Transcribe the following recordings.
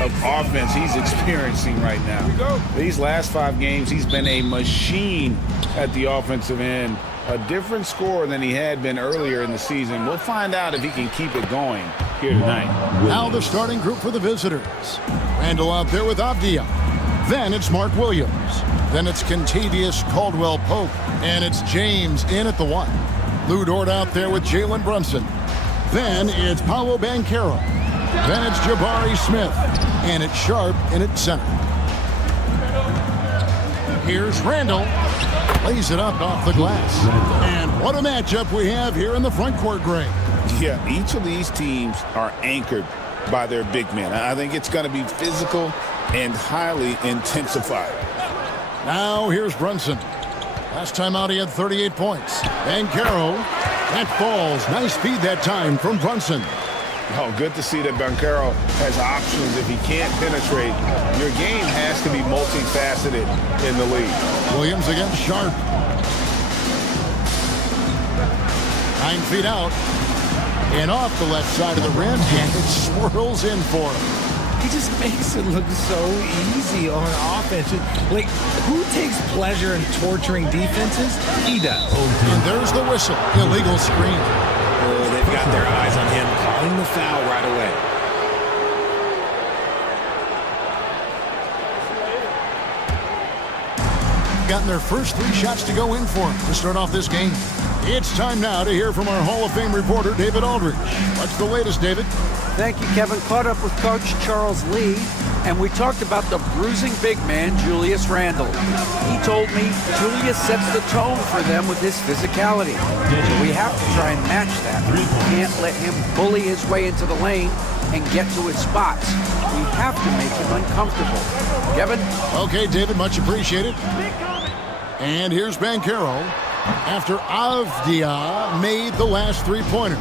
of offense he's experiencing right now. These last 5 games, he's been a machine at the offensive end. A different score than he had been earlier in the season. We'll find out if he can keep it going here tonight. Now the starting group for the visitors. Randall out there with Avdia. Then it's Mark Williams. Then it's Kentavious Caldwell-Pope. And it's James in at the 1. Lou Dort out there with Jalen Brunson. Then it's Paolo Banchero. Then it's Jabari Smith. And it's Sharp in at center. Here's Randall. Lays it up off the glass. And what a matchup we have here in the front court, Greg. Yeah, each of these teams are anchored by their big men. I think it's going to be physical and highly intensified. Now here's Brunson. Last time out he had 38 points. Banchero, that falls. Nice feed that time from Brunson. Oh, good to see that Banchero has options. If he can't penetrate, your game has to be multifaceted in the league. Williams against Sharp. 9 feet out. And off the left side of the rim, and it swirls in for him. He just makes it look so easy on offense. Like, who takes pleasure in torturing defenses? He does. And there's the whistle. Illegal screen. Oh, they've got their eyes on him, calling the foul right away. Gotten their first 3 shots to go in for him to start off this game. It's time now to hear from our Hall of Fame reporter, David Aldridge. What's the latest, David? Thank you, Kevin. Caught up with Coach Charles Lee, and we talked about the bruising big man, Julius Randle. He told me Julius sets the tone for them with his physicality. So we have to try and match that. We can't let him bully his way into the lane and get to his spots. We have to make him uncomfortable. Kevin? Okay, David, much appreciated. And here's Banchero after Avdia made the last 3-pointer.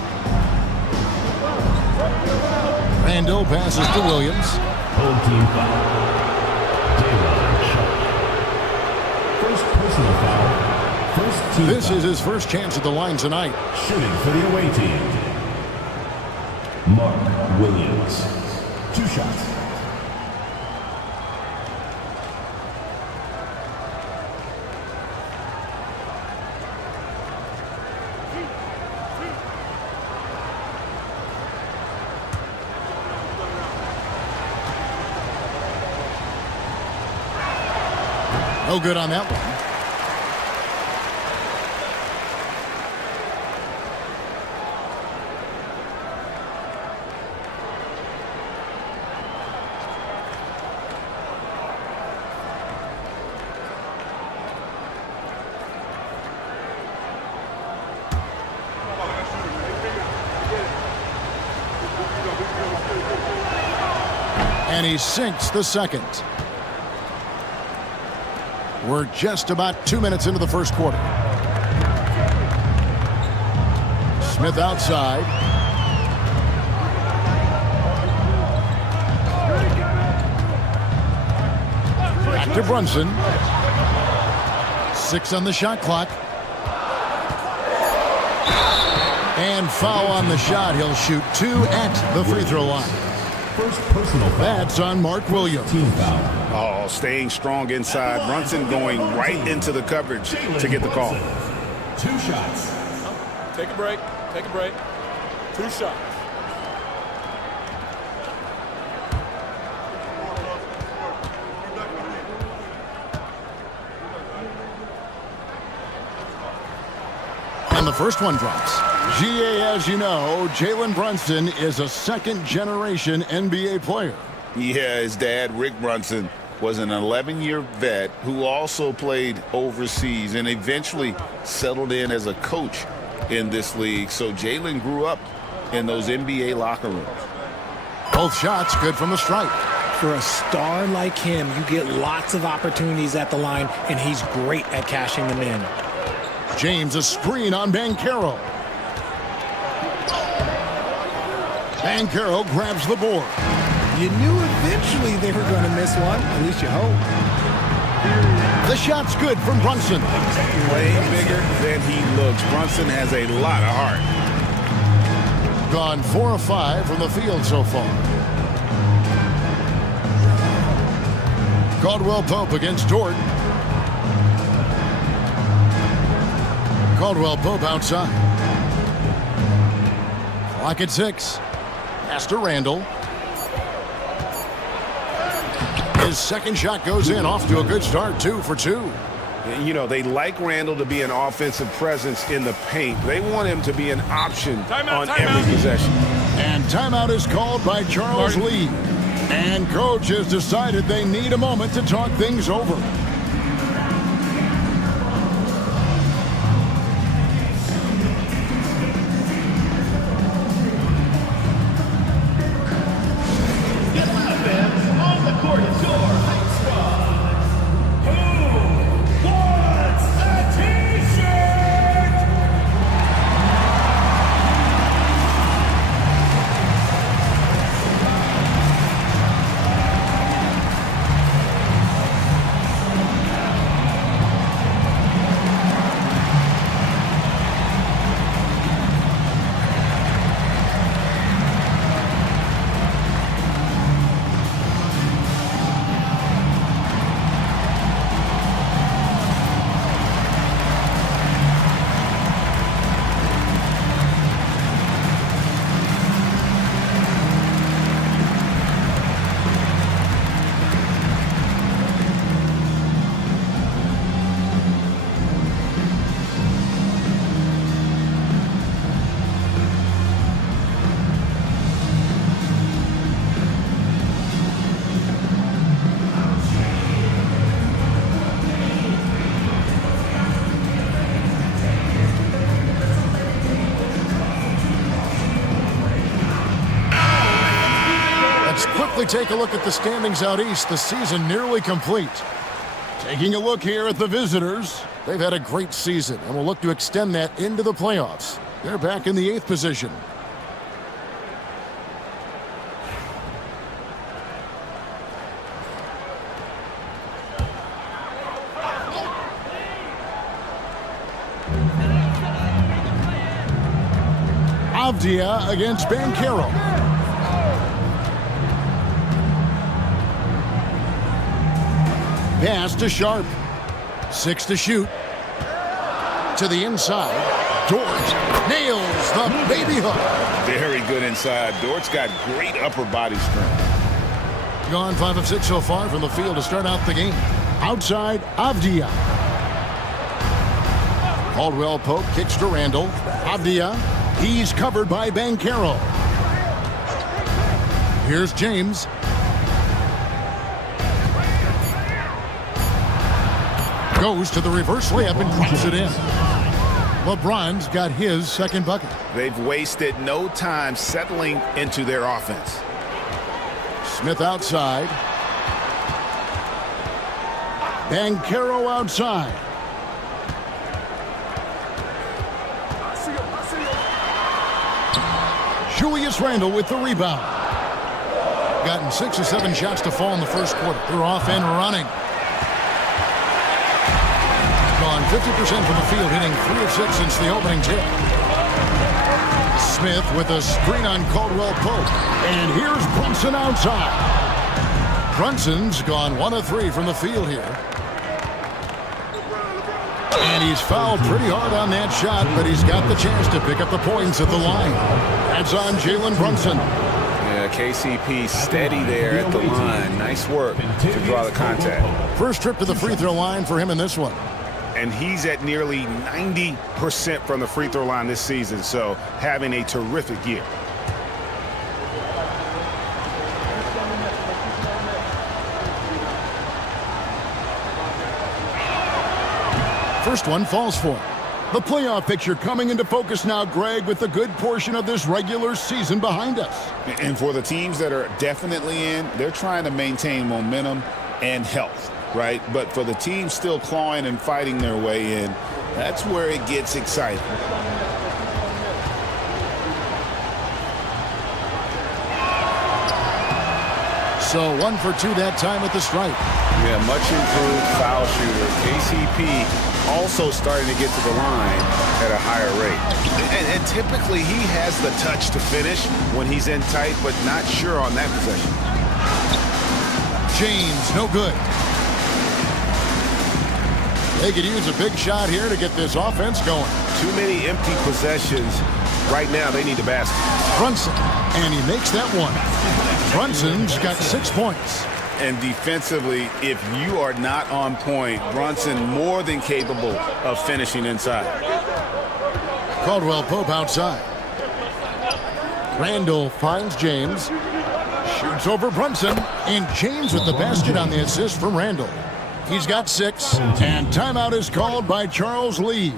Randall passes to Williams. Home team foul. First personal foul. First team This foul. is his first chance at the line tonight. Shooting for the away team. Mark Williams. 2 shots. No good on that one. And he sinks the second. We're just about 2 minutes into the first quarter. Smith outside. Back to Brunson. 6 on the shot clock. And foul on the shot. He'll shoot 2 at the free throw line. First personal foul. That's on Mark Williams. Team foul. Oh, staying strong inside. Brunson going right into the coverage to get the call. 2 shots. Take a break. Take a break. 2 shots. And the first one drops. GA, as you know, Jalen Brunson is a second-generation NBA player. Yeah, his dad, Rick Brunson, was an 11-year vet who also played overseas and eventually settled in as a coach in this league. So Jalen grew up in those NBA locker rooms. Both shots good from the stripe. For a star like him, you get lots of opportunities at the line, and he's great at cashing them in. James, a screen on Banchero. Banchero grabs the board. You knew eventually they were going to miss one, at least you hope. The shot's good from Brunson. Playing bigger than he looks. Brunson has a lot of heart. Gone 4 of 5 from the field so far. Caldwell Pope against Dort. Caldwell Pope outside. Clock at 6. Pass to Randall. His second shot goes in, off to a good start, 2 for 2. You know, they like Randall to be an offensive presence in the paint. They want him to be an option on every possession. And timeout is called by Charles Lee. And coach has decided they need a moment to talk things over. Take a look at the standings out east. The season nearly complete. Taking a look here at the visitors. They've had a great season and will look to extend that into the playoffs. They're back in the 8th position. Avdia against Banchero. Pass to Sharp. 6 to shoot. To the inside. Dort nails the baby hook. Very good inside. Dort's got great upper body strength. Gone 5 of 6 so far from the field to start out the game. Outside, Avdia. Caldwell Pope kicks to Randall. Avdia. He's covered by Banchero. Here's James. Goes to the reverse layup and drops it in. LeBron's got his second bucket. They've wasted no time settling into their offense. Smith outside. Banchero outside. Julius Randle with the rebound. Gotten 6 or 7 shots to fall in the first quarter. They're off and running. Gone 50% from the field, hitting 3 of 6 since the opening tip. Smith with a screen on Caldwell Pope. And here's Brunson outside. Brunson's gone 1 of 3 from the field here. And he's fouled pretty hard on that shot, but he's got the chance to pick up the points at the line. That's on Jalen Brunson. Yeah, KCP steady there at the line. Nice work to draw the contact. First trip to the free throw line for him in this one. And he's at nearly 90% from the free throw line this season, so having a terrific year. First one falls for him. The playoff picture coming into focus now, Greg, with a good portion of this regular season behind us. And for the teams that are definitely in, they're trying to maintain momentum and health, right? But for the teams still clawing and fighting their way in, that's where it gets exciting. So 1 for 2 that time at the stripe. Yeah, much improved foul shooter. KCP also starting to get to the line at a higher rate. And typically he has the touch to finish when he's in tight, but not sure on that possession. James, no good. They could use a big shot here to get this offense going. Too many empty possessions. Right now, they need the basket. Brunson, and he makes that one. Brunson's got 6 points. And defensively, if you are not on point, Brunson more than capable of finishing inside. Caldwell Pope outside. Randall finds James. Shoots over Brunson. And James with the basket on the assist from Randall. He's got 6. And timeout is called by Charles Lee.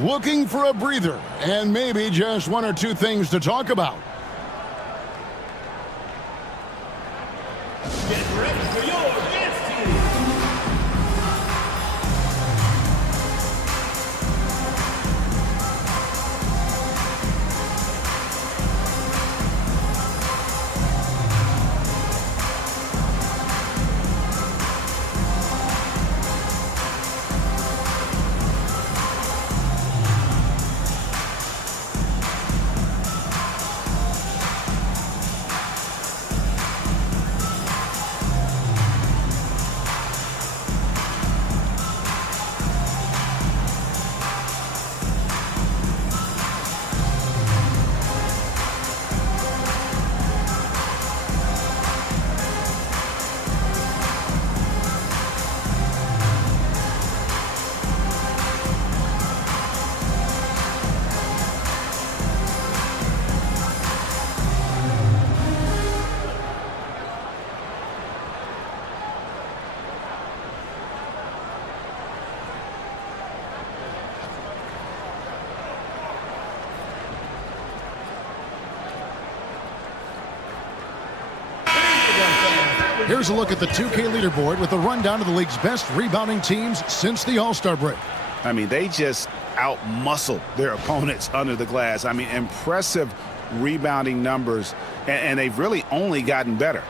Looking for a breather. And maybe just 1 or 2 things to talk about. Get ready for your dance team. Here's a look at the 2K leaderboard with a rundown of the league's best rebounding teams since the All-Star break. I mean, they just out-muscle their opponents under the glass. I mean, impressive rebounding numbers, and they've really only gotten better.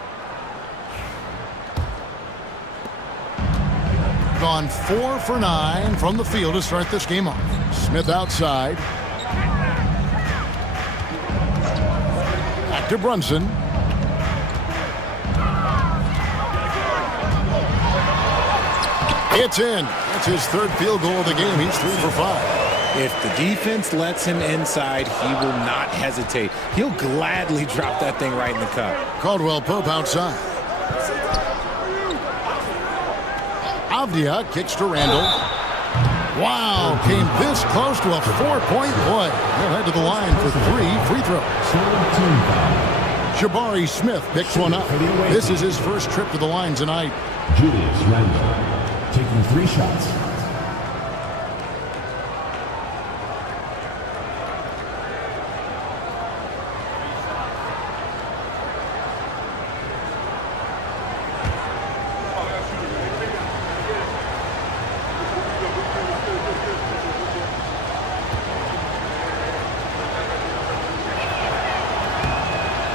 Gone 4 for 9 from the field to start this game off. Smith outside. Back to Brunson. It's in. That's his 3rd field goal of the game. He's 3 for 5. If the defense lets him inside, he will not hesitate. He'll gladly drop that thing right in the cup. Caldwell Pope outside. Avdia kicks to Randall. Wow, came this close to a 4-point play. He'll head to the line for 3 free throws. Jabari Smith picks one up. This is his first trip to the line tonight. Julius Randle taking 3 shots.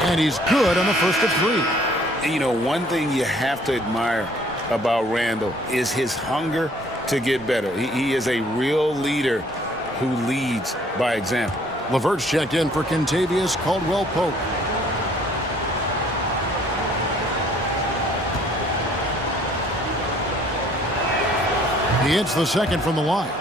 And he's good on the first of 3. You know, one thing you have to admire about Randall is his hunger to get better. He is a real leader who leads by example. LeVert's checked in for Kentavious Caldwell Pope. He hits the second from the line.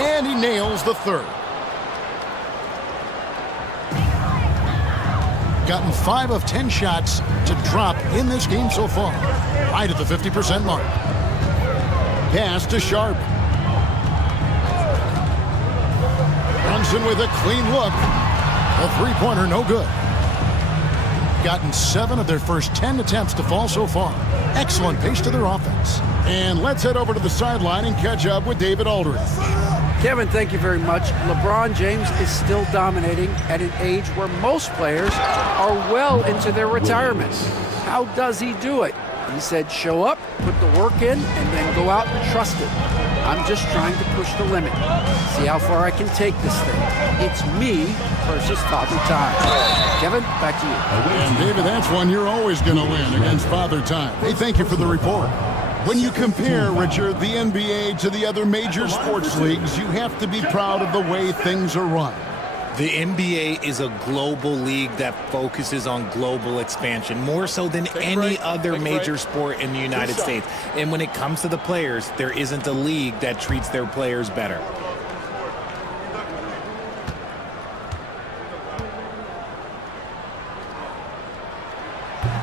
And he nails the 3rd. Gotten 5 of 10 shots to drop in this game so far. Right at the 50% mark. Pass to Sharp. Brunson with a clean look. A 3-pointer, no good. Gotten 7 of their first 10 attempts to fall so far. Excellent pace to their offense. And let's head over to the sideline and catch up with David Aldridge. Kevin, thank you very much. LeBron James is still dominating at an age where most players are well into their retirements. How does he do it? He said, show up, put the work in, and then go out and trust it. I'm just trying to push the limit. See how far I can take this thing. It's me versus Father Time. Kevin, back to you. And David, that's one you're always going to win against Father Time. Hey, thank you for the report. When you compare, Richard, the NBA to the other major sports leagues, you have to be proud of the way things are run. The NBA is a global league that focuses on global expansion, more so than any other major sport in the United States. And when it comes to the players, there isn't a league that treats their players better.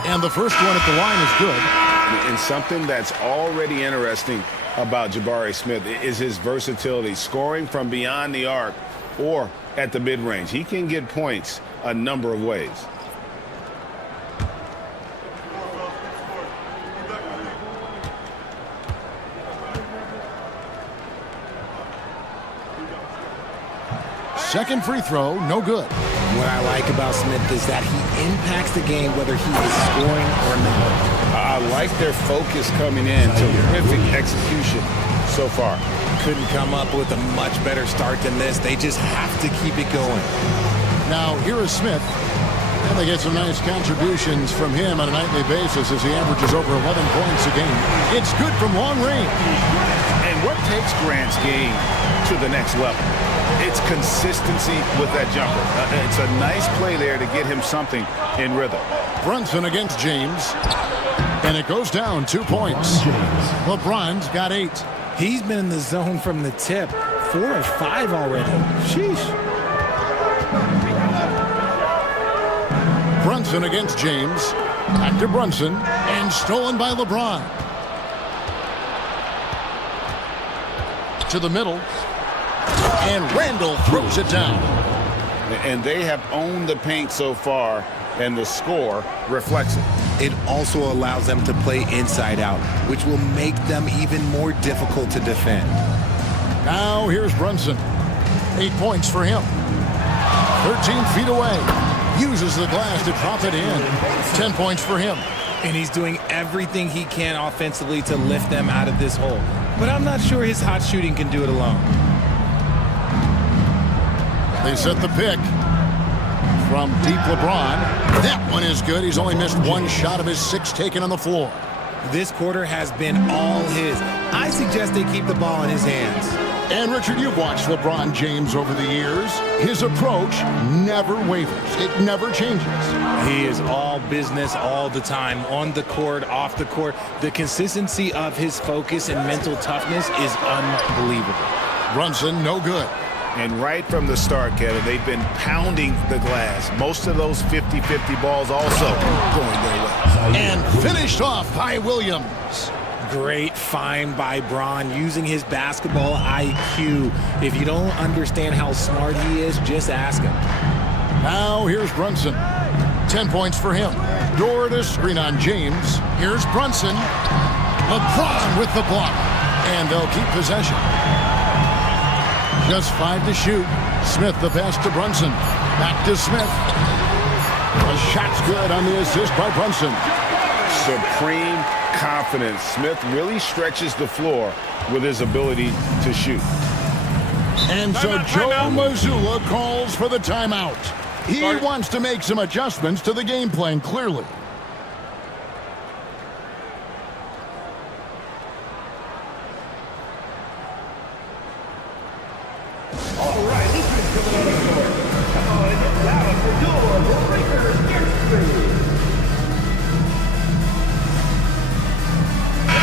And the first one at the line is good. And something that's already interesting about Jabari Smith is his versatility, scoring from beyond the arc or at the mid-range. He can get points a number of ways. Second free throw, no good. What I like about Smith is that he impacts the game whether he is scoring or not. I like their focus coming in. Terrific execution so far. Couldn't come up with a much better start than this. They just have to keep it going. Now, here is Smith. And they get some nice contributions from him on a nightly basis as he averages over 11 points a game. It's good from long range. And what takes Grant's game to the next level? It's consistency with that jumper. It's a nice play there to get him something in rhythm. Brunson against James. And it goes down 2 points. LeBron's got 8. He's been in the zone from the tip. 4 or 5 already. Sheesh. Brunson against James. Back to Brunson. And stolen by LeBron. To the middle. And Randall throws it down. And they have owned the paint so far, and the score reflects it. It also allows them to play inside out, which will make them even more difficult to defend. Now here's Brunson. 8 points for him. 13 feet away. Uses the glass to drop it in. 10 points for him. And he's doing everything he can offensively to lift them out of this hole. But I'm not sure his hot shooting can do it alone. They set the pick from deep LeBron. That one is good. He's only missed 1 shot of his 6 taken on the floor. This quarter has been all his. I suggest they keep the ball in his hands. And Richard, you've watched LeBron James over the years. His approach never wavers. It never changes. He is all business all the time, on the court, off the court. The consistency of his focus and mental toughness is unbelievable. Brunson, no good. And right from the start, Kevin, they've been pounding the glass. Most of those 50-50 balls also going their way. And finished off by Williams. Great find by Bron, using his basketball IQ. If you don't understand how smart he is, just ask him. Now here's Brunson. 10 points for him. Door to screen on James. Here's Brunson. LeBron with the block. And they'll keep possession. Just 5 to shoot. Smith the pass to Brunson. Back to Smith. The shot's good on the assist by Brunson. Supreme confidence. Smith really stretches the floor with his ability to shoot. And so Joe Mazzulla calls for the timeout. He wants to make some adjustments to the game plan, clearly.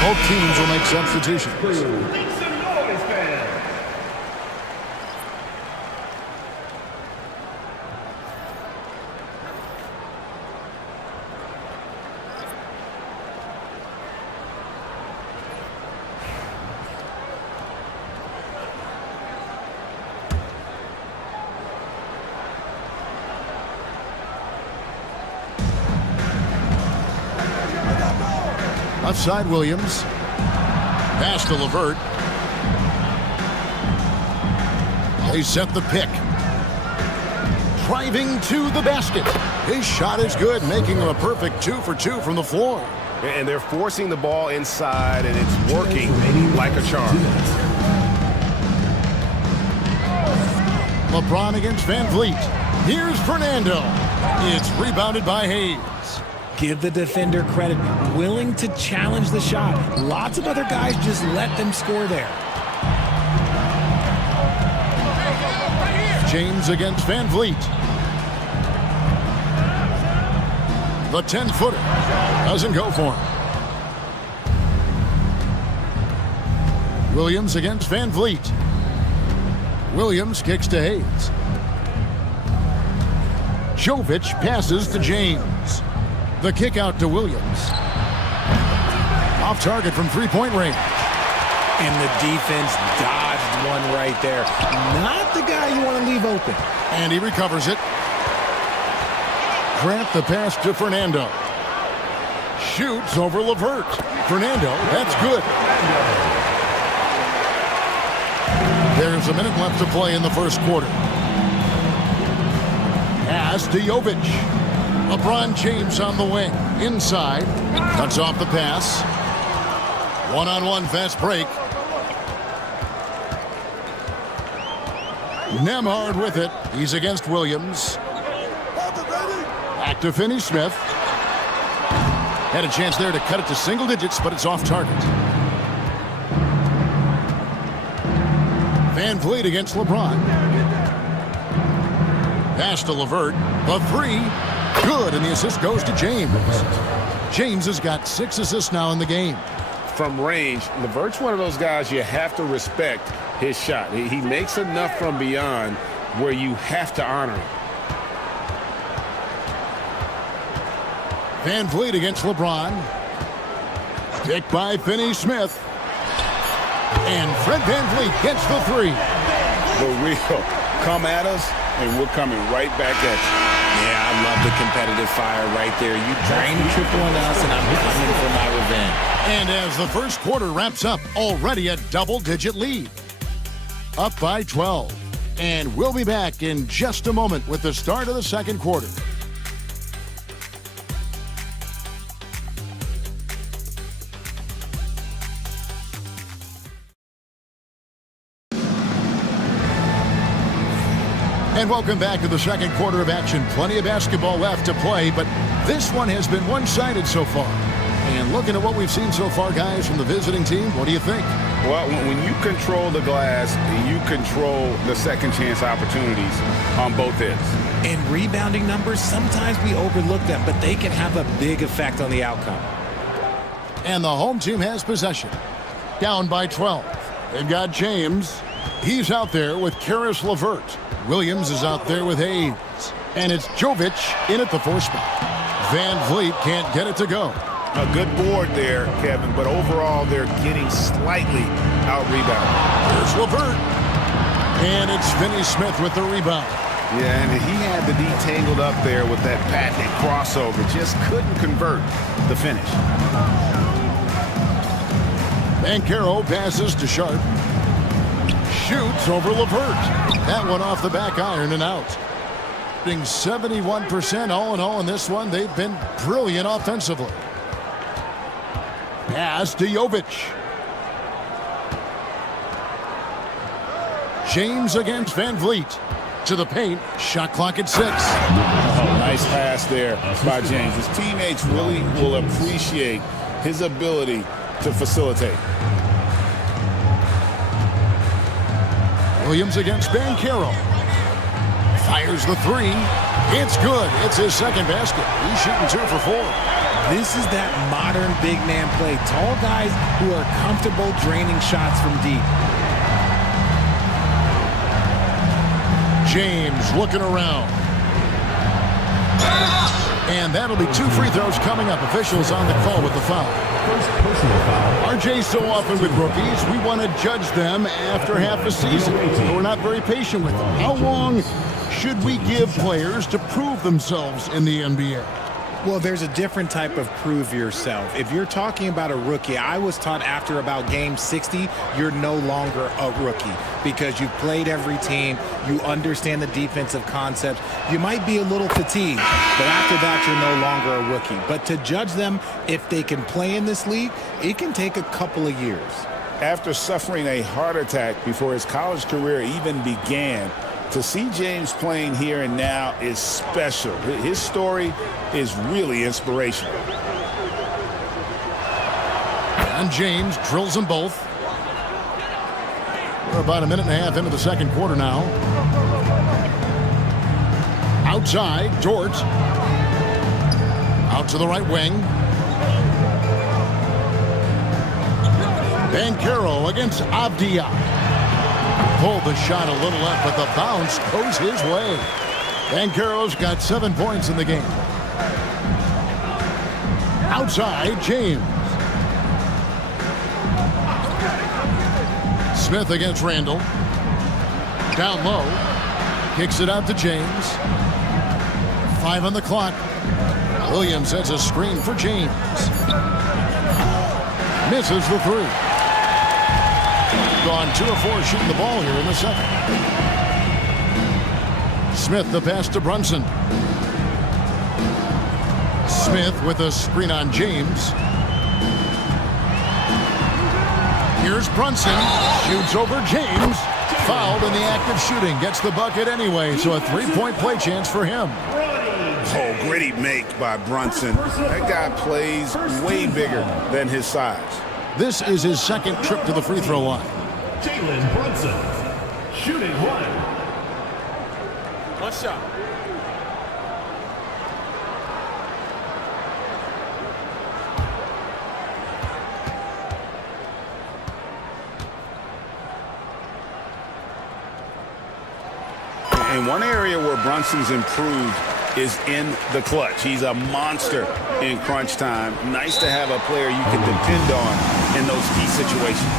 Both teams will make substitutions. Left side, Williams. Pass to LeVert. They set the pick. Driving to the basket. His shot is good, making him a perfect 2 for 2 from the floor. And they're forcing the ball inside, and it's working like a charm. LeBron against Van Vliet. Here's Fernando. It's rebounded by Hayes. Give the defender credit, willing to challenge the shot. Lots of other guys just let them score there. James against Van Vliet. The 10-footer doesn't go for him. Williams against Van Vliet. Williams kicks to Hayes. Jovic passes to James. The kick out to Williams. Off target from three-point range. And the defense dodged one right there. Not the guy you want to leave open. And he recovers it. Grant the pass to Fernando. Shoots over LeVert. Fernando, that's good. There's a minute left to play in the first quarter. Pass to Jovic. LeBron James on the wing. Inside. Cuts off the pass. One-on-one fast break. Nembhard with it. He's against Williams. Back to Finney-Smith. Had a chance there to cut it to single digits, but it's off target. Van Vliet against LeBron. Pass to LeVert. The three. Good, and the assist goes to James. James has got 6 assists now in the game. From range, LeVert's one of those guys you have to respect his shot. He makes enough from beyond where you have to honor him. Van Vliet against LeBron. Picked by Finney-Smith. And Fred Van Vliet gets the three. The real come at us, and we're coming right back at you. Yeah, I love the competitive fire right there. You drain a triple on us, and I'm coming for my revenge. And as the first quarter wraps up, already a double-digit lead. Up by 12. And we'll be back in just a moment with the start of the second quarter. And welcome back to the second quarter of action. Plenty of basketball left to play, but this one has been one-sided so far. And looking at what we've seen so far, guys, from the visiting team, what do you think? Well, when you control the glass, you control the second chance opportunities on both ends. And rebounding numbers, sometimes we overlook them, but they can have a big effect on the outcome. And the home team has possession. Down by 12. They've got James. He's out there with Karis LeVert. Williams is out there with Hayes. And it's Jovic in at the 4 spot. Van Vliet can't get it to go. A good board there, Kevin, but overall they're getting slightly out-rebounded. Here's LeVert. And it's Finney-Smith with the rebound. Yeah, and he had the D tangled up there with that patented crossover. Just couldn't convert the finish. Banchero passes to Sharp. Shoots over LeVert. That one off the back iron and out. Being 71% all in all in this one. They've been brilliant offensively. Pass to Jovic. James against Van Vliet. To the paint. Shot clock at 6. Nice pass there by James. His teammates really will appreciate his ability to facilitate. Williams against Banchero. Fires the 3. It's good. It's his second basket. He's shooting 2 for 4. This is that modern big man play. Tall guys who are comfortable draining shots from deep. James looking around. And that'll be 2 free throws coming up. Officials on the call with the foul. First personal foul. RJ, so often with rookies, we want to judge them after half a season. But we're not very patient with them. How long should we give players to prove themselves in the NBA? Well, there's a different type of prove yourself. If you're talking about a rookie, I was taught after about game 60, you're no longer a rookie because you've played every team, you understand the defensive concepts. You might be a little fatigued, but after that, you're no longer a rookie. But to judge them, if they can play in this league, it can take a couple of years. After suffering a heart attack before his college career even began, To see James playing here and now is special. His story is really inspirational. And James drills them both. We're about a minute and a half into the second quarter now. Outside, Dort. Out to the right wing. Banchero against Avdia. Pulled the shot a little left, but the bounce goes his way. Banchero's got 7 points in the game. Outside, James. Smith against Randall. Down low. Kicks it out to James. 5 on the clock. Williams sets a screen for James. Misses the three. Gone 2 of 4 shooting the ball here in the second. Smith the pass to Brunson. Smith with a screen on James. Here's Brunson. Shoots over James. Fouled in the act of shooting. Gets the bucket anyway, so a 3-point play chance for him. Oh, gritty make by Brunson. That guy plays way bigger than his size. This is his second trip to the free throw line. Jalen Brunson, shooting 1. One shot. And one area where Brunson's improved is in the clutch. He's a monster in crunch time. Nice to have a player you can depend on in those key situations.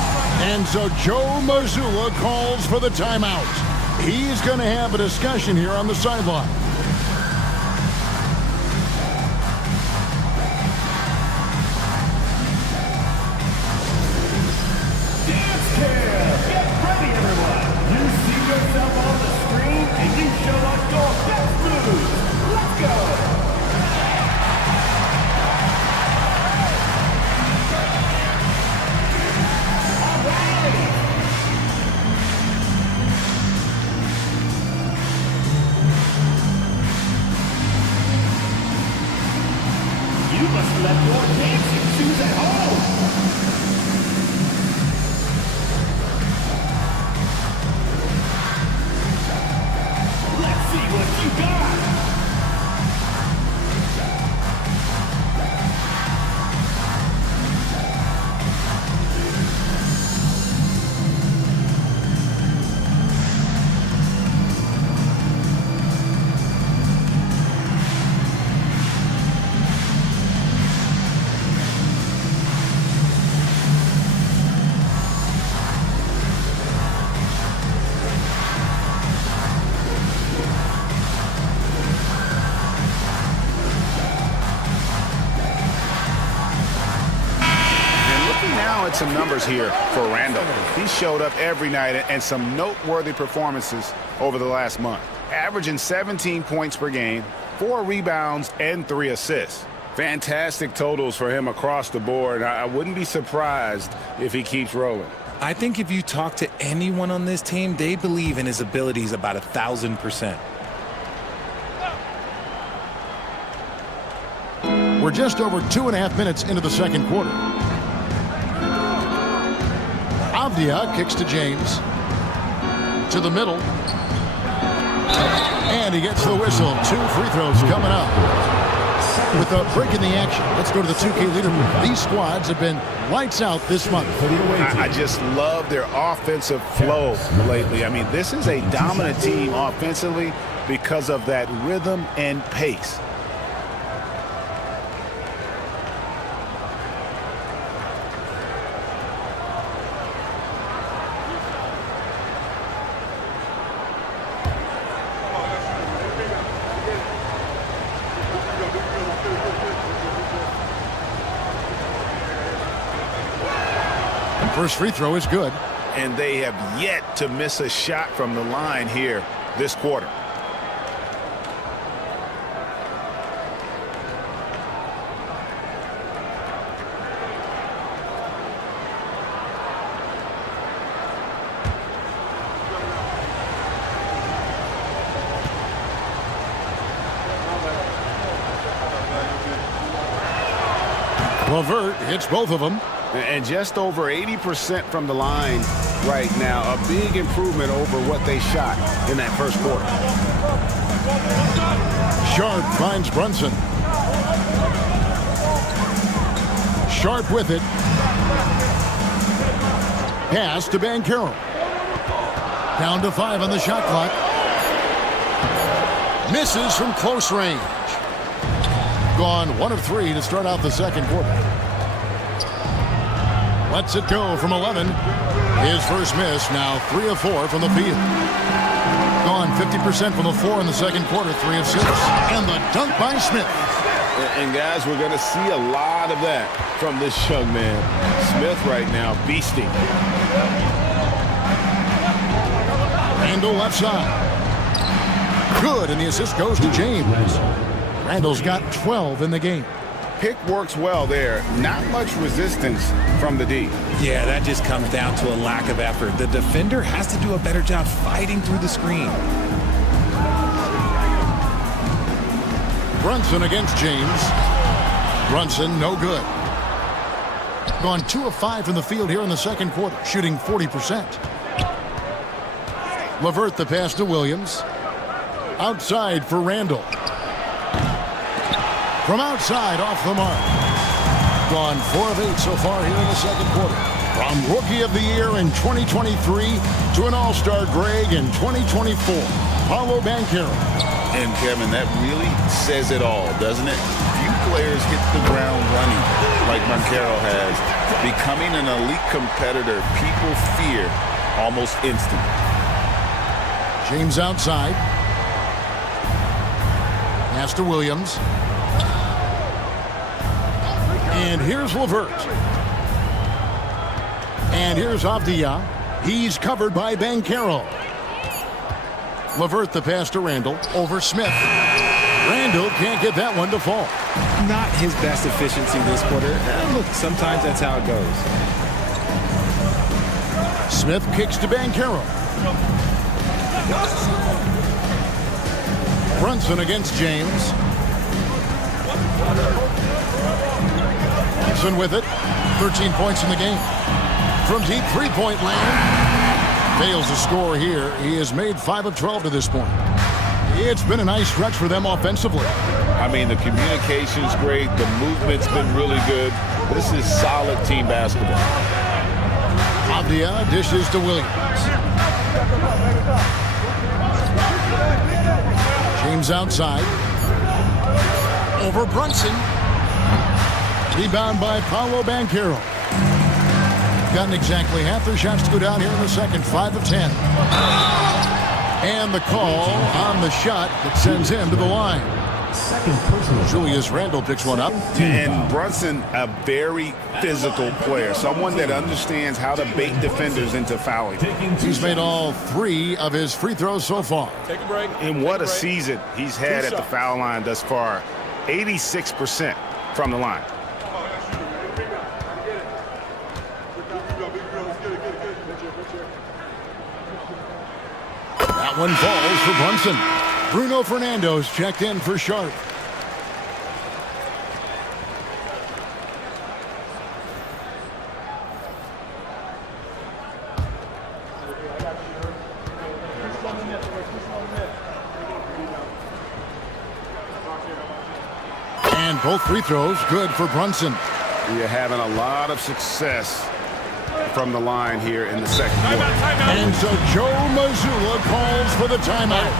And so Joe Mazzulla calls for the timeout. He's going to have a discussion here on the sideline. Dance cam! Get ready, everyone! You see yourself on the screen and you show up your best moves. Let's go! You must let your dancing shoes at home. Let's see what you got. Some numbers here for Randall. He showed up every night and some noteworthy performances over the last month. Averaging 17 points per game, 4 rebounds, and 3 assists. Fantastic totals for him across the board. I wouldn't be surprised if he keeps rolling. I think if you talk to anyone on this team, they believe in his abilities about 1,000%. We're just over 2.5 minutes into the second quarter. Avdia kicks to James. To the middle. And he gets the whistle. 2 free throws coming up. With a break in the action, let's go to the 2K leaderboard. These squads have been lights out this month. I just love their offensive flow lately. I mean, this is a dominant team offensively because of that rhythm and pace. First free throw is good. And they have yet to miss a shot from the line here this quarter. LeVert hits both of them. And just over 80% from the line right now. A big improvement over what they shot in that first quarter. Sharp finds Brunson. Sharp with it. Pass to Banchero. Down to 5 on the shot clock. Misses from close range. Gone 1 of 3 to start out the second quarter. Lets it go from 11. His first miss, now 3 of 4 from the field. Gone 50% from the floor in the second quarter, 3 of 6. And the dunk by Smith. And guys, we're going to see a lot of that from this young man. Smith right now, beasting. Randall left side. Good, and the assist goes to James. Randall's got 12 in the game. Pick works well there. Not much resistance from the D. Yeah, that just comes down to a lack of effort. The defender has to do a better job fighting through the screen. Brunson against James. Brunson, no good. Gone 2 of 5 from the field here in the second quarter, shooting 40%. LeVert the pass to Williams. Outside for Randall. From outside, off the mark. Gone 4 of 8 so far here in the second quarter. From Rookie of the Year in 2023 to an All-Star Greg in 2024, Paolo Banchero. And Kevin, that really says it all, doesn't it? Few players hit the ground running like Banchero has. Becoming an elite competitor, people fear almost instantly. James outside. Pass to Williams. And here's LeVert. And here's Avdia. He's covered by Banchero. LeVert the pass to Randall. Over Smith. Randall can't get that one to fall. Not his best efficiency this quarter. Look, sometimes that's how it goes. Smith kicks to Banchero. Brunson against James. Brunson with it. 13 points in the game. From deep three-point land. Fails to score here. He has made 5 of 12 to this point. It's been a nice stretch for them offensively. I mean, the communication's great. The movement's been really good. This is solid team basketball. Avdia dishes to Williams. James outside. Over Brunson. Rebound by Paolo Banchero. Gotten exactly half their shots to go down here in the second. 5 of 10. And the call on the shot that sends him to the line. Julius Randle picks one up. And Brunson, a very physical player. Someone that understands how to bait defenders into fouling. He's made all 3 of his free throws so far. Take a break. And what a season he's had at the foul line thus far. 86% from the line. That one falls for Brunson. Bruno Fernando's checked in for Sharp. And both free throws good for Brunson. You're having a lot of success from the line here in the second quarter. And so Joe Mazzulla calls for the timeout.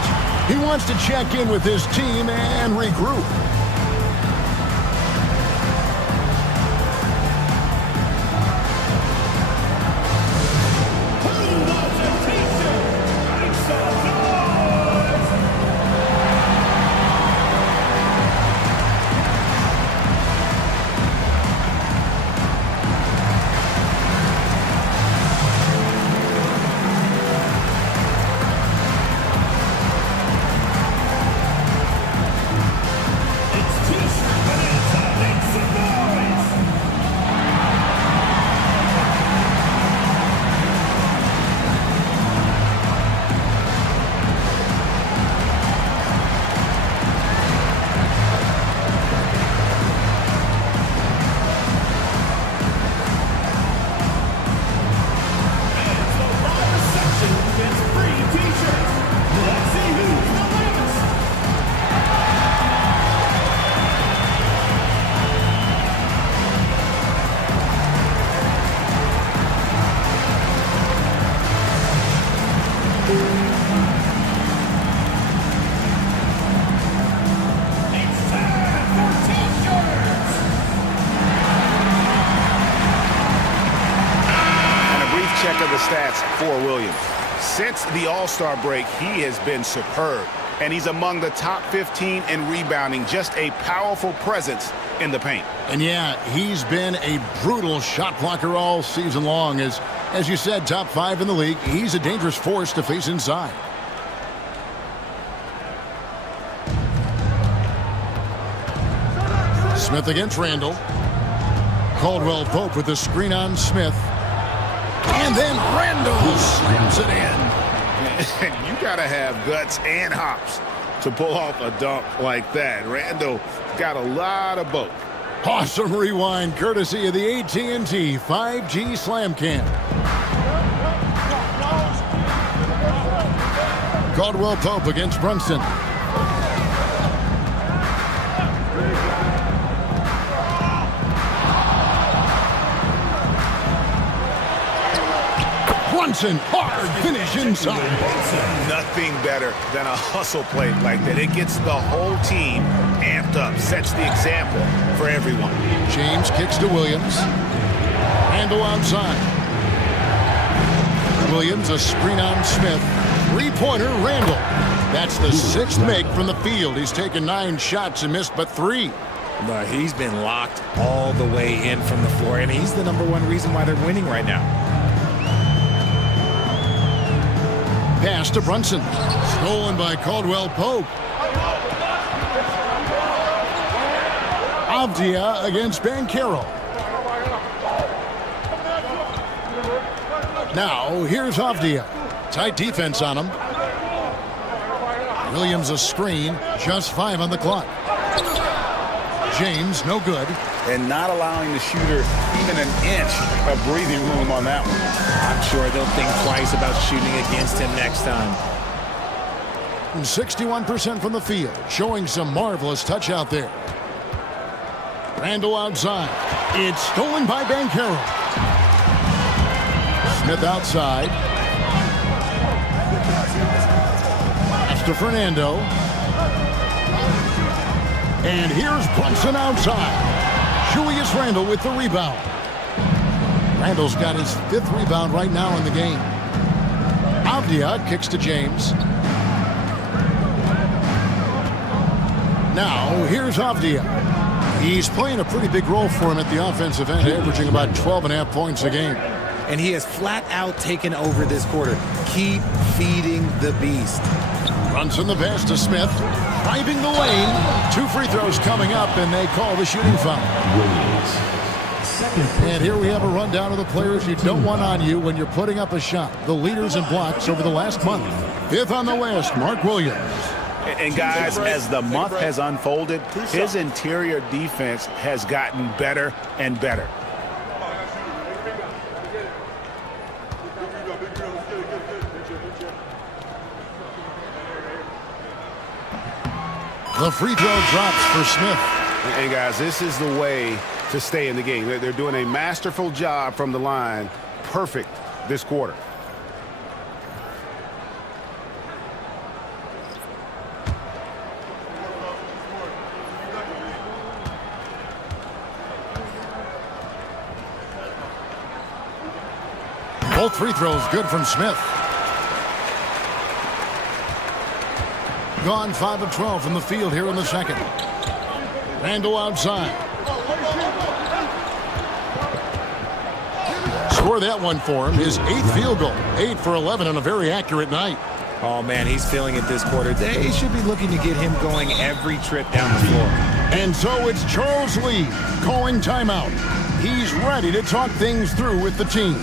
He wants to check in with his team and regroup. stats for Williams. Since the All-Star break, he has been superb, and he's among the top 15 in rebounding, just a powerful presence in the paint. And yeah, he's been a brutal shot blocker all season long. As you said, top 5 in the league. He's a dangerous force to face inside. Smith against Randall. Caldwell Pope with the screen on Smith. And then Randall slams it in. You got to have guts and hops to pull off a dunk like that. Randall got a lot of both. Awesome rewind courtesy of the AT&T 5G Slam Cam. Caldwell Pope against Brunson. Brunson, hard finish inside. Nothing better than a hustle play like that. It gets the whole team amped up, sets the example for everyone. James kicks to Williams. Randall outside. Williams, a screen on Smith. Three-pointer, Randall. That's the 6th make from the field. He's taken 9 shots and missed but 3. But he's been locked all the way in from the floor, and he's the #1 reason why they're winning right now. Pass to Brunson. Stolen by Caldwell Pope. Avdia against Banchero. Now, here's Avdia. Tight defense on him. Williams a screen. Just 5 on the clock. James, no good. And not allowing the shooter even an inch of breathing room on that one. I'm sure they'll think twice about shooting against him next time. 61% from the field, showing some marvelous touch out there. Randall outside. It's stolen by Banchero. Smith outside. Pass to Fernando. And here's Brunson outside. Julius Randall with the rebound. Randall's got his 5th rebound right now in the game. Avdia kicks to James. Now, here's Avdia. He's playing a pretty big role for him at the offensive end, averaging about 12.5 points a game. And he has flat out taken over this quarter. Keep feeding the beast. Brunson the pass to Smith. Driving the lane. 2 free throws coming up, and they call the shooting foul. And here we have a rundown of the players you don't want on you when you're putting up a shot. The leaders in blocks over the last month. 5th on the list, Mark Williams. And guys, as the month has unfolded, his interior defense has gotten better and better. The free throw drops for Smith. And guys, this is the way to stay in the game. They're doing a masterful job from the line. Perfect this quarter. Both free throws good from Smith. Gone 5 of 12 from the field here in the second. Randall outside. Score that one for him. His 8th field goal. 8 for 11 on a very accurate night. Oh, man, he's feeling it this quarter. They should be looking to get him going every trip down the floor. And so it's Charles Lee calling timeout. He's ready to talk things through with the team.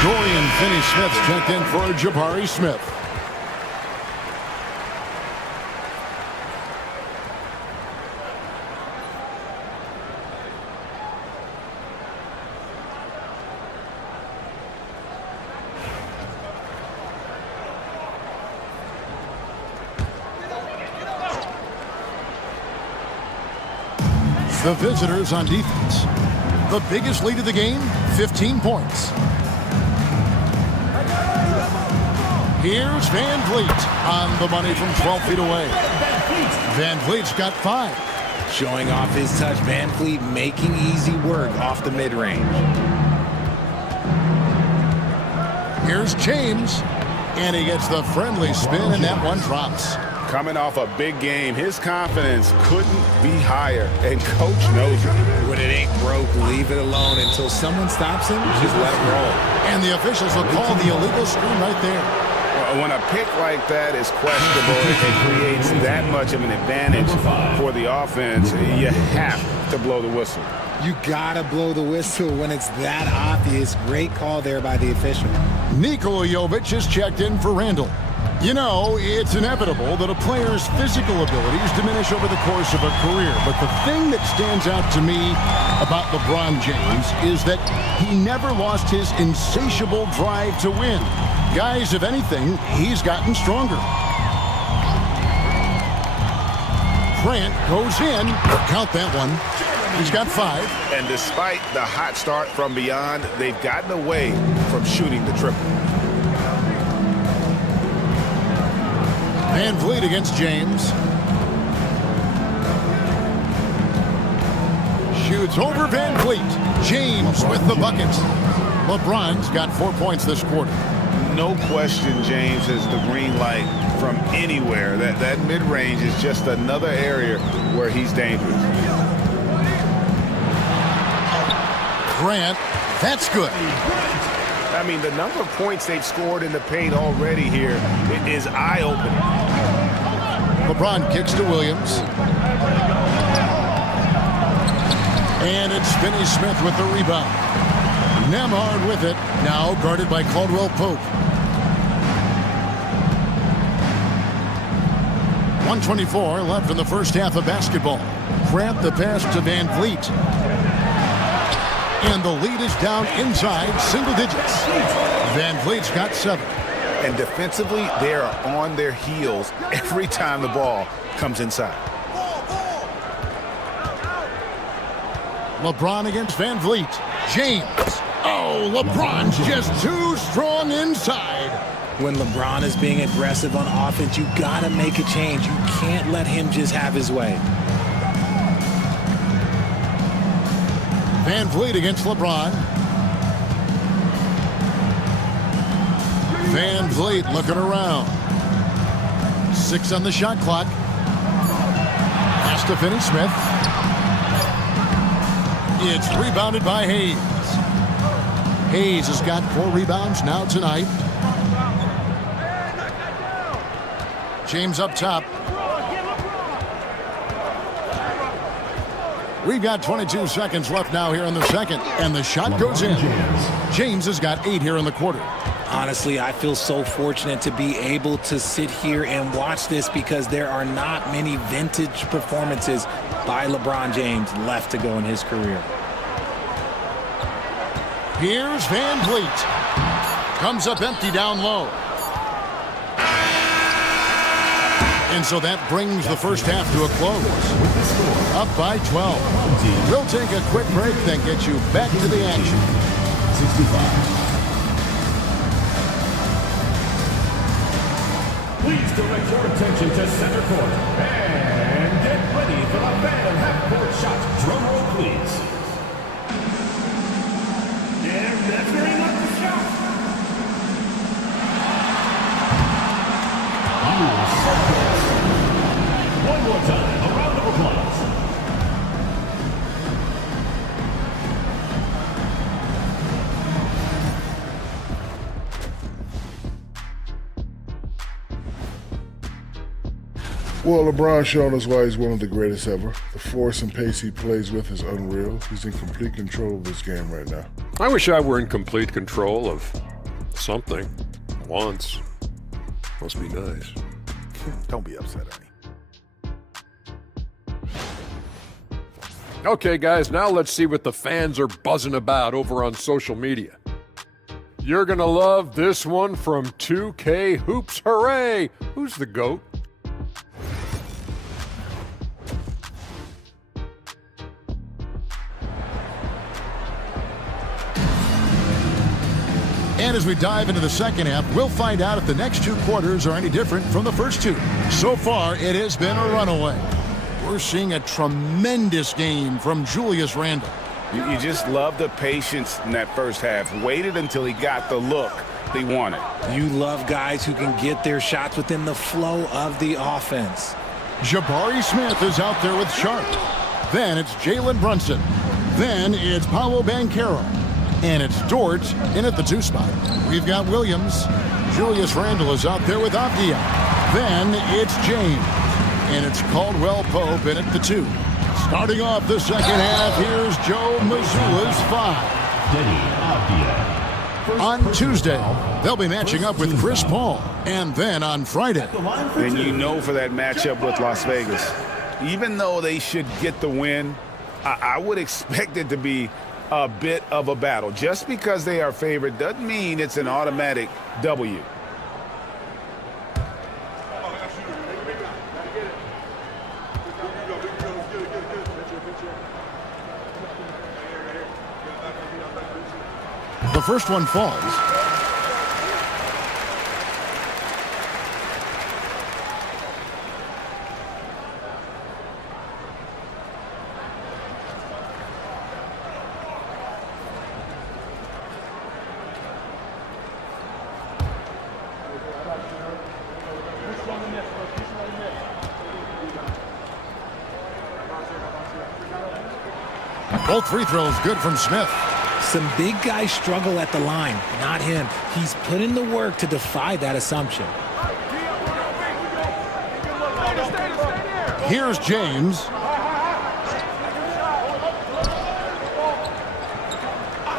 Dorian Finney-Smith's checked in for Jabari Smith. The visitors on defense. The biggest lead of the game, 15 points. Here's Van Vliet on the money from 12 feet away. Van Vliet's got 5. Showing off his touch, Van Vliet making easy work off the mid-range. Here's James, and he gets the friendly spin, and that one drops. Coming off a big game, his confidence couldn't be higher, and coach knows it. When it ain't broke, leave it alone until someone stops him, just let him roll. And the officials will call the illegal screen right there. When a pick like that is questionable, it creates that much of an advantage for the offense. You have to blow the whistle. You gotta blow the whistle when it's that obvious. Great call there by the official. Nikola Jovic is checked in for Randall. You know, it's inevitable that a player's physical abilities diminish over the course of a career. But the thing that stands out to me about LeBron James is that he never lost his insatiable drive to win. Guys, if anything, he's gotten stronger. Grant goes in. Count that one. He's got 5. And despite the hot start from beyond, they've gotten away from shooting the triple. Van Vliet against James. Shoots over Van Vliet. James with the bucket. LeBron's got 4 points this quarter. No question James has the green light from anywhere. That mid-range is just another area where he's dangerous. Grant, that's good. I mean, the number of points they've scored in the paint already here is eye-opening. LeBron kicks to Williams. And it's Finney Smith with the rebound. Nemhard with it, now guarded by Caldwell Pope. 1:24 left in the first half of basketball. Grant the pass to Van Vliet. And the lead is down inside single digits. Van Vliet's got 7. And defensively, they are on their heels every time the ball comes inside. LeBron against Van Vliet. James. Oh, LeBron's just too strong inside. When LeBron is being aggressive on offense, you gotta make a change. You can't let him just have his way. Van Vliet against LeBron. Van Vliet looking around. 6 on the shot clock. Pass to Finney Smith. It's rebounded by Hayes. Hayes has got 4 rebounds now tonight. James up top. We've got 22 seconds left now here in the second, and the shot goes in. James has got 8 here in the quarter. Honestly, I feel so fortunate to be able to sit here and watch this because there are not many vintage performances by LeBron James left to go in his career. Here's Van Vliet. Comes up empty down low. And so that brings the first half to a close. Up by 12. We'll take a quick break, then get you back to the action. 65. Please direct your attention to center court. And get ready for the fan half-court shot. Drum roll, please. And that's very much the shot. One more time, a round of applause. Well, LeBron showed us why he's one of the greatest ever. The force and pace he plays with is unreal. He's in complete control of this game right now. I wish I were in complete control of something once. Must be nice. Don't be upset, Ernie. Okay, guys, now let's see what the fans are buzzing about over on social media. You're going to love this one from 2K Hoops. Hooray! Who's the GOAT? And as we dive into the second half, we'll find out if the next two quarters are any different from the first two. So far, it has been a runaway. We're seeing a tremendous game from Julius Randle. You just love the patience in that first half. Waited until he got the look he wanted. You love guys who can get their shots within the flow of the offense. Jabari Smith is out there with Sharp. Then it's Jalen Brunson. Then it's Paolo Banchero. And it's Dort in at the 2 spot. We've got Williams. Julius Randle is out there with Avdia. Then it's James. And it's Caldwell Pope in at the 2. Starting off the second half, here's Joe Mazzulla's 5. On Tuesday, they'll be matching up with Chris Paul. And then on Friday. And you know for that matchup with Las Vegas, even though they should get the win, I would expect it to be a bit of a battle. Just because they are favored doesn't mean it's an automatic W. The first one falls. Both free throws good from Smith. Some big guys struggle at the line, not him. He's put in the work to defy that assumption. Here's James.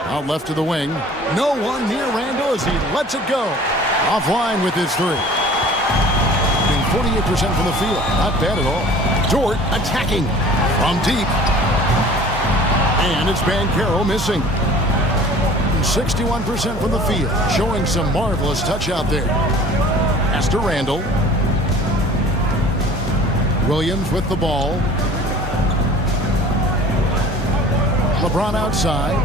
Out left to the wing. No one near Randle as he lets it go. Offline with his 3. Shooting 48% from the field. Not bad at all. Dort attacking from deep. And it's Banchero missing. 61% from the field, showing some marvelous touch out there. Pass to Randle. Williams with the ball. LeBron outside.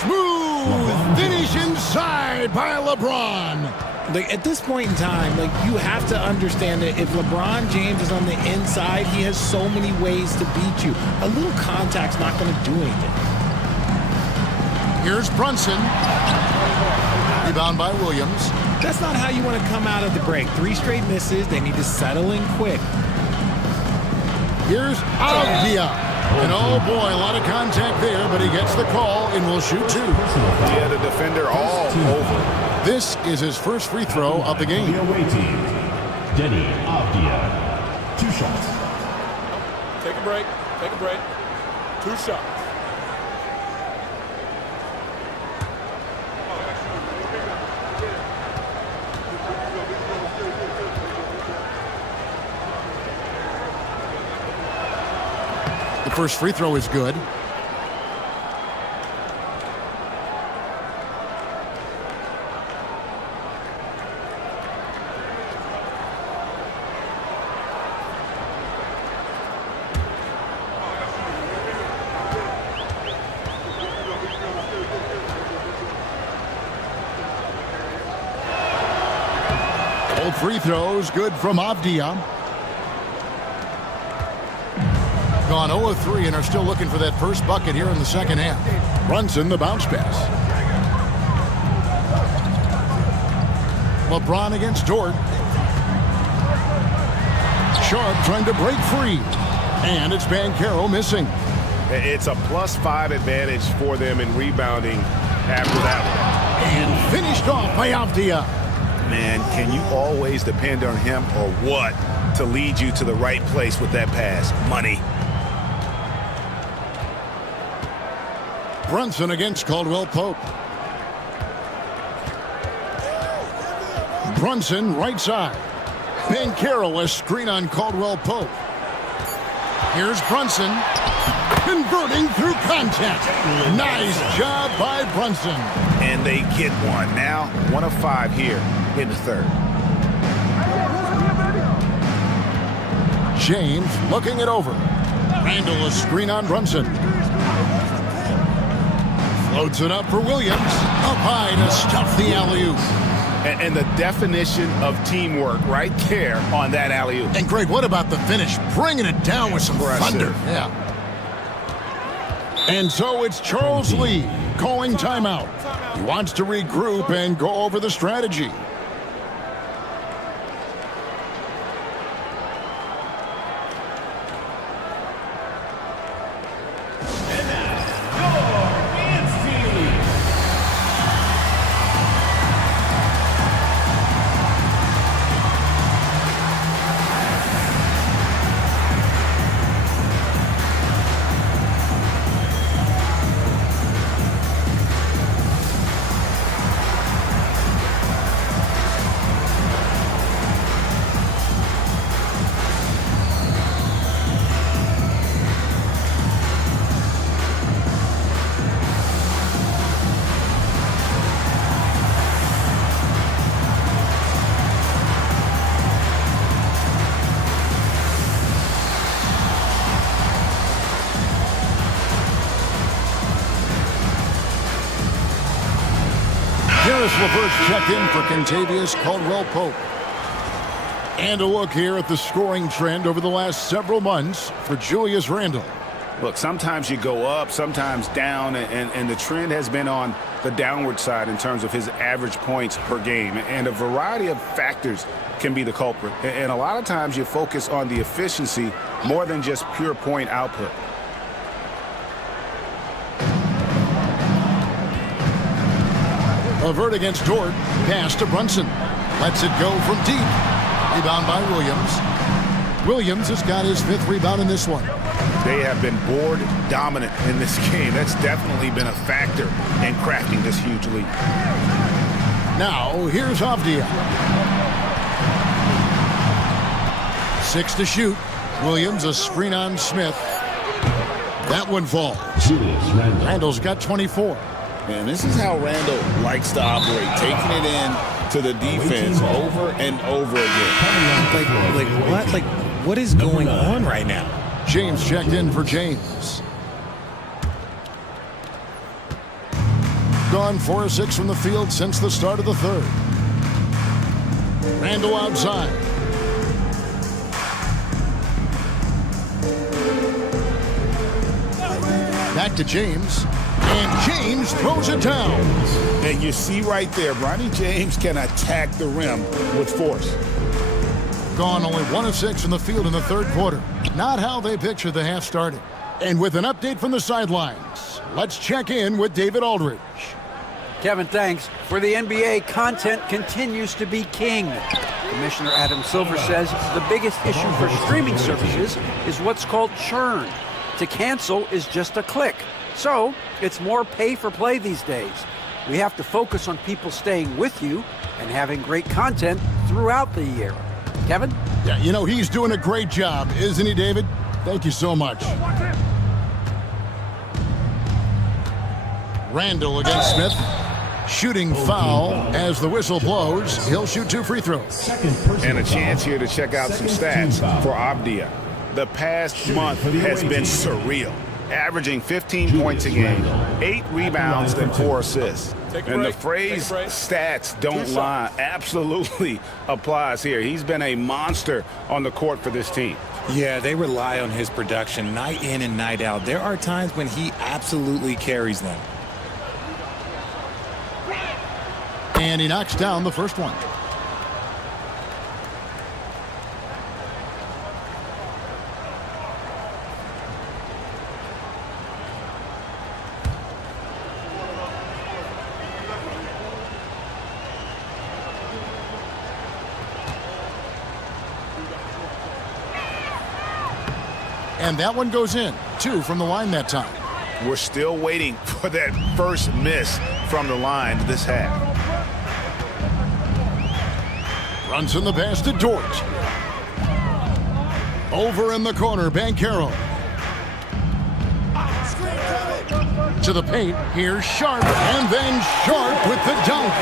Smooth finish inside by LeBron. Like, at this point in time, like, you have to understand that if LeBron James is on the inside, he has so many ways to beat you. A little contact's not going to do anything. Here's Brunson. Rebound by Williams. That's not how you want to come out of the break. 3 straight misses. They need to settle in quick. Here's Avdia. And oh boy, a lot of contact there, but he gets the call and will shoot 2. Yeah, the defender all over. This is his first free throw of the game. The away team, Denny Avdia. 2 shots. Take a break. Take a break. 2 shots. The first free throw is good. Both free throws good from Avdia. Gone 0 of 3 and are still looking for that first bucket here in the second half. Brunson, the bounce pass. LeBron against Dort. Sharp trying to break free. And it's Banchero missing. It's a +5 advantage for them in rebounding after that one. And finished off by Avdia. Man, can you always depend on him or what to lead you to the right place with that pass? Money. Brunson against Caldwell Pope. Brunson right side. Banchero a screen on Caldwell Pope. Here's Brunson. Converting through contact. Nice job by Brunson. And they get one. Now 1 of 5 here in the third. James looking it over. Randle a screen on Brunson. Loads it up for Williams. Up high to stuff the alley-oop. And the definition of teamwork right there on that alley-oop. And Greg, what about the finish? Bringing it down with some thunder. Yeah. And so it's Charles Lee calling timeout. He wants to regroup and go over the strategy. LeVert's checked in for Kentavious Caldwell-Pope. And a look here at the scoring trend over the last several months for Julius Randle. Look, sometimes you go up, sometimes down, and the trend has been on the downward side in terms of his average points per game. And a variety of factors can be the culprit. And a lot of times you focus on the efficiency more than just pure point output. LeVert against Dort. Pass to Brunson. Lets it go from deep. Rebound by Williams. Williams has got his 5th rebound in this one. They have been board dominant in this game. That's definitely been a factor in crafting this huge lead. Now, here's Avdia. 6 to shoot. Williams a screen on Smith. That one falls. Randall's got 24. Man, this is how Randall likes to operate, taking it in to the defense over and over again. What is going on right now? James checked in for James. Gone 4 of 6 from the field since the start of the third. Randall outside. Back to James. And James throws it down. And you see right there, Bronny James can attack the rim with force. Gone only 1 of 6 from the field in the third quarter. Not how they pictured the half started. And with an update from the sidelines, let's check in with David Aldridge. Kevin, thanks. For the NBA, content continues to be king. Commissioner Adam Silver says the biggest issue for streaming services is what's called churn. To cancel is just a click. So, it's more pay for play these days. We have to focus on people staying with you and having great content throughout the year. Kevin? Yeah, you know, he's doing a great job, isn't he, David? Thank you so much. Randall against Smith. Shooting foul as the whistle blows. He'll shoot 2 free throws. And a chance here to check out some stats for Avdia. The past month has been surreal. Averaging 15 points a game, 8 rebounds, and 4 assists. And the phrase stats don't lie absolutely applies here. He's been a monster on the court for this team. Yeah, they rely on his production night in and night out. There are times when he absolutely carries them. And he knocks down the first one. And that one goes in. 2 from the line that time. We're still waiting for that first miss from the line this half. Runs in the pass to Dort. Over in the corner, Banchero. To the paint, here's Sharp, and then Sharp with the dunk.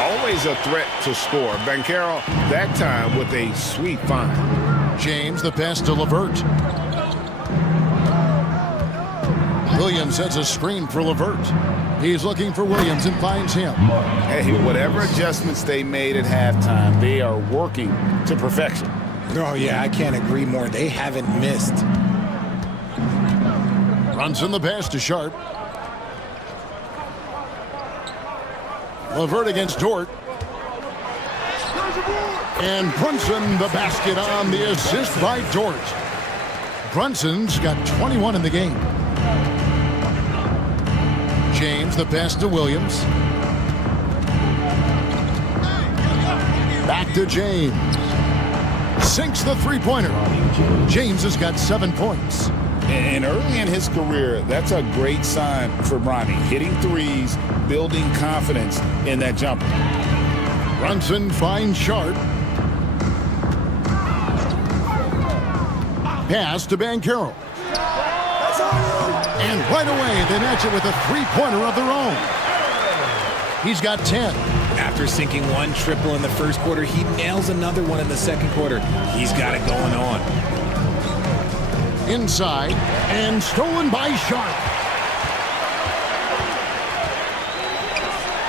Always a threat to score. Banchero, that time with a sweet find. James, the pass to LeVert. Williams sets a screen for LeVert. He's looking for Williams and finds him. Hey, whatever adjustments they made at halftime, they are working to perfection. Oh, yeah, I can't agree more. They haven't missed. Brunson the pass to Sharp. LeVert against Dort. And Brunson the basket on the assist by Dort. Brunson's got 21 in the game. James the pass to Williams. Back to James. Sinks the three-pointer. James has got 7 points. And early in his career, that's a great sign for Bronny. Hitting threes, building confidence in that jumper. Brunson finds Sharp. Pass to Banchero. And right away, they match it with a three-pointer of their own. He's got 10. After sinking one triple in the first quarter, he nails another one in the second quarter. He's got it going on. Inside, and stolen by Sharp.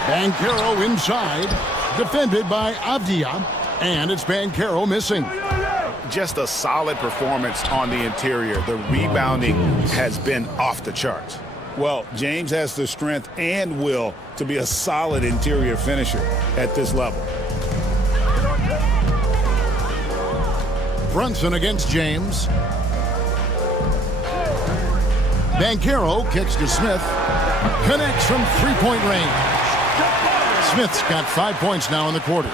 Banchero inside, defended by Avdia, and it's Banchero missing. Just a solid performance on the interior. The rebounding has been off the charts. Well, James has the strength and will to be a solid interior finisher at this level. Brunson against James. Banchero kicks to Smith. Connects from three-point range. Smith's got 5 points now in the quarter.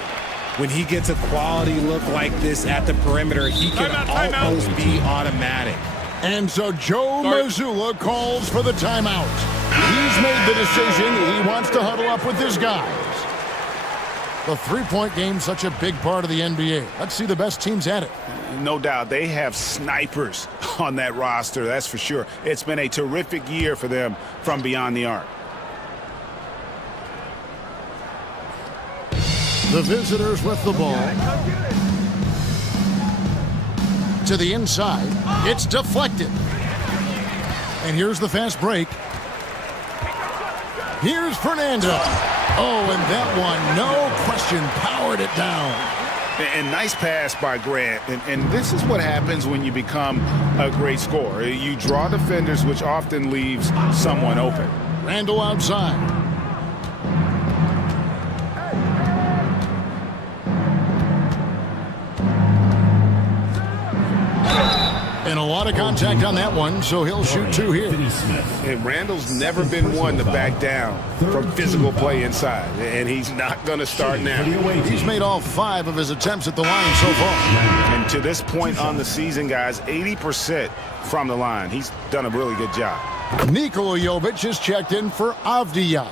When he gets a quality look like this at the perimeter, he can almost be automatic. And so Joe Mazzulla calls for the timeout. He's made the decision. He wants to huddle up with his guys. The three-point game's such a big part of the NBA. Let's see the best teams at it. No doubt, they have snipers on that roster, that's for sure. It's been a terrific year for them from beyond the arc. The visitors with the ball. To the inside. It's deflected. And here's the fast break. Here's Fernando. Oh, and that one, no question, powered it down. And nice pass by Grant. And this is what happens when you become a great scorer. You draw defenders, which often leaves someone open. Randall outside. And a lot of contact on that one, so he'll shoot two here. And Randall's never been one to back down from physical play inside, and he's not going to start now. He's made all 5 of his attempts at the line so far. And to this point on the season, guys, 80% from the line. He's done a really good job. Nikola Jovic is checked in for Avdia.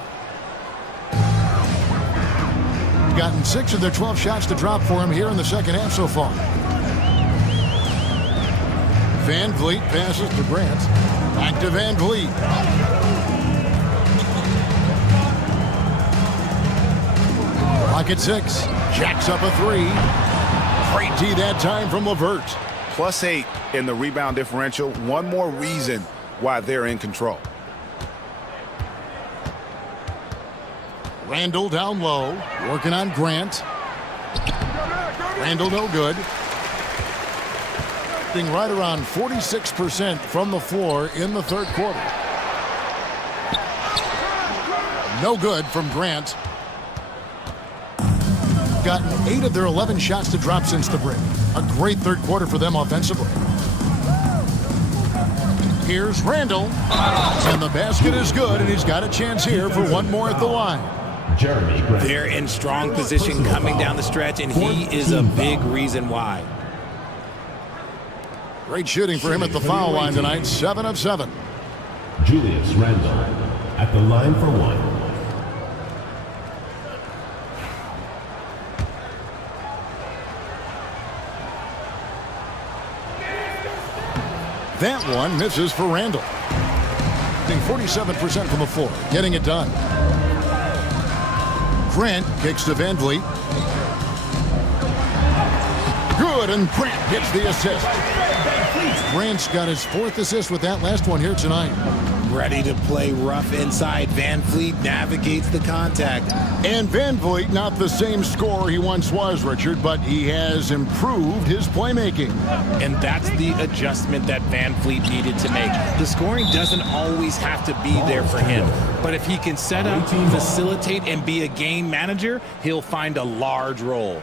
Gotten 6 of their 12 shots to drop for him here in the second half so far. Van Vliet passes to Grant. Back to Van Vliet. Clock at 6. Jacks up a 3. Great D that time from LeVert. +8 in the rebound differential. One more reason why they're in control. Randall down low. Working on Grant. Randall no good. Right around 46% from the floor in the third quarter. No good from Grant. Gotten 8 of their 11 shots to drop since the break. A great third quarter for them offensively. Here's Randall. And the basket is good, and he's got a chance here for one more at the line. They're in strong position coming down the stretch, and he is a big reason why. Great shooting for him at the foul line tonight. 7 of 7. Julius Randle at the line for 1. That one misses for Randall. Shooting 47% from the floor. Getting it done. Grant kicks to Van Vliet. Good, and Grant gets the assist. Grant's got his 4th assist with that last one here tonight. Ready to play rough inside. Van Vliet navigates the contact. And Van Vliet, not the same scorer he once was, Richard, but he has improved his playmaking. And that's the adjustment that Van Vliet needed to make. The scoring doesn't always have to be there for him. But if he can set up, facilitate, and be a game manager, he'll find a large role.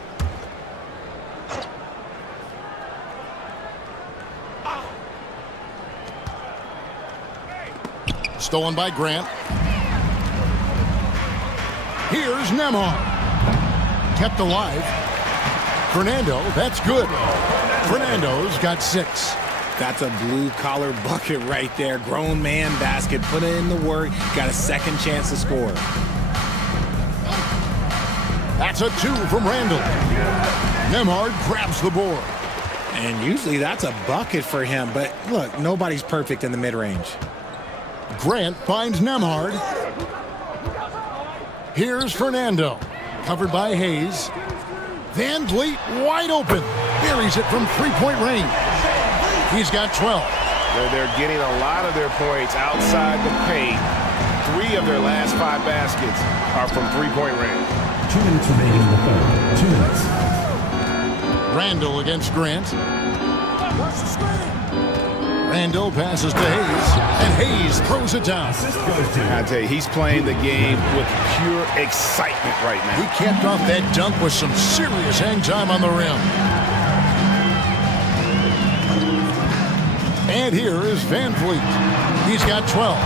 Stolen by Grant. Here's Nembhard. Kept alive. Fernando, that's good. Fernando's got 6. That's a blue-collar bucket right there. Grown man basket. Put in the work. Got a second chance to score. That's a 2 from Randall. Nembhard grabs the board. And usually that's a bucket for him. But look, nobody's perfect in the mid-range. Grant finds Nembhard. Here's Fernando. Covered by Hayes. Van Vliet wide open. Buries it from three-point range. He's got 12. They're getting a lot of their points outside the paint. 3 of their last 5 baskets are from three-point range. 2 minutes remaining in the third. 2 minutes. Randall against Grant. Randall passes to Hayes, and Hayes throws it down. I tell you, he's playing the game with pure excitement right now. He capped off that dunk with some serious hang time on the rim. And here is Van Vliet. He's got 12.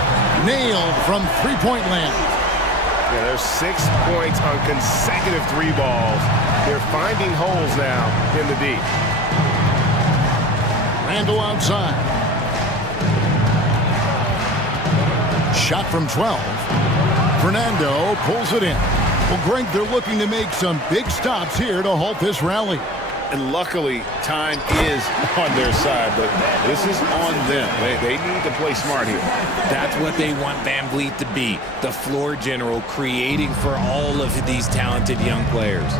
Nailed from three-point land. Yeah, there's 6 points on consecutive 3 balls. They're finding holes now in the D. Randall outside. Shot from 12. Fernando pulls it in. Well, Greg, they're looking to make some big stops here to halt this rally. And luckily, time is on their side, but this is on them. They need to play smart here. That's what they want Van Vliet to be, the floor general, creating for all of these talented young players.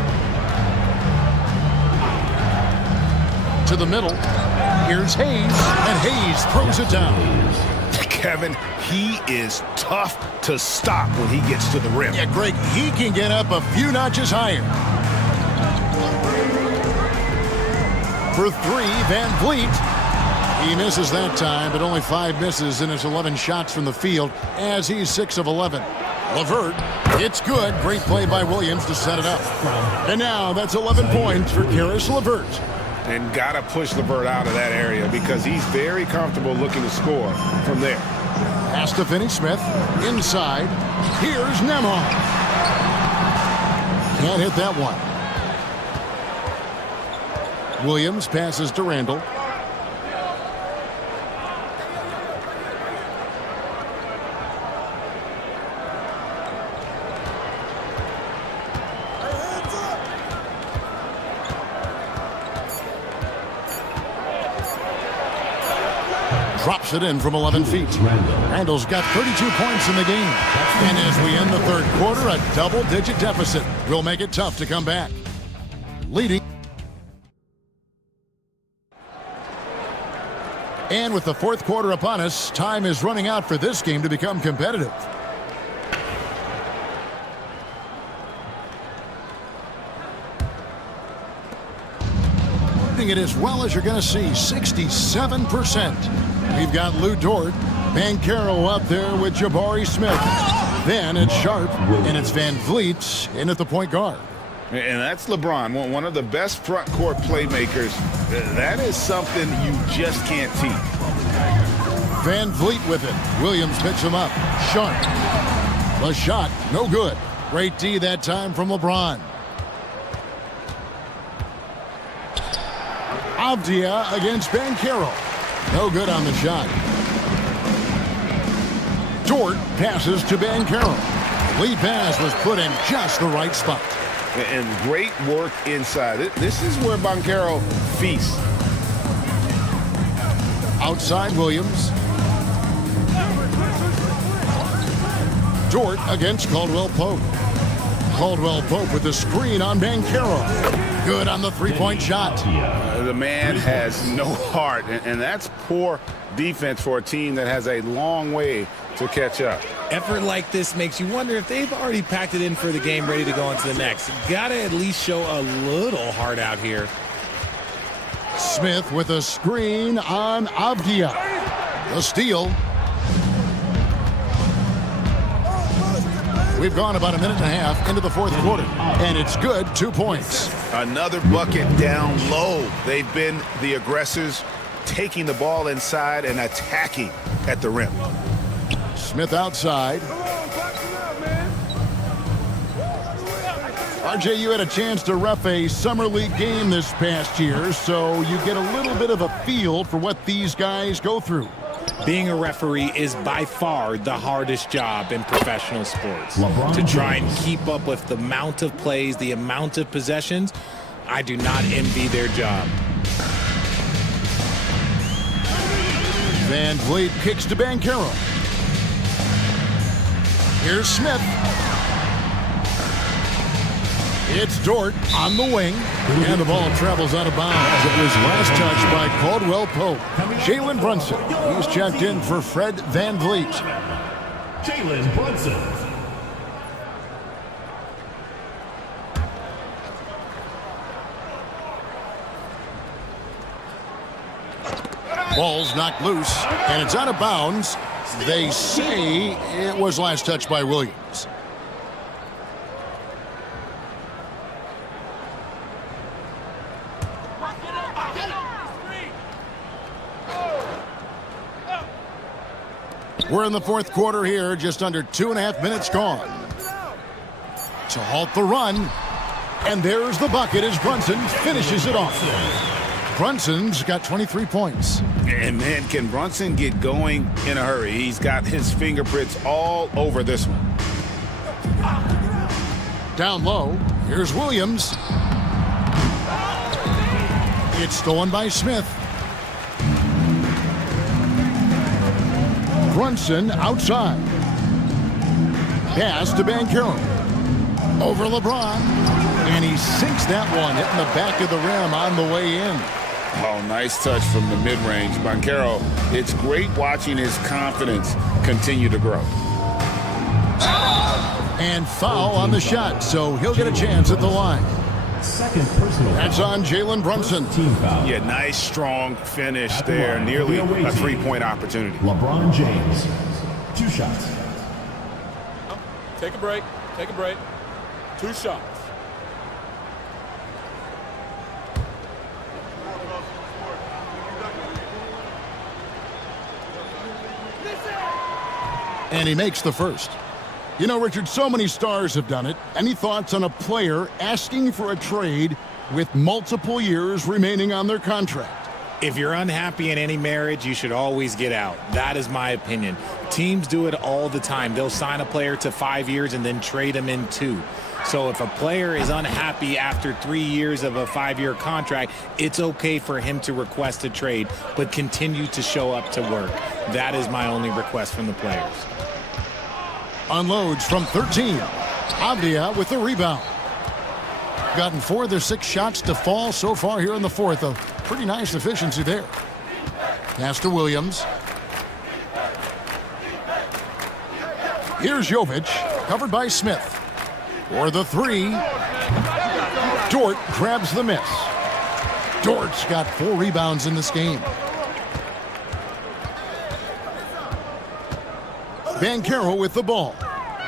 To the middle. Here's Hayes, and Hayes throws it down. Kevin, he is tough to stop when he gets to the rim. Yeah, Greg, he can get up a few notches higher. For 3, Van Vliet. He misses that time, but only 5 misses in his 11 shots from the field as he's 6 of 11. LeVert, it's good. Great play by Williams to set it up. And now that's 11 points for Caris LeVert. And got to push LeVert out of that area because he's very comfortable looking to score from there. Pass to Finney-Smith. Inside. Here's Nembhard. Can't hit that one. Williams passes to Randall. Drops it in from 11 feet. Randall's got 32 points in the game. And as we end the third quarter, a double-digit deficit will make it tough to come back. Leading. And with the fourth quarter upon us, time is running out for this game to become competitive. It as well as you're going to see, 67%. We've got Lou Dort, Banchero up there with Jabari Smith. Then it's Sharp, and it's Van Vliet in at the point guard. And that's LeBron, one of the best front court playmakers. That is something you just can't teach. Van Vliet with it. Williams picks him up. Sharp. The shot, no good. Great D that time from LeBron. Avdia against Banchero. No good on the shot. Dort passes to Banchero. Lead pass was put in just the right spot. And great work inside. This is where Banchero feasts. Outside Williams. Dort against Caldwell Pope. Caldwell Pope with the screen on Banchero. Good on the three-point shot. The man has no heart, and that's poor defense for a team that has a long way to catch up. Effort like this makes you wonder if they've already packed it in for the game, ready to go into the next. Gotta at least show a little heart out here. Smith with a screen on Avdia. The steal. We've gone about a minute and a half into the fourth quarter, and it's good, 2 points. Another bucket down low. They've been the aggressors, taking the ball inside and attacking at the rim. Smith outside. RJ, you had a chance to ref a Summer League game this past year, so you get a little bit of a feel for what these guys go through. Being a referee is by far the hardest job in professional sports. To try and keep up with the amount of plays, the amount of possessions, I do not envy their job. Van Vliet kicks to Banchero. Here's Smith. It's Dort on the wing, and the ball travels out of bounds. It was last touched by Caldwell Pope. Jalen Brunson, he's checked in for Fred Van Vliet. Jalen Brunson. Ball's knocked loose, and it's out of bounds. They say it was last touched by Williams. We're in the fourth quarter here, just under 2.5 minutes gone. To halt the run, and there's the bucket as Brunson finishes it off. Brunson's got 23 points. And man, can Brunson get going in a hurry? He's got his fingerprints all over this one. Down low, here's Williams. It's stolen by Smith. Brunson outside. Pass to Banchero. Over LeBron. And he sinks that one, hitting the back of the rim on the way in. Oh, nice touch from the mid-range. Banchero, it's great watching his confidence continue to grow. And foul on the shot, so he'll get a chance at the line. Second personal. That's on Jalen Brunson. Team foul. Yeah, nice strong finish there. Nearly a three-point opportunity. LeBron James. 2 shots. Take a break. Take a break. 2 shots. And he makes the first. You know, Richard, so many stars have done it. Any thoughts on a player asking for a trade with multiple years remaining on their contract? If you're unhappy in any marriage, you should always get out. That is my opinion. Teams do it all the time. They'll sign a player to 5 years and then trade him in 2. So if a player is unhappy after 3 years of a 5-year contract, it's okay for him to request a trade, but continue to show up to work. That is my only request from the players. Unloads from 13. Avdia with the rebound. Gotten 4 of their 6 shots to fall so far here in the fourth. A pretty nice efficiency there. Pass to Williams. Here's Jovic, covered by Smith. For the 3. Dort grabs the miss. Dort's got 4 rebounds in this game. Banchero with the ball.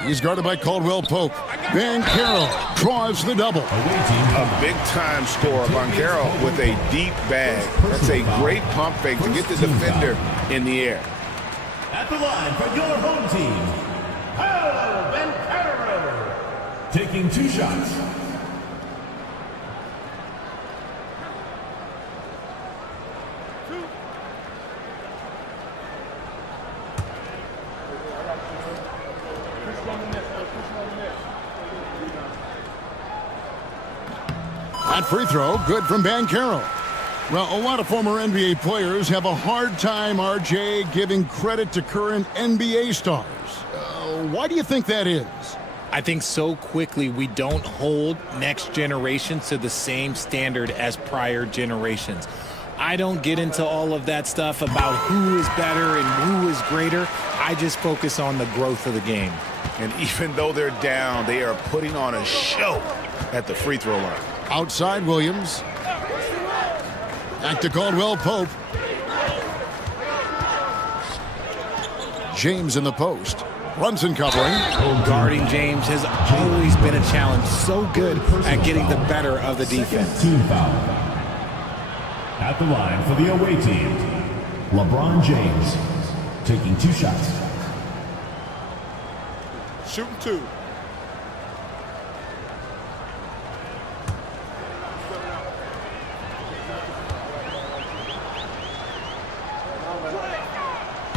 He's guarded by Caldwell Pope. Banchero draws the double. A big-time scorer. Banchero with a deep bag. That's a great pump fake to get the defender in the air. At the line for your home team, Banchero. Taking 2 shots. That free throw, good from Banchero. Well, a lot of former NBA players have a hard time, RJ, giving credit to current NBA stars. Why do you think that is? I think so quickly we don't hold next generation to the same standard as prior generations. I don't get into all of that stuff about who is better and who is greater. I just focus on the growth of the game. And even though they're down, they are putting on a show at the free throw line. Outside Williams. Back to Caldwell Pope. James in the post. Brunson covering. Guarding James has always been a challenge. So good at getting the better of the defense. Team foul. At the line for the away team, LeBron James taking 2 shots. Shooting 2.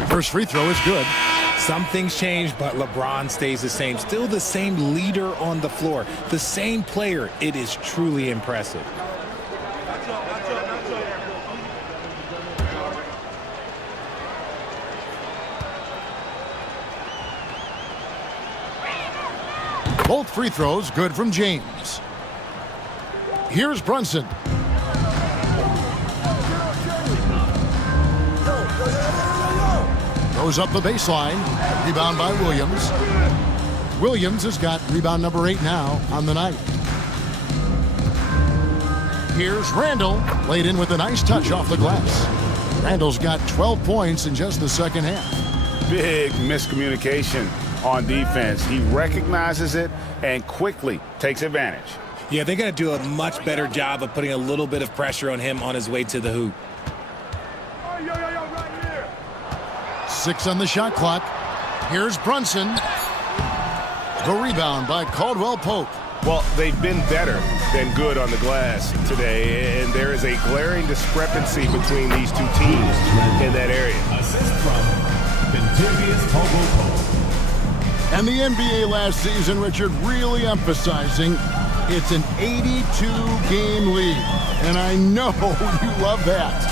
First free throw is good. Some things change, but LeBron stays the same. Still the same leader on the floor. The same player. It is truly impressive. Both free throws good from James. Here's Brunson. Goes up the baseline. Rebound by Williams. Williams has got rebound number 8 now on the night. Here's Randall. Laid in with a nice touch off the glass. Randall's got 12 points in just the second half. Big miscommunication on defense. He recognizes it and quickly takes advantage. Yeah, they got to do a much better job of putting a little bit of pressure on him on his way to the hoop. 6 on the shot clock. Here's Brunson. The rebound by Caldwell Pope. Well, they've been better than good on the glass today, and there is a glaring discrepancy between these two teams in that area. Assist from Bentavious Caldwell Pope. And the NBA last season, Richard, really emphasizing it's an 82-game league. And I know you love that.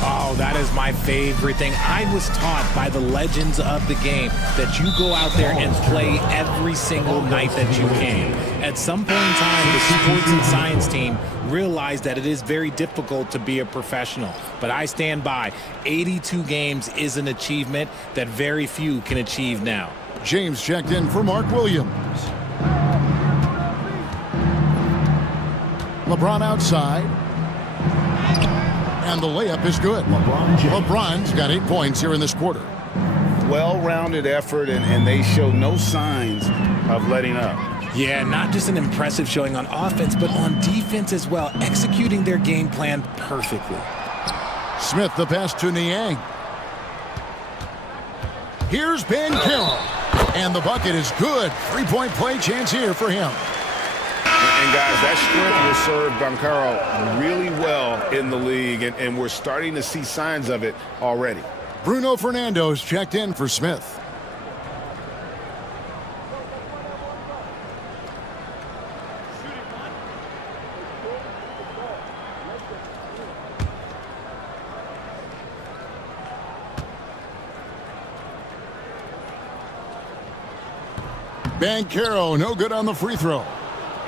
Oh, that is my favorite thing. I was taught by the legends of the game that you go out there and play every single night that you can. At some point in time, the sports and science team realized that it is very difficult to be a professional. But I stand by. 82 games is an achievement that very few can achieve now. James checked in for Mark Williams. LeBron outside. And the layup is good. LeBron's got 8 points here in this quarter. Well-rounded effort, and they show no signs of letting up. Yeah, not just an impressive showing on offense, but on defense as well, executing their game plan perfectly. Smith, the pass to Niang. Here's Ben Carroll. And the bucket is good. 3-point play chance here for him. And guys, that strength will serve Bancaro really well in the league, and we're starting to see signs of it already. Bruno Fernando's checked in for Smith. Bancaro, no good on the free throw.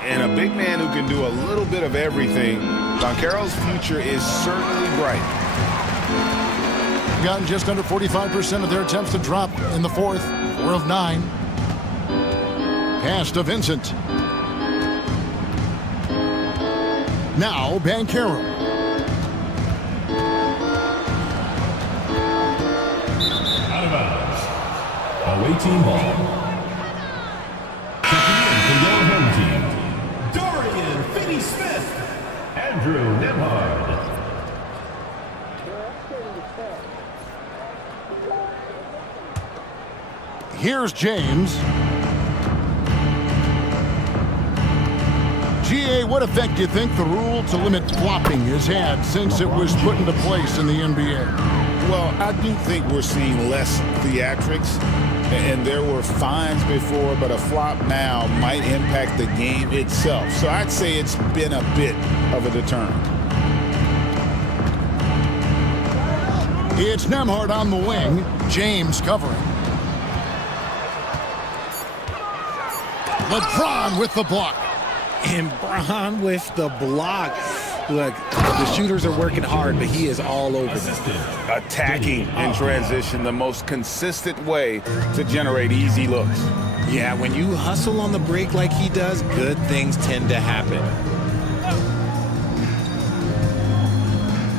And a big man who can do a little bit of everything. Bancaro's future is certainly bright. Gotten just under 45% of their attempts to drop in the fourth. 4 of 9. Pass to Vincent. Now Bancaro. Out of bounds. Away team ball. Checking in for your home team, Dorian Finney-Smith, Andrew Nemhard. Here's James. GA, what effect do you think the rule to limit flopping has had since it was put into place in the NBA? Well, I do think we're seeing less theatrics, and there were fines before, but a flop now might impact the game itself. So I'd say it's been a bit of a deterrent. It's Nemhard on the wing. James covering. LeBron with the block. And Bron with the block. Look, the shooters are working hard, but he is all over them. Attacking in transition, the most consistent way to generate easy looks. Yeah, when you hustle on the break like he does, good things tend to happen.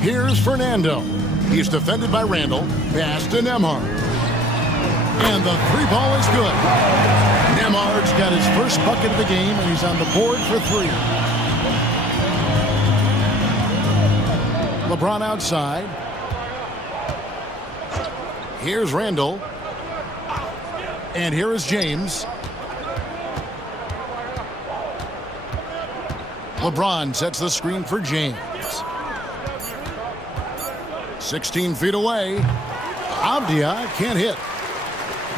Here's Fernando. He's defended by Randall. Pass to Nembhard. And the three ball is good. Nembhard's got his first bucket of the game, and he's on the board for three. LeBron outside. Here's Randall. And here is James. LeBron sets the screen for James. 16 feet away. Avdia can't hit.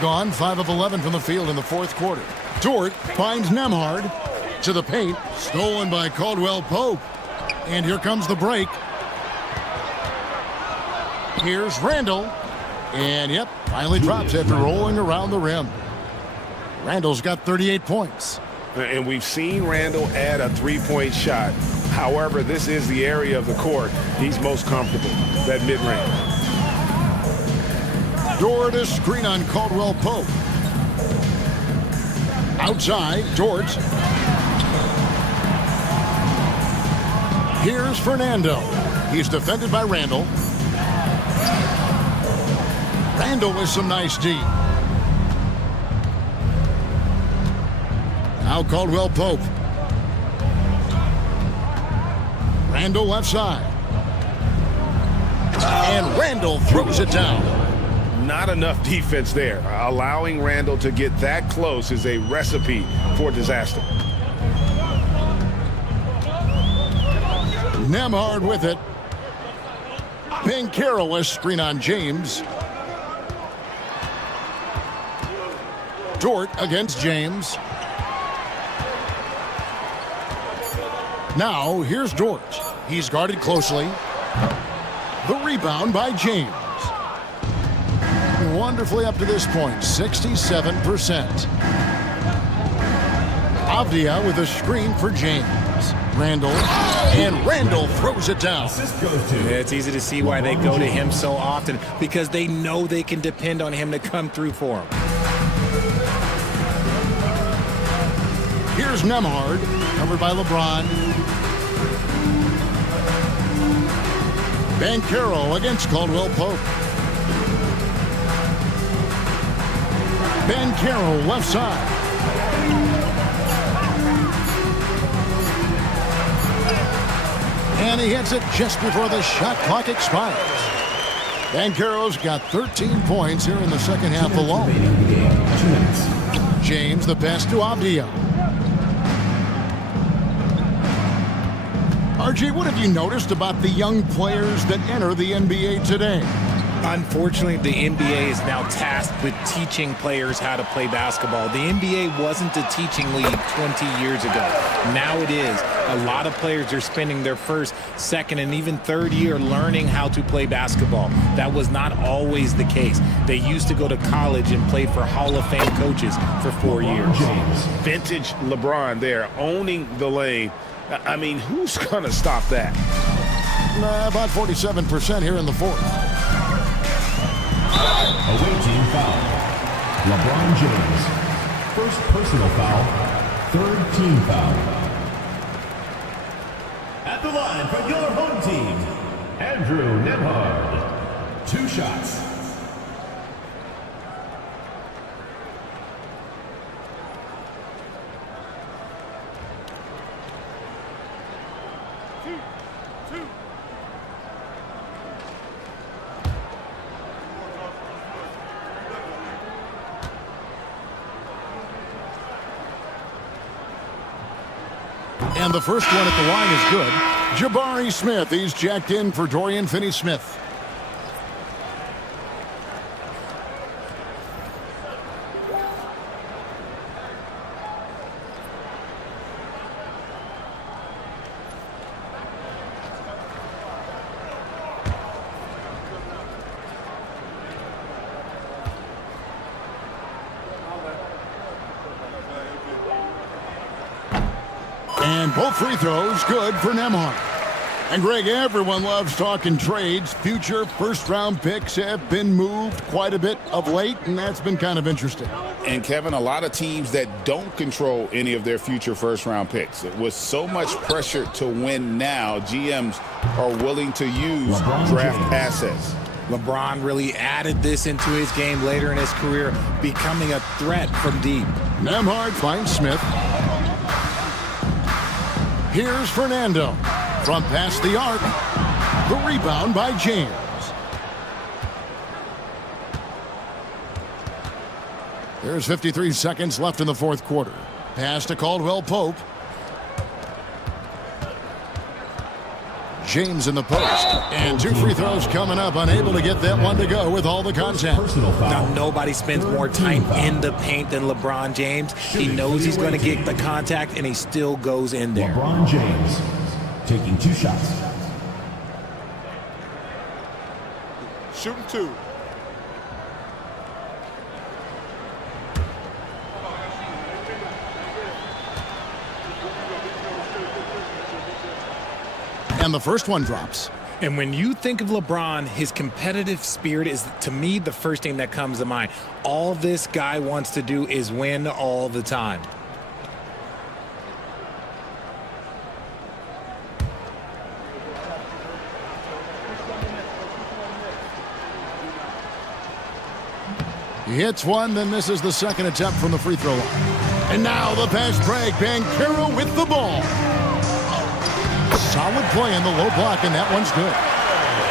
Gone 5 of 11 from the field in the fourth quarter. Dort finds Nembhard to the paint. Stolen by Caldwell Pope. And here comes the break. Here's Randall. And yep, finally drops after rolling around the rim. Randall's got 38 points. And we've seen Randall add a three-point shot. However, this is the area of the court he's most comfortable, that mid-range. Dort a screen on Caldwell Pope. Outside, Dort. Here's Fernando. He's defended by Randall. Randall with some nice D. Now Caldwell Pope. Randall left side. And Randall throws it down. Not enough defense there. Allowing Randall to get that close is a recipe for disaster. Nembhard with it. Banchero a screen on James. Dort against James. Now here's Dort. He's guarded closely. The rebound by James. Wonderfully up to this point, 67%. Avdia with a screen for James. Randall, and Randall throws it down. It's easy to see why they go to him so often, because they know they can depend on him to come through for them. Here's Nembhard, covered by LeBron. Banchero against Caldwell Pope. Banchero left side. And he hits it just before the shot clock expires. Banchero's got 13 points here in the second half alone. James the pass to Avdia. RJ, what have you noticed about the young players that enter the NBA today? Unfortunately, the NBA is now tasked with teaching players how to play basketball. The NBA wasn't a teaching league 20 years ago. Now it is. A lot of players are spending their first, second, and even third year learning how to play basketball. That was not always the case. They used to go to college and play for Hall of Fame coaches for 4 years. Vintage LeBron there, owning the lane. I mean, who's going to stop that? About 47% here in the fourth. Awaiting foul. LeBron James. First personal foul. Third team foul. At the line for your home team, Andrew Nembhard. 2 shots. And the first one at the line is good. Jabari Smith, he's jacked in for Dorian Finney-Smith. both free throws good for Nembhard. And Greg, everyone loves talking trades. Future first-round picks have been moved quite a bit of late, and that's been kind of interesting. And Kevin, a lot of teams that don't control any of their future first-round picks. With so much pressure to win now, GMs are willing to use draft assets. LeBron really added this into his game later in his career, becoming a threat from deep. Nembhard finds Smith. Here's Fernando. From past the arc, the rebound by James. There's 53 seconds left in the fourth quarter. Pass to Caldwell Pope. James in the post. And 2 free throws coming up. Unable to get that one to go with all the contact. Now, nobody spends more time in the paint than LeBron James. He knows he's going to get the contact, and he still goes in there. LeBron James taking 2 shots. Shooting 2. And the first one drops. And when you think of LeBron, his competitive spirit is, to me, the first thing that comes to mind. All this guy wants to do is win all the time. He hits one, then misses the second attempt from the free throw line. And now the pass break. Banchero with the ball. Solid play in the low block, and that one's good.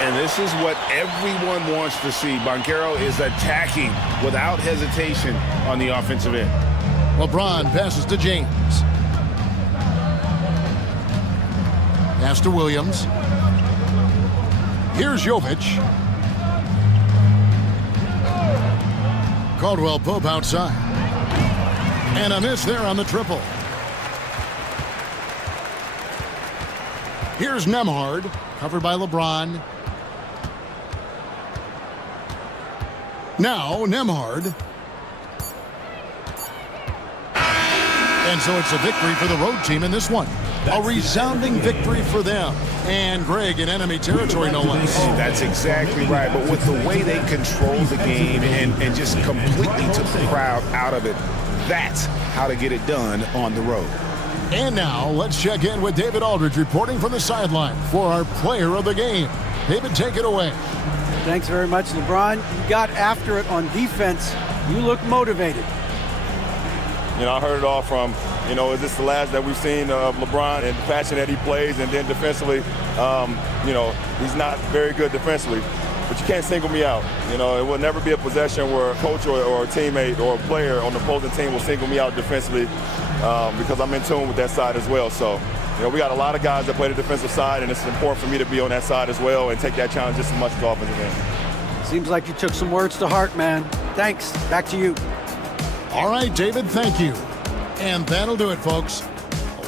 And this is what everyone wants to see. Banchero is attacking without hesitation on the offensive end. LeBron passes to James. Pass to Williams. Here's Jovic. Caldwell Pope outside. And a miss there on the triple. Here's Nembhard, covered by LeBron. Now Nembhard. And so it's a victory for the road team in this one. A resounding victory for them. And Greg in enemy territory, no less. That's exactly right. But with the way they controlled the game and just completely took the crowd out of it, that's how to get it done on the road. And now let's check in with David Aldridge reporting from the sideline for our player of the game. David, take it away. Thanks very much, LeBron. You got after it on defense. You look motivated. You know, I heard it all from, is this the last that we've seen of LeBron and the passion that he plays? And then defensively, he's not very good defensively. But you can't single me out. It will never be a possession where a coach or a teammate or a player on the opposing team will single me out defensively because I'm in tune with that side as well. So, we got a lot of guys that play the defensive side, and it's important for me to be on that side as well and take that challenge just as much as the offensive end. Seems like you took some words to heart, man. Thanks. Back to you. All right, David, thank you. And that'll do it, folks.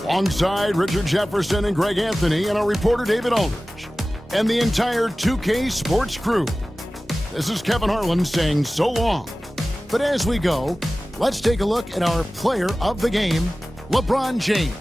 Alongside Richard Jefferson and Greg Anthony and our reporter David Aldridge and the entire 2K Sports crew, this is Kevin Harlan saying so long. But as we go, let's take a look at our player of the game, LeBron James.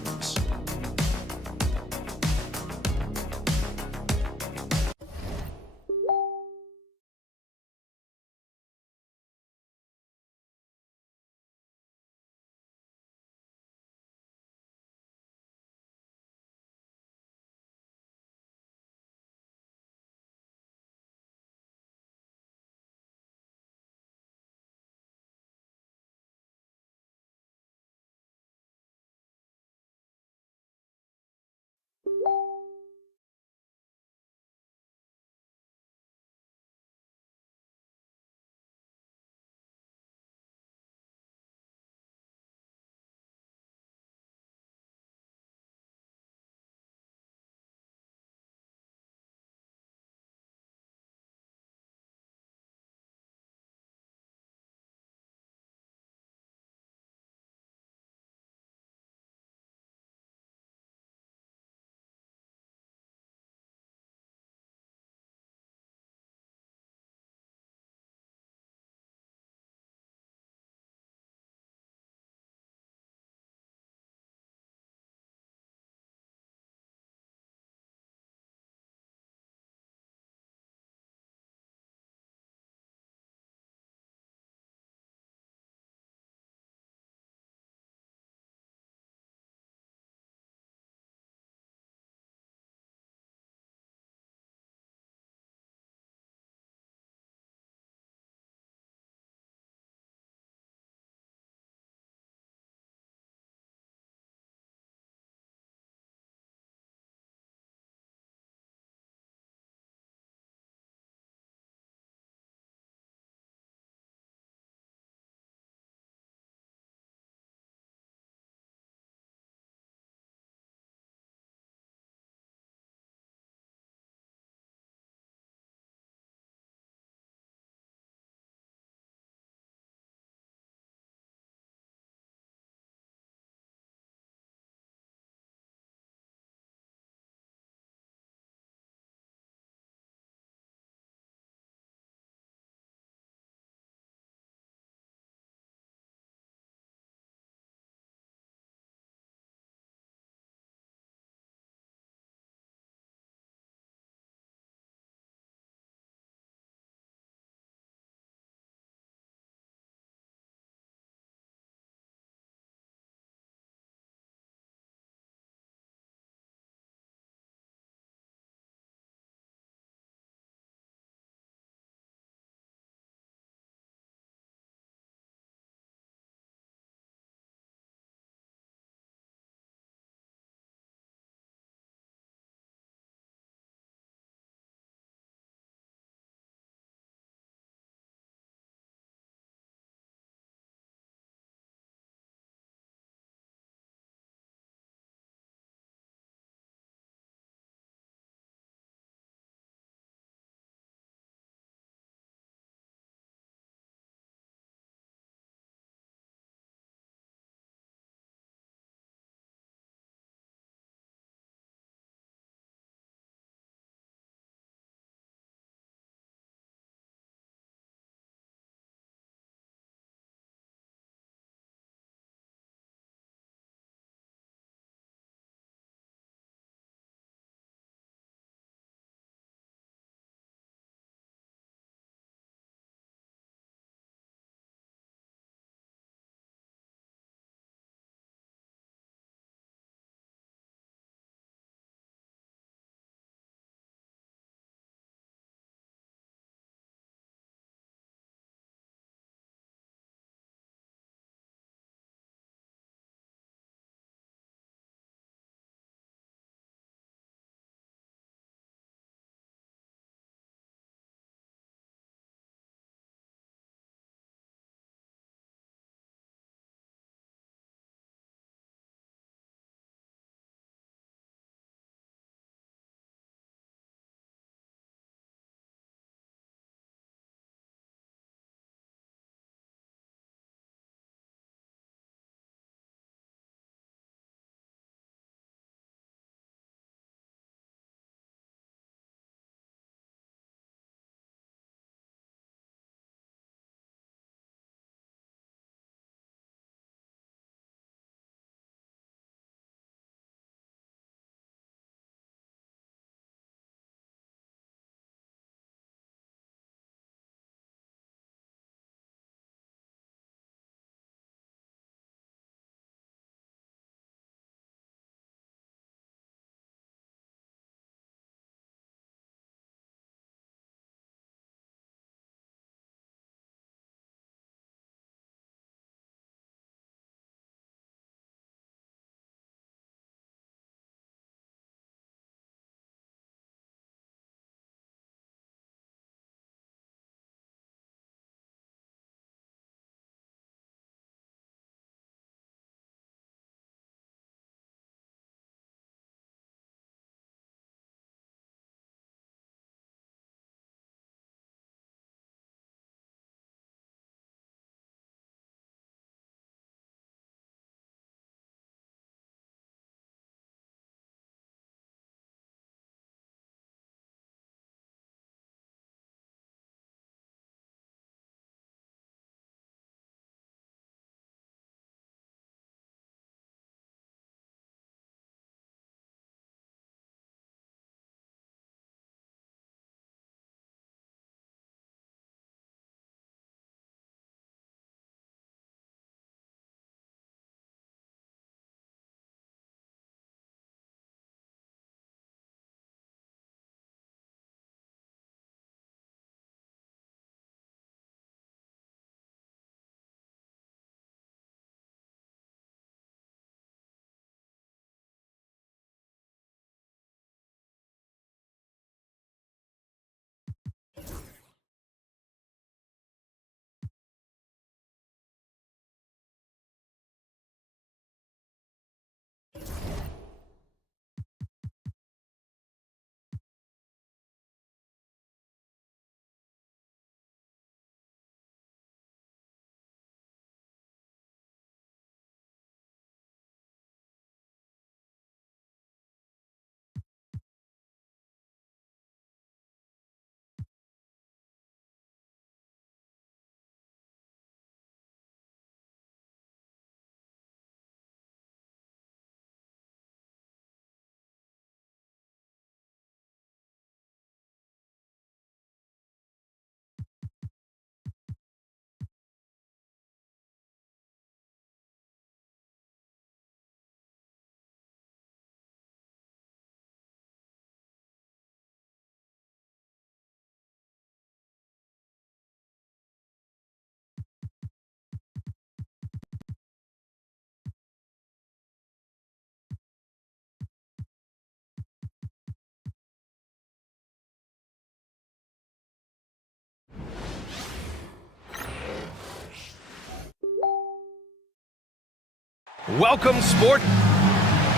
Welcome, sport.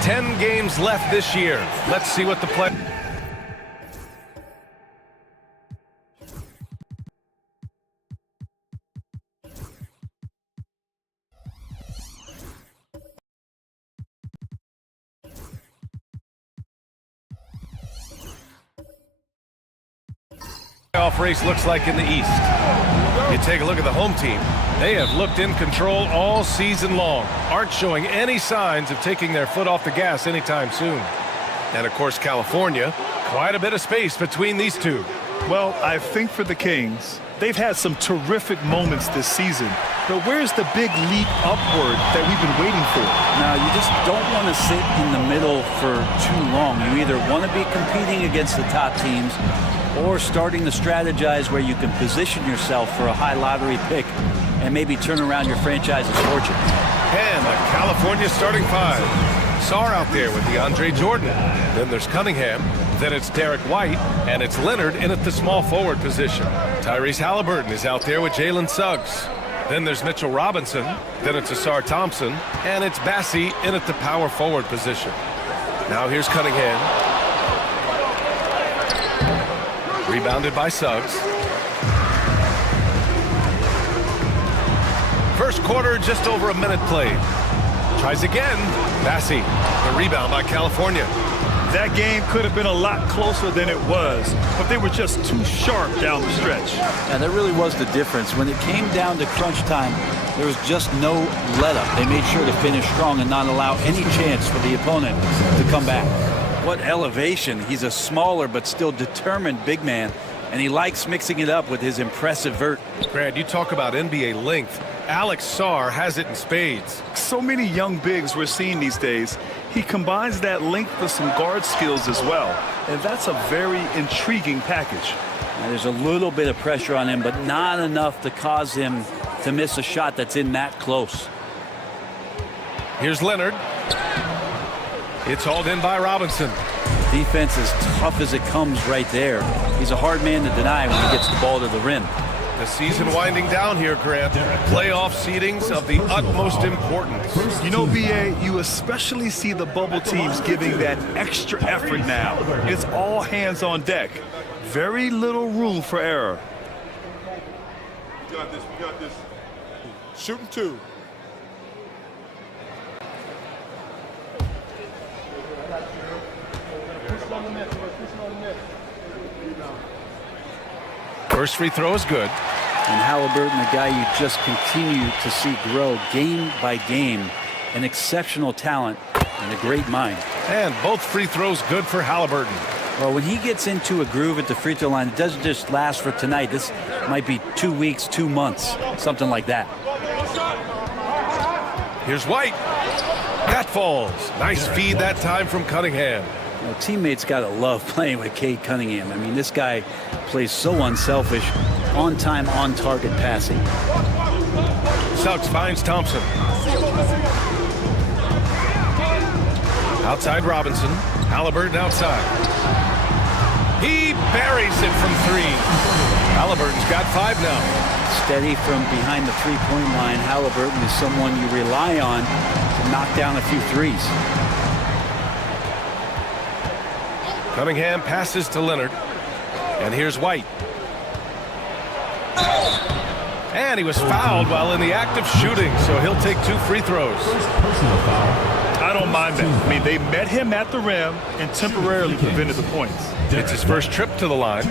10 games left this year. Let's see what the play. Playoff race looks like in the East. You take a look at the home team. They have looked in control all season long, aren't showing any signs of taking their foot off the gas anytime soon. And of course, California, quite a bit of space between these two. Well, I think for the Kings, they've had some terrific moments this season. But where's the big leap upward that we've been waiting for? Now, you just don't want to sit in the middle for too long. You either want to be competing against the top teams or starting to strategize where you can position yourself for a high lottery pick and maybe turn around your franchise's fortune. And the California starting five. Sarr out there with DeAndre Jordan. Then there's Cunningham. Then it's Derek White. And it's Leonard in at the small forward position. Tyrese Halliburton is out there with Jalen Suggs. Then there's Mitchell Robinson. Then it's Asar Thompson. And it's Bassey in at the power forward position. Now here's Cunningham. Rebounded by Suggs. First quarter, just over a minute played. Tries again. Bassey. The rebound by California. That game could have been a lot closer than it was, but they were just too sharp down the stretch. And that really was the difference. When it came down to crunch time, there was just no let-up. They made sure to finish strong and not allow any chance for the opponent to come back. What elevation. He's a smaller but still determined big man, and he likes mixing it up with his impressive vert. Grant, you talk about NBA length. Alex Sarr has it in spades. So many young bigs we're seeing these days. He combines that length with some guard skills as well, and that's a very intriguing package. Now, there's a little bit of pressure on him, but not enough to cause him to miss a shot that's in that close. Here's Leonard. It's hauled in by Robinson. Defense as tough as it comes right there. He's a hard man to deny when he gets the ball to the rim. The season winding down here, Grant. Playoff seedings of the utmost importance. You know, BA, you especially see the bubble teams giving that extra effort now. It's all hands on deck. Very little room for error. We got this. We got this. Shooting two. First free throw is good. And Halliburton, a guy you just continue to see grow game by game. An exceptional talent and a great mind. And both free throws good for Halliburton. Well, when he gets into a groove at the free throw line, it doesn't just last for tonight. This might be 2 weeks, 2 months, something like that. Here's White. That falls. Nice feed that time from Cunningham. You know, teammates got to love playing with Cade Cunningham. I mean, this guy plays so unselfish, on time, on target passing. Suggs finds Thompson. Outside Robinson. Halliburton outside. He buries it from three. Halliburton's got 5 now. Steady from behind the three-point line. Halliburton is someone you rely on to knock down a few threes. Cunningham passes to Leonard. And here's White. And he was fouled while in the act of shooting, so he'll take 2 free throws. I don't mind that. I mean, they met him at the rim and temporarily prevented the points. It's his first trip to the line.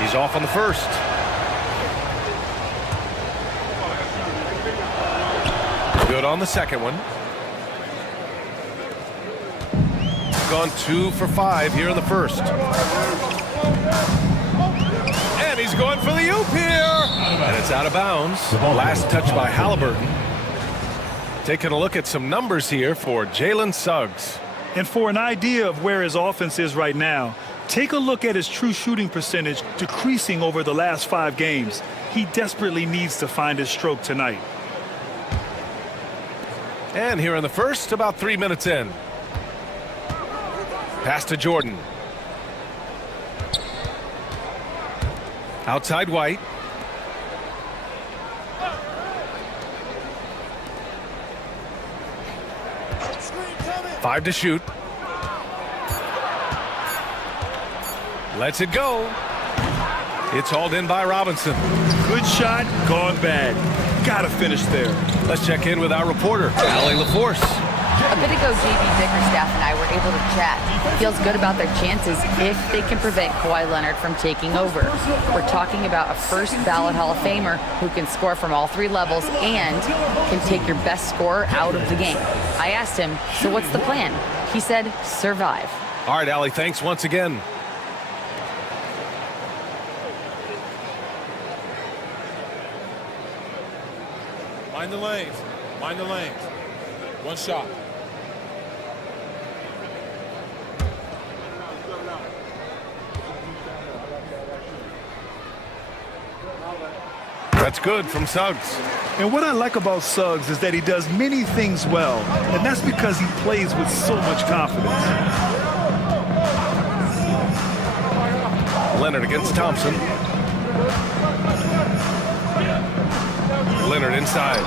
He's off on the first. Good on the second one. Gone 2 for 5 here in the first. And he's going for the oop here. And it's out of bounds. Last touch by Halliburton. Taking a look at some numbers here for Jalen Suggs. And for an idea of where his offense is right now, take a look at his true shooting percentage decreasing over the last 5 games. He desperately needs to find his stroke tonight. And here in the first, about 3 minutes in. Pass to Jordan. Outside White. 5 to shoot. Lets it go. It's hauled in by Robinson. Good shot, gone bad. Gotta finish there. Let's check in with our reporter, Allie LaForce. A bit ago, JB Bickerstaff and I were able to chat. Feels good about their chances if they can prevent Kawhi Leonard from taking over. We're talking about a first ballot Hall of Famer who can score from all 3 levels and can take your best scorer out of the game. I asked him, so what's the plan? He said, survive. All right, Allie, thanks once again. Mind the lanes. Mind the lanes. One shot. That's good from Suggs. And what I like about Suggs is that he does many things well, and that's because he plays with so much confidence. Leonard against Thompson. Leonard inside.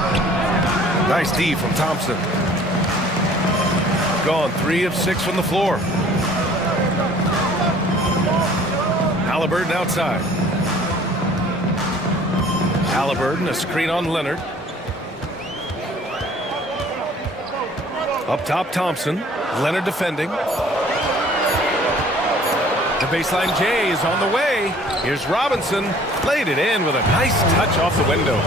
Nice D from Thompson. Gone 3 of 6 from the floor. Halliburton outside. Halliburton, a screen on Leonard. Up top, Thompson. Leonard defending. The baseline J is on the way. Here's Robinson. Laid it in with a nice touch off the window.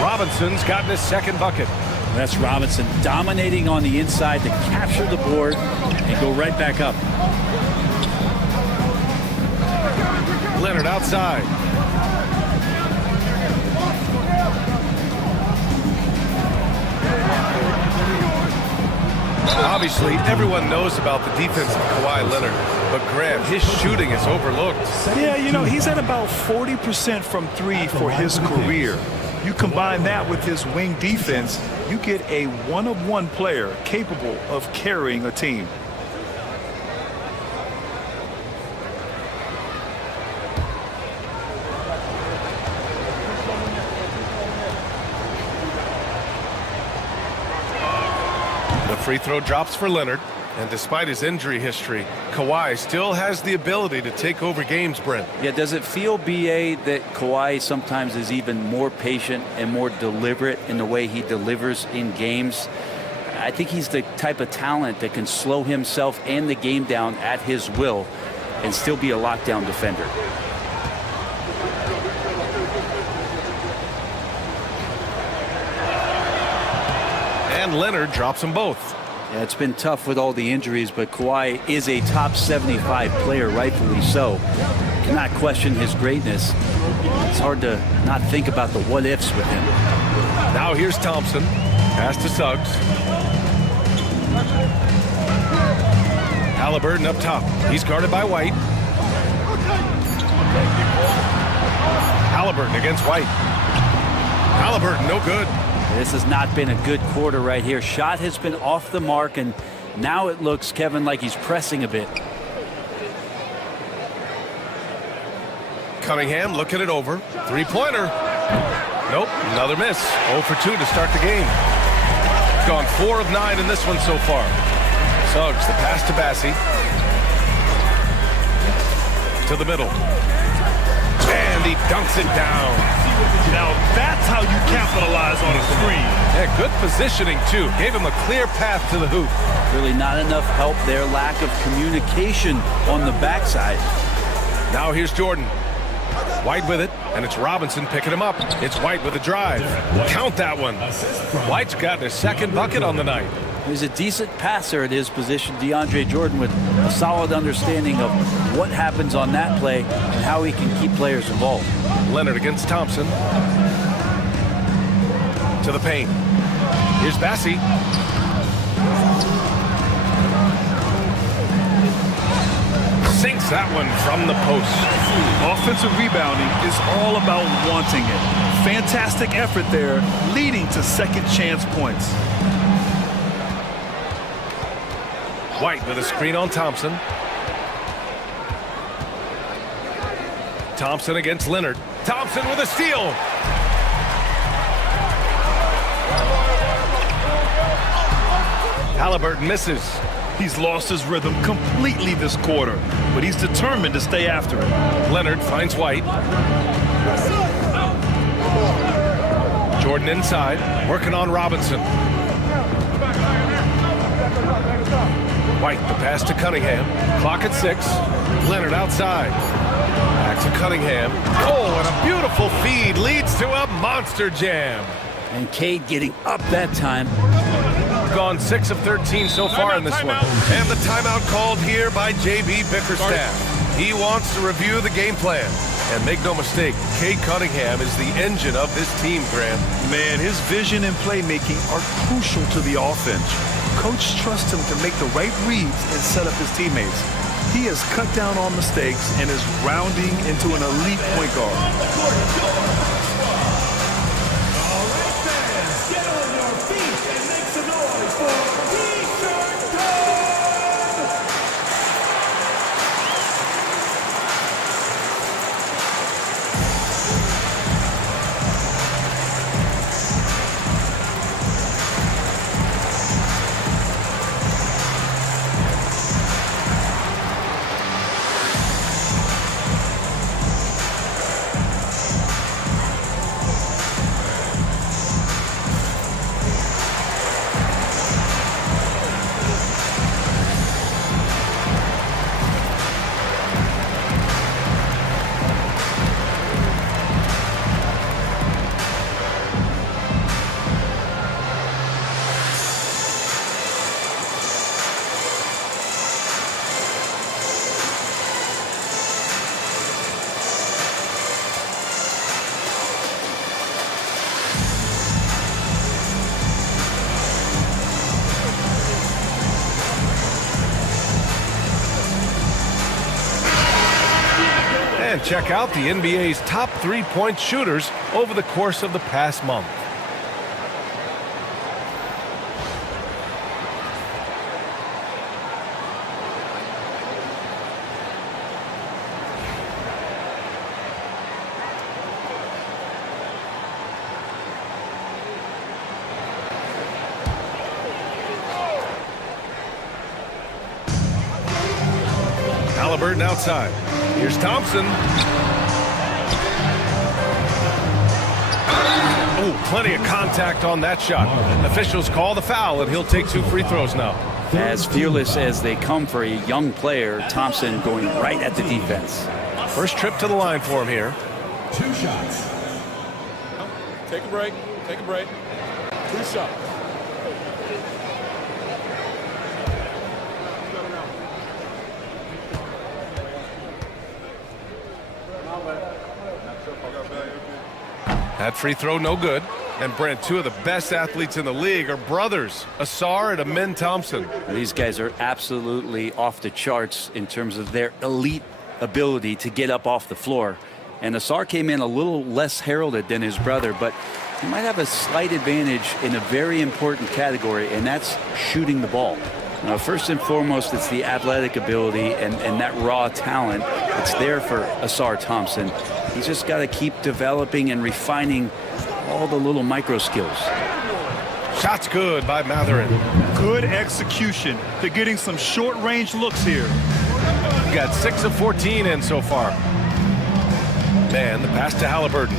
Robinson's gotten his second bucket. That's Robinson dominating on the inside to capture the board and go right back up. Leonard outside. Obviously, everyone knows about the defense of Kawhi Leonard, but Graham, his shooting is overlooked. Yeah, you know, he's at about 40% from 3 for his career. You combine that with his wing defense, you get a one-of-one player capable of carrying a team. The free throw drops for Leonard, and despite his injury history, Kawhi still has the ability to take over games, Brent. Yeah, does it feel, BA, that Kawhi sometimes is even more patient and more deliberate in the way he delivers in games? I think he's the type of talent that can slow himself and the game down at his will and still be a lockdown defender. And Leonard drops them both. Yeah, it's been tough with all the injuries, but Kawhi is a top 75 player, rightfully so. Cannot question his greatness. It's hard to not think about the what-ifs with him. Now here's Thompson. Pass to Suggs. Halliburton up top. He's guarded by White. Halliburton against White. Halliburton, no good. This has not been a good quarter right here. Shot has been off the mark, and now it looks, Kevin, like he's pressing a bit. Cunningham looking it over. Three-pointer. Nope, another miss. 0 for 2 to start the game. Gone 4 of 9 in this one so far. Suggs, the pass to Bassie. To the middle. And he dunks it down. Now that's how you capitalize on a screen. Yeah, good positioning, too. Gave him a clear path to the hoop. Really not enough help there. Lack of communication on the backside. Now here's Jordan. White with it, and it's Robinson picking him up. It's White with a drive. Count that one. White's got his second bucket on the night. He's a decent passer at his position, DeAndre Jordan, with a solid understanding of what happens on that play and how he can keep players involved. Leonard against Thompson. To the paint. Here's Bassie. Sinks that one from the post. Offensive rebounding is all about wanting it. Fantastic effort there, leading to second chance points. White with a screen on Thompson. Thompson against Leonard. Thompson with a steal. Halliburton misses. He's lost his rhythm completely this quarter, but he's determined to stay after it. Leonard finds White. Jordan inside, working on Robinson. White, the pass to Cunningham. Clock at 6. Leonard outside. Back to Cunningham. Oh, and a beautiful feed leads to a monster jam. And Cade getting up that time. Gone 6 of 13 so far in this one. And the timeout called here by J.B. Bickerstaff. He wants to review the game plan. And make no mistake, Cade Cunningham is the engine of this team, Graham. Man, his vision and playmaking are crucial to the offense. Coach trusts him to make the right reads and set up his teammates. He has cut down on mistakes and is rounding into an elite point guard. Check out the NBA's top three-point shooters over the course of the past month. Halliburton outside. Here's Thompson. Oh, plenty of contact on that shot. Officials call the foul, and he'll take 2 free throws now. As fearless as they come for a young player, Thompson going right at the defense. First trip to the line for him here. 2 shots. Take a break. Take a break. 2 shots. That free throw no good. And Brent, 2 of the best athletes in the league are brothers, Asar and Amin Thompson. These guys are absolutely off the charts in terms of their elite ability to get up off the floor. And Asar came in a little less heralded than his brother, but he might have a slight advantage in a very important category, and that's shooting the ball. Now, first and foremost, it's the athletic ability and that raw talent. It's there for Asar Thompson. He's just got to keep developing and refining all the little micro skills. Shots good by Matherin. Good execution. They're getting some short-range looks here. Got 6 of 14 in so far. Man, the pass to Halliburton.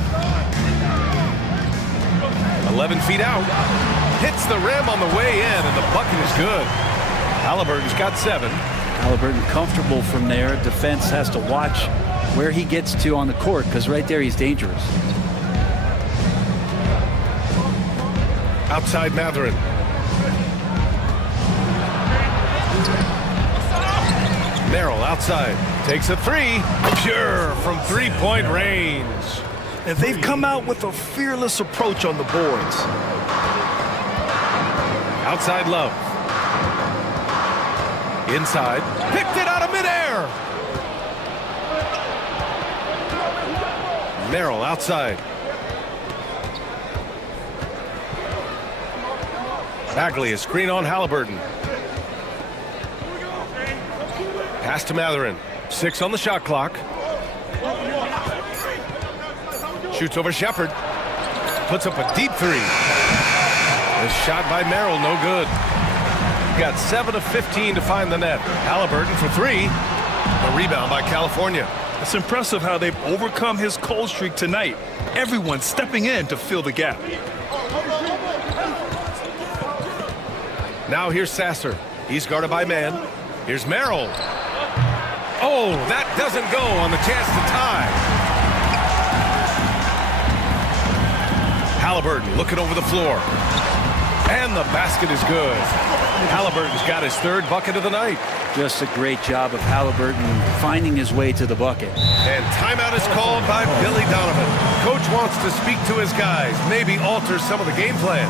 11 feet out. Hits the rim on the way in, and the bucket is good. Halliburton's got 7. Halliburton comfortable from there. Defense has to watch where he gets to on the court, because right there he's dangerous. Outside Matherin. Merrill outside. Takes a 3. Pure from 3-point range. And they've come out with a fearless approach on the boards. Outside Love. Inside. Picked it out of midair. Merrill outside. Bagley, a screen on Halliburton. Pass to Matherin. 6 on the shot clock. Shoots over Shepard. Puts up a deep 3. A shot by Merrill, no good. got 7 of 15 to find the net. Halliburton for 3. A rebound by California. It's impressive how they've overcome his cold streak tonight. Everyone stepping in to fill the gap. Now here's Sasser. He's guarded by Mann. Here's Merrill. Oh, that doesn't go on the chance to tie. Halliburton looking over the floor. And the basket is good. Halliburton's got his 3rd bucket of the night. Just a great job of Halliburton finding his way to the bucket. And timeout is called by Billy Donovan. Coach wants to speak to his guys, maybe alter some of the game plan.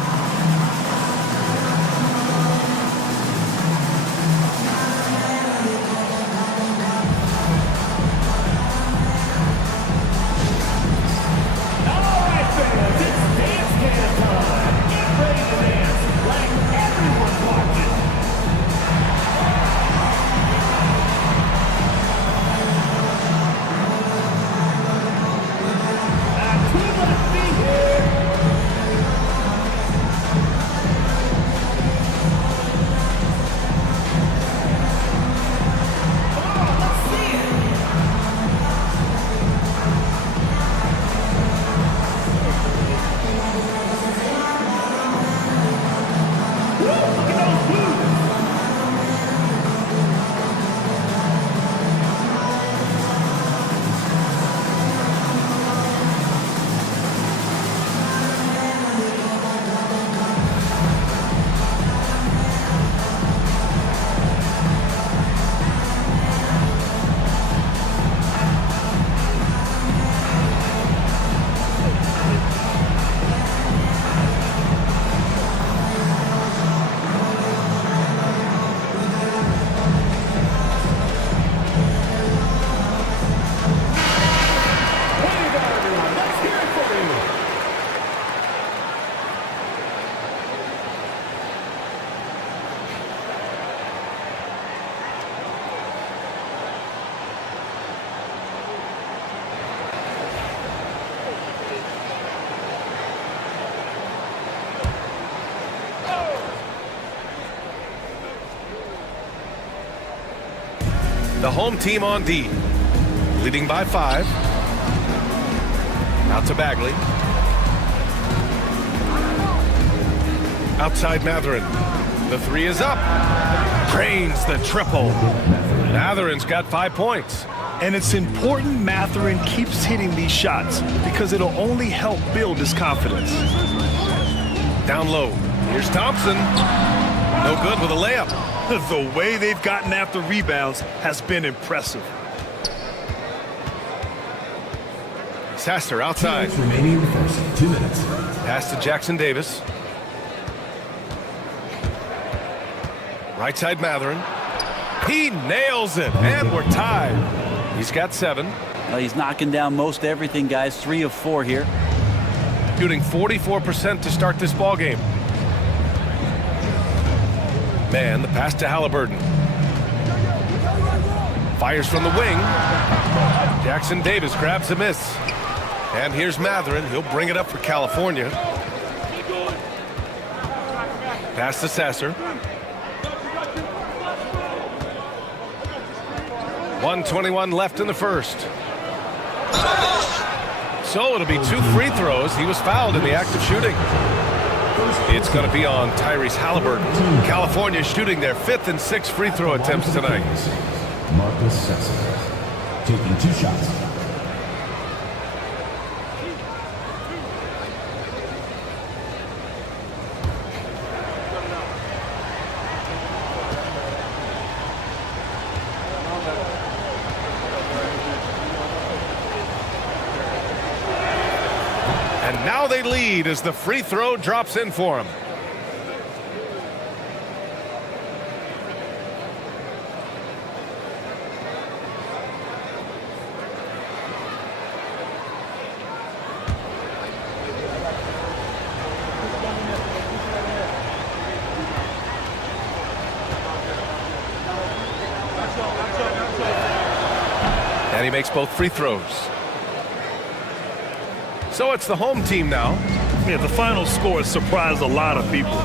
The home team on D, leading by 5. Out to Bagley. Outside Matherin. The 3 is up. Drains the triple. Matherin's got 5 points. And it's important Matherin keeps hitting these shots because it'll only help build his confidence. Down low. Here's Thompson. No good with a layup. The way they've gotten after rebounds has been impressive. Sasser outside. Remaining in the first 2 minutes. Pass to Jackson Davis. Right side Matherin. He nails it, and we're tied. He's got 7. Well, he's knocking down most everything, guys. 3 of 4 here. Shooting 44% to start this ball game. Man, the pass to Halliburton. Fires from the wing. Jackson Davis grabs a miss. And here's Matherin. He'll bring it up for California. Pass to Sasser. 1:21 left in the first. So it'll be 2 free throws. He was fouled in the act of shooting. It's going to be on Tyrese Halliburton. California shooting their 5th and 6th free throw attempts tonight. Marcus Sasser taking 2 shots. And now they lead as the free throw drops in for him. And he makes both free throws. So it's the home team now. Yeah, the final score has surprised a lot of people.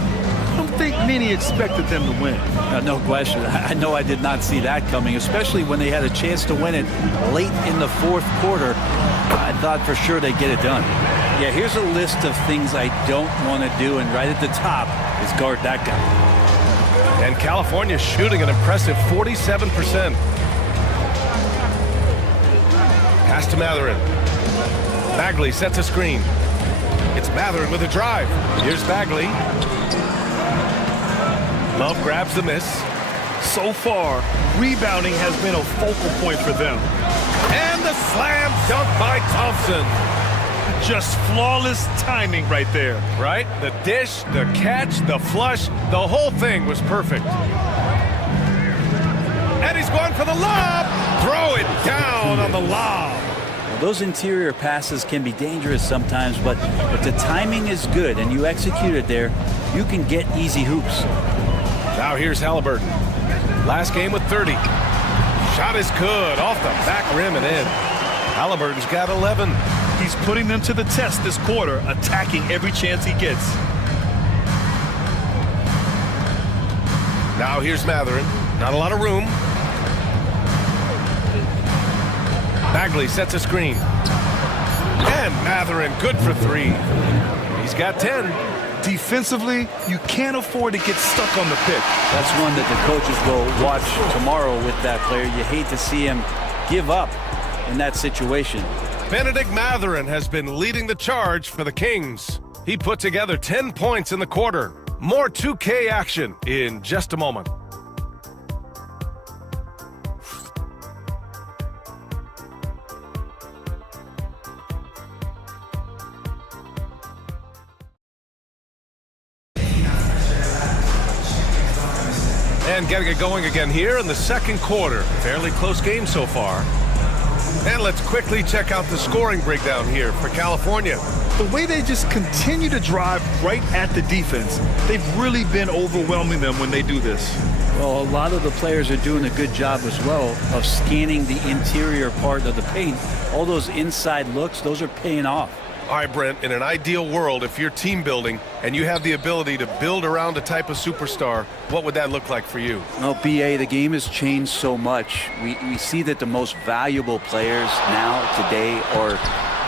think many expected them to win. No question. I know I did not see that coming, especially when they had a chance to win it late in the fourth quarter. I thought for sure they'd get it done. Yeah, here's a list of things I don't want to do, and right at the top is guard that guy. And California shooting an impressive 47%. Pass to Mathurin. Bagley sets a screen. It's Mathurin with a drive. Here's Bagley. Love grabs the miss. So far, rebounding has been a focal point for them. And the slam dunk by Thompson. Just flawless timing right there. Right? The dish, the catch, the flush, the whole thing was perfect. And he's going for the lob. Throw it down on the lob. Well, those interior passes can be dangerous sometimes, but if the timing is good and you execute it there, you can get easy hoops. Now here's Halliburton. Last game with 30. Shot is good off the back rim and in. Halliburton's got 11. He's putting them to the test this quarter, attacking every chance he gets. Now here's Mathurin. Not a lot of room. Bagley sets a screen. And Mathurin good for 3. He's got 10. Defensively, you can't afford to get stuck on the pick. That's one that the coaches will watch tomorrow with that player. You hate to see him give up in that situation. Benedict Mathurin has been leading the charge for the Kings. He put together 10 points in the quarter. More 2K action in just a moment. And getting it going again here in the second quarter. Fairly close game so far. And let's quickly check out the scoring breakdown here for California. The way they just continue to drive right at the defense, they've really been overwhelming them when they do this. Well, a lot of the players are doing a good job as well of scanning the interior part of the paint. All those inside looks, those are paying off. All right, Brent, in an ideal world, if you're team building and you have the ability to build around a type of superstar, what would that look like for you? Well, BA, the game has changed so much. We see that the most valuable players now, today, are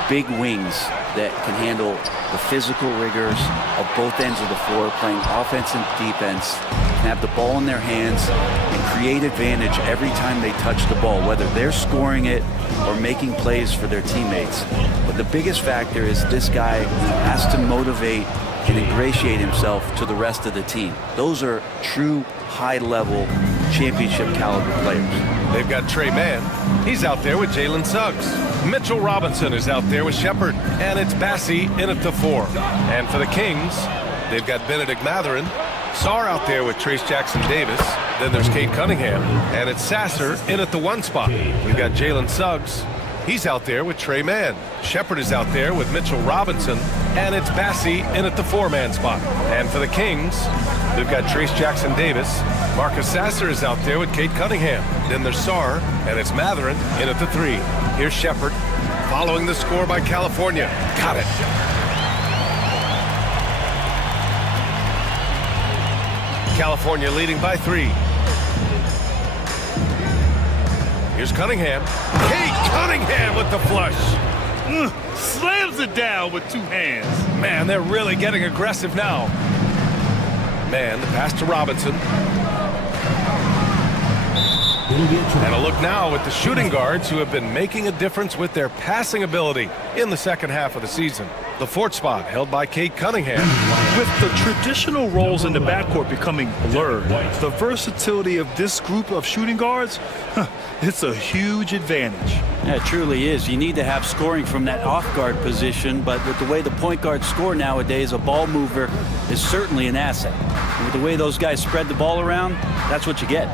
big wings that can handle the physical rigors of both ends of the floor, playing offense and defense, can have the ball in their hands and create advantage every time they touch the ball, whether they're scoring it or making plays for their teammates. But the biggest factor is this guy has to motivate and ingratiate himself to the rest of the team. Those are true high-level championship caliber players. They've got Trey Mann. He's out there with Jalen Suggs. Mitchell Robinson is out there with Shepard. And it's Bassie in at the 4. And for the Kings, they've got Benedict Mathurin. Sarr out there with Trace Jackson-Davis. Then there's Cade Cunningham. And it's Sasser in at the 1 spot. We've got Jalen Suggs. He's out there with Trey Mann. Shepard is out there with Mitchell Robinson. And it's Bassie in at the 4-man spot. And for the Kings, they've got Trace Jackson-Davis. Marcus Sasser is out there with Cade Cunningham. Then there's Sarr, and it's Mathurin in at the 3. Here's Shepard, following the score by California. Got it. California leading by 3. Here's Cunningham. Cade Cunningham with the flush. Slams it down with 2 hands. Man, they're really getting aggressive now. Man, the pass to Robinson. And a look now at the shooting guards who have been making a difference with their passing ability in the second half of the season. The 4th spot held by Cade Cunningham. With the traditional roles in the backcourt becoming blurred, the versatility of this group of shooting guards, it's a huge advantage. Yeah, it truly is. You need to have scoring from that off-guard position, but with the way the point guards score nowadays, a ball mover is certainly an asset. And with the way those guys spread the ball around, that's what you get.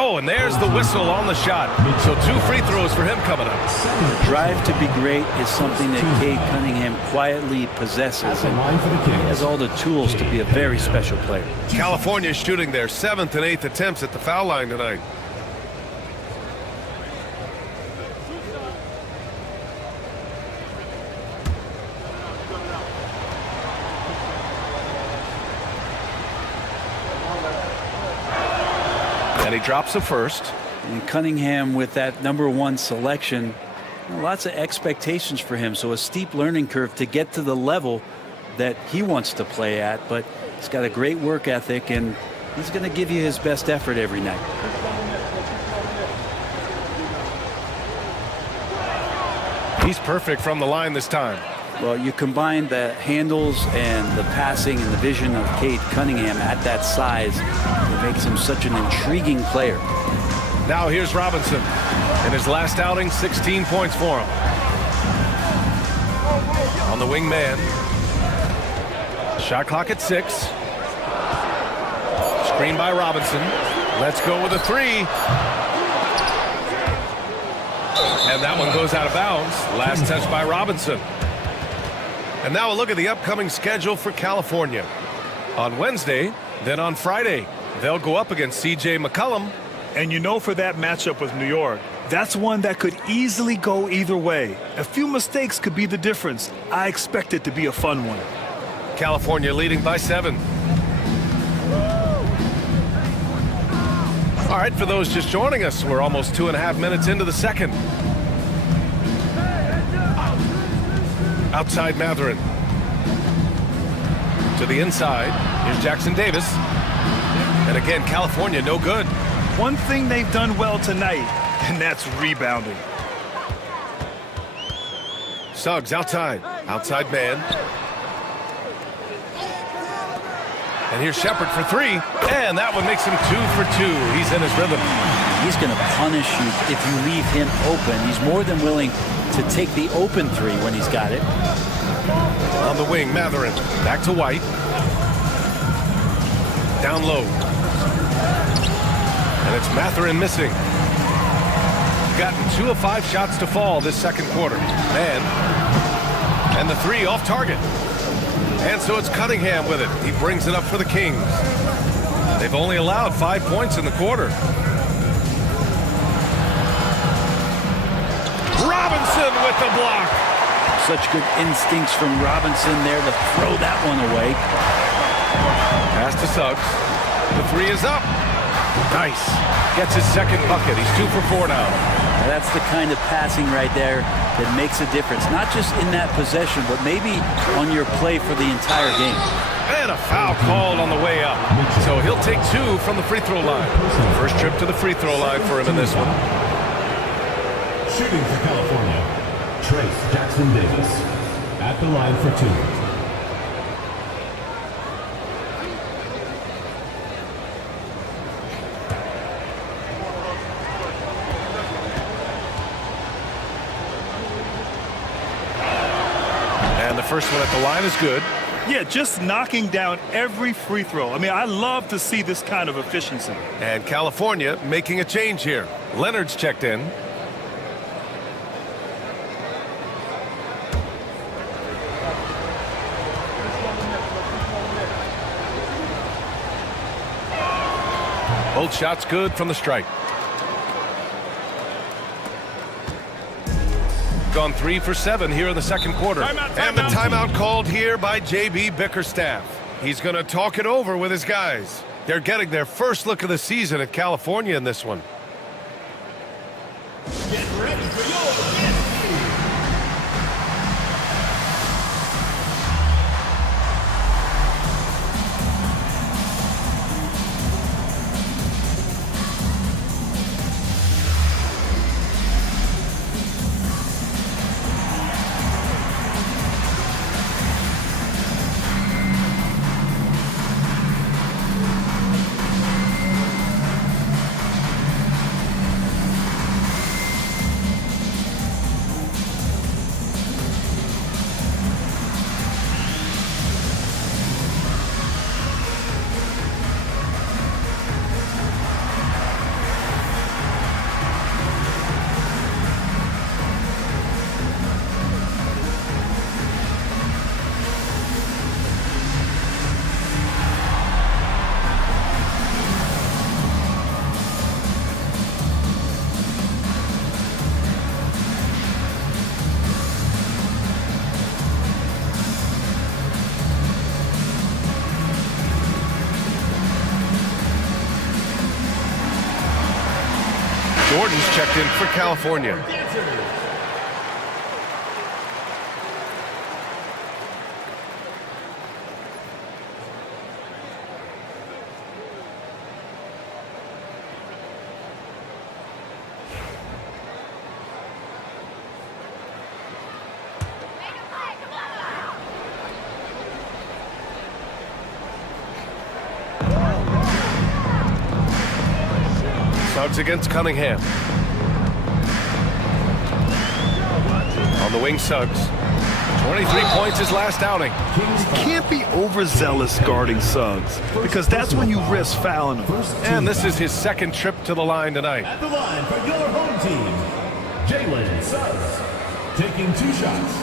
Oh, and there's the whistle on the shot. So 2 free throws for him coming up. Drive to be great is something that Cade Cunningham quietly possesses, and he has all the tools to be a very special player. California shooting their 7th and 8th attempts at the foul line tonight. And he drops the first. And Cunningham with that #1 selection, lots of expectations for him. So a steep learning curve to get to the level that he wants to play at. But he's got a great work ethic, and he's going to give you his best effort every night. He's perfect from the line this time. Well, you combine the handles and the passing and the vision of Cade Cunningham at that size, it makes him such an intriguing player. Now here's Robinson. In his last outing, 16 points for him. On the wing man. Shot clock at 6. Screen by Robinson. Let's go with a 3. And that one goes out of bounds. Last touch by Robinson. And now a look at the upcoming schedule for California. On Wednesday, then on Friday, they'll go up against C.J. McCollum. And you know, for that matchup with New York, that's one that could easily go either way. A few mistakes could be the difference. I expect it to be a fun one. California leading by 7. All right, for those just joining us, we're almost 2.5 minutes into the second. Outside Matherin. To the inside. Here's Jackson Davis. And again, California no good. One thing they've done well tonight, and that's rebounding. Suggs outside. Outside man. And here's Shepard for 3. And that one makes him 2 for 2. He's in his rhythm. He's going to punish you if you leave him open. He's more than willing to take the open 3 when he's got it. On the wing, Matherin. Back to White. Down low. And it's Matherin missing. Gotten 2 of 5 shots to fall this second quarter. And the 3 off target. And so it's Cunningham with it. He brings it up for the Kings. They've only allowed 5 points in the quarter. Robinson with the block. Such good instincts from Robinson there to throw that one away. Pass to Suggs. The 3 is up. Nice. Gets his second bucket. He's 2 for 4 now. That's the kind of passing right there that makes a difference. Not just in that possession, but maybe on your play for the entire game. And a foul called on the way up. So he'll take 2 from the free throw line. First trip to the free throw line for him in this one. Shooting for California, Trace Jackson Davis. At the line for 2. The first one at the line is good. Yeah, just knocking down every free throw. I mean, I love to see this kind of efficiency. And California making a change here. Leonard's checked in. Both shots good from the strike. Gone 3 for 7 here in the second quarter. And the timeout called here by J.B. Bickerstaff. He's going to talk it over with his guys. They're getting their first look of the season at California in this one. Get ready for your game. Jordan's checked in for California. Suggs against Cunningham. On the wing, Suggs. 23 points his last outing. You can't be overzealous guarding Suggs, because that's when you risk fouling him. And this is his second trip to the line tonight. At the line for your home team, Jalen Suggs, taking 2 shots.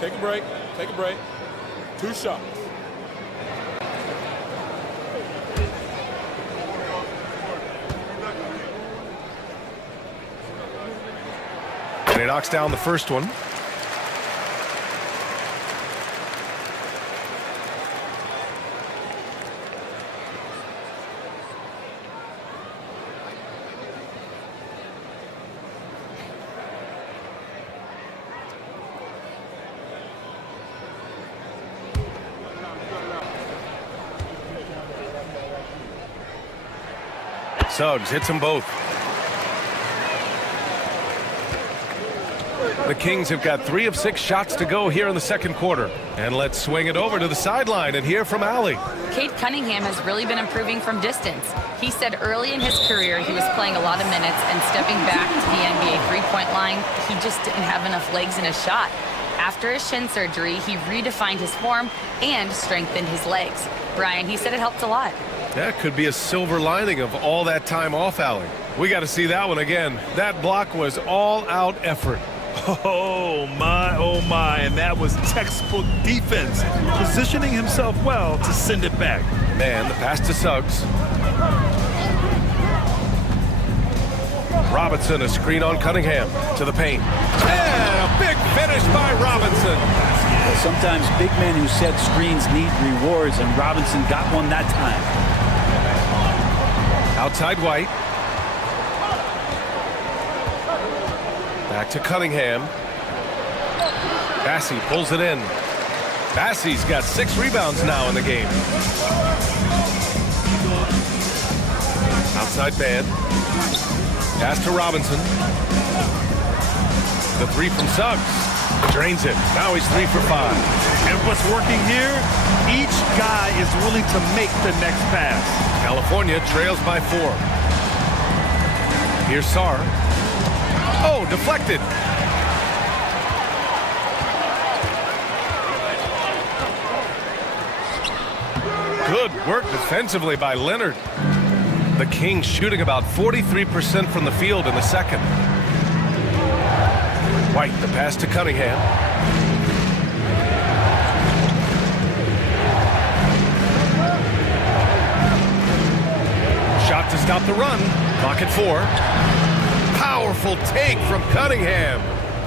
Take a break. Take a break. 2 shots. And he knocks down the first one. Suggs hits them both. The Kings have got 3 of 6 shots to go here in the second quarter. And let's swing it over to the sideline and hear from Allie. Cade Cunningham has really been improving from distance. He said early in his career he was playing a lot of minutes and stepping back to the NBA three-point line, he just didn't have enough legs in his shot. After his shin surgery, he redefined his form and strengthened his legs. Brian, he said it helped a lot. That could be a silver lining of all that time off, Allie. We got to see that one again. That block was all-out effort. Oh my, and that was textbook defense, positioning himself well to send it back. Man, the pass to Suggs. Robinson, a screen on Cunningham to the paint. And a big finish by Robinson. Well, sometimes big men who set screens need rewards, and Robinson got one that time. Outside White. Back to Cunningham. Bassey pulls it in. Bassey's got 6 rebounds now in the game. Outside man. Pass to Robinson. The 3 from Suggs. Drains it. Now he's 3 for 5. And what's working here? Each guy is willing to make the next pass. California trails by 4. Here's Sarr. Oh, deflected. Good work defensively by Leonard. The Kings shooting about 43% from the field in the second. White, the pass to Cunningham. Shot to stop the run. Clock at 4. Powerful take from Cunningham.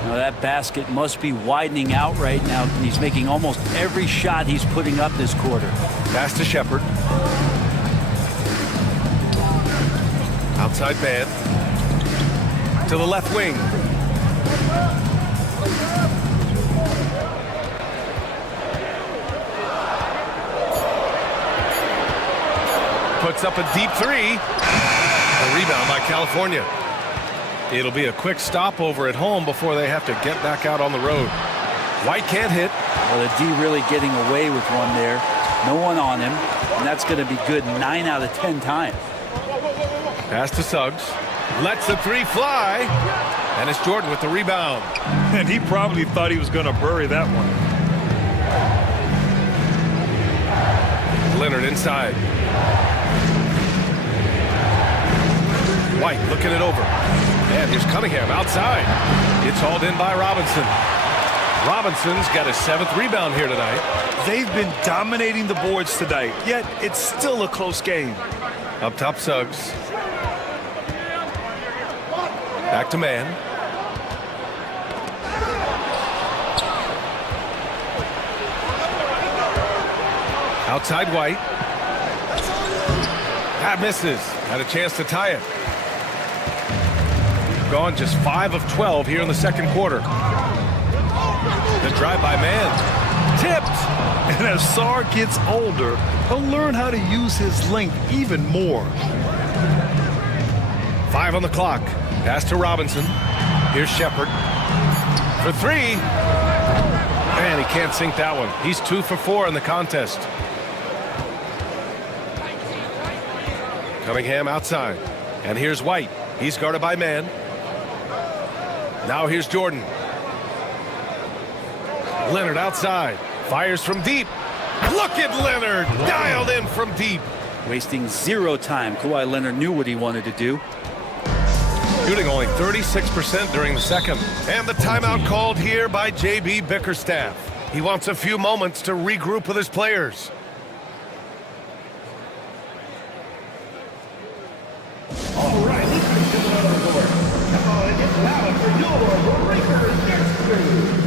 Now that basket must be widening out right now. He's making almost every shot he's putting up this quarter. Pass to Shepard. Outside man. To the left wing. Puts up a deep 3. A rebound by California. It'll be a quick stopover at home before they have to get back out on the road. White can't hit. Well, the D really getting away with one there. No one on him, and that's going to be good 9 out of 10 times. Pass to Suggs. Lets the 3 fly. And it's Jordan with the rebound. And he probably thought he was going to bury that one. Leonard inside. White looking it over. And here's Cunningham outside. It's hauled in by Robinson. Robinson's got his 7th rebound here tonight. They've been dominating the boards tonight, yet it's still a close game. Up top, Suggs. Back to man. Outside White. That misses. Had a chance to tie it. Gone just 5 of 12 here in the second quarter. The drive by man. Tipped. And as Sarr gets older, he'll learn how to use his length even more. 5 on the clock. Pass to Robinson. Here's Shepard. For 3. Man, he can't sink that one. He's 2 for 4 in the contest. Cunningham outside. And here's White. He's guarded by man. Now here's Jordan. Leonard outside. Fires from deep. Look at Leonard. Dialed in from deep. Wasting 0 time. Kawhi Leonard knew what he wanted to do. Shooting only 36% during the second. And the timeout called here by J.B. Bickerstaff. He wants a few moments to regroup with his players. All right, let's get to the court. Come on and get loud for your Breakers Dance Crew.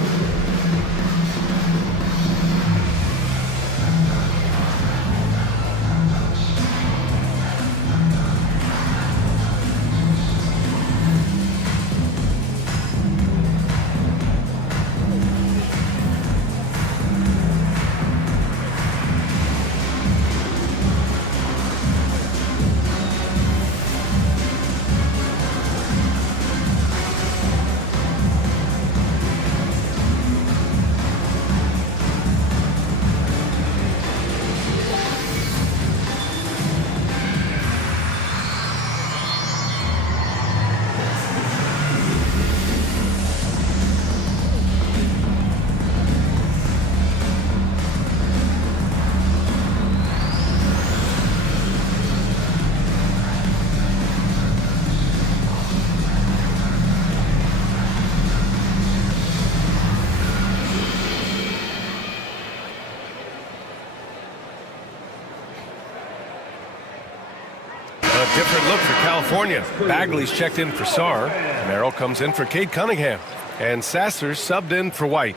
Different look for California. Bagley's checked in for Sarr. Merrill comes in for Cade Cunningham. And Sasser's subbed in for White.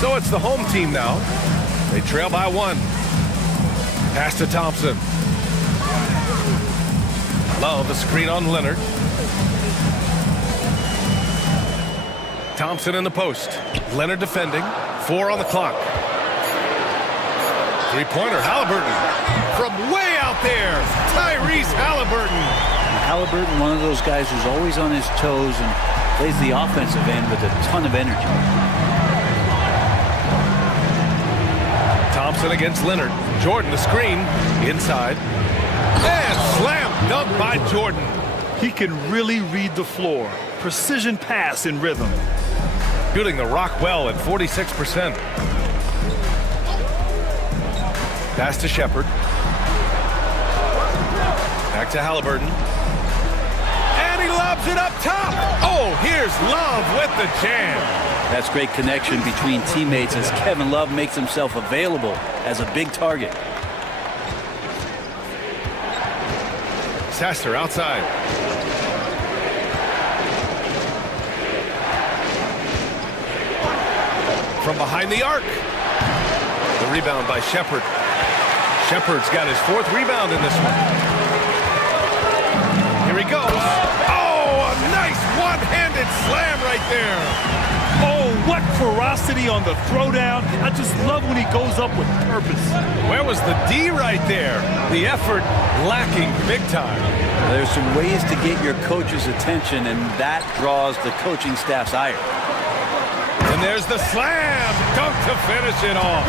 So it's the home team now. They trail by 1. Pass to Thompson. Love the screen on Leonard. Thompson in the post. Leonard defending. 4 on the clock. Three-pointer, Halliburton. From way out there, Tyrese Halliburton. Halliburton, one of those guys who's always on his toes and plays the offensive end with a ton of energy. Thompson against Leonard. Jordan, the screen, inside. And slam dunk by Jordan. He can really read the floor. Precision pass in rhythm. Shooting the rock well at 46%. Pass to Shepard. Back to Halliburton. And he lobs it up top. Oh, here's Love with the jam. That's great connection between teammates as Kevin Love makes himself available as a big target. Sasser outside. From behind the arc. The rebound by Shepard. Shepard's got his 4th rebound in this one. Here he goes. Oh, a nice one-handed slam right there. Oh, what ferocity on the throwdown. I just love when he goes up with purpose. Where was the D right there? The effort lacking big time. There's some ways to get your coach's attention, and that draws the coaching staff's ire. And there's the slam dunk to finish it off.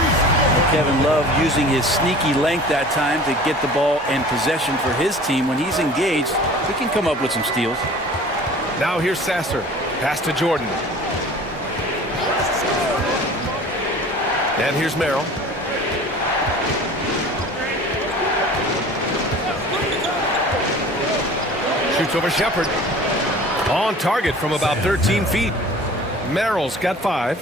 Kevin Love using his sneaky length that time to get the ball and possession for his team. When he's engaged, he can come up with some steals. Now here's Sasser. Pass to Jordan. And here's Merrill. Shoots over Shepard. On target from about 13 feet. Merrill's got 5.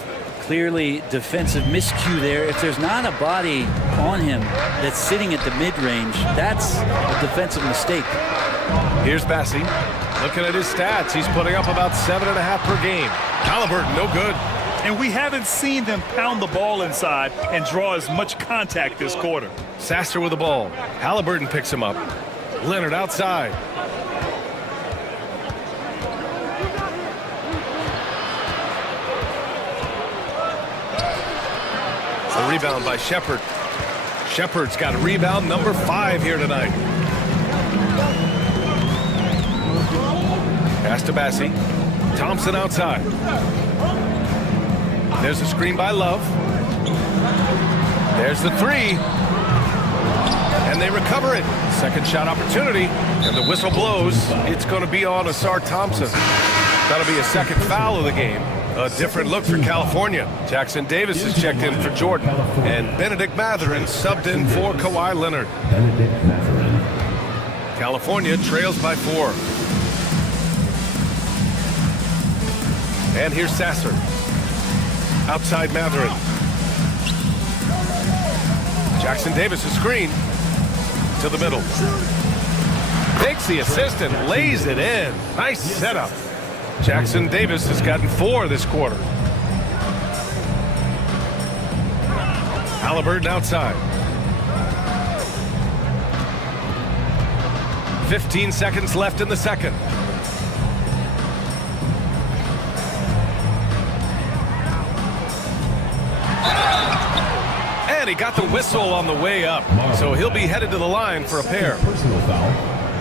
clearly defensive miscue there. If there's not a body on him that's sitting at the mid-range, that's a defensive mistake. Here's Bassi. Looking at his stats, he's putting up about 7.5 per game. Halliburton, no good. And we haven't seen them pound the ball inside and draw as much contact this quarter. Sasser with the ball. Halliburton picks him up. Leonard outside. The rebound by Shepard. Shepard's got rebound number 5 here tonight. Pass to Bassi. Thompson outside. There's a screen by Love. There's the 3. And they recover it. Second shot opportunity. And the whistle blows. It's going to be on Asar Thompson. That'll be a second foul of the game. A different look for California. Jackson Davis is checked in for Jordan. And Benedict Mathurin subbed in for Kawhi Leonard. California trails by 4. And here's Sasser. Outside Mathurin. Jackson Davis is screen to the middle. Takes the assist and lays it in. Nice setup. Jackson Davis has gotten 4 this quarter. Halliburton outside. 15 seconds left in the second. And he got the whistle on the way up. So he'll be headed to the line for a pair.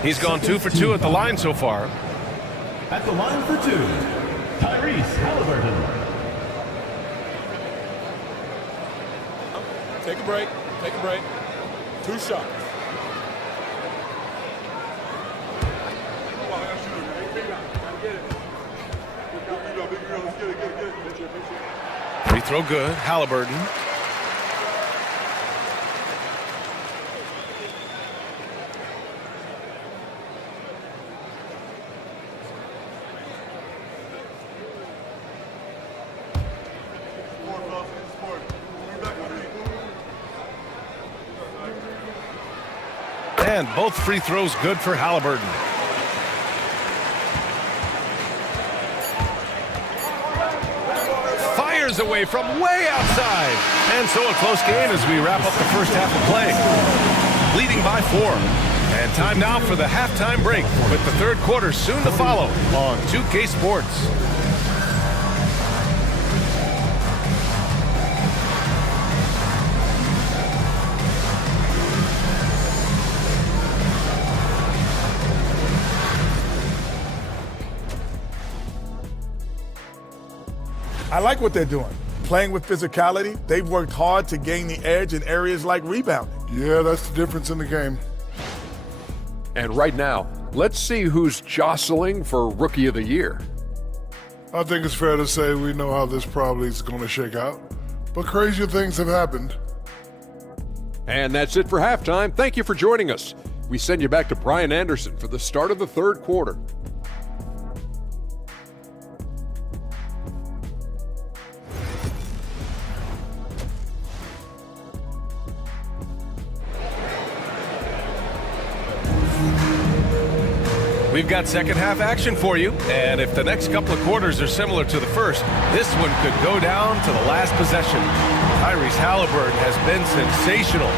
He's gone 2 for 2 at the line so far. At the line for 2, Tyrese Halliburton. Take a break. Take a break. 2 shots. Free throw good. Halliburton. And both free throws good for Halliburton. Fires away from way outside. And so a close game as we wrap up the first half of play. Leading by 4. And time now for the halftime break with the third quarter soon to follow on 2K Sports. I like what they're doing. Playing with physicality, they've worked hard to gain the edge in areas like rebounding. Yeah, that's the difference in the game. And right now, let's see who's jostling for Rookie of the Year. I think it's fair to say we know how this probably is going to shake out, but crazier things have happened. And that's it for halftime. Thank you for joining us. We send you back to Brian Anderson for the start of the third quarter. We've got second half action for you, and if the next couple of quarters are similar to the first, this one could go down to the last possession. Tyrese Halliburton has been sensational.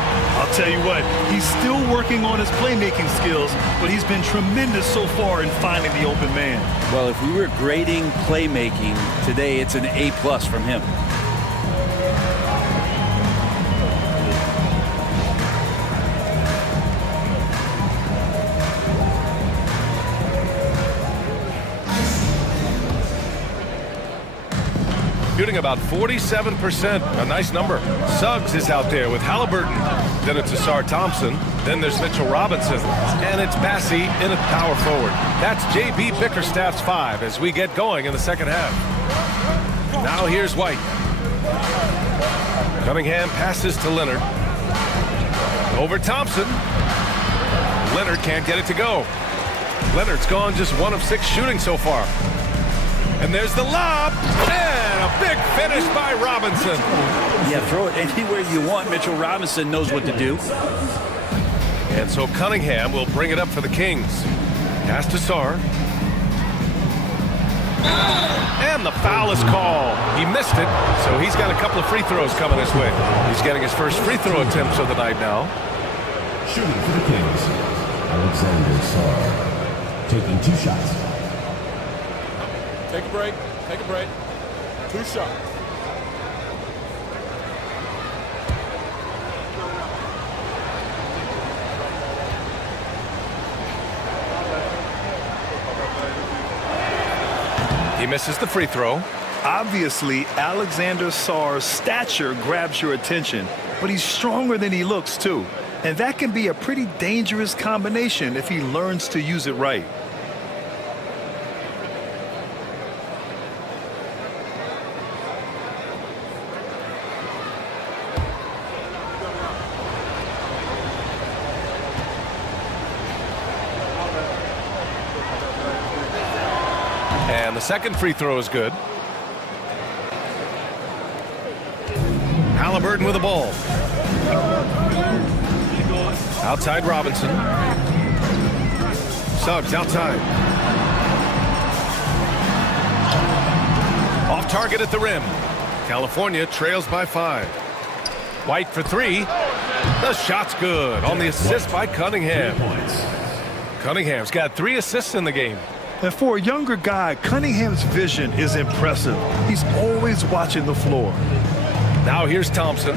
I'll tell you what, he's still working on his playmaking skills, but he's been tremendous so far in finding the open man. Well, if we were grading playmaking today, it's an A+ from him. Shooting about 47%, a nice number. Suggs is out there with Halliburton. Then it's Asar Thompson. Then there's Mitchell Robinson. And it's Bassi in at power forward. That's J.B. Bickerstaff's 5 as we get going in the second half. Now here's White. Cunningham passes to Leonard. Over Thompson. Leonard can't get it to go. Leonard's gone just 1 of 6 shooting so far. And there's the lob. And a a big finish by Robinson. Yeah, throw it anywhere you want. Mitchell Robinson knows what to do. And so Cunningham will bring it up for the Kings. Pass to Sarr. And the foul is called. He missed it, so he's got a couple of free throws coming his way. He's getting his first free throw attempts of the night now. Shooting for the Kings, Alexander Sarr, taking 2 shots. Take a break. Take a break. 2 shots. He misses the free throw. Obviously, Alexander Sarr's stature grabs your attention, but he's stronger than he looks, too. And that can be a pretty dangerous combination if he learns to use it right. And the second free throw is good. Halliburton with the ball. Outside Robinson. Suggs outside. Off target at the rim. California trails by 5. White for 3. The shot's good on the assist by Cunningham. Cunningham's got 3 assists in the game. And for a younger guy, Cunningham's vision is impressive. He's always watching the floor. Now here's Thompson.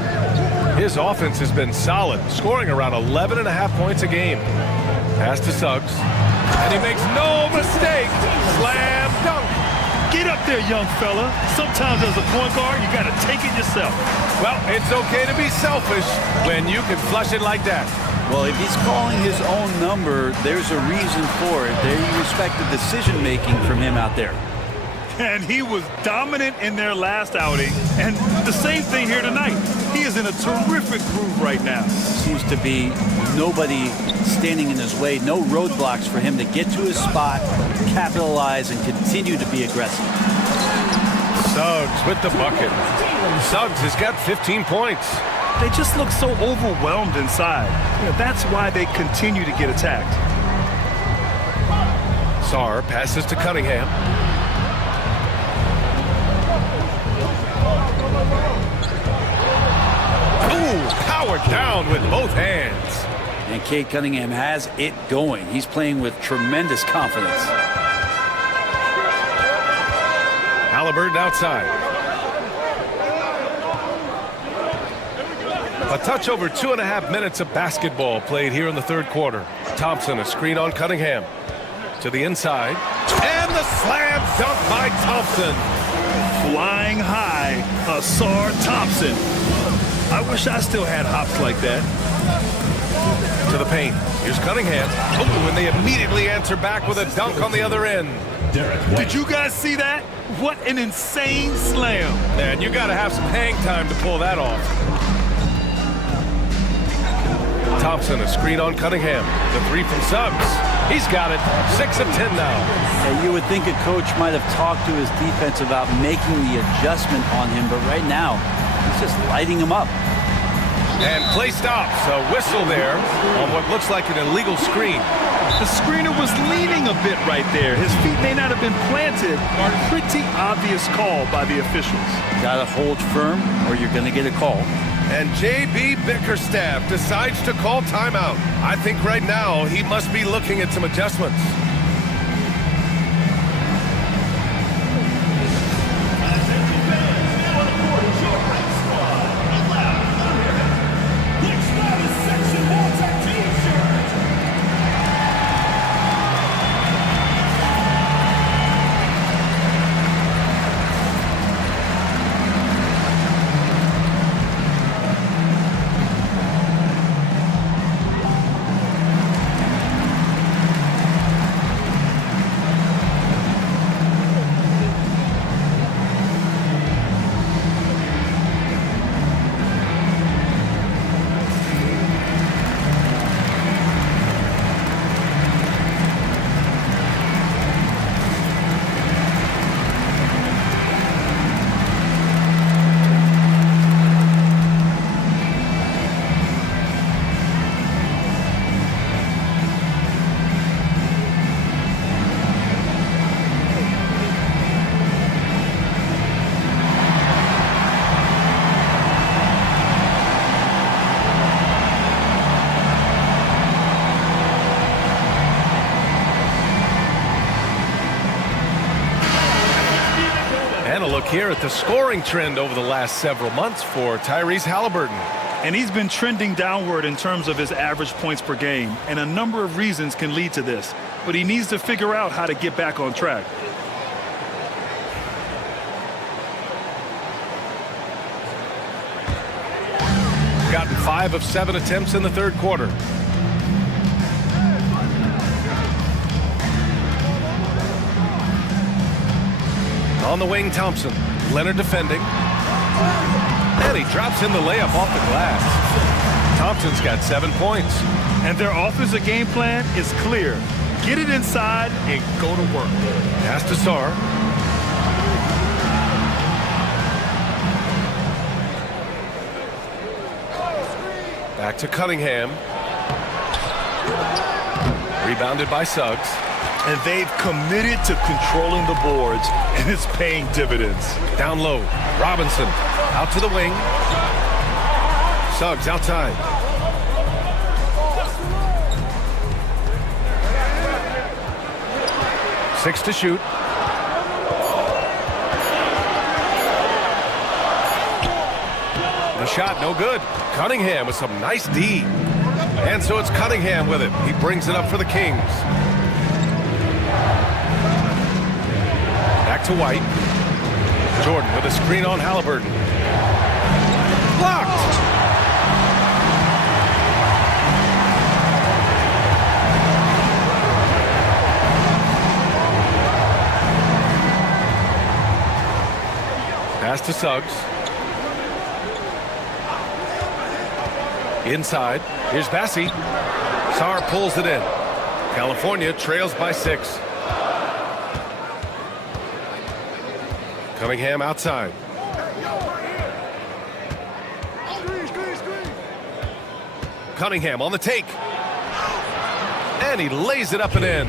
His offense has been solid, scoring around 11.5 points a game. Pass to Suggs. And he makes no mistake. Slam dunk. Get up there, young fella. Sometimes as a point guard, you got to take it yourself. Well, it's okay to be selfish when you can flush it like that. Well, if he's calling his own number, there's a reason for it. They respect the decision-making from him out there. And he was dominant in their last outing. And the same thing here tonight. He is in a terrific groove right now. Seems to be nobody standing in his way. No roadblocks for him to get to his spot, capitalize, and continue to be aggressive. Suggs with the bucket. Suggs has got 15 points. They just look so overwhelmed inside. That's why they continue to get attacked. Sarr passes to Cunningham. Ooh, powered down with both hands. And Cade Cunningham has it going. He's playing with tremendous confidence. Halliburton outside. A touch over 2.5 minutes of basketball played here in the third quarter. Thompson, a screen on Cunningham. To the inside. And the slam dunk by Thompson. Flying high, Sarr Thompson. I wish I still had hops like that. To the paint. Here's Cunningham. Oh, and they immediately answer back with a dunk on the other end. Did you guys see that? What an insane slam. Man, you got to have some hang time to pull that off. Thompson, a screen on Cunningham. The 3 from Suggs. He's got it. 6 of 10 now. And you would think a coach might have talked to his defense about making the adjustment on him, but right now, he's just lighting him up. And play stops. A whistle there on what looks like an illegal screen. The screener was leaning a bit right there. His feet may not have been planted. Pretty obvious call by the officials. Gotta hold firm or you're gonna get a call. And J.B. Bickerstaff decides to call timeout. I think right now he must be looking at some adjustments. here at the scoring trend over the last several months for Tyrese Halliburton. And he's been trending downward in terms of his average points per game, and a number of reasons can lead to this. But he needs to figure out how to get back on track. Gotten 5 of 7 attempts in the third quarter. On the wing, Thompson. Leonard defending. And he drops in the layup off the glass. Thompson's got 7 points. And their offensive game plan is clear. Get it inside and go to work. Pass to Sarr. Back to Cunningham. Rebounded by Suggs. And they've committed to controlling the boards, and it's paying dividends. Down low, Robinson out to the wing. Suggs outside. Six to shoot. The shot no good. Cunningham with some nice D. And so it's Cunningham with it. He brings it up for the Kings. Back to White. Jordan with a screen on Halliburton. Blocked! Pass to Suggs. Inside. Here's Bassi. Sarr pulls it in. California trails by 6. Cunningham outside. Cunningham on the take. And he lays it up and in.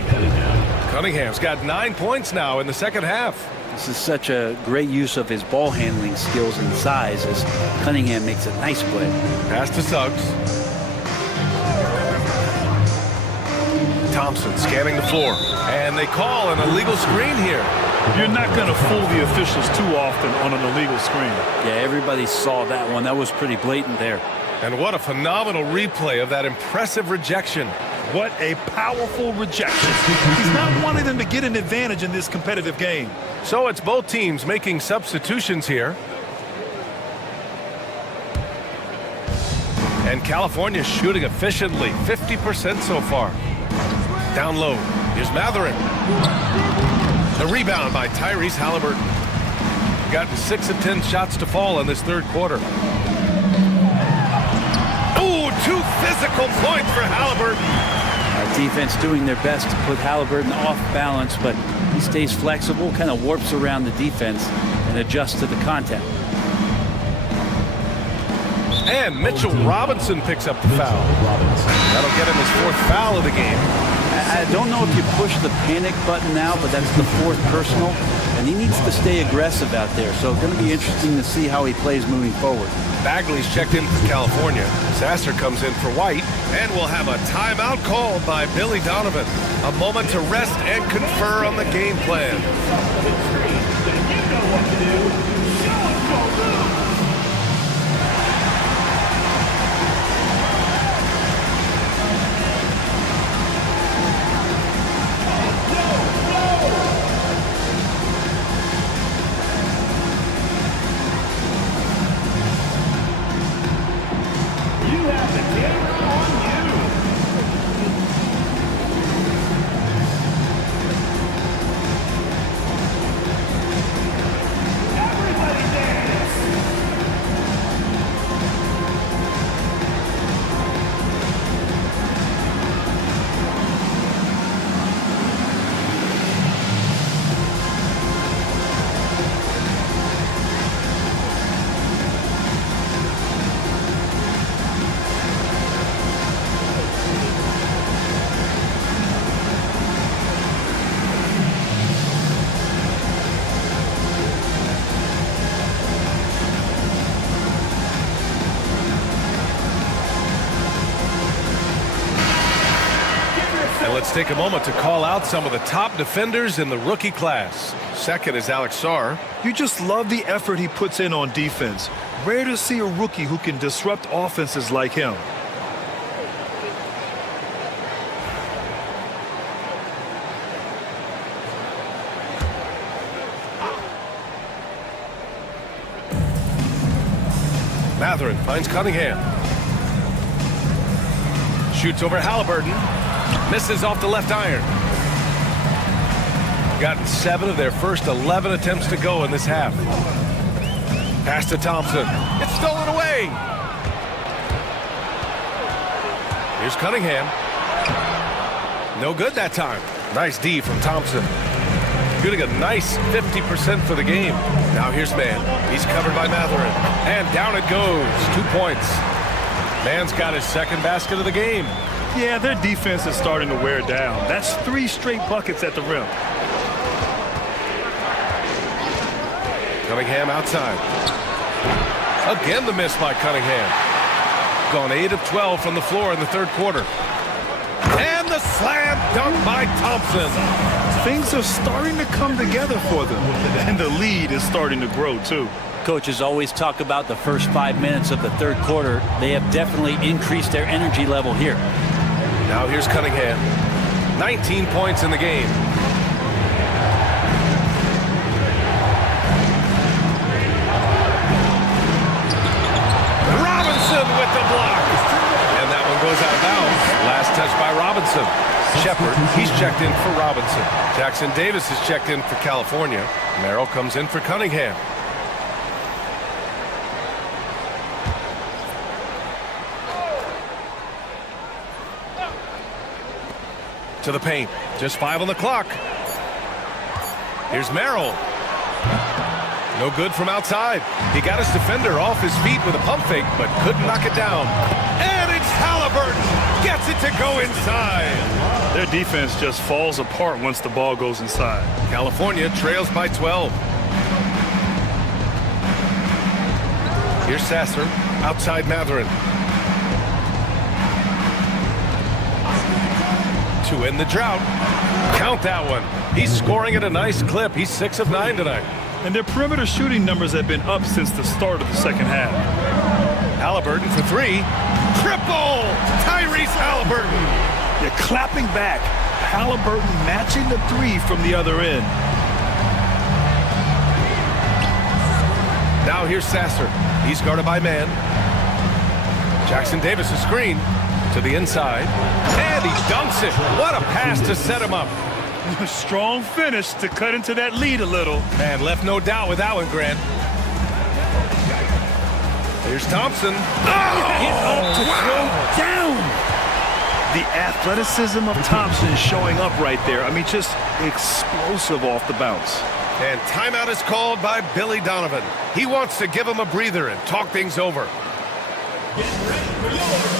Cunningham's got 9 points now in the second half. This is such a great use of his ball handling skills and size as Cunningham makes a nice play. Pass to Suggs. Thompson scanning the floor. And they call an illegal screen here. You're not going to fool the officials too often on an illegal screen. Yeah, everybody saw that one. That was pretty blatant there. And what a phenomenal replay of that impressive rejection. What a powerful rejection. He's not wanting them to get an advantage in this competitive game. So it's both teams making substitutions here. And California shooting efficiently, 50% so far. Down low, here's Matherin. The rebound by Tyrese Halliburton. Gotten 6 of 10 shots to fall in this third quarter. Ooh, 2 physical points for Halliburton. Our defense doing their best to put Halliburton off balance, but he stays flexible, kind of warps around the defense and adjusts to the contact. And Mitchell Robinson picks up the foul. That'll get him his 4th foul of the game. I don't know if you push the panic button now, but that's the 4th personal, and he needs to stay aggressive out there. So it's going to be interesting to see how he plays moving forward. Bagley's checked in for California. Sasser comes in for White, and we'll have a timeout called by Billy Donovan. A moment to rest and confer on the game plan. let's take a moment to call out some of the top defenders in the rookie class. Second is Alex Sarr. You just love the effort he puts in on defense. Rare to see a rookie who can disrupt offenses like him. Matherin finds Cunningham. Shoots over Halliburton. Misses off the left iron. Gotten 7 of their first 11 attempts to go in this half. Pass to Thompson. It's stolen away. Here's Cunningham. No good that time. Nice D from Thompson. Shooting a nice 50% for the game. Now here's Mann. He's covered by Matherin. And down it goes. 2 points. Mann's got his second basket of the game. Yeah, their defense is starting to wear down. That's 3 straight buckets at the rim. Cunningham outside. Again the miss by Cunningham. Gone 8 of 12 from the floor in the third quarter. And the slam dunk by Thompson. Things are starting to come together for them, and the lead is starting to grow too. Coaches always talk about the first 5 minutes of the third quarter. They have definitely increased their energy level here. Now here's Cunningham. 19 points in the game. Robinson with the block. And that one goes out of bounds. Last touch by Robinson. Shepard, he's checked in for Robinson. Jackson Davis is checked in for California. Merrill comes in for Cunningham. To the paint. Just 5 on the clock. Here's Merrill. No good from outside. He got his defender off his feet with a pump fake, but couldn't knock it down. And it's Halliburton. Gets it to go inside. Their defense just falls apart once the ball goes inside. California trails by 12. Here's Sasser. Outside Matherin. To end the drought. Count that one. He's scoring at a nice clip. He's 6 of 9 tonight. And their perimeter shooting numbers have been up since the start of the second half. Halliburton for 3. Triple! Tyrese Halliburton. They're clapping back. Halliburton matching the 3 from the other end. Now here's Sasser. He's guarded by Mann. Jackson Davis a screen to the inside. And he dunks it. What a pass to set him up. Strong finish to cut into that lead a little. Man, left no doubt with that one, Grant. Here's Thompson. Get up to throw down. The athleticism of Thompson is showing up right there. I mean, just explosive off the bounce. And timeout is called by Billy Donovan. He wants to give him a breather and talk things over. Get ready for your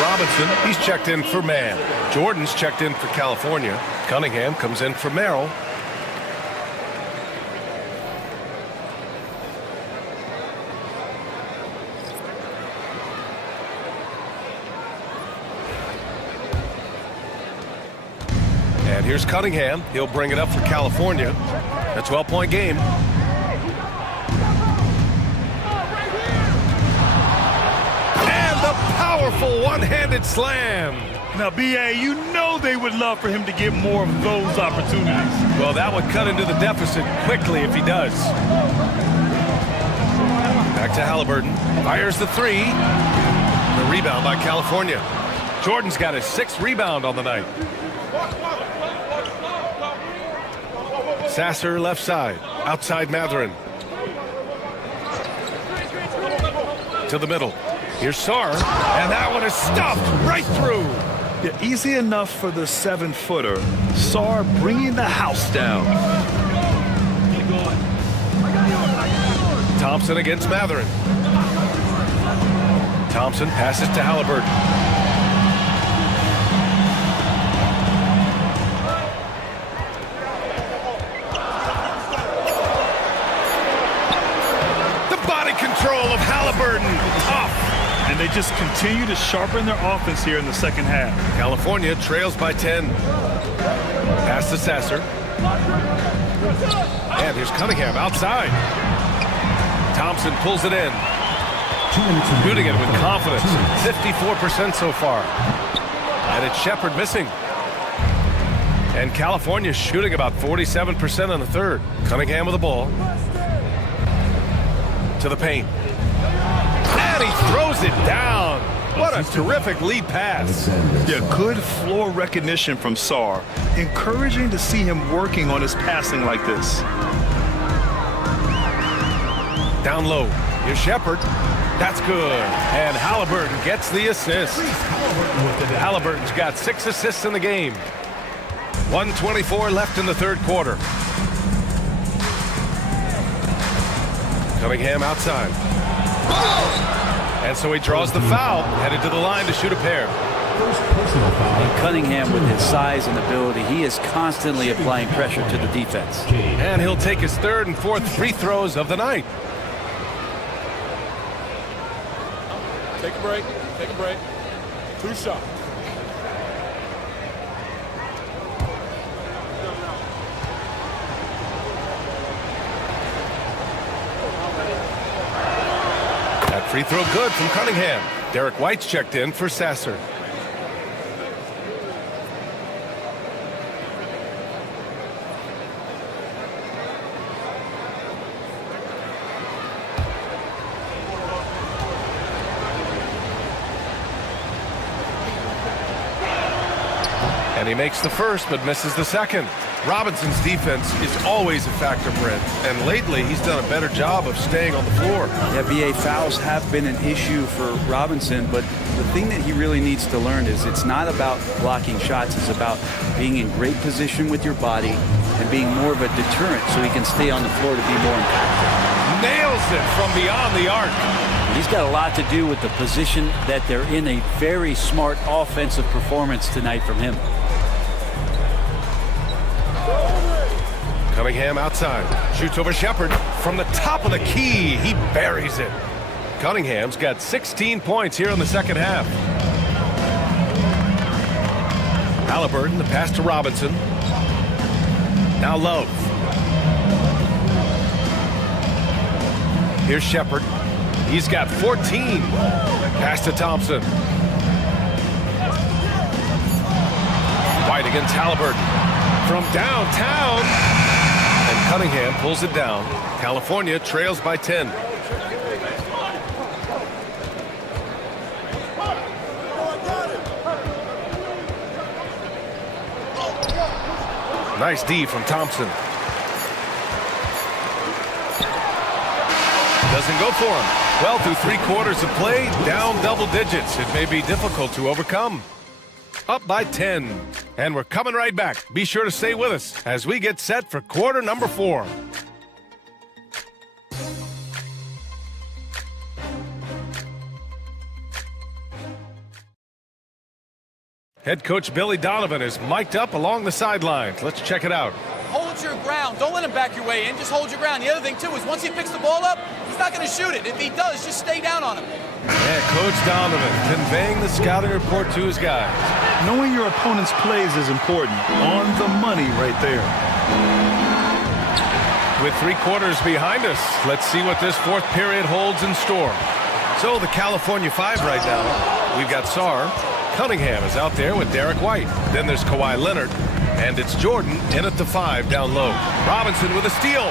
Robinson, he's checked in for Mann. Jordan's checked in for California. Cunningham comes in for Merrill. And here's Cunningham. He'll bring it up for California. A 12-point game. And the powerful one-handed slam. Now, B.A., you know they would love for him to get more of those opportunities. Well, that would cut into the deficit quickly if he does. Back to Halliburton. Fires the three. The rebound by California. Jordan's got his 6th rebound on the night. Sasser left side. Outside Matherin. To the middle. Here's Sarr. And that one is stuffed right through. Yeah, easy enough for the 7-footer. Sarr bringing the house down. Thompson against Matherin. Thompson passes to Halliburton. The body control of Halliburton. Tough. And they just continue to sharpen their offense here in the second half. California trails by 10. Pass to Sasser. And here's Cunningham outside. Thompson pulls it in. Shooting it with confidence. 54% so far. And it's Shepherd missing. And California shooting about 47% on the third. Cunningham with the ball. To the paint. And he throws it down. What a terrific lead pass. Yeah, good floor recognition from Sarr. Encouraging to see him working on his passing like this. Down low. Here's Shepherd. That's good. And Halliburton gets the assist. Halliburton's got 6 assists in the game. 1:24 left in the third quarter. Cunningham outside. And so he draws the foul, headed to the line to shoot a pair. And Cunningham, with his size and ability, he is constantly applying pressure to the defense. And he'll take his 3rd and 4th free throws of the night. Take a break. Take a break. 2 shots. That free throw good from Cunningham. Derek White's checked in for Sasser. And he makes the first, but misses the second. Robinson's defense is always a factor, Brent. And lately, he's done a better job of staying on the floor. Yeah, BA, fouls have been an issue for Robinson, but the thing that he really needs to learn is it's not about blocking shots. It's about being in great position with your body and being more of a deterrent so he can stay on the floor to be more impactful. Nails it from beyond the arc. He's got a lot to do with the position that they're in. A very smart offensive performance tonight from him. Cunningham outside. Shoots over Shepherd. From the top of the key, he buries it. Cunningham's got 16 points here in the second half. Halliburton, the pass to Robinson. Now Love. Here's Shepherd. He's got 14. Pass to Thompson. White against Halliburton. From downtown. And Cunningham pulls it down. California trails by 10. Nice D from Thompson. Doesn't go for him. Well, through 3 quarters of play, down double digits. It may be difficult to overcome. Up by 10. And we're coming right back. Be sure to stay with us as we get set for quarter number 4. Head coach Billy Donovan is mic'd up along the sidelines. Let's check it out. Hold your ground. Don't let him back your way in. Just hold your ground. The other thing, too, is once he picks the ball up, He's not going to shoot it. If he does, just stay down on him. And Coach Donovan conveying the scouting report to his guys. Knowing your opponent's plays is important. On the money right there. With 3 quarters behind us, let's see what this 4th period holds in store. So the California 5 right now. We've got Sarr. Cunningham is out there with Derek White. Then there's Kawhi Leonard. And it's Jordan in at the 5 down low. Robinson with a steal.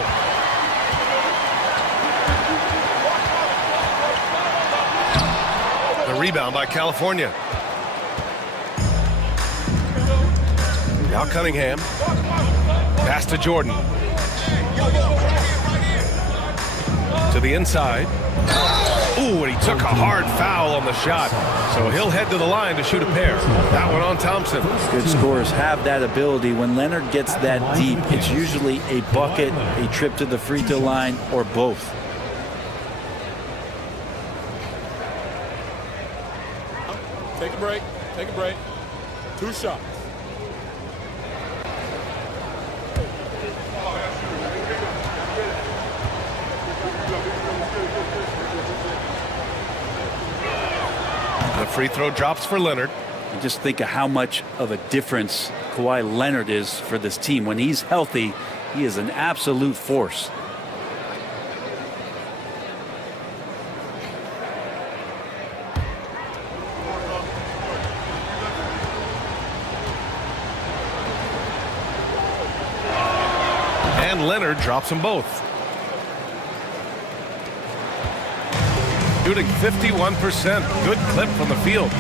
The rebound by California. Now Cunningham. Pass to Jordan. To the inside. Ooh, and he took a hard foul on the shot. So he'll head to the line to shoot a pair. That one on Thompson. Good scorers have that ability. When Leonard gets that deep, it's usually a bucket, a trip to the free throw line, or both. Take a break. Take a break. 2 shots. The free throw drops for Leonard. You just think of how much of a difference Kawhi Leonard is for this team. When he's healthy, he is an absolute force. And Leonard drops them both. Shooting 51%. Good clip from the field.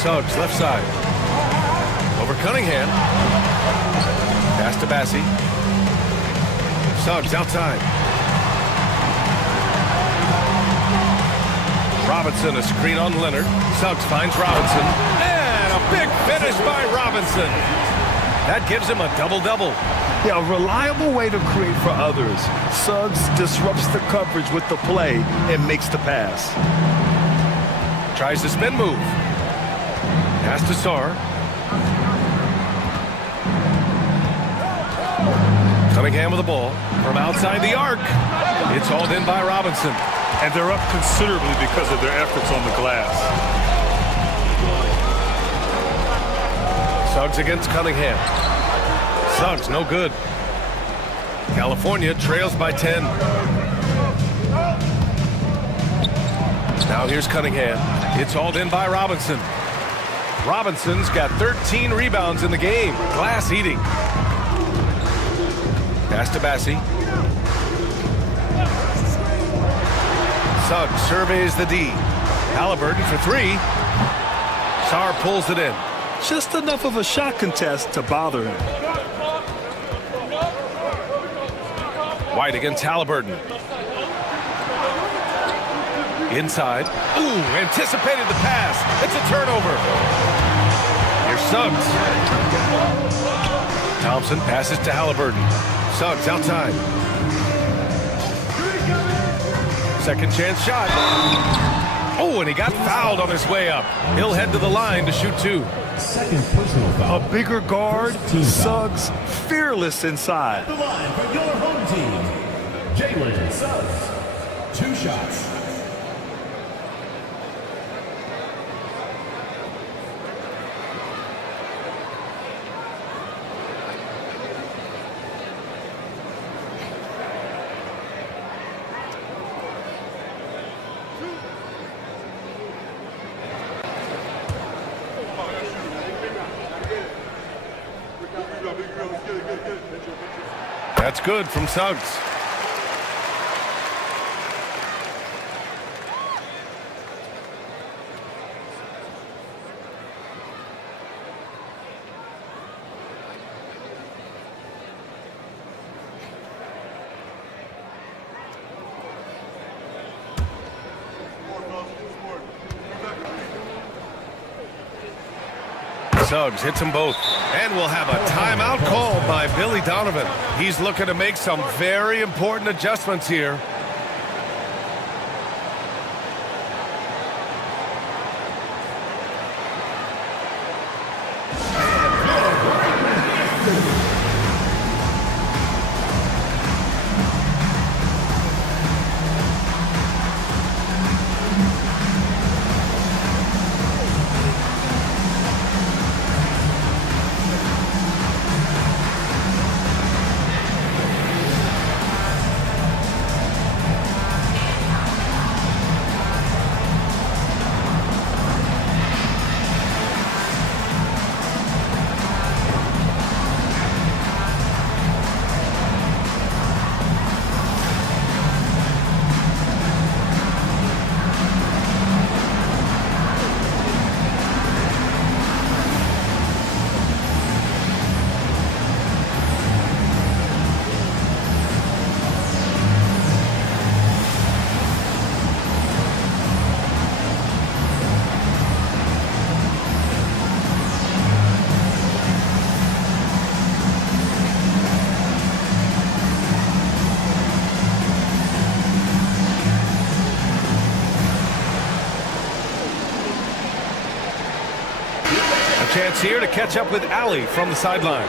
Suggs left side. Over Cunningham. Pass to Bassie. Suggs outside. Robinson, a screen on Leonard. Suggs finds Robinson. And a big finish by Robinson. That gives him a double-double. Yeah, a reliable way to create for others. Suggs disrupts the coverage with the play and makes the pass. Tries the spin move. Pass to Sarr. Cunningham with the ball from outside the arc. It's hauled in by Robinson. And they're up considerably because of their efforts on the glass. Suggs against Cunningham. Suggs, no good. California trails by 10. Now here's Cunningham. It's hauled in by Robinson. Robinson's got 13 rebounds in the game. Glass eating. Pass to Bassie. Suggs surveys the D. Halliburton for 3. Sarr pulls it in. Just enough of a shot contest to bother him. White against Halliburton. Inside. Ooh, anticipated the pass. It's a turnover. Here's Suggs. Thompson passes to Halliburton. Suggs outside. Second chance shot. Oh, and he got fouled on his way up. He'll head to the line to shoot 2. Second personal foul. A bigger guard, Suggs fearless inside. The line for your home team, Jalen Suggs. 2 shots. That's good from Suggs. Suggs hits them both. And we'll have a timeout called by Billy Donovan. He's looking to make some very important adjustments here. Chance here to catch up with Allie from the sideline.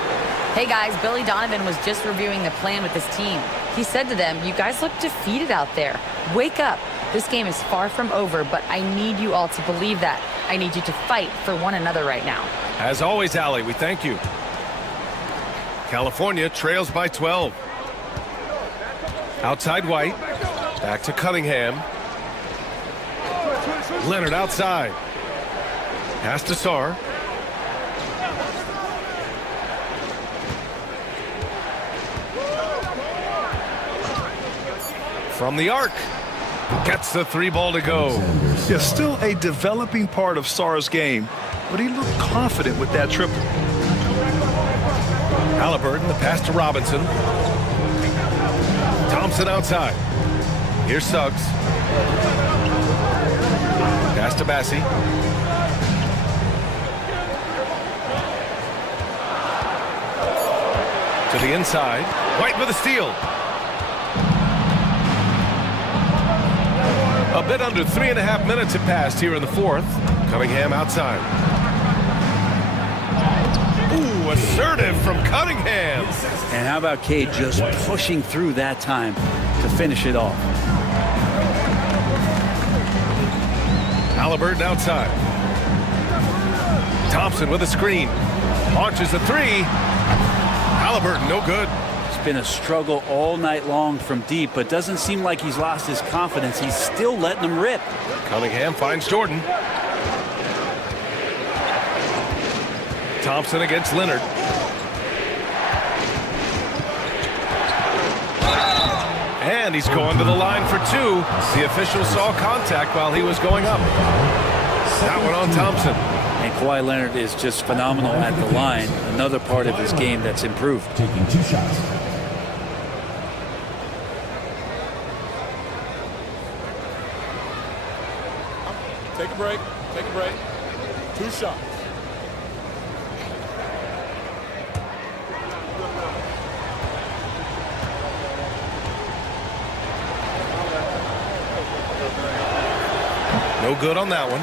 Hey guys, Billy Donovan was just reviewing the plan with his team. He said to them, "You guys look defeated out there. Wake up. This game is far from over, but I need you all to believe that. I need you to fight for one another right now." As always, Allie, we thank you. California trails by 12. Outside White. Back to Cunningham. Leonard outside. Pass to Sarr. From the arc. Gets the 3 ball to go. Yeah, still a developing part of Sarr's game, but he looked confident with that triple. Halliburton, the pass to Robinson. Thompson outside. Here's Suggs. Pass to Bassie. To the inside. White with a steal. A bit under 3.5 minutes have passed here in the fourth. Cunningham outside. Ooh, assertive from Cunningham. And how about Cade just pushing through that time to finish it off? Halliburton outside. Thompson with a screen. Launches a 3. Halliburton no good. It's been a struggle all night long from deep, but doesn't seem like he's lost his confidence. He's still letting them rip. Cunningham finds Jordan. Thompson against Leonard. And he's going to the line for 2. The official saw contact while he was going up. That one on Thompson. And Kawhi Leonard is just phenomenal at the line. Another part of his game that's improved. Taking 2 shots. Take a break. Take a break. 2 shots. No good on that one.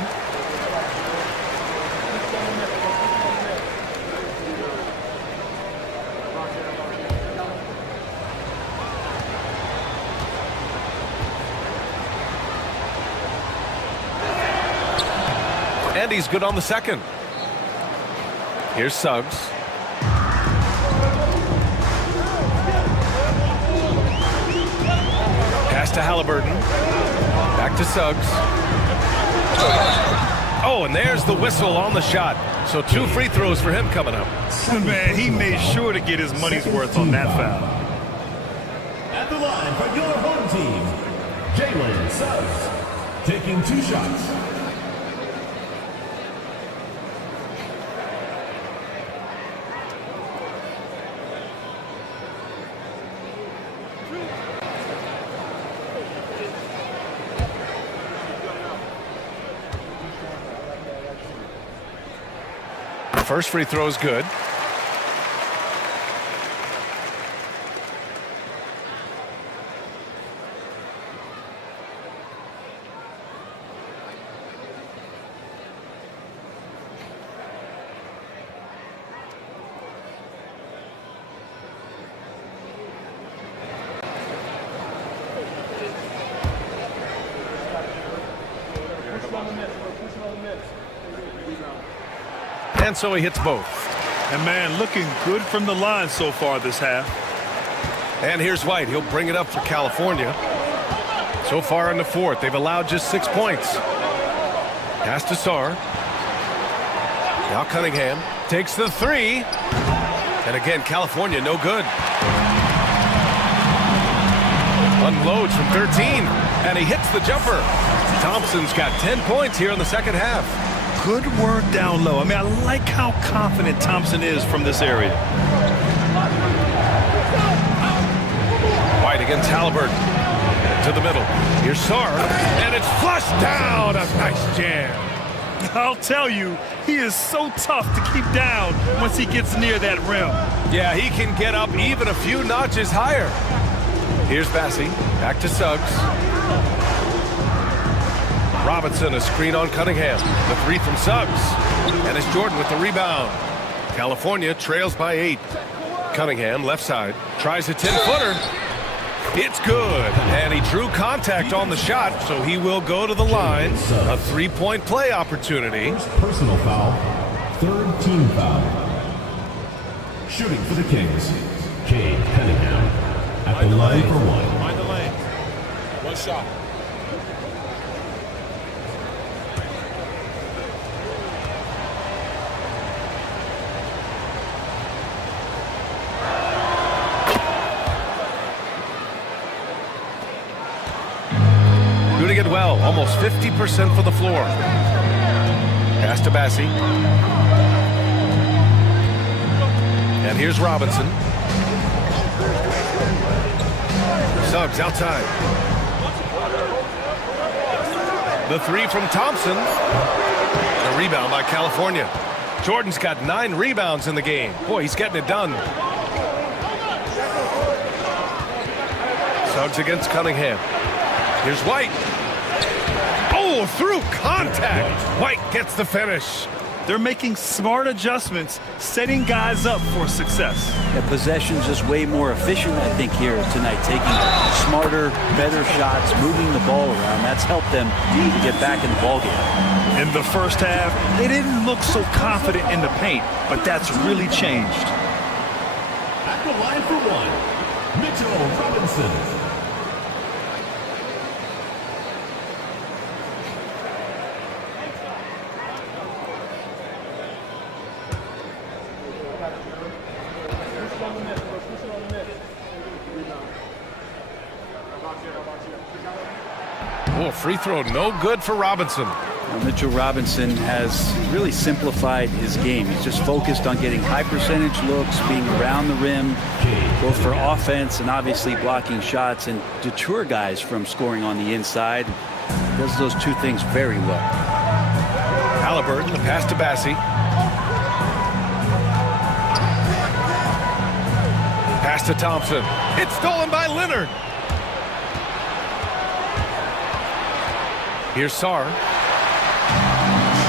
And he's good on the second. Here's Suggs. Pass to Halliburton. Back to Suggs. Oh, and there's the whistle on the shot. So 2 free throws for him coming up. Man, he made sure to get his money's worth on that foul. At the line for your home team, Jalen Suggs, taking 2 shots. First free throw is good. And so he hits both. And man, looking good from the line so far this half. And here's White. He'll bring it up for California. So far in the fourth, they've allowed just 6 points. Pass to Sarr. Now Cunningham takes the 3. And again, California no good. Unloads from 13. And he hits the jumper. Thompson's got 10 points here in the second half. Good work down low. I mean, I like how confident Thompson is from this area. White against Halliburton. To the middle. Here's Sarr. And it's flushed down. A nice jam. I'll tell you, he is so tough to keep down once he gets near that rim. Yeah, he can get up even a few notches higher. Here's Bassie. Back to Suggs. Robinson, a screen on Cunningham. The three from Suggs. And it's Jordan with the rebound. California trails by 8. Cunningham, left side, tries a 10-footer. It's good. And he drew contact on the shot, so he will go to the line. A 3-point play opportunity. Personal foul. Third team foul. Shooting for the Kings, Cade Cunningham. At the line for one. Mind the lane. One shot. Doing it well, almost 50% for the floor. Pass to Bassi. And here's Robinson. Suggs outside. The three from Thompson. The rebound by California. Jordan's got 9 rebounds in the game. Boy, he's getting it done. Suggs against Cunningham. Here's White. Oh, through contact. White gets the finish. They're making smart adjustments, setting guys up for success. The possession's just way more efficient, I think, here tonight, taking smarter, better shots, moving the ball around. That's helped them to get back in the ballgame. In the first half, they didn't look so confident in the paint, but that's really changed. At the line for one, Mitchell Robinson. Oh, free throw no good for Robinson. Now, Mitchell Robinson has really simplified his game. He's just focused on getting high percentage looks, being around the rim, both for offense and obviously blocking shots, and deter guys from scoring on the inside. Does those two things very well. Halliburton, the pass to Bassi. Pass to Thompson. It's stolen by Leonard. Here's Sarr.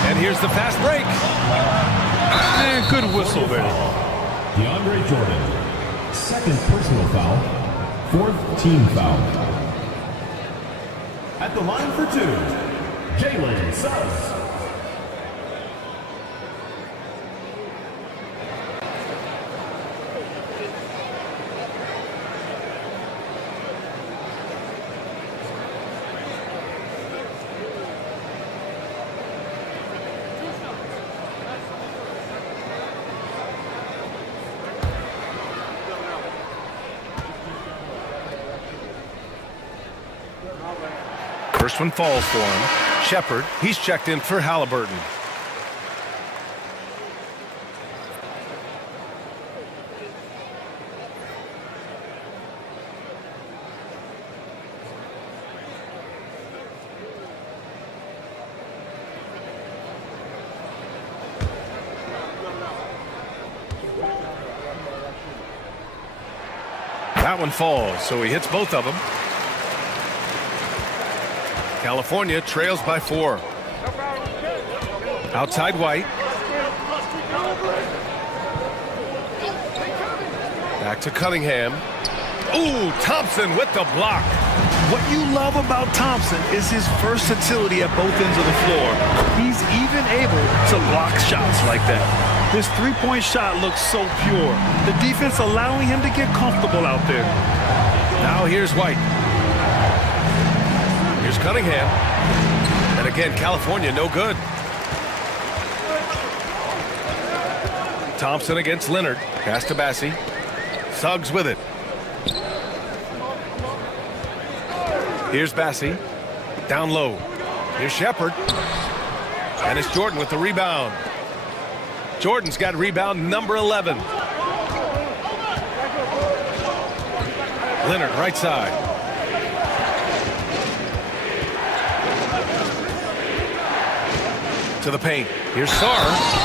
And here's the fast break. And good whistle there. DeAndre Jordan, second personal foul, fourth team foul. At the line for two, Jalen Suggs. First one falls for him. Shepard, he's checked in for Halliburton. That one falls, so he hits both of them. California trails by 4. Outside White. Back to Cunningham. Ooh, Thompson with the block. What you love about Thompson is his versatility at both ends of the floor. He's even able to block shots like that. His three-point shot looks so pure. The defense allowing him to get comfortable out there. Now here's White. Here's Cunningham. And again, California no good. Thompson against Leonard. Pass to Bassi. Suggs with it. Here's Bassi. Down low. Here's Shepard. And it's Jordan with the rebound. Jordan's got rebound number 11. Leonard, right side. To the paint. Here's Sarr.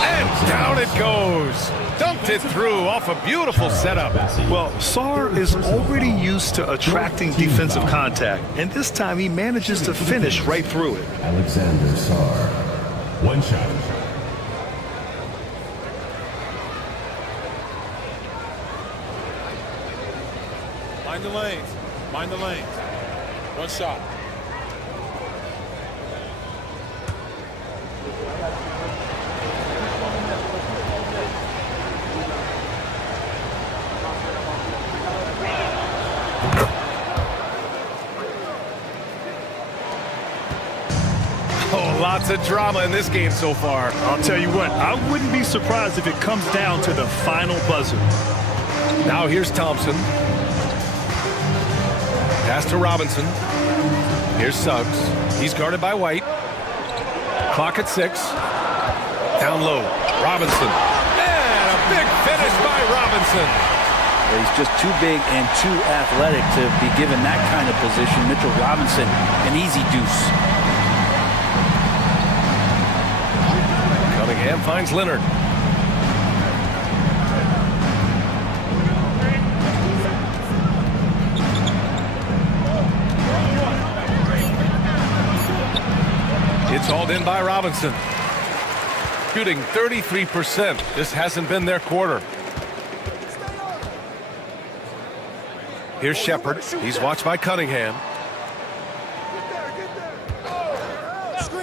And down it goes. Dunked it through off a beautiful setup. Well, Sarr is already used to attracting defensive contact, and this time he manages to finish right through it. Alexander Sarr. One shot. Mind the lanes. Mind the lanes. One shot. Oh, lots of drama in this game so far. I'll tell you what, I wouldn't be surprised if it comes down to the final buzzer. Now here's Thompson. Pass to Robinson. Here's Suggs. He's guarded by White. Clock at 6. Down low. Robinson. And a big finish by Robinson. He's just too big and too athletic to be given that kind of position. Mitchell Robinson, an easy deuce. Cunningham finds Leonard. It's hauled in by Robinson. Shooting 33%. This hasn't been their quarter. Here's Shepard. He's watched by Cunningham.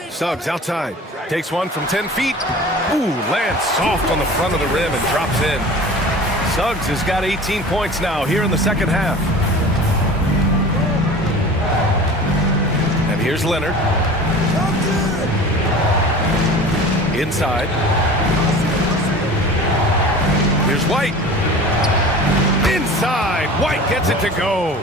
Suggs outside. Takes one from 10 feet. Ooh, lands soft on the front of the rim and drops in. Suggs has got 18 points now here in the second half. And here's Leonard. Inside. Here's White. Inside. White gets it to go.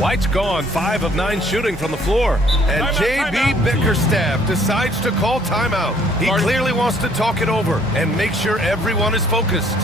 White's gone. 5 of 9 shooting from the floor. And J.B. Bickerstaff decides to call timeout. He clearly wants to talk it over and make sure everyone is focused.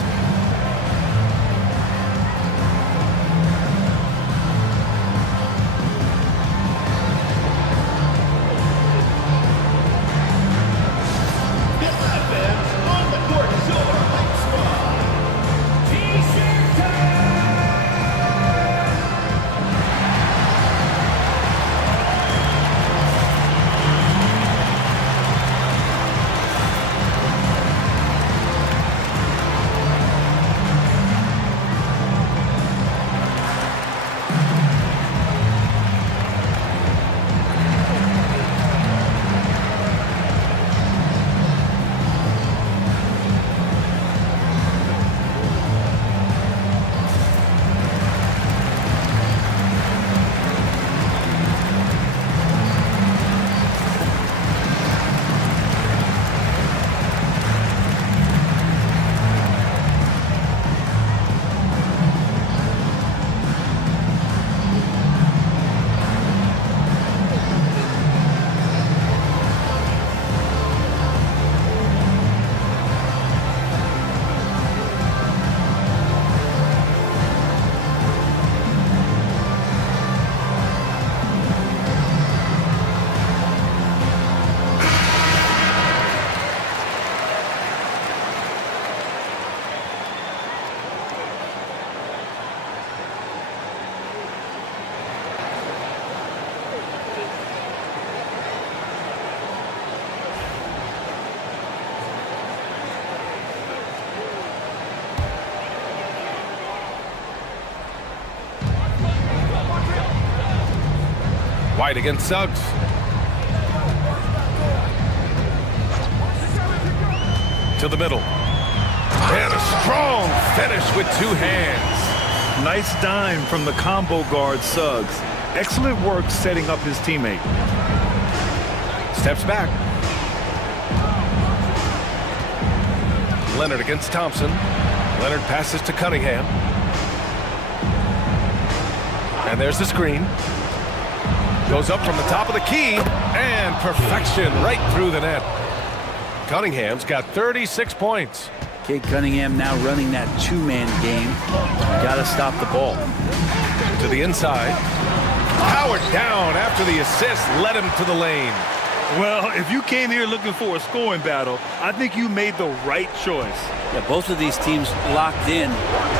White against Suggs. To the middle. And a strong finish with 2 hands. Nice dime from the combo guard Suggs. Excellent work setting up his teammate. Steps back. Leonard against Thompson. Leonard passes to Cunningham. And there's the screen. Goes up from the top of the key, and perfection right through the net. Cunningham's got 36 points. Cade Cunningham now running that 2-man game. Got to stop the ball. To the inside. Powered down after the assist led him to the lane. Well, if you came here looking for a scoring battle, I think you made the right choice. Yeah, both of these teams locked in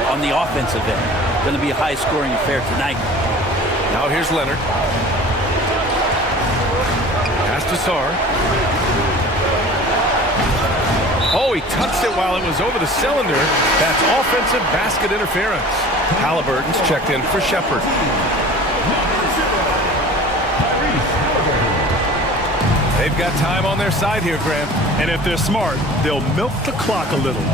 on the offensive end. Going to be a high-scoring affair tonight. Now here's Leonard. Pass to Sarr. Oh, he touched it while it was over the cylinder. That's offensive basket interference. Halliburton's checked in for Shepard. They've got time on their side here, Grant. And if they're smart, they'll milk the clock a little.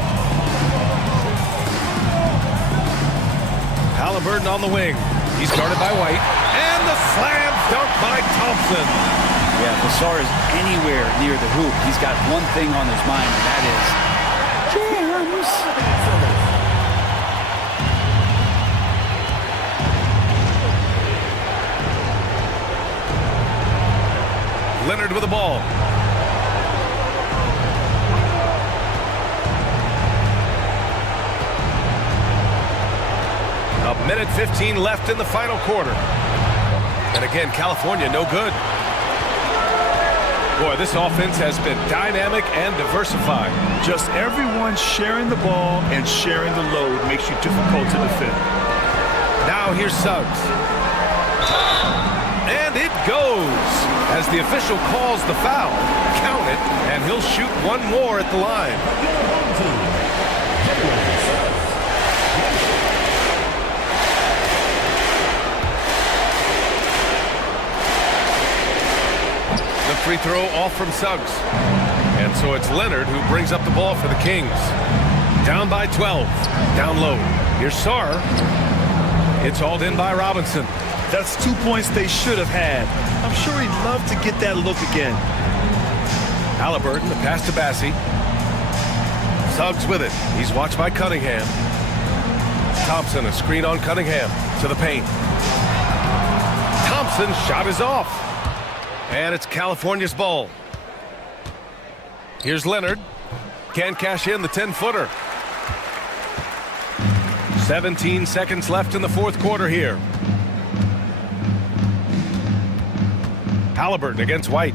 Halliburton on the wing. He's guarded by White. And the slam dunk by Thompson. Yeah, if Sarr is anywhere near the hoop, he's got one thing on his mind, and that is jams. Leonard with the ball. A minute 15 left in the final quarter. And again, California no good. Boy, this offense has been dynamic and diversified. Just everyone sharing the ball and sharing the load makes you difficult to defend. Now here's Suggs. And it goes. As the official calls the foul, count it, and he'll shoot one more at the line. The free throw off from Suggs. And so it's Leonard who brings up the ball for the Kings. Down by 12. Down low. Here's Sarr. It's hauled in by Robinson. That's 2 points they should have had. I'm sure he'd love to get that look again. Halliburton, the pass to Bassie. Suggs with it. He's watched by Cunningham. Thompson, a screen on Cunningham to the paint. Thompson's shot is off. And it's California's ball. Here's Leonard. Can't cash in the 10-footer. 17 seconds left in the fourth quarter here. Halliburton against White.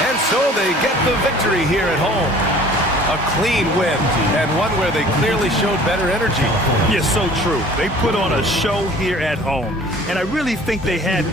And so they get the victory here at home. A clean win, and one where they clearly showed better energy. Yes, so true. They put on a show here at home, and I really think they had...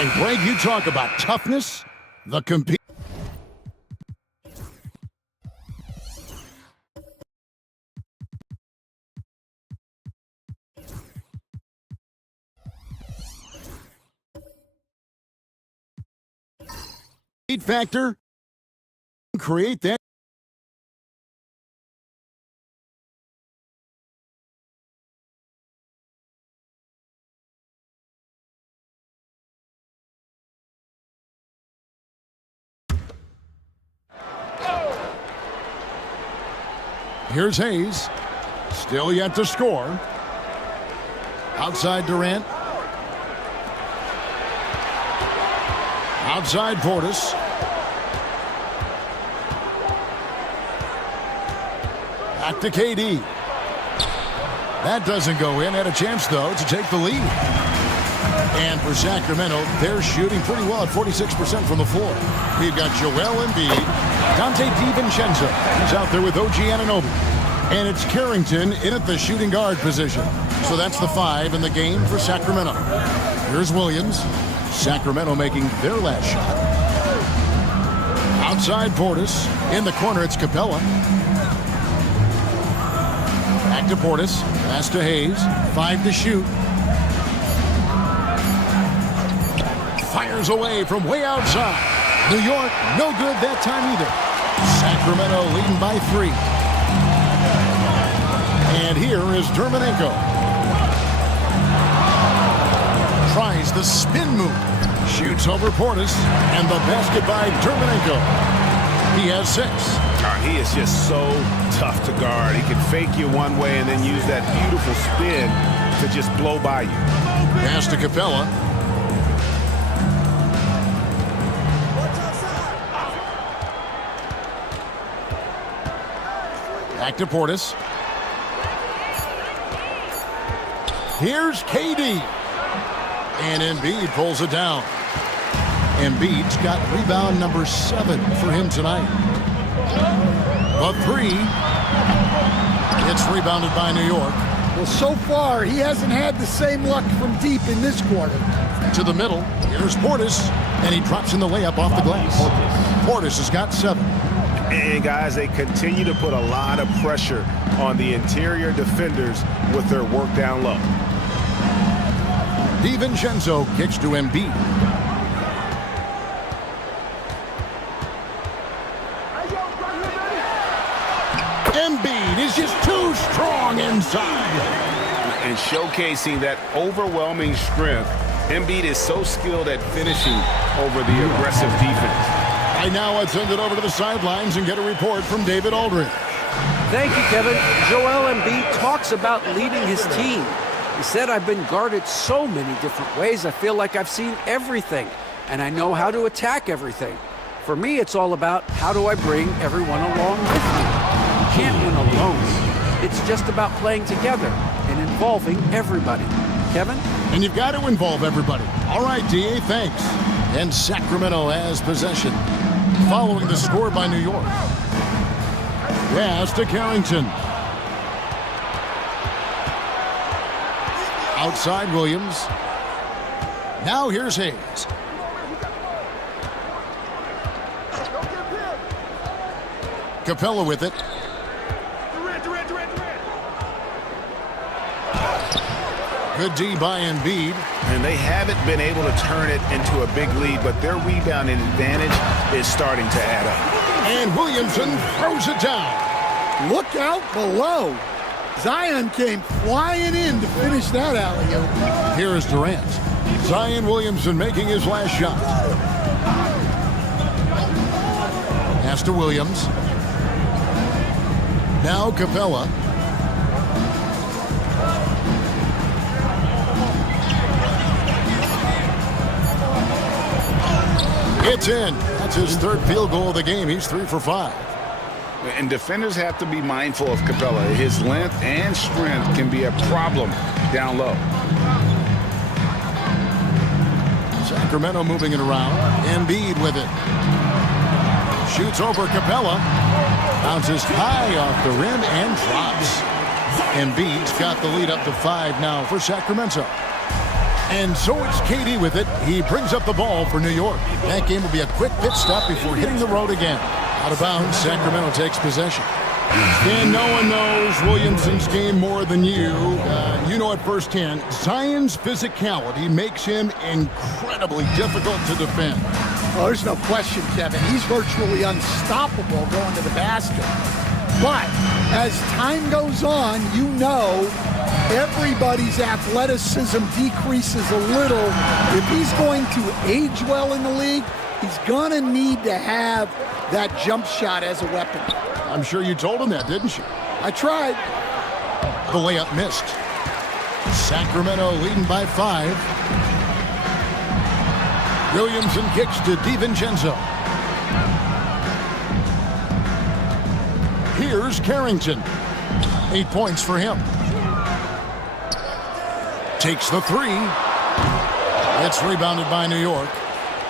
And Greg, you talk about toughness, the compete. factor. Create that. Here's Hayes. Still yet to score. Outside Durant. Outside Portis. Back to KD. That doesn't go in. Had a chance, though, to take the lead. And for Sacramento, they're shooting pretty well at 46% from the floor. We've got Joel Embiid, Dante DiVincenzo. He's out there with OG Anunoby. And it's Carrington in at the shooting guard position. So that's the 5 in the game for Sacramento. Here's Williams. Sacramento making their last shot. Outside Portis. In the corner, it's Capella. Back to Portis. Pass to Hayes. 5 to shoot. Fires away from way outside. New York, no good that time either. Sacramento leading by 3. And here is Dermanenko. Tries the spin move. Shoots over Portis. And the basket by Dermanenko. He has 6. He is just so tough to guard. He can fake you one way and then use that beautiful spin to just blow by you. Pass to Capella. Back to Portis. Here's KD. And Embiid pulls it down. Embiid's got rebound number 7 for him tonight. The 3. It's rebounded by New York. Well, so far, he hasn't had the same luck from deep in this quarter. To the middle. Here's Portis. And he drops in the layup off the glass. Portis has got 7. And guys, they continue to put a lot of pressure on the interior defenders with their work down low. DiVincenzo kicks to Embiid. Embiid is just too strong inside. And showcasing that overwhelming strength, Embiid is so skilled at finishing over the aggressive defense. Right now, let's send it over to the sidelines and get a report from David Aldridge. Thank you, Kevin. Joel Embiid talks about leading his team. He said, "I've been guarded so many different ways. I feel like I've seen everything, and I know how to attack everything. For me, it's all about how do I bring everyone along with me. You can't win alone. It's just about playing together and involving everybody." Kevin? And you've got to involve everybody. All right, D.A., thanks. And Sacramento has possession. Following the score by New York. Pass to Carrington. Outside Williams. Now here's Hayes. Capella with it. Good D by Embiid. And they haven't been able to turn it into a big lead, but their rebounding advantage is starting to add up. And Williamson throws it down. Look out below. Zion came flying in to finish that alley-oop. Here is Durant. Zion Williamson making his last shot. Pass to Williams. Now Capella. It's in. That's his 3rd field goal of the game. He's 3 for 5. And defenders have to be mindful of Capella. His length and strength can be a problem down low. Sacramento moving it around. Embiid with it. Shoots over Capella. Bounces high off the rim and drops. Embiid's got the lead up to 5 now for Sacramento. And so it's KD with it. He brings up the ball for New York. That game will be a quick pit stop before hitting the road again. Out of bounds, Sacramento takes possession. And no one knows Williamson's game more than you. You know it firsthand. Zion's physicality makes him incredibly difficult to defend. Oh, there's no question, Kevin. He's virtually unstoppable going to the basket. But as time goes on, you know everybody's athleticism decreases a little. If he's going to age well in the league, he's going to need to have that jump shot as a weapon. I'm sure you told him that, didn't you? I tried. The layup missed. Sacramento leading by 5. Williamson kicks to DiVincenzo. Here's Carrington. 8 points for him. Takes the 3. It's rebounded by New York.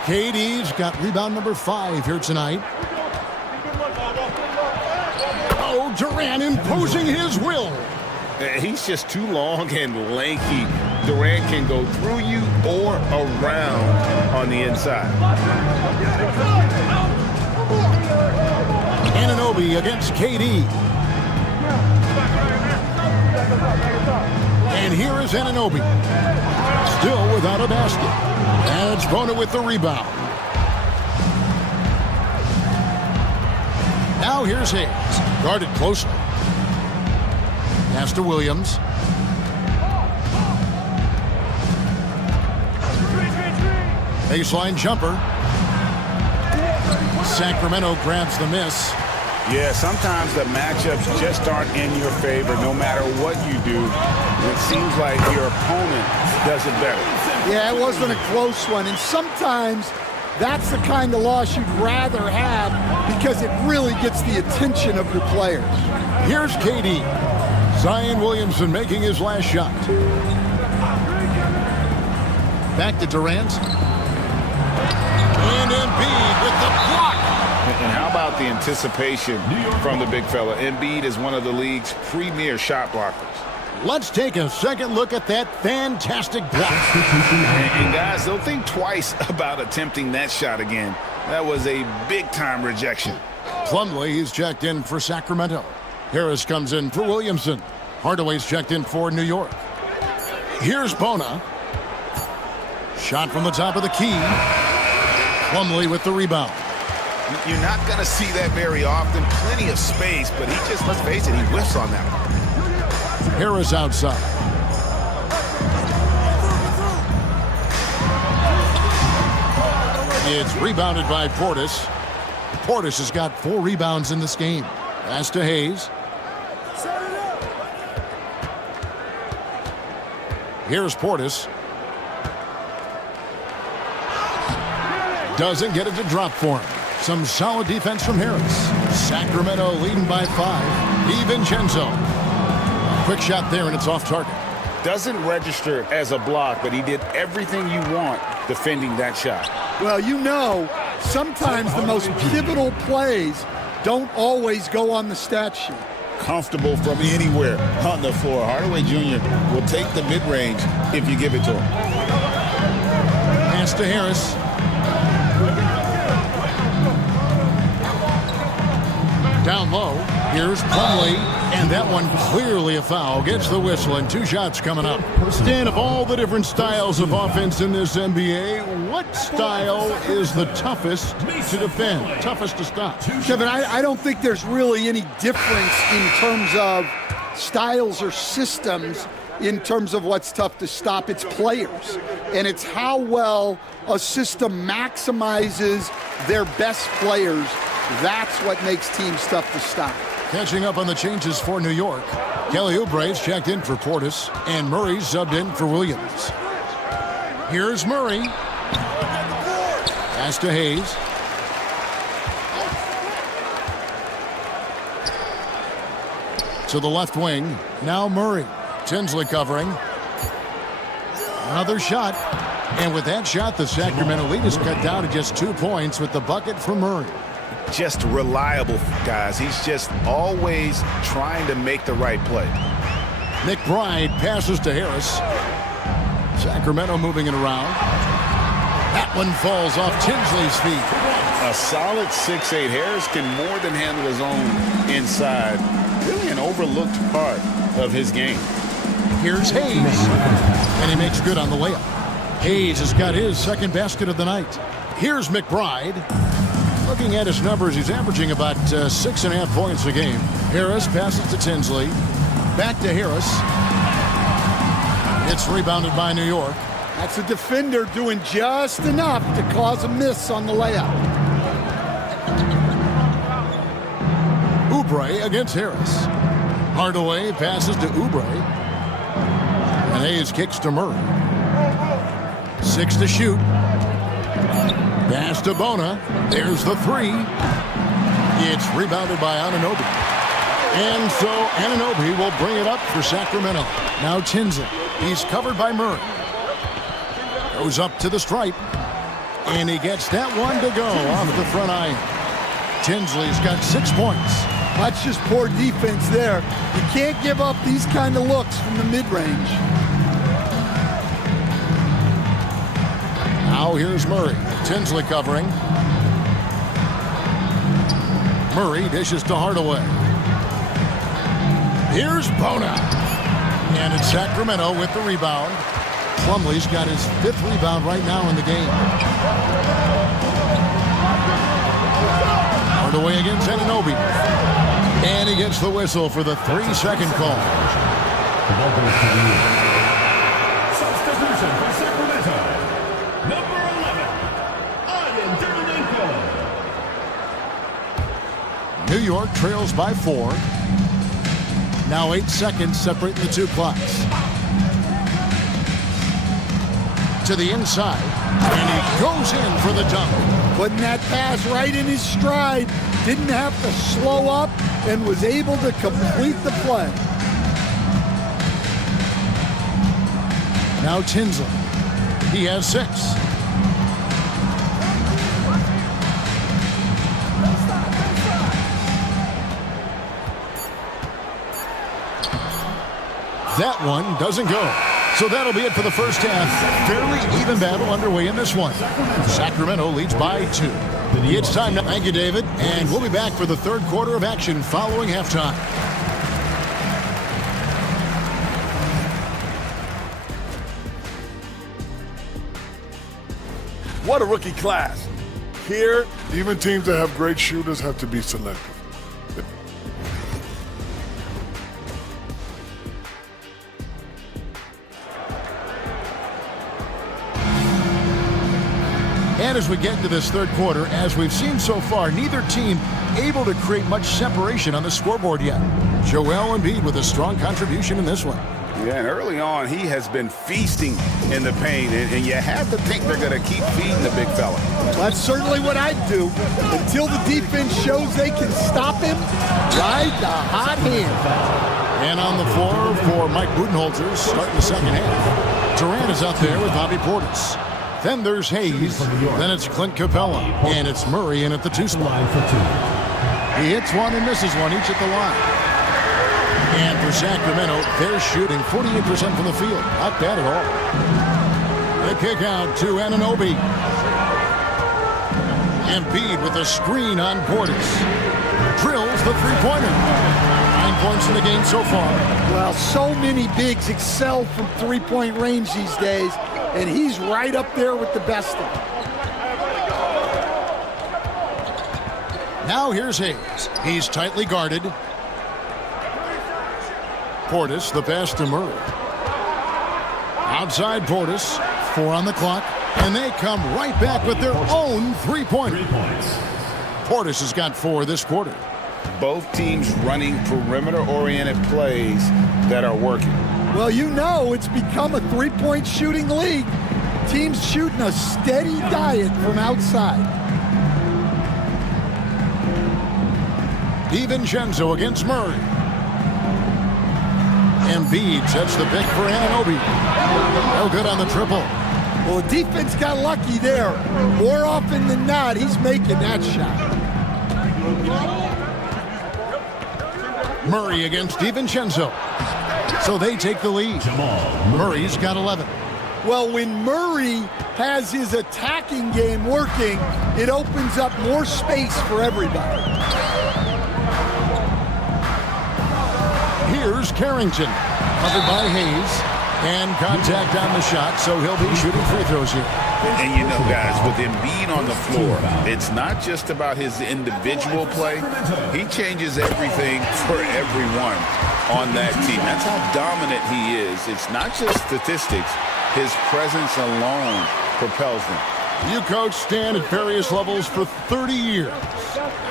KD's got rebound number 5 here tonight. Oh, Durant imposing his will. He's just too long and lanky. Durant can go through you or around on the inside. Anunoby against KD. And here is Anunoby. Still without a basket. And it's Bona with the rebound. Now here's Hayes. Guarded closely. Pass to Williams. Baseline jumper. Sacramento grabs the miss. Yeah, sometimes the matchups just aren't in your favor no matter what you do. It seems like your opponent does it better. Yeah, it wasn't a close one. And sometimes that's the kind of loss you'd rather have because it really gets the attention of your players. Here's KD. Zion Williamson making his last shot. Back to Durant. And Embiid with the block. And how about the anticipation from the big fella? Embiid is one of the league's premier shot blockers. Let's take a second look at that fantastic block. And guys, don't think twice about attempting that shot again. That was a big-time rejection. Plumlee is checked in for Sacramento. Harris comes in for Williamson. Hardaway's checked in for New York. Here's Bona. Shot from the top of the key. Plumlee with the rebound. You're not going to see that very often. Plenty of space, but he just, let's face it, he whiffs on that one. Harris outside. It's rebounded by Portis. Portis has got 4 rebounds in this game. Pass to Hayes. Here's Portis. Doesn't get it to drop for him. Some solid defense from Harris. Sacramento leading by 5. DiVincenzo. Quick shot there, and it's off target. Doesn't register as a block, but he did everything you want defending that shot. Well, you know, sometimes the most pivotal plays don't always go on the stat sheet. Comfortable from anywhere on the floor. Hardaway Jr. will take the mid-range if you give it to him. Pass to Harris. Down low. Here's Plumlee. And that one clearly a foul. Gets the whistle, and 2 shots coming up. Stan, of all the different styles of offense in this NBA, what style is the toughest to defend, toughest to stop? Kevin, I don't think there's really any difference in terms of styles or systems in terms of what's tough to stop. It's players, and it's how well a system maximizes their best players. That's what makes teams tough to stop. Catching up on the changes for New York. Kelly Oubre's checked in for Portis, and Murray's subbed in for Williams. Here's Murray. Pass to Hayes. To the left wing. Now Murray. Tinsley covering. Another shot. And with that shot, the Sacramento lead is cut down to just 2 points with the bucket from Murray. Just reliable, guys. He's just always trying to make the right play. McBride passes to Harris. Sacramento moving it around. That one falls off Tinsley's feet. A solid 6'8". Harris can more than handle his own inside. Really an overlooked part of his game. Here's Hayes. And he makes good on the layup. Hayes has got his second basket of the night. Here's McBride. Looking at his numbers, he's averaging about 6.5 points a game. Harris passes to Tinsley. Back to Harris. It's rebounded by New York. That's a defender doing just enough to cause a miss on the layup. Oubre against Harris. Hardaway passes to Oubre. And Hayes kicks to Murray. 6 to shoot. Pass to Bona. There's the 3. It's rebounded by Anunoby. And so Anunoby will bring it up for Sacramento. Now Tinsley. He's covered by Murray. Goes up to the stripe. And he gets that one to go off the front iron. Tinsley's got 6 points. That's just poor defense there. You can't give up these kind of looks from the mid-range. Now here's Murray. Tinsley covering. Murray dishes to Hardaway. Here's Bona. And it's Sacramento with the rebound. Plumlee's got his 5th rebound right now in the game. Hardaway against Anunoby. And he gets the whistle for the 3-second call. Substitution for Sacramento. Number 11, Ian Derdenko. New York trails by 4. Now 8 seconds separating the two clocks. To the inside, and he goes in for the dunk. Putting that pass right in his stride. Didn't have to slow up and was able to complete the play. Now Tinsley. He has 6. That one doesn't go. So that'll be it for the first half. Fairly even battle underway in this one. Sacramento leads by 2. It's time now. Thank you, David. And we'll be back for the third quarter of action following halftime. What a rookie class. Here, even teams that have great shooters have to be selective. And as we get into this third quarter, as we've seen so far, neither team able to create much separation on the scoreboard yet. Joel Embiid with a strong contribution in this one. Yeah, and early on, he has been feasting in the paint, and you have to think they're going to keep feeding the big fella. That's certainly what I'd do. Until the defense shows they can stop him, ride the hot hand. And on the floor for Mike Budenholzer, starting the second half. Durant is out there with Bobby Portis. Then there's Hayes. Then it's Clint Capella. And it's Murray in at the 2 spot. He hits one and misses one, each at the line. And for Sacramento, they're shooting 48% from the field. Not bad at all. The kick out to Anunoby. Embiid with a screen on Portis. Drills the three-pointer. 9 points in the game so far. Well, so many bigs excel from three-point range these days, and he's right up there with the best of them. Now here's Hayes. He's tightly guarded. Portis, the pass to Murray. Outside Portis, 4 on the clock, and they come right back with their own three-pointer. Portis has got 4 this quarter. Both teams running perimeter-oriented plays that are working. Well, you know it's become a three-point shooting league. Teams shooting a steady diet from outside. DiVincenzo against Murray. Embiid sets the pick for Anunoby. No good on the triple. Well, the defense got lucky there. More often than not, he's making that shot. Murray against DiVincenzo. So they take the lead. Murray's got 11. Well, when Murray has his attacking game working, it opens up more space for everybody. Here's Carrington, covered by Hayes, and contact on the shot, so he'll be shooting free throws here. And you know, guys, with Embiid on the floor, it's not just about his individual play. He changes everything for everyone on that team. That's how dominant he is. It's not just statistics. His presence alone propels them. You coach Stan at various levels for 30 years.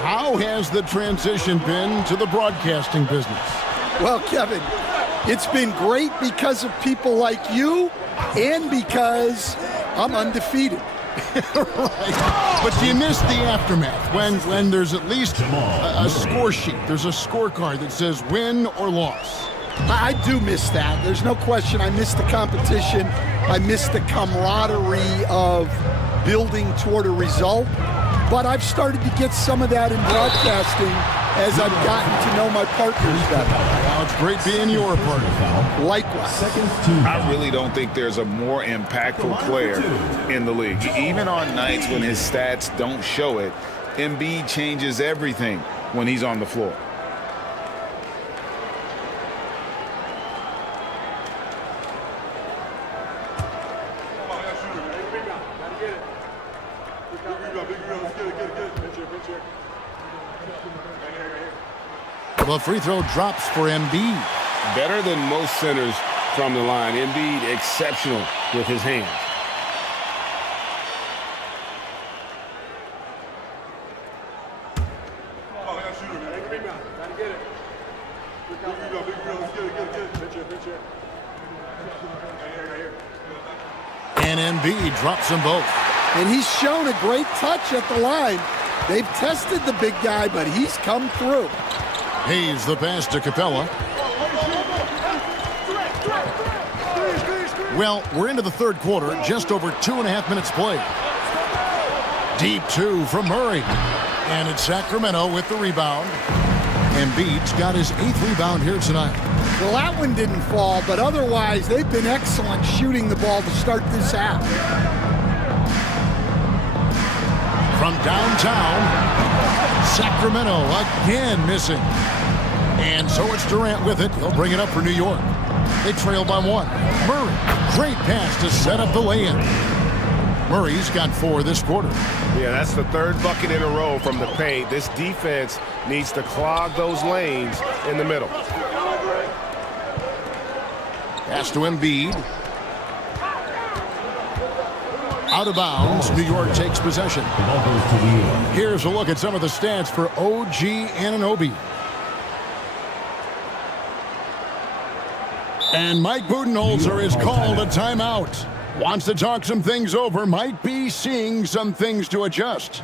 How has the transition been to the broadcasting business? Well, Kevin, it's been great because of people like you and because I'm undefeated. Right. But do you miss the aftermath when there's at least a score sheet? There's a scorecard that says win or loss. I do miss that. There's no question. I miss the competition. I miss the camaraderie of building toward a result. But I've started to get some of that in broadcasting as I've gotten to know my partners better. Well, it's great being your partner. Likewise. I really don't think there's a more impactful player in the league. Even on nights when his stats don't show it, Embiid changes everything when he's on the floor. The free throw drops for Embiid. Better than most centers from the line. Embiid exceptional with his hands. And Embiid drops them both. And he's shown a great touch at the line. They've tested the big guy, but he's come through. Hayes the pass to Capella. Well, we're into the third quarter, just over 2.5 minutes played. Deep two from Murray. And it's Sacramento with the rebound. Embiid's got his 8th rebound here tonight. Well, that one didn't fall, but otherwise they've been excellent shooting the ball to start this half. From downtown, Sacramento again missing. And so it's Durant with it. He'll bring it up for New York. They trail by 1. Murray, great pass to set up the lay-in. Murray's got 4 this quarter. Yeah, that's the 3rd bucket in a row from the paint. This defense needs to clog those lanes in the middle. Pass to Embiid. Out of bounds, New York takes possession. Here's a look at some of the stats for OG Anunoby. And Mike Budenholzer is called a timeout. Wants to talk some things over, might be seeing some things to adjust.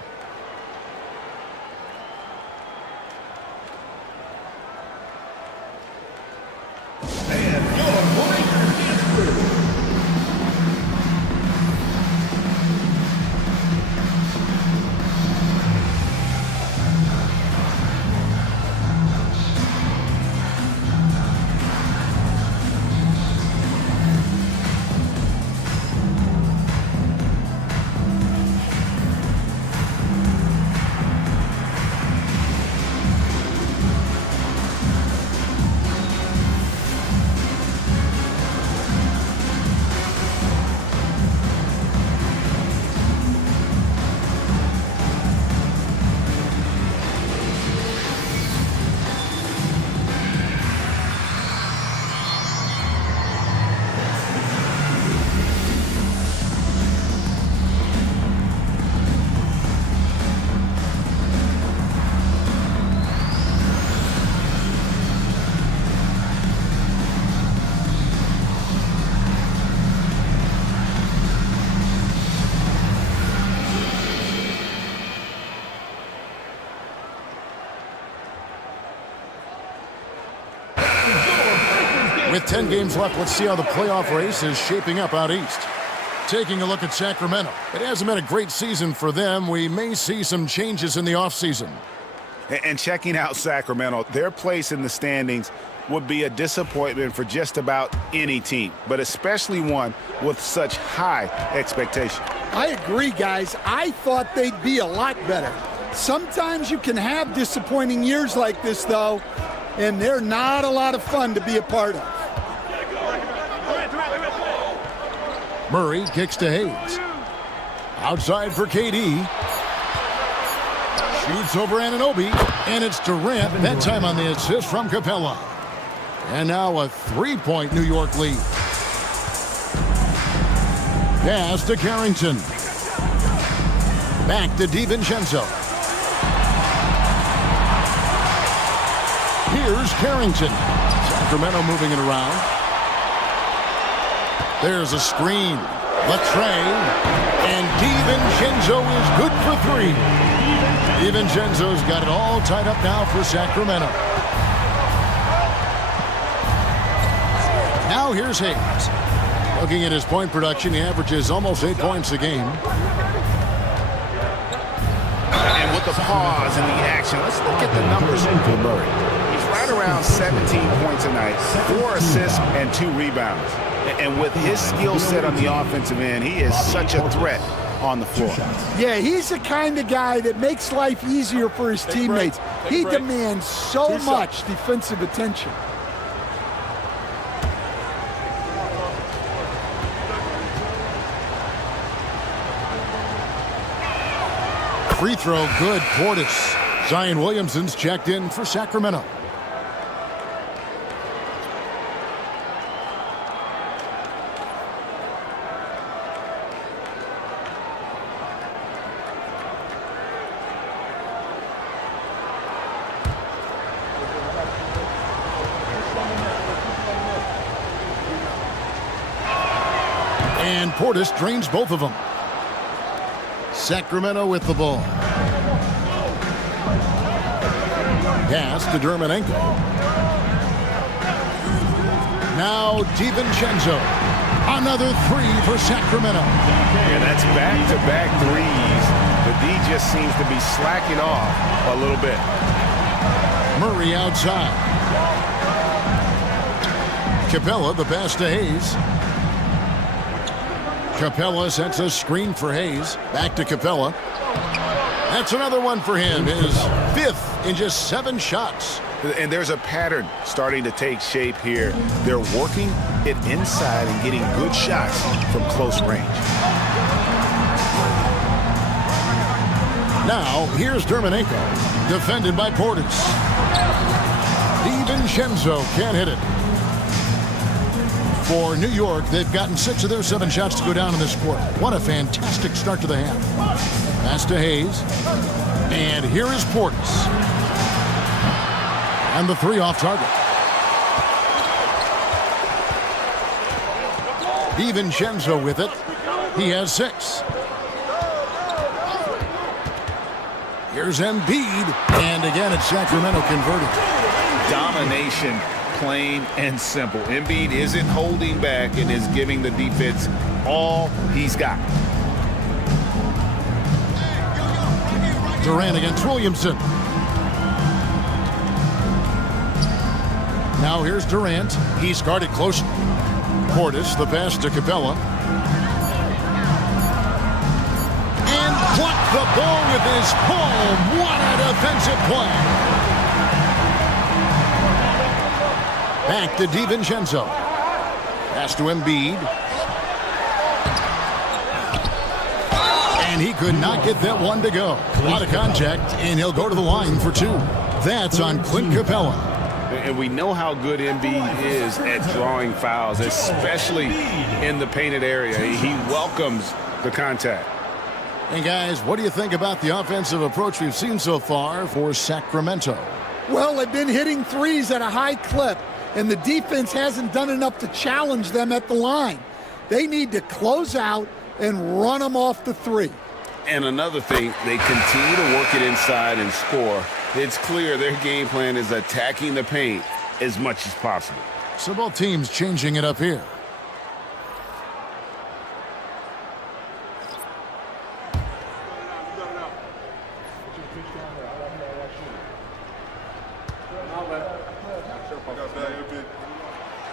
With 10 games left, let's see how the playoff race is shaping up out east. Taking a look at Sacramento. It hasn't been a great season for them. We may see some changes in the offseason. And checking out Sacramento, their place in the standings would be a disappointment for just about any team, but especially one with such high expectation. I agree, guys. I thought they'd be a lot better. Sometimes you can have disappointing years like this, though, and they're not a lot of fun to be a part of. Murray kicks to Hayes. Outside for KD. Shoots over Anunoby, and it's Durant. That time on the assist from Capella. And now a three-point New York lead. Pass to Carrington. Back to DiVincenzo. Here's Carrington. Sacramento moving it around. There's a screen. Latrey. And DiVincenzo is good for three. DiVincenzo's got it all tied up now for Sacramento. Now here's Hayes. Looking at his point production, he averages almost 8 points a game. And with the pause and the action, let's look at the numbers for Murray. He's right around 17 points a night, 4 assists and 2 rebounds. And with his skill set on the offensive end, he is such a threat on the floor. Yeah, he's the kind of guy that makes life easier for his teammates. He demands so much defensive attention. Free throw good. Portis. Zion Williamson's checked in for Sacramento. And Portis drains both of them. Sacramento with the ball. Pass to Dermanenko. Now DiVincenzo. Another three for Sacramento. Yeah, that's back-to-back threes. The D just seems to be slacking off a little bit. Murray outside. Capella, the pass to Hayes. Capella sets a screen for Hayes. Back to Capella. That's another one for him. His fifth in just 7 shots. And there's a pattern starting to take shape here. They're working it inside and getting good shots from close range. Now, here's Dermanenko. Defended by Portis. DiVincenzo can't hit it. For New York, they've gotten 6 of their 7 shots to go down in this quarter. What a fantastic start to the half. Pass to Hayes. And here is Portis. And the 3 off target. DiVincenzo with it. He has 6. Here's Embiid. And again, it's Sacramento converted. Domination. Plain and simple. Embiid isn't holding back and is giving the defense all he's got. Durant against Williamson. Now here's Durant. He's guarded close. Portis, the pass to Capella. And blocked the ball with his palm. What a defensive play. Back to DiVincenzo. Pass to Embiid. And he could not get that one to go. A lot of contact, and he'll go to the line for 2. That's on Clint Capella. And we know how good Embiid is at drawing fouls, especially in the painted area. He welcomes the contact. And guys, what do you think about the offensive approach we've seen so far for Sacramento? Well, they've been hitting threes at a high clip, and the defense hasn't done enough to challenge them at the line. They need to close out and run them off the 3. And another thing, they continue to work it inside and score. It's clear their game plan is attacking the paint as much as possible. So both teams changing it up here.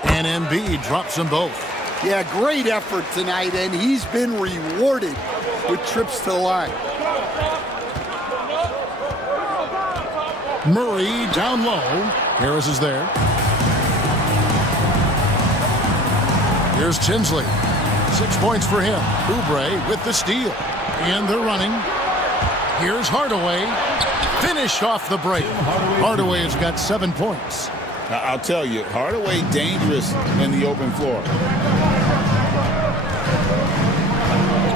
And Embiid drops them both. Yeah, great effort tonight, and he's been rewarded with trips to the line. Murray down low. Harris is there. Here's Tinsley. 6 points for him. Oubre with the steal. And they're running. Here's Hardaway. Finished off the break. Hardaway has got 7 points. I'll tell you, Hardaway dangerous in the open floor.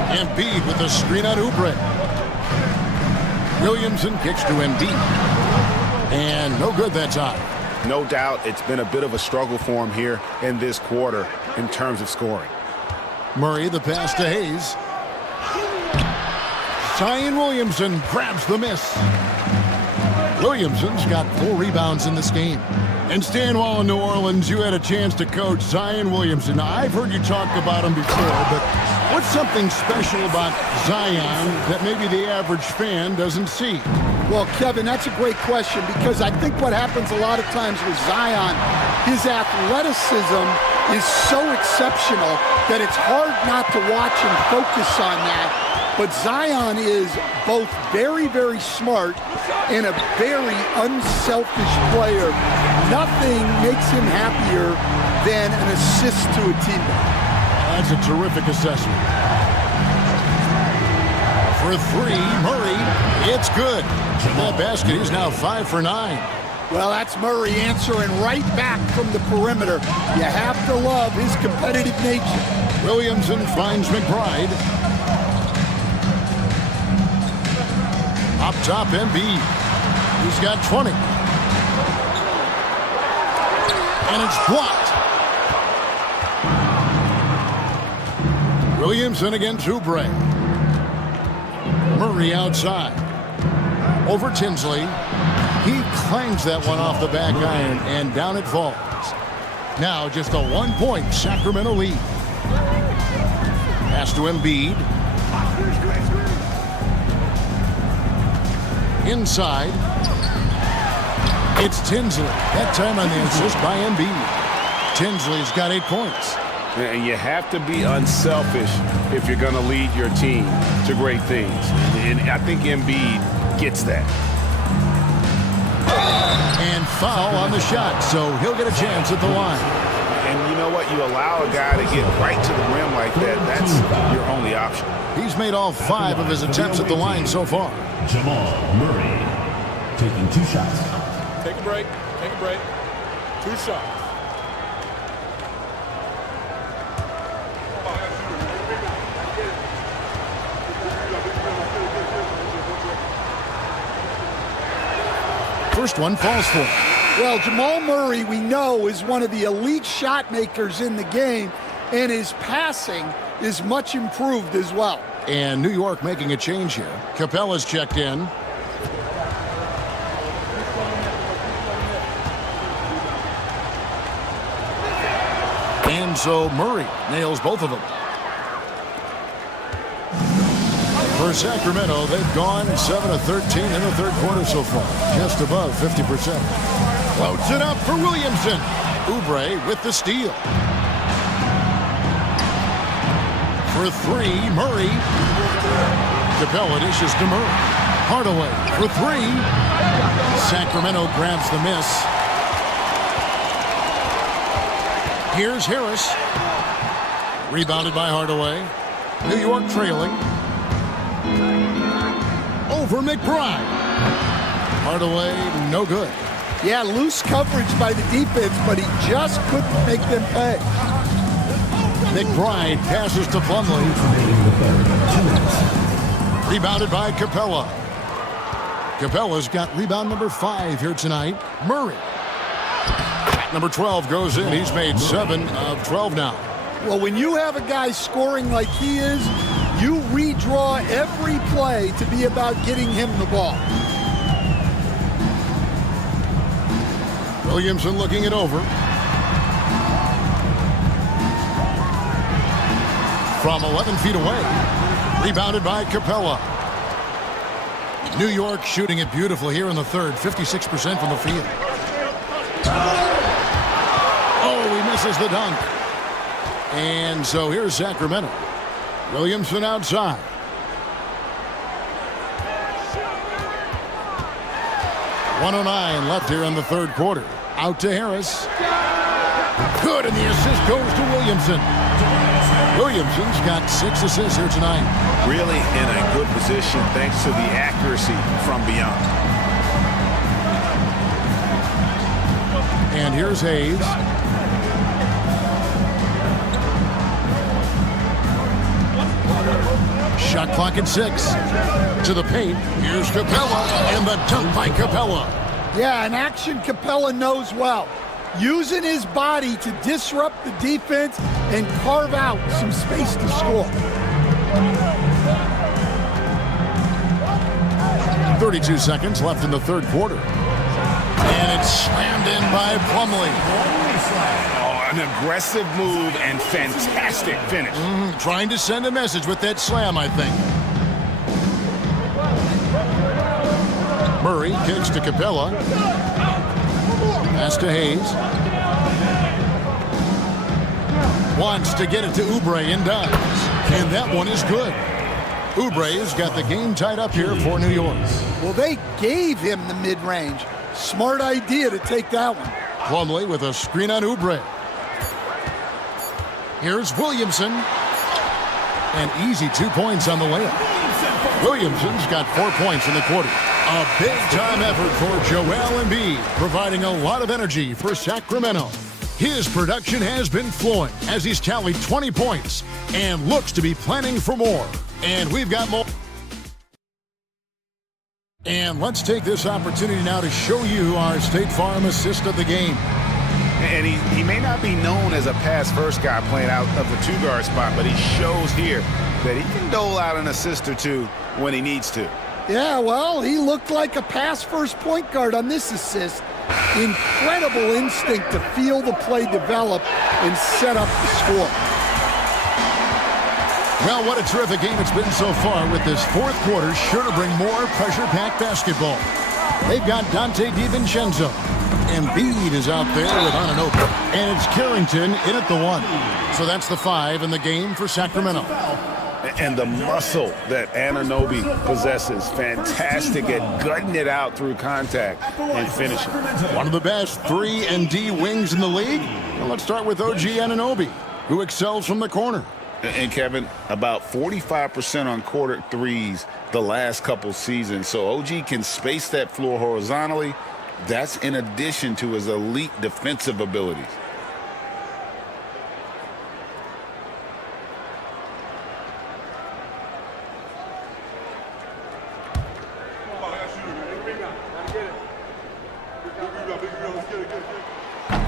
Embiid with a screen on Oubre. Williamson kicks to Embiid. And no good that time. No doubt it's been a bit of a struggle for him here in this quarter in terms of scoring. Murray, the pass to Hayes. Zion Williamson grabs the miss. Williamson's got 4 rebounds in this game. And Stan, while in New Orleans, you had a chance to coach Zion Williamson. Now, I've heard you talk about him before, but what's something special about Zion that maybe the average fan doesn't see? Well, Kevin, that's a great question because I think what happens a lot of times with Zion, his athleticism is so exceptional that it's hard not to watch and focus on that. But Zion is both very, very smart and a very unselfish player. Nothing makes him happier than an assist to a teammate. That's a terrific assessment. For 3, Murray, it's good. That basket is now 5 for 9. Well, that's Murray answering right back from the perimeter. You have to love his competitive nature. Williamson finds McBride. Up top, Embiid. He's got 20. And it's blocked. Williamson against Oubre. Murray outside. Over Tinsley. He clangs that one off the back iron, and down it falls. Now just a 1-point Sacramento lead. Pass to Embiid. Inside. It's Tinsley. That time on the assist by Embiid. Tinsley's got 8 points. And you have to be unselfish if you're going to lead your team to great things. And I think Embiid gets that. And foul on the shot, so he'll get a chance at the line. And you know what? You allow a guy to get right to the rim like that, that's your only option. He's made all 5 of his attempts at the line so far. Jamal Murray taking 2 shots. Take a break. Take a break. 2 shots. First one falls for him. Well, Jamal Murray, we know, is one of the elite shot makers in the game, and his passing is much improved as well. And New York making a change here. Capella's checked in. And so Murray nails both of them. For Sacramento, they've gone 7 of 13 in the third quarter so far, just above 50%. Floats it up for Williamson. Oubre with the steal. For 3, Murray. Capella dishes to Murray. Hardaway for 3. Sacramento grabs the miss. Here's Harris. Rebounded by Hardaway. New York trailing. Over McBride. Hardaway, no good. Yeah, loose coverage by the defense, but he just couldn't make them pay. McBride passes to Plumlee. Rebounded by Capella. Capella's got rebound number 5 here tonight. Murray. Number 12 goes in. He's made 7 of 12 now. Well, when you have a guy scoring like he is, you redraw every play to be about getting him the ball. Williamson looking it over. From 11 feet away. Rebounded by Capella. New York shooting it beautiful here in the third. 56% from the field. Oh, he misses the dunk. And so here's Sacramento. Williamson outside. .109 left here in the third quarter. Out to Harris. Good, and the assist goes to Williamson. Williamson's got 6 assists here tonight. Really in a good position thanks to the accuracy from beyond. And here's Hayes. Shot clock at 6. To the paint. Here's Capella, and the dunk by Capella. Yeah, an action Capella knows well. Using his body to disrupt the defense and carve out some space to score. 32 seconds left in the third quarter. And it's slammed in by Plumlee. Oh, an aggressive move and fantastic finish. Trying to send a message with that slam, I think. Murray kicks to Capella. Pass to Hayes. Wants to get it to Oubre and does. And that one is good. Oubre's got the game tied up here for New York. Well, they gave him the mid-range. Smart idea to take that one. Plumlee with a screen on Oubre. Here's Williamson. An easy 2 points on the layup. Williamson's got 4 points in the quarter. A big-time effort for Joel Embiid, providing a lot of energy for Sacramento. His production has been flowing as he's tallied 20 points and looks to be planning for more. And we've got more. And let's take this opportunity now to show you our State Farm assist of the game. And he may not be known as a pass-first guy playing out of the two-guard spot, but he shows here that he can dole out an assist or two when he needs to. Yeah, well, he looked like a pass-first point guard on this assist. Incredible instinct to feel the play develop and set up the score. Well, what a terrific game it's been so far, with this fourth quarter sure to bring more pressure-packed basketball. They've got Dante DiVincenzo. Embiid is out there with Anunoby. And it's Carrington in at the 1. So that's the 5 in the game for Sacramento. And the muscle that Anunoby possesses, fantastic at gutting it out through contact and finishing. One of the best 3-and-D wings in the league. Well, let's start with OG Anunoby, who excels from the corner. And Kevin, about 45% on quarter threes the last couple seasons. So OG can space that floor horizontally. That's in addition to his elite defensive abilities.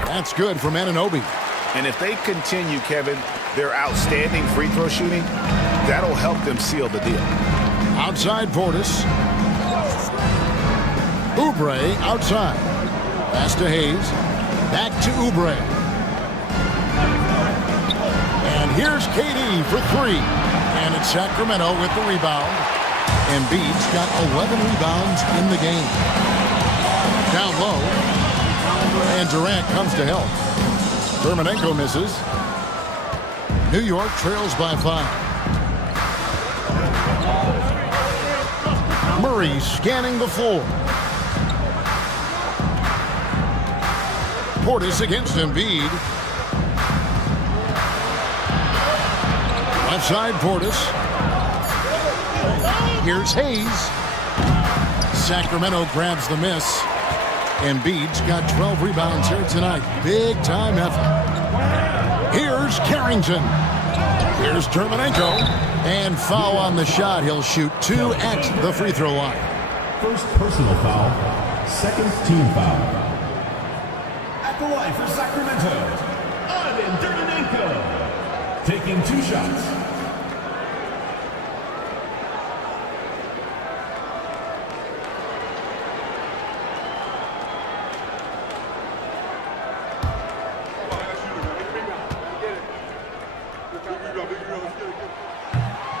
That's good from Anunoby. And if they continue, Kevin, their outstanding free throw shooting, that'll help them seal the deal. Outside Portis. Oubre outside. Pass to Hayes. Back to Oubre. And here's KD for 3. And it's Sacramento with the rebound. Embiid's got 11 rebounds in the game. Down low. And Durant comes to help. Dermonenko misses. New York trails by 5. Murray scanning the floor. Portis against Embiid. Left side Portis. Here's Hayes. Sacramento grabs the miss. Embiid's got 12 rebounds here tonight. Big time effort. Here's Carrington. Here's Dermonenko. And foul on the shot. He'll shoot 2 at the free throw line. First personal foul, second team foul. At the line for Sacramento, Dermonenko, taking 2 shots.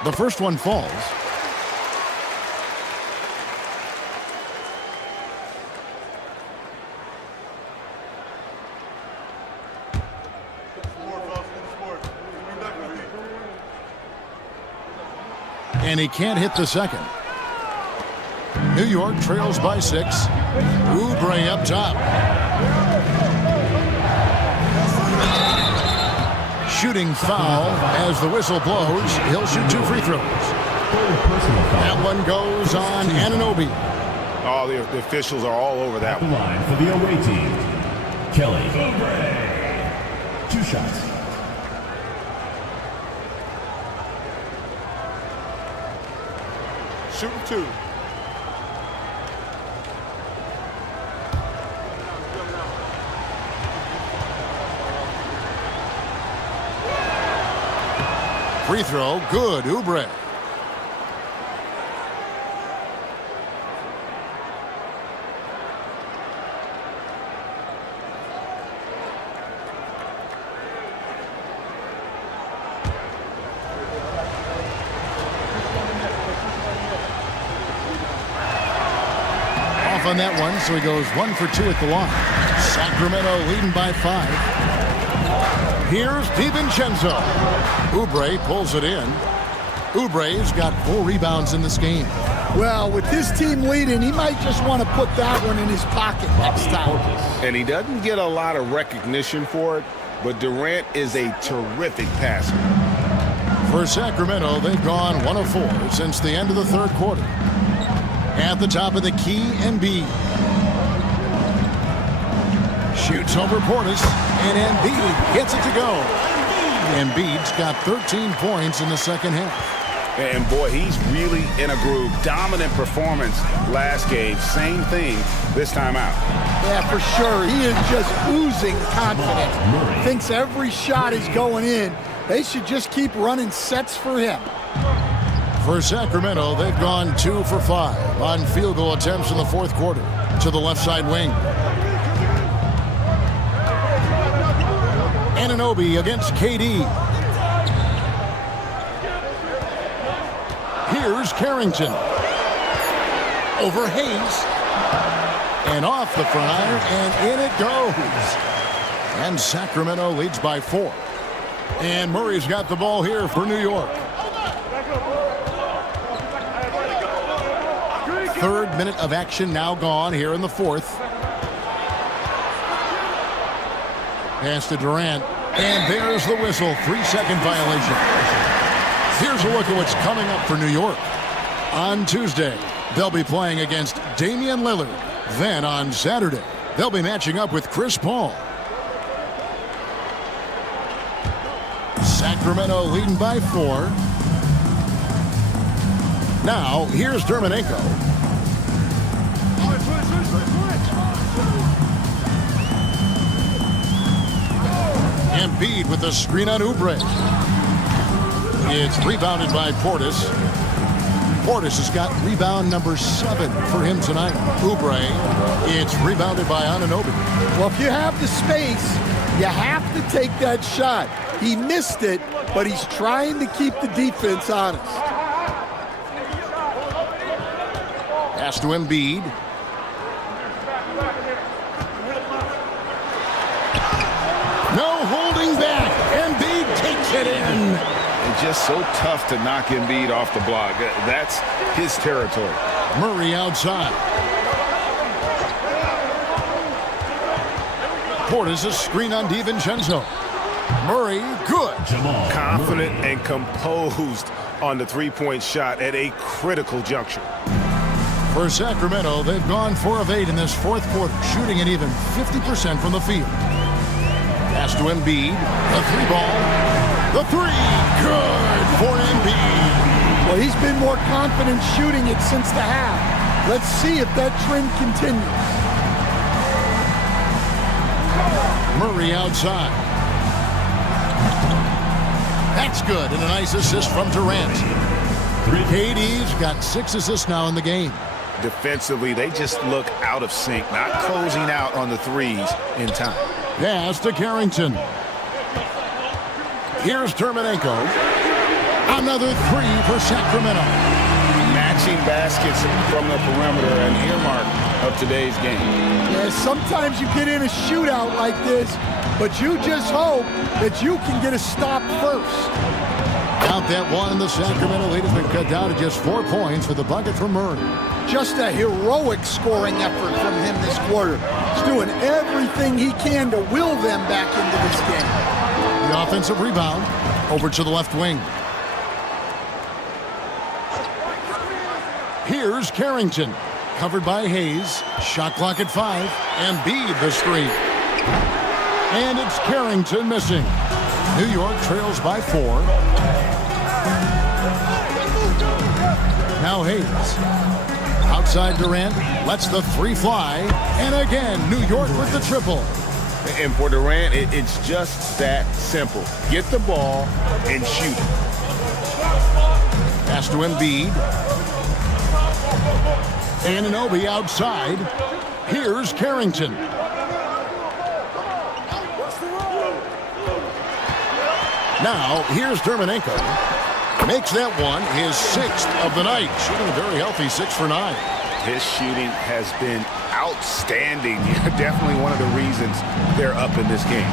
The first one falls. And he can't hit the second. New York trails by 6. Oubre up top. shooting foul as the whistle blows. He'll shoot 2 free throws. That one goes on Anunoby. Oh, the officials are all over that one. Line for the away team, Kelly Oubre. 2 shots. Shooting 2. Free throw, good, Oubre. Off on that one, so he goes 1 for 2 at the line. Sacramento leading by 5. Here's DiVincenzo. Oubre pulls it in. Oubre's got 4 rebounds in this game. Well, with his team leading, he might just want to put that one in his pocket next time. And he doesn't get a lot of recognition for it, but Durant is a terrific passer. For Sacramento, they've gone 1 of 4 since the end of the third quarter. At the top of the key, Embiid. Shoots over Portis, and Embiid gets it to go. Embiid's got 13 points in the second half. And boy, he's really in a groove. Dominant performance last game. Same thing this time out. Yeah, for sure. He is just oozing confidence. Thinks every shot is going in. They should just keep running sets for him. For Sacramento, they've gone 2 for 5 on field goal attempts in the fourth quarter. To the left side wing. Anunoby against KD. Here's Carrington. Over Hayes. And off the fryer, and in it goes. And Sacramento leads by 4. And Murray's got the ball here for New York. Third minute of action now gone here in the fourth. Pass to Durant. And there's the whistle. 3-second violation. Here's a look at what's coming up for New York. On Tuesday, they'll be playing against Damian Lillard. Then on Saturday, they'll be matching up with Chris Paul. Sacramento leading by 4. Now, here's Dermanenko. Embiid with the screen on Oubre. It's rebounded by Portis. Portis has got rebound number 7 for him tonight. Oubre, it's rebounded by Anunoby. Well, if you have the space, you have to take that shot. He missed it, but he's trying to keep the defense honest. Pass to Embiid. No holding back. Embiid takes it in. It's just so tough to knock Embiid off the block. That's his territory. Murray outside. Portis a screen on DiVincenzo. Murray, good. Confident and composed on the three-point shot at a critical juncture. For Sacramento, they've gone 4 of 8 in this fourth quarter, shooting an even 50% from the field. Pass to Embiid. The 3-ball. The 3. Good for Embiid. Well, he's been more confident shooting it since the half. Let's see if that trend continues. Murray outside. That's good, and a nice assist from Durant. KD's got 6 assists now in the game. Defensively, they just look out of sync, not closing out on the threes in time. Pass to Carrington. Here's Dermanenko. Another 3 for Sacramento. Matching baskets from the perimeter, an earmark of today's game. Yeah, sometimes you get in a shootout like this, but you just hope that you can get a stop first. Out that one, the Sacramento lead has been cut down to just 4 points with the bucket from Murray. Just a heroic scoring effort from him this quarter. He's doing everything he can to will them back into this game. The offensive rebound over to the left wing. Here's Carrington. Covered by Hayes. Shot clock at 5. Embiid the screen. And it's Carrington missing. New York trails by 4. Now Hayes. Outside Durant. Lets the 3 fly. And again, New York with the triple. And for Durant, it's just that simple. Get the ball and shoot it. Pass to Embiid. Anunoby outside. Here's Carrington. Now, here's Dermanenko. Makes that one his 6th of the night. Shooting a very healthy 6 for 9. His shooting has been outstanding. Definitely one of the reasons they're up in this game.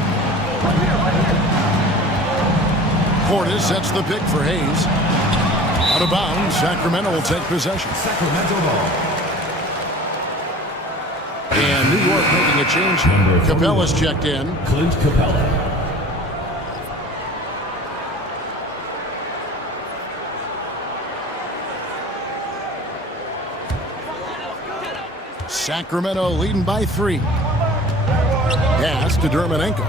Portis sets the pick for Hayes. Out of bounds, Sacramento will take possession. Sacramento ball. And New York making a change. Capella's checked in. Clint Capella. Sacramento leading by 3. Pass to Dermanenko.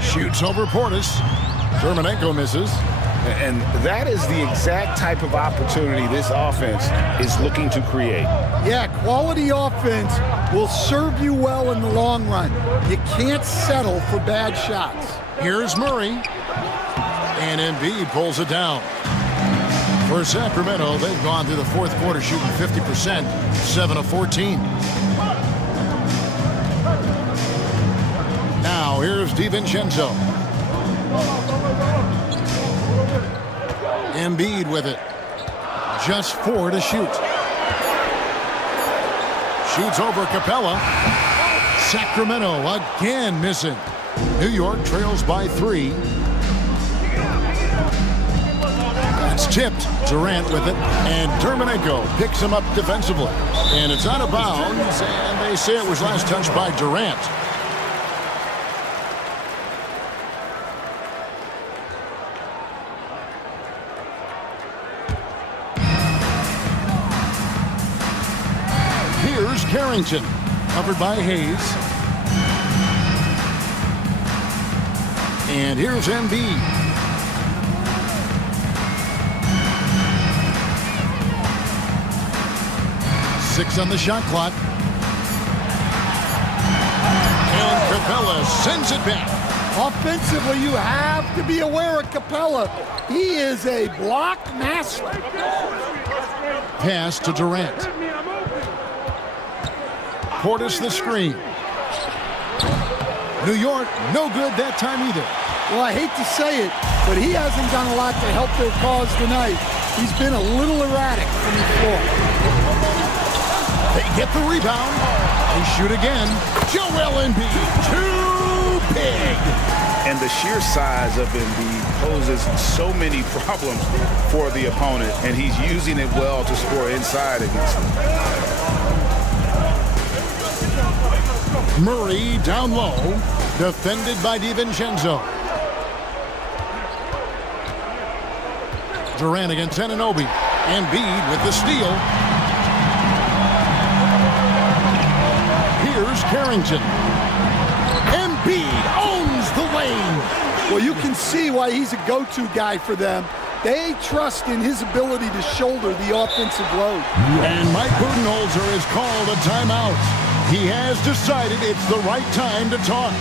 Shoots over Portis. Dermanenko misses. And that is the exact type of opportunity this offense is looking to create. Yeah, quality offense will serve you well in the long run. You can't settle for bad shots. Here's Murray. And Embiid pulls it down. For Sacramento, they've gone through the 4th quarter shooting 50%, 7 of 14. Now, here's DiVincenzo. Embiid with it. Just 4 to shoot. Shoots over Capella. Sacramento again missing. New York trails by 3. It's tipped. Durant with it. And Dermanenko picks him up defensively. And it's out of bounds. And they say it was last touched by Durant. Here's Carrington. Covered by Hayes. And here's Embiid. 6 on the shot clock. And Capella sends it back. Offensively, you have to be aware of Capella. He is a block master. Pass to Durant. Portis the screen. New York, no good that time either. Well, I hate to say it, but he hasn't done a lot to help their cause tonight. He's been a little erratic from the floor. They get the rebound. They shoot again. Joel Embiid, too big. And the sheer size of Embiid poses so many problems for the opponent, and he's using it well to score inside against them. Murray down low, defended by DiVincenzo. Durant against Anunoby. Embiid with the steal. Here's Carrington. Embiid owns the lane. Well, you can see why he's a go-to guy for them. They trust in his ability to shoulder the offensive load. And Mike Budenholzer has called a timeout. He has decided it's the right time to talk.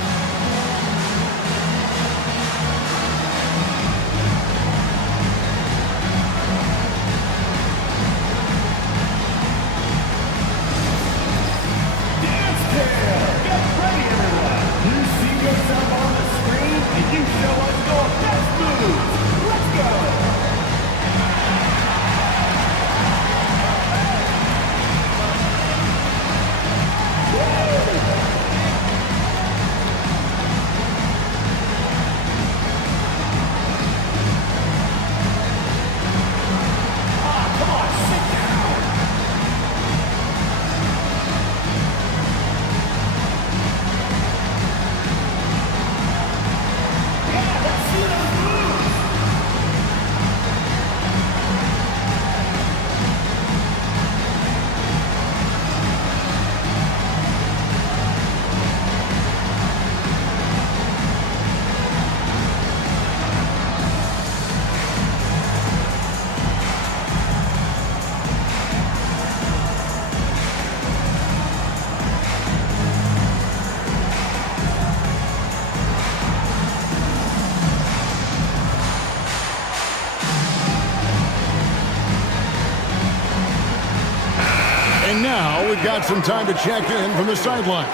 And now we've got some time to check in from the sidelines.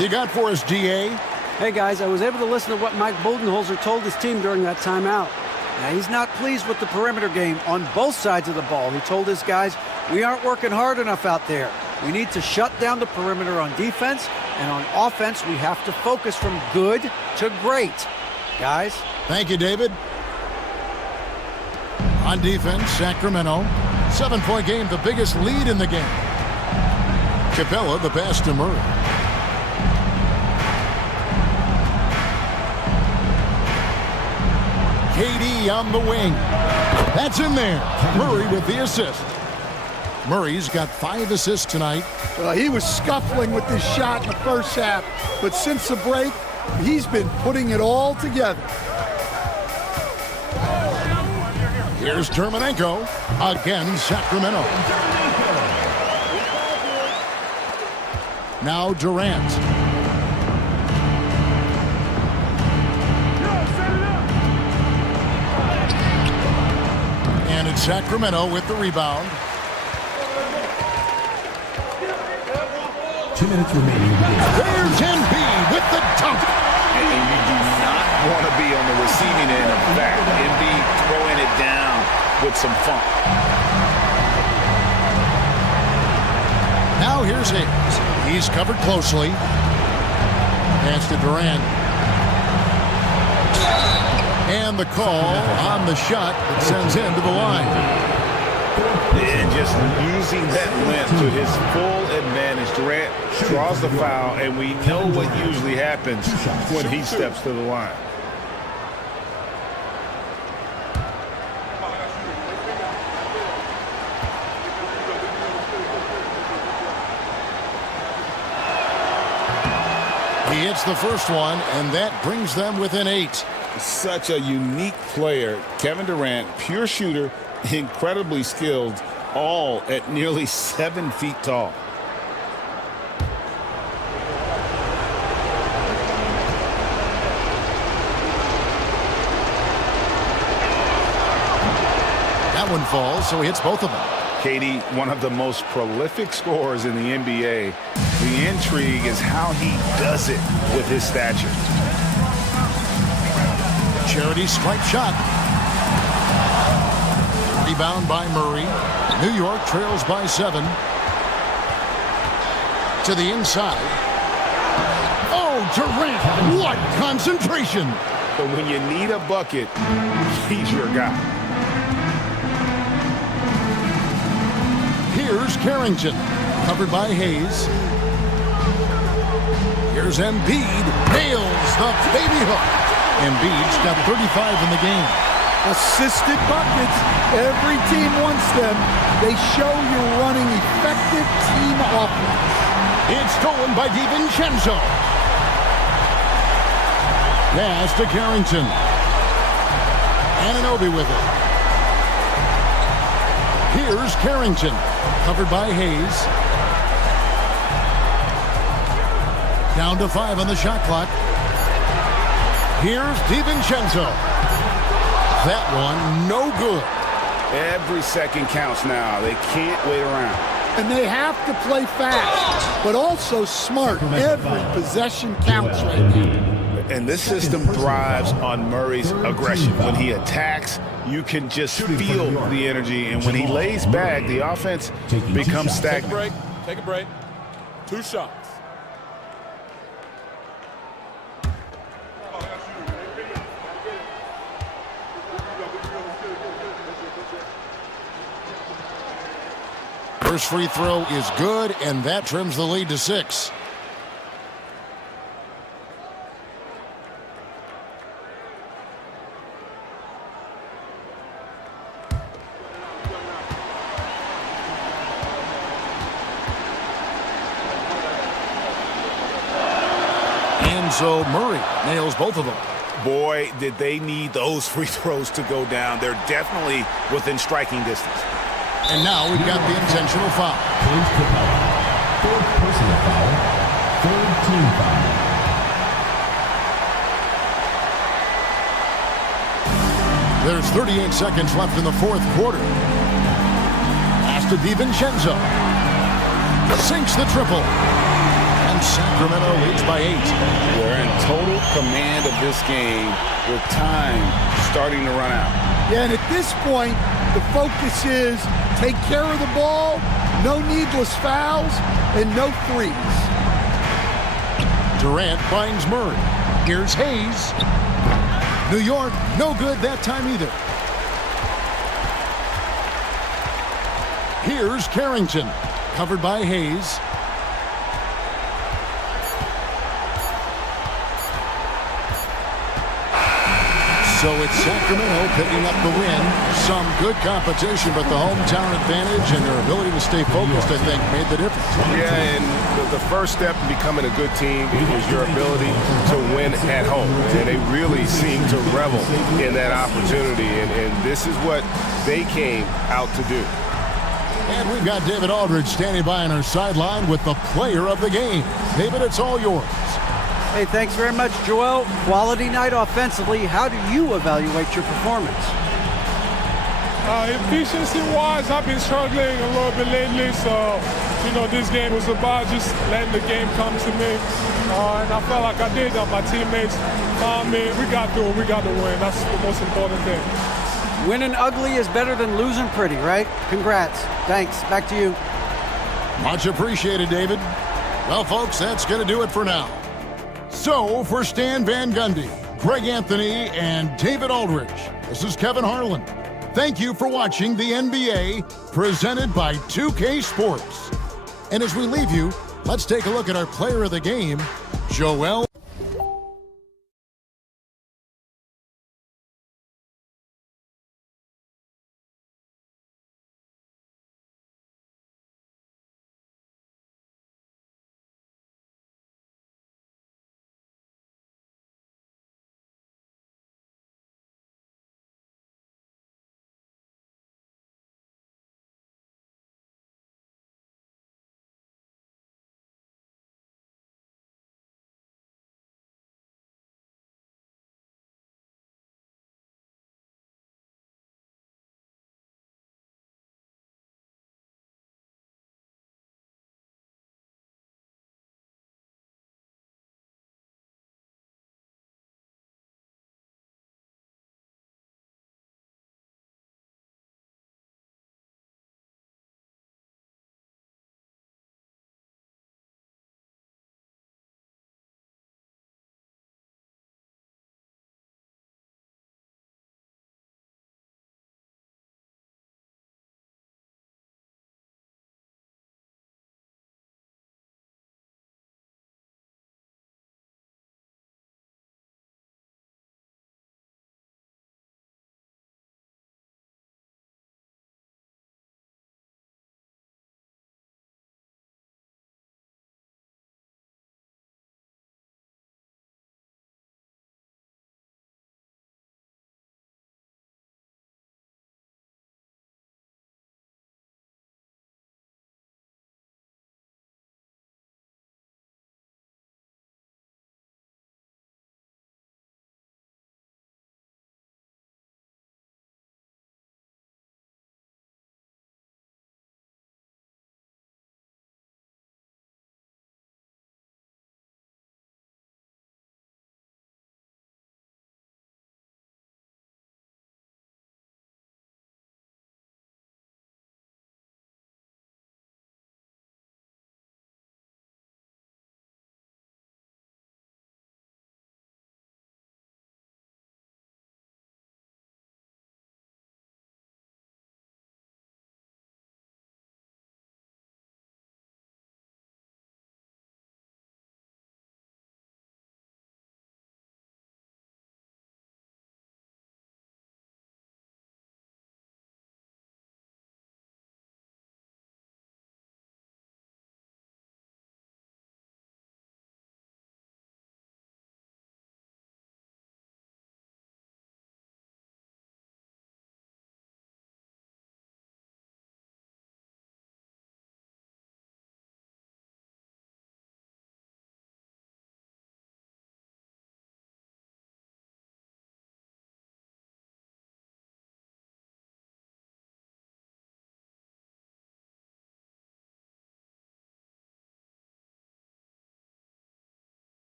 You got for us, GA? Hey, guys, I was able to listen to what Mike Budenholzer told his team during that timeout. Now, he's not pleased with the perimeter game on both sides of the ball. He told his guys, we aren't working hard enough out there. We need to shut down the perimeter on defense, and on offense, we have to focus from good to great. Guys? Thank you, David. On defense, Sacramento. 7-point game, the biggest lead in the game. Capella, the pass to Murray. KD on the wing. That's in there. Murray with the assist. Murray's got 5 assists tonight. He was scuffling with this shot in the first half, but since the break, he's been putting it all together. Here's Terminenko. Again, Sacramento. Now Durant. And it's Sacramento with the rebound. 2 minutes remaining. There's Embiid with the dunk. And you do not want to be on the receiving end of that. Embiid throwing it down with some funk. Now here's Hayes. He's covered closely. Pass to Durant. And the call on the shot that sends him to the line. And just using that length to his full advantage. Durant draws the foul, and we know what usually happens when he steps to the line. He hits the first one, and that brings them within 8. Such a unique player. Kevin Durant, pure shooter, incredibly skilled, all at nearly 7 feet tall. That one falls, so he hits both of them. KD, one of the most prolific scorers in the NBA. The intrigue is how he does it with his stature. Charity stripe shot. Rebound by Murray. New York trails by 7. To the inside. Oh, Durant! What concentration! But when you need a bucket, he's your guy. Here's Carrington. Covered by Hayes. Here's Embiid. Nails the baby hook. Embiid's got 35 in the game. Assisted buckets. Every team wants them. They show you're running effective team offense. It's stolen by DiVincenzo. Pass to Carrington. Anunoby with it. Here's Carrington. Covered by Hayes. Down to 5 on the shot clock. Here's DiVincenzo. That one, no good. Every second counts now. They can't wait around. And they have to play fast, but also smart. Every possession counts right now. And this system thrives on Murray's aggression. When he attacks, you can just feel the energy. And when he lays back, the offense becomes stagnant. Take a break. 2 shots. First free throw is good, and that trims the lead to 6. And so Murray nails both of them. Boy, did they need those free throws to go down. They're definitely within striking distance. And now we've got the intentional foul. James Capella. 4th personal foul. 3rd team foul. There's 38 seconds left in the 4th quarter. Pass to DiVincenzo. Sinks the triple. And Sacramento leads by 8. They're in total command of this game with time starting to run out. Yeah, and at this point, the focus is take care of the ball, no needless fouls, and no threes. Durant finds Murray. Here's Hayes. New York, no good that time either. Here's Carrington, covered by Hayes. So it's Sacramento picking up the win. Some good competition, but the hometown advantage and their ability to stay focused, I think, made the difference. Yeah, and the first step to becoming a good team is your ability to win at home. And they really seem to revel in that opportunity, and this is what they came out to do. And we've got David Aldridge standing by on our sideline with the player of the game. David, it's all yours. Hey, thanks very much, Joel. Quality night offensively. How do you evaluate your performance? Efficiency-wise, I've been struggling a little bit lately, so, this game was about just letting the game come to me. And I felt like I did that. My teammates found me. We got to win. That's the most important thing. Winning ugly is better than losing pretty, right? Congrats. Thanks. Back to you. Much appreciated, David. Well, folks, that's going to do it for now. So, for Stan Van Gundy, Greg Anthony, and David Aldridge, this is Kevin Harlan. Thank you for watching the NBA, presented by 2K Sports. And as we leave you, let's take a look at our player of the game, Joel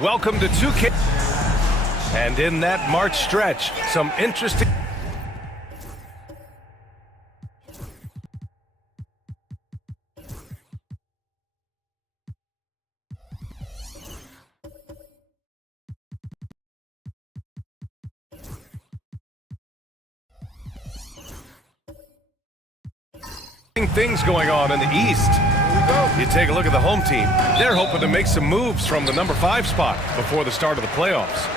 Welcome to 2K. And in that March stretch, some interesting... things going on in the East. You take a look at the home team. They're hoping to make some moves from the number 5 spot before the start of the playoffs.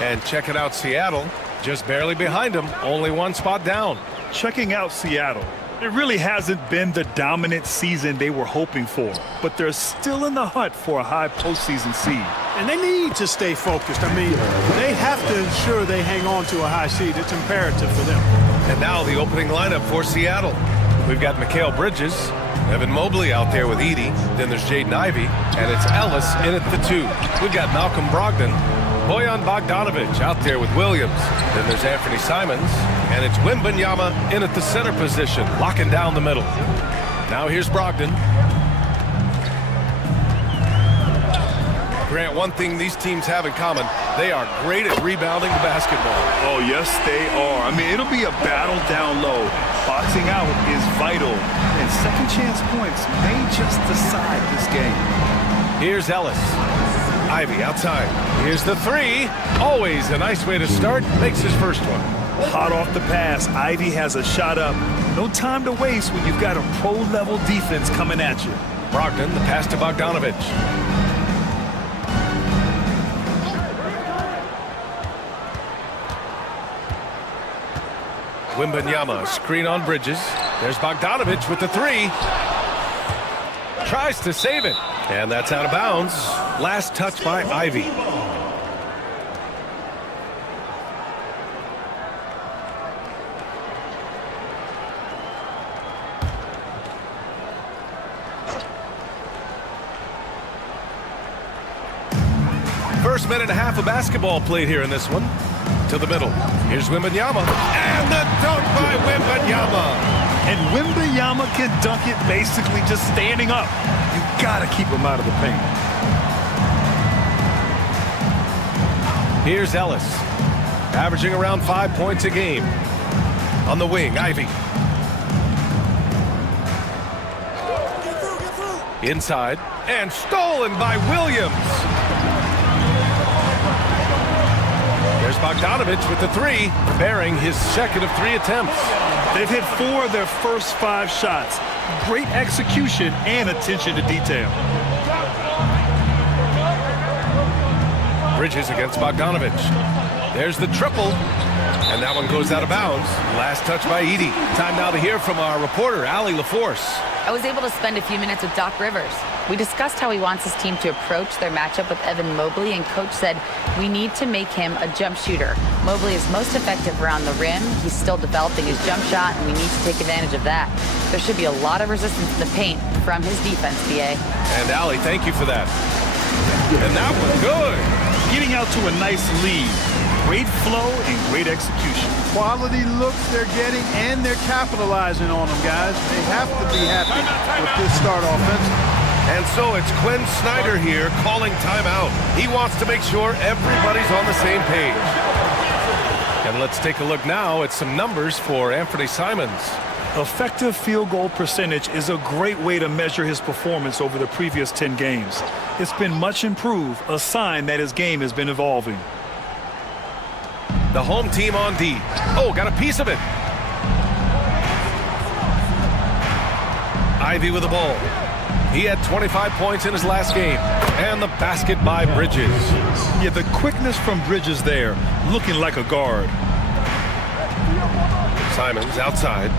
And checking out Seattle, just barely behind them, only 1 spot down. Checking out Seattle. It really hasn't been the dominant season they were hoping for, but they're still in the hunt for a high postseason seed. And they need to stay focused. I mean, they have to ensure they hang on to a high seed. It's imperative for them. And now the opening lineup for Seattle. We've got Mikal Bridges, Evan Mobley out there with Edey. Then there's Jaden Ivey, and it's Ellis in at the 2. We've got Malcolm Brogdon, Bojan Bogdanovic out there with Williams. Then there's Anthony Simons, and it's Wembanyama in at the center position, locking down the middle. Now here's Brogdon. Grant, one thing these teams have in common, they are great at rebounding the basketball. Oh, yes, they are. I mean, it'll be a battle down low. Boxing out is vital, and second chance points may just decide this game. Here's Ellis. Ivey outside. Here's the 3. Always a nice way to start. Makes his first one. Hot off the pass, Ivey has a shot up. No time to waste when you've got a pro-level defense coming at you. Brogdon, the pass to Bogdanovic. Wembanyama, screen on Bridges. There's Bogdanovic with the 3. Tries to save it. And that's out of bounds. Last touch by Ivey. First minute and a half of basketball played here in this one. To the middle. Here's Wembanyama. And the dunk by Wembanyama. And Wembanyama can dunk it basically just standing up. You gotta keep him out of the paint. Here's Ellis. Averaging around 5 points a game. On the wing, Ivey. Inside. And stolen by Williams. There's Bogdanovic with the 3, bearing his second of 3 attempts. They've hit 4 of their first 5 shots. Great execution and attention to detail. Bridges against Bogdanovic. There's the triple, and that one goes out of bounds. Last touch by Edey. Time now to hear from our reporter, Allie LaForce. I was able to spend a few minutes with Doc Rivers. We discussed how he wants his team to approach their matchup with Evan Mobley, and Coach said we need to make him a jump shooter. Mobley is most effective around the rim. He's still developing his jump shot, and we need to take advantage of that. There should be a lot of resistance in the paint from his defense, BA. And Allie, thank you for that. And that was good. Getting out to a nice lead. Great flow and great execution. Quality looks they're getting, and they're capitalizing on them, guys. They have to be happy with this start offensively. And so it's Quinn Snyder here calling timeout. He wants to make sure everybody's on the same page. And let's take a look now at some numbers for Anthony Simons. Effective field goal percentage is a great way to measure his performance over the previous 10 games. It's been much improved, a sign that his game has been evolving. The home team on D. Oh, got a piece of it. Ivy with the ball. He had 25 points in his last game. And the basket by Bridges. Yeah, the quickness from Bridges there, looking like a guard. Simons outside.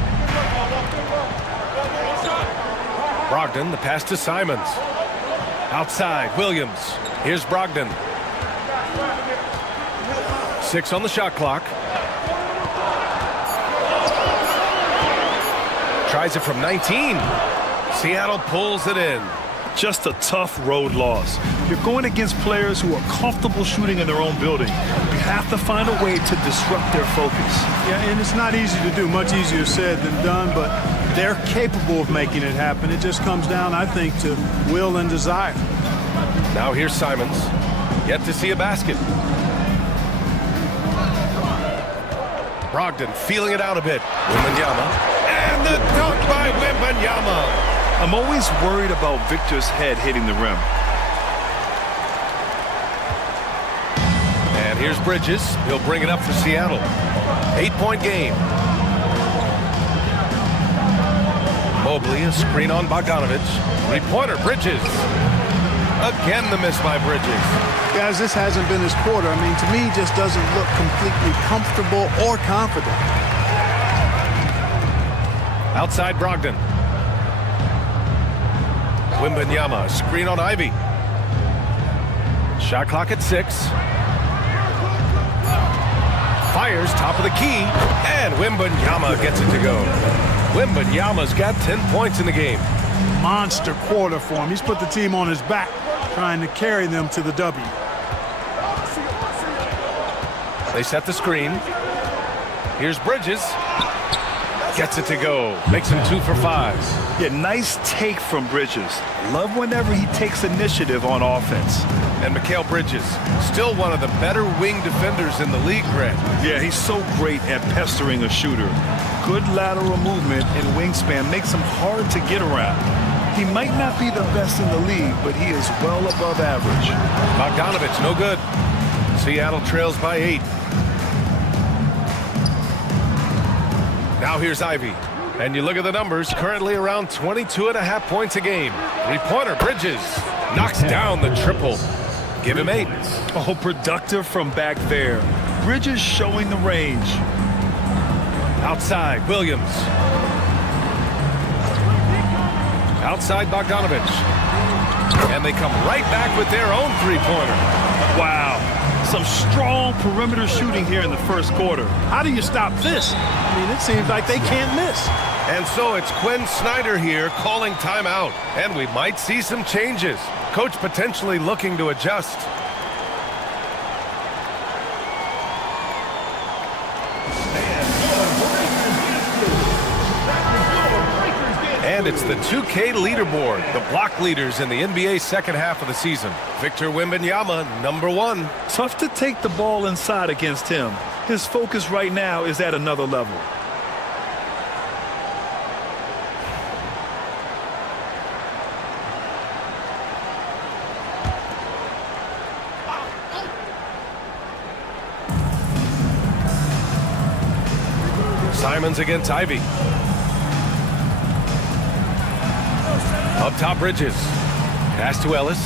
Brogdon, the pass to Simons. Outside, Williams. Here's Brogdon. 6 on the shot clock. Tries it from 19. Seattle pulls it in. Just a tough road loss. You're going against players who are comfortable shooting in their own building. You have to find a way to disrupt their focus. Yeah, and it's not easy to do, much easier said than done, but they're capable of making it happen. It just comes down, I think, to will and desire. Now here's Simons. Yet to see a basket. Brogdon feeling it out a bit. Wembanyama. And the dunk by Wembanyama. I'm always worried about Victor's head hitting the rim. And here's Bridges. He'll bring it up for Seattle. 8-point game. Mobley, a screen on Bogdanovich. Three-pointer, Bridges. Again, the miss by Bridges. Guys, this hasn't been his quarter. I mean, to me, he just doesn't look completely comfortable or confident. Outside Brogdon. Wembanyama, screen on Ivy. Shot clock at 6. Fires, top of the key, and Wembanyama gets it to go. Wembanyama's got 10 points in the game. Monster quarter for him. He's put the team on his back, trying to carry them to the W. They set the screen. Here's Bridges. Gets it to go. Makes him 2 for 5. Yeah, nice take from Bridges. Love whenever he takes initiative on offense. And Mikal Bridges, still one of the better wing defenders in the league, Greg. Yeah, he's so great at pestering a shooter. Good lateral movement and wingspan makes him hard to get around. He might not be the best in the league, but he is well above average. Bogdanovich, no good. Seattle trails by 8. Now here's Ivy. And you look at the numbers, currently around 22.5 points a game. Three-pointer, Bridges. Knocks down the triple. Give him 8. Oh, productive from back there. Bridges showing the range. Outside, Williams. Outside, Bogdanovich. And they come right back with their own three-pointer. Wow. Some strong perimeter shooting here in the first quarter. How do you stop this? I mean, it seems like they can't miss. And so it's Quinn Snyder here calling timeout. And we might see some changes. Coach potentially looking to adjust. And it's the 2K leaderboard, the block leaders in the NBA second half of the season. Victor Wembanyama, number 1. Tough to take the ball inside against him. His focus right now is at another level. Simons against Ivy. Up top, Bridges. Pass to Ellis.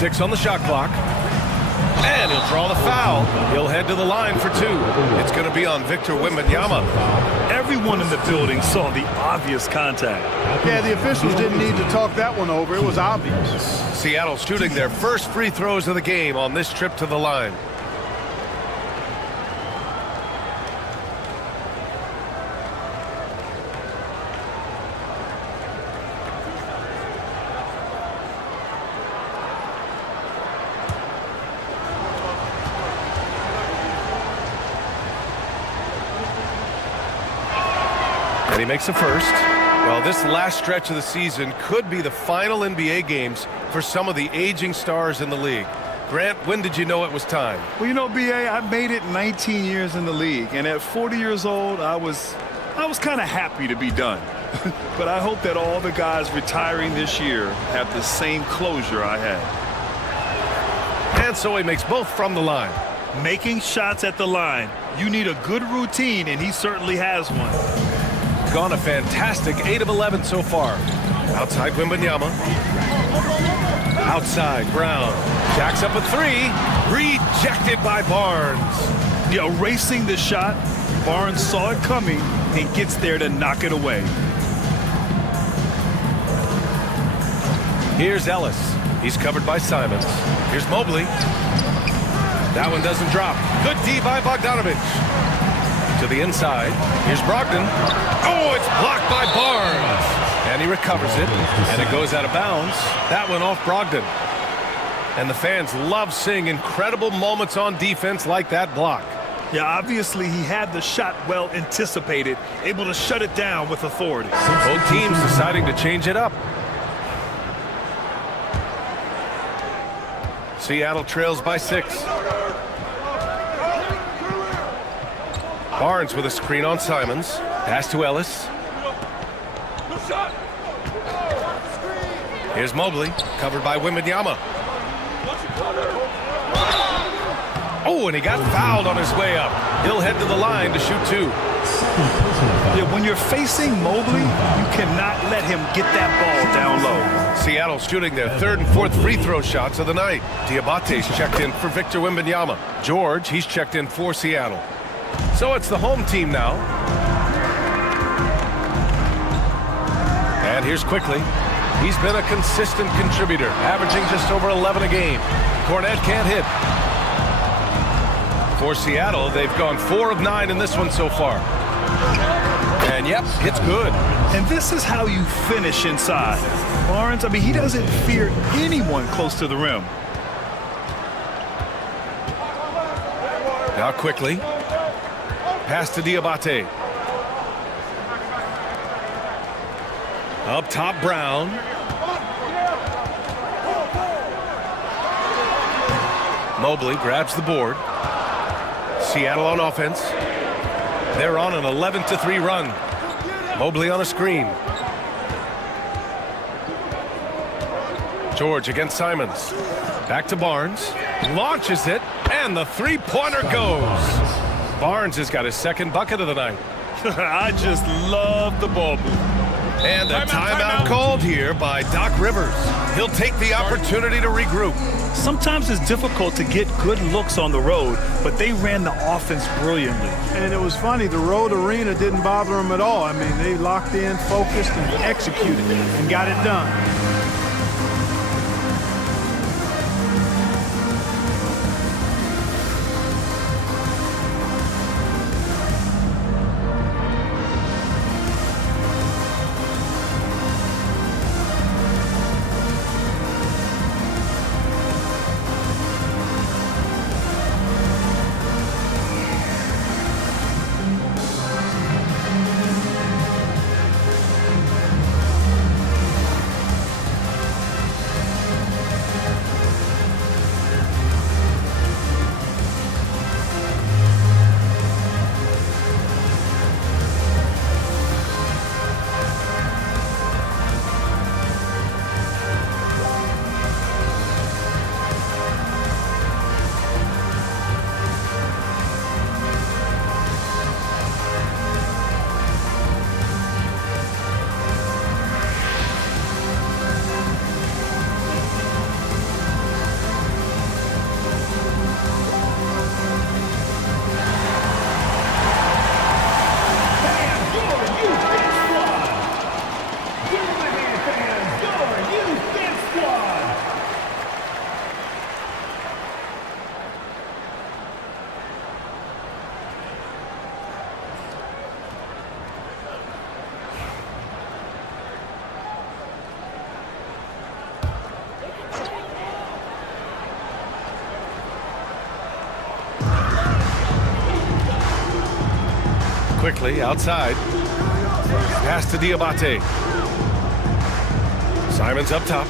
6 on the shot clock. And he'll draw the foul. He'll head to the line for 2. It's going to be on Victor Wembanyama. Everyone in the building saw the obvious contact. Yeah, the officials didn't need to talk that one over. It was obvious. Seattle shooting their first free throws of the game on this trip to the line. And he makes the first. Well, this last stretch of the season could be the final NBA games for some of the aging stars in the league. Grant, when did you know it was time? Well, you know, B.A., I made it 19 years in the league, and at 40 years old, I was kind of happy to be done. But I hope that all the guys retiring this year have the same closure I had. And so he makes both from the line. Making shots at the line. You need a good routine, and he certainly has one. Gone a fantastic 8 of 11 so far. Outside Wembanyama. Outside Brown. Jacks up a 3. Rejected by Barnes. Yeah, erasing the shot. Barnes saw it coming and gets there to knock it away. Here's Ellis. He's covered by Simons. Here's Mobley. That one doesn't drop. Good D by Bogdanovich. To the inside. Here's Brogdon. Oh, it's blocked by Barnes. And he recovers it. And it goes out of bounds. That one off Brogdon. And the fans love seeing incredible moments on defense like that block. Yeah, obviously he had the shot well anticipated, able to shut it down with authority. Both teams deciding to change it up. Seattle trails by 6. Barnes with a screen on Simons. Pass to Ellis. Here's Mobley, covered by Wembanyama. Oh, and he got fouled on his way up. He'll head to the line to shoot 2. Yeah, when you're facing Mobley, you cannot let him get that ball down low. Seattle shooting their 3rd and 4th free throw shots of the night. Diabate's checked in for Victor Wembanyama. George, he's checked in for Seattle. So it's the home team now. And here's Quickly. He's been a consistent contributor, averaging just over 11 a game. Cornette can't hit. For Seattle, they've gone 4 of 9 in this one so far. And yep, it's good. And this is how you finish inside. Barnes, I mean, he doesn't fear anyone close to the rim. Now Quickly. Pass to Diabate. Up top, Brown. Mobley grabs the board. Seattle on offense. They're on an 11-3 run. Mobley on a screen. George against Simons. Back to Barnes. Launches it, and the three-pointer goes. Barnes has got his 2nd bucket of the night. I just love the ball move. And a timeout called here by Doc Rivers. He'll take the opportunity to regroup. Sometimes it's difficult to get good looks on the road, but they ran the offense brilliantly. And it was funny, the road arena didn't bother them at all. I mean, they locked in, focused, and executed, and got it done. Quickly outside. Pass to Diabate. Simons up top.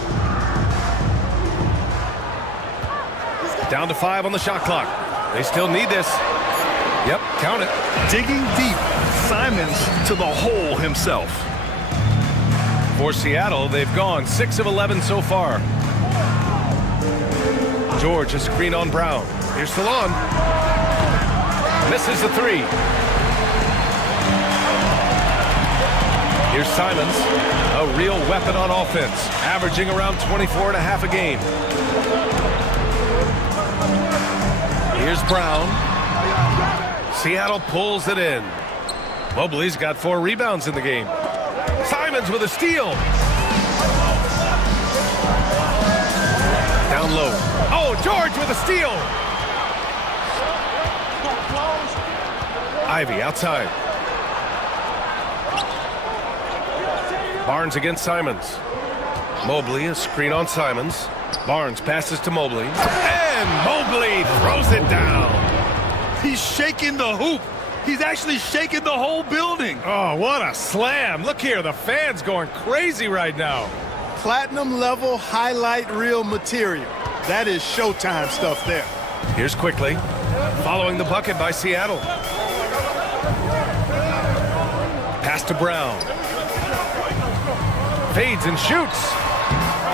Down to 5 on the shot clock. They still need this. Yep, count it. Digging deep, Simons to the hole himself. For Seattle, they've gone 6 of 11 so far. George, a screen on Brown. Here's Stallone. Misses the 3. Here's Simons, a real weapon on offense, averaging around 24.5 a game. Here's Brown. Seattle pulls it in. Mobley's got 4 rebounds in the game. Simons with a steal. Down low. Oh, George with a steal. Ivy outside. Barnes against Simons. Mobley, a screen on Simons. Barnes passes to Mobley. And Mobley throws it down. He's shaking the hoop. He's actually shaking the whole building. Oh, what a slam. Look here, the fans going crazy right now. Platinum level highlight reel material. That is Showtime stuff there. Here's Quickly, following the bucket by Seattle. Pass to Brown. Fades and shoots.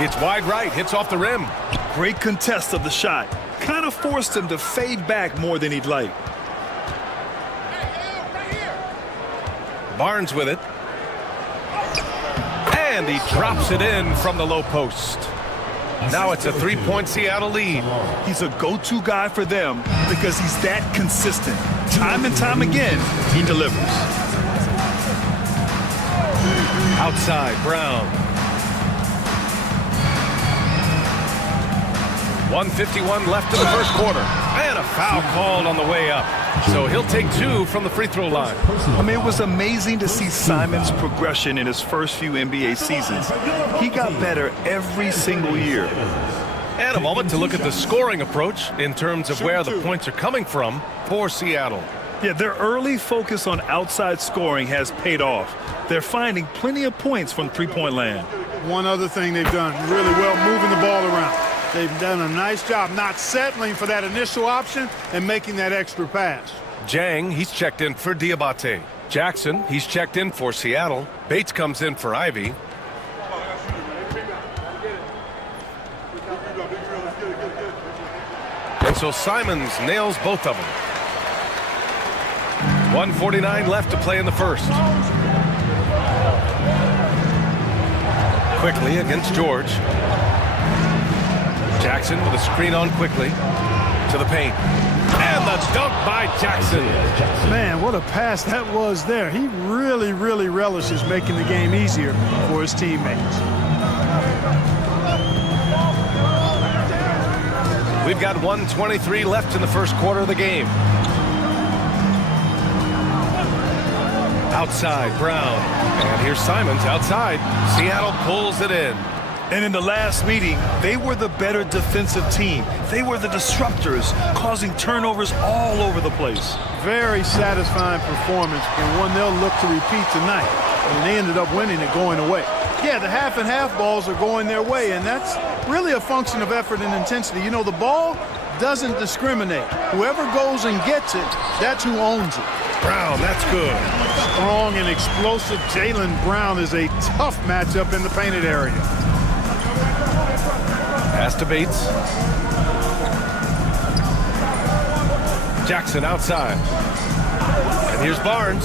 It's wide right, hits off the rim. Great contest of the shot. Kind of forced him to fade back more than he'd like. Barnes with it. And he drops it in from the low post. Now it's a 3-point Seattle lead. He's a go-to guy for them because he's that consistent. Time and time again, he delivers. Outside, Brown. 1:51 left in the first quarter. And a foul called on the way up. So he'll take 2 from the free throw line. I mean, it was amazing to see Simons' progression in his first few NBA seasons. He got better every single year. And a moment to look at the scoring approach in terms of where the points are coming from for Seattle. Yeah, their early focus on outside scoring has paid off. They're finding plenty of points from three-point land. One other thing they've done really well, moving the ball around. They've done a nice job not settling for that initial option and making that extra pass. Jang, he's checked in for Diabate. Jackson, he's checked in for Seattle. Bates comes in for Ivy. And so Simons nails both of them. 1:49 left to play in the first. Quickly against George. Jackson with a screen on Quickly to the paint. And the dunk by Jackson. Man, what a pass that was there. He really, really relishes making the game easier for his teammates. We've got 1:23 left in the first quarter of the game. Outside, Brown. And here's Simons outside. Seattle pulls it in. And in the last meeting, they were the better defensive team. They were the disruptors, causing turnovers all over the place. Very satisfying performance and one they'll look to repeat tonight. And they ended up winning it going away. Yeah, the half and half balls are going their way, and that's really a function of effort and intensity. You know, the ball doesn't discriminate. Whoever goes and gets it, that's who owns it. Brown, that's good. Strong and explosive Jaylen Brown is a tough matchup in the painted area. Pass to Bates. Jackson outside. And here's Barnes.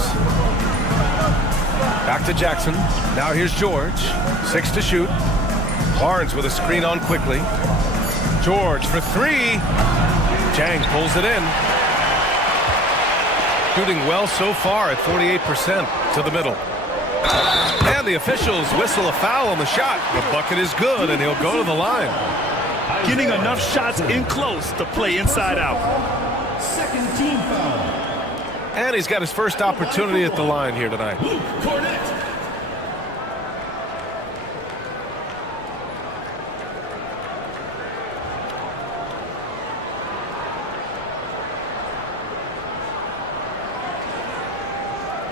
Back to Jackson. Now here's George. 6 to shoot. Barnes with a screen on Quickly. George for 3. Jang pulls it in. Shooting well so far at 48% to the middle. And the officials whistle a foul on the shot. The bucket is good, and he'll go to the line. Getting enough shots in close to play inside out. Second team foul. And he's got his first opportunity at the line here tonight.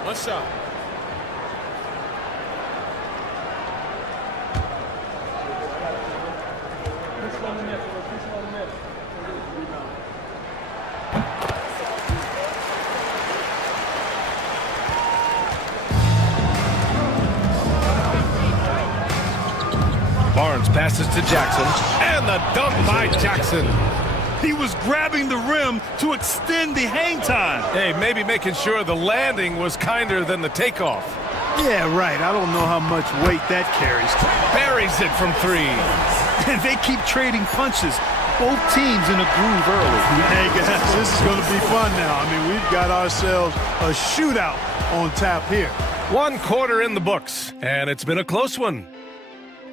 One shot. Barnes passes to Jackson, and the dunk by Jackson. He was grabbing the rim to extend the hang time. Hey, maybe making sure the landing was kinder than the takeoff. Yeah, right. I don't know how much weight that carries. Buries it from 3. And they keep trading punches. Both teams in a groove early. Hey, guys, this is going to be fun now. I mean, we've got ourselves a shootout on tap here. 1 quarter in the books, and it's been a close one.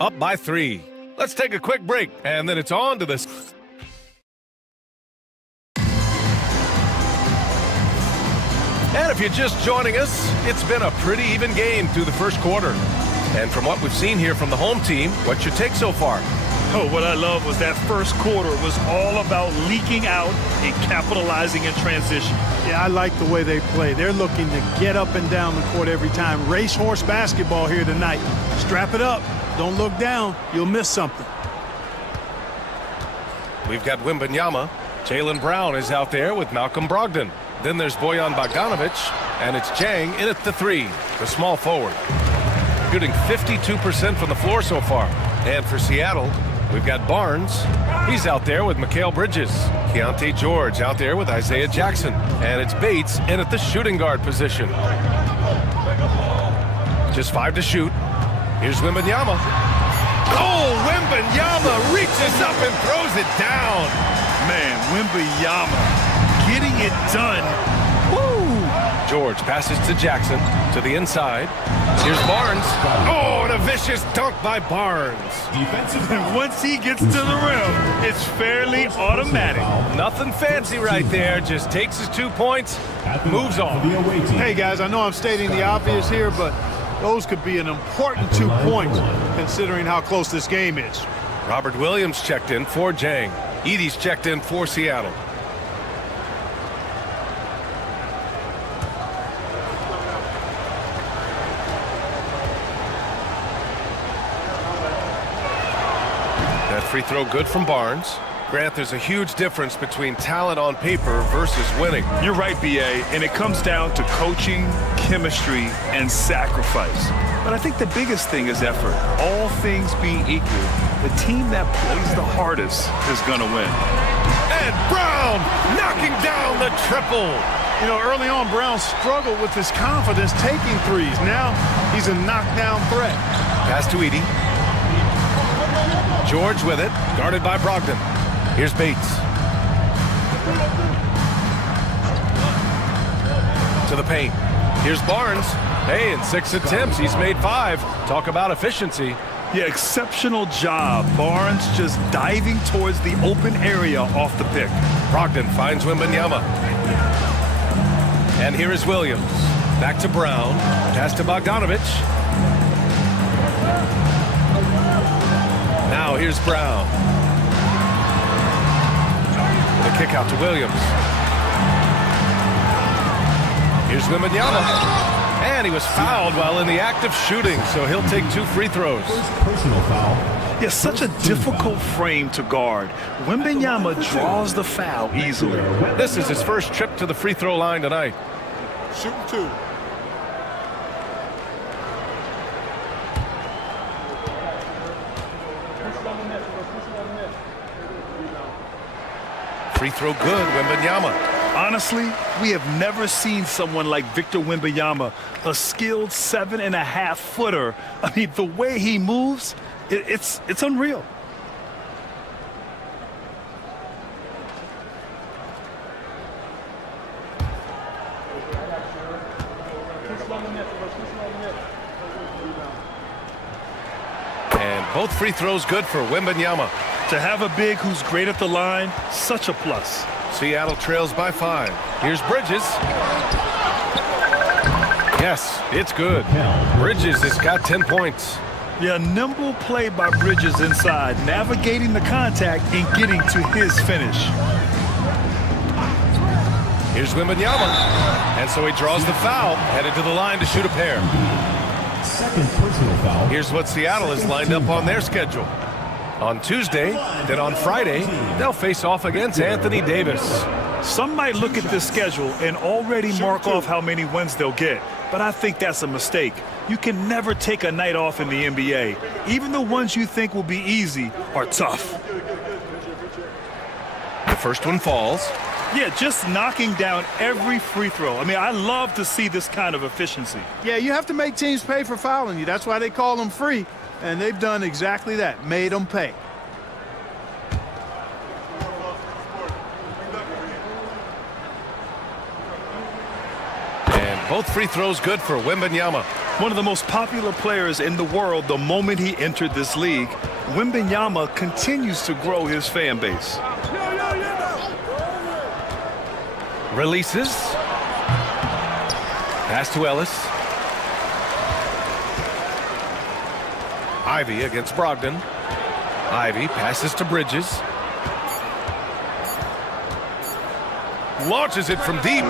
Up by 3. Let's take a quick break, and then it's on to this. And if you're just joining us, it's been a pretty even game through the first quarter. And from what we've seen here from the home team, what's your take so far? Oh, what I love was that first quarter was all about leaking out and capitalizing in transition. Yeah, I like the way they play. They're looking to get up and down the court every time. Racehorse basketball here tonight. Strap it up. Don't look down. You'll miss something. We've got Wembanyama. Jaylen Brown is out there with Malcolm Brogdon. Then there's Bojan Bogdanovic, and it's Jang in at the 3, the small forward. Shooting 52% from the floor so far. And for Seattle, we've got Barnes. He's out there with Mikal Bridges. Keontae George out there with Isaiah Jackson. And it's Bates in at the shooting guard position. Just 5 to shoot. Here's Wembanyama. Oh, Wembanyama reaches up and throws it down. Man, Wembanyama getting it done. Woo! George passes to Jackson to the inside. Here's Barnes. Oh, and a vicious dunk by Barnes. And once he gets to the rim, it's fairly automatic. Nothing fancy right there. Just takes his 2 points, moves on. Hey, guys, I know I'm stating the obvious here, but those could be an important 2 points considering how close this game is. Robert Williams checked in for Jang. Edey's checked in for Seattle. Free throw good from Barnes. Grant, there's a huge difference between talent on paper versus winning. You're right, B.A., and it comes down to coaching, chemistry, and sacrifice. But I think the biggest thing is effort. All things being equal, the team that plays the hardest is going to win. And Brown knocking down the triple. You know, early on, Brown struggled with his confidence taking threes. Now he's a knockdown threat. Pass to Edey. George with it, guarded by Brogdon. Here's Bates. To the paint. Here's Barnes. Hey, in 6 attempts, he's made 5. Talk about efficiency. Yeah, exceptional job. Barnes just diving towards the open area off the pick. Brogdon finds Wembanyama. And here is Williams. Back to Brown. Pass to Bogdanovic. Now here's Brown. The kick out to Williams. Here's Wembanyama. And he was fouled while in the act of shooting, so he'll take 2 free throws. Personal foul. Yeah, such a difficult frame to guard. Wembanyama draws the foul easily. This is his first trip to the free throw line tonight. Shooting 2. Free throw good, Wembanyama. Honestly, we have never seen someone like Victor Wembanyama, a skilled 7.5-footer. I mean, the way he moves, it's unreal. And both free throws good for Wembanyama. To have a big who's great at the line, such a plus. Seattle trails by 5. Here's Bridges. Yes, it's good. Bridges has got 10 points. Yeah, nimble play by Bridges inside, navigating the contact and getting to his finish. Here's Wembanyama. And so he draws the foul, headed to the line to shoot a pair. Second personal foul. Here's what Seattle has lined up on their schedule. On Tuesday, then on Friday, they'll face off against Anthony Davis. Some might look at this schedule and already mark off how many wins they'll get. but I think that's a mistake. You can never take a night off in the NBA. Even the ones you think will be easy are tough. The first one falls. Yeah, just knocking down every free throw. I mean, I love to see this kind of efficiency. Yeah, you have to make teams pay for fouling you. That's why they call them free. And they've done exactly that, made them pay. And both free throws good for Wembanyama. One of the most popular players in the world the moment he entered this league, Wembanyama continues to grow his fan base. Releases. Pass to Ellis. Ivy against Brogdon. Ivy passes to Bridges. Launches it from deep.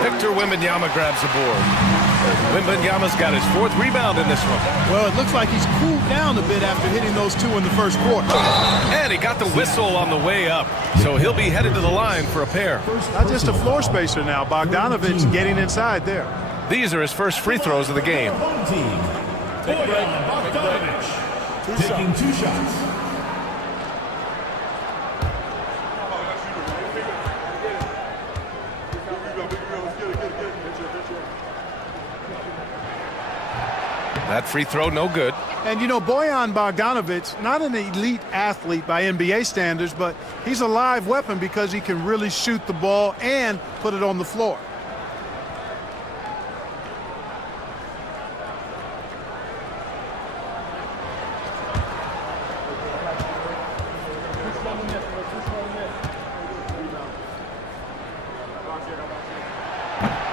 Victor Wembanyama grabs the board. Wembanyama's got his 4th rebound in this one. Well, it looks like he's cooled down a bit after hitting those 2 in the first quarter. And he got the whistle on the way up, so he'll be headed to the line for a pair. Not just a floor spacer now. Bogdanovich getting inside there. These are his first free throws of the game. Taking 2 shots. That free throw, no good. And, you know, Bojan Bogdanovic, not an elite athlete by NBA standards, but he's a live weapon because he can really shoot the ball and put it on the floor.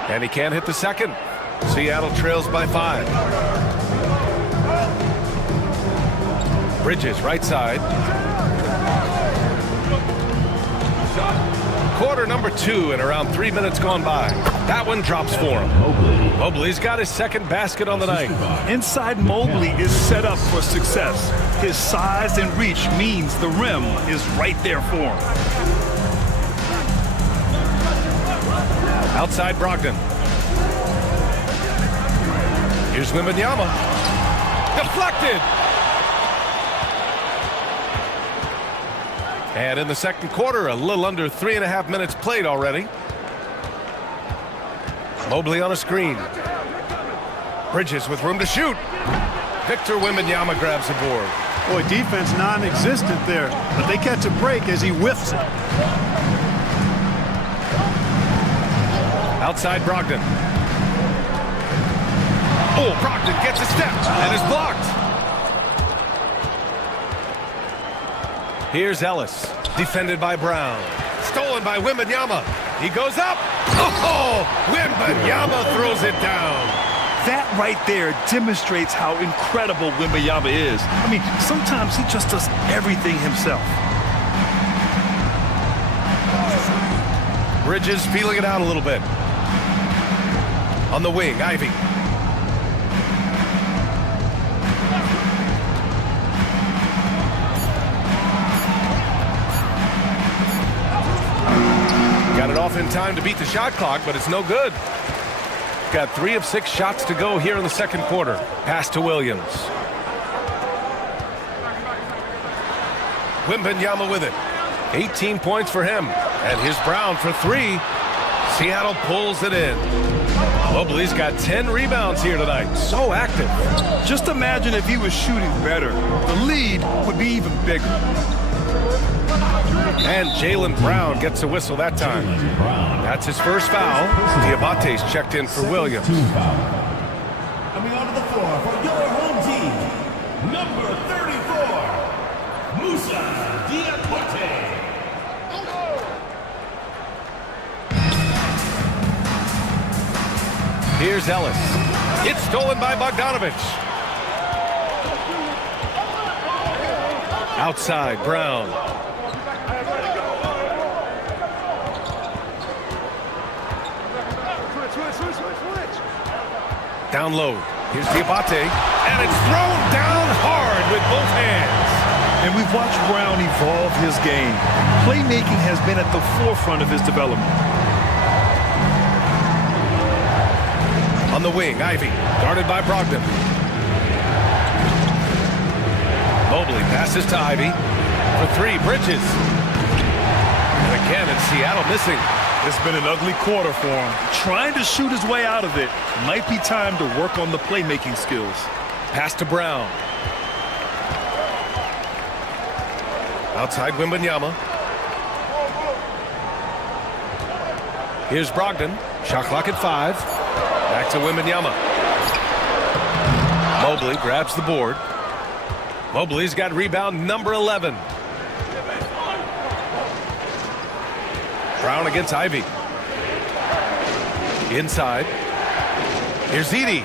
And he can't hit the second. Seattle trails by 5. Bridges, right side. Quarter number 2 and around 3 minutes gone by. That one drops for him. Mobley's got his second basket on the night. Inside Mobley is set up for success. His size and reach means the rim is right there for him. Outside Brogdon. Here's Wembanyama. Deflected. And in the second quarter, a little under 3.5 minutes played already. Mobley on a screen. Bridges with room to shoot. Victor Wembanyama grabs the board. Boy, defense non-existent there, but they catch a break as he whiffs it. Outside Brogdon. Oh, Brogdon gets a step and is blocked. Here's Ellis, defended by Brown. Stolen by Wembanyama. He goes up. Oh, Wembanyama throws it down. That right there demonstrates how incredible Wembanyama is. I mean, sometimes he just does everything himself. Bridges feeling it out a little bit. On the wing, Ivy. Got it off in time to beat the shot clock, but it's no good. Got 3 of 6 shots to go here in the second quarter. Pass to Williams. Wembanyama with it. 18 points for him. And here's Brown for 3. Seattle pulls it in. Mobley's got 10 rebounds here tonight. So active. Just imagine if he was shooting better. The lead would be even bigger. And Jaylen Brown gets a whistle that time. That's his first foul. Diabate's checked in for Williams. Coming onto the floor for your home team, number 34, Musa Diabate. Here's Ellis. It's stolen by Bogdanovich. Outside, Brown. Down low. Here's Diabate. And it's thrown down hard with both hands. And we've watched Brown evolve his game. Playmaking has been at the forefront of his development. On the wing, Ivy, guarded by Brogdon. Mobley passes to Ivy. For three, Bridges. And again, it's Seattle missing. It's been an ugly quarter for him. Trying to shoot his way out of it. Might be time to work on the playmaking skills. Pass to Brown. Outside Wembanyama. Here's Brogdon. Shot clock at 5. Back to Wembanyama. Mobley grabs the board. Mobley's got rebound number 11. Brown against Ivy. Inside. Here's Edey.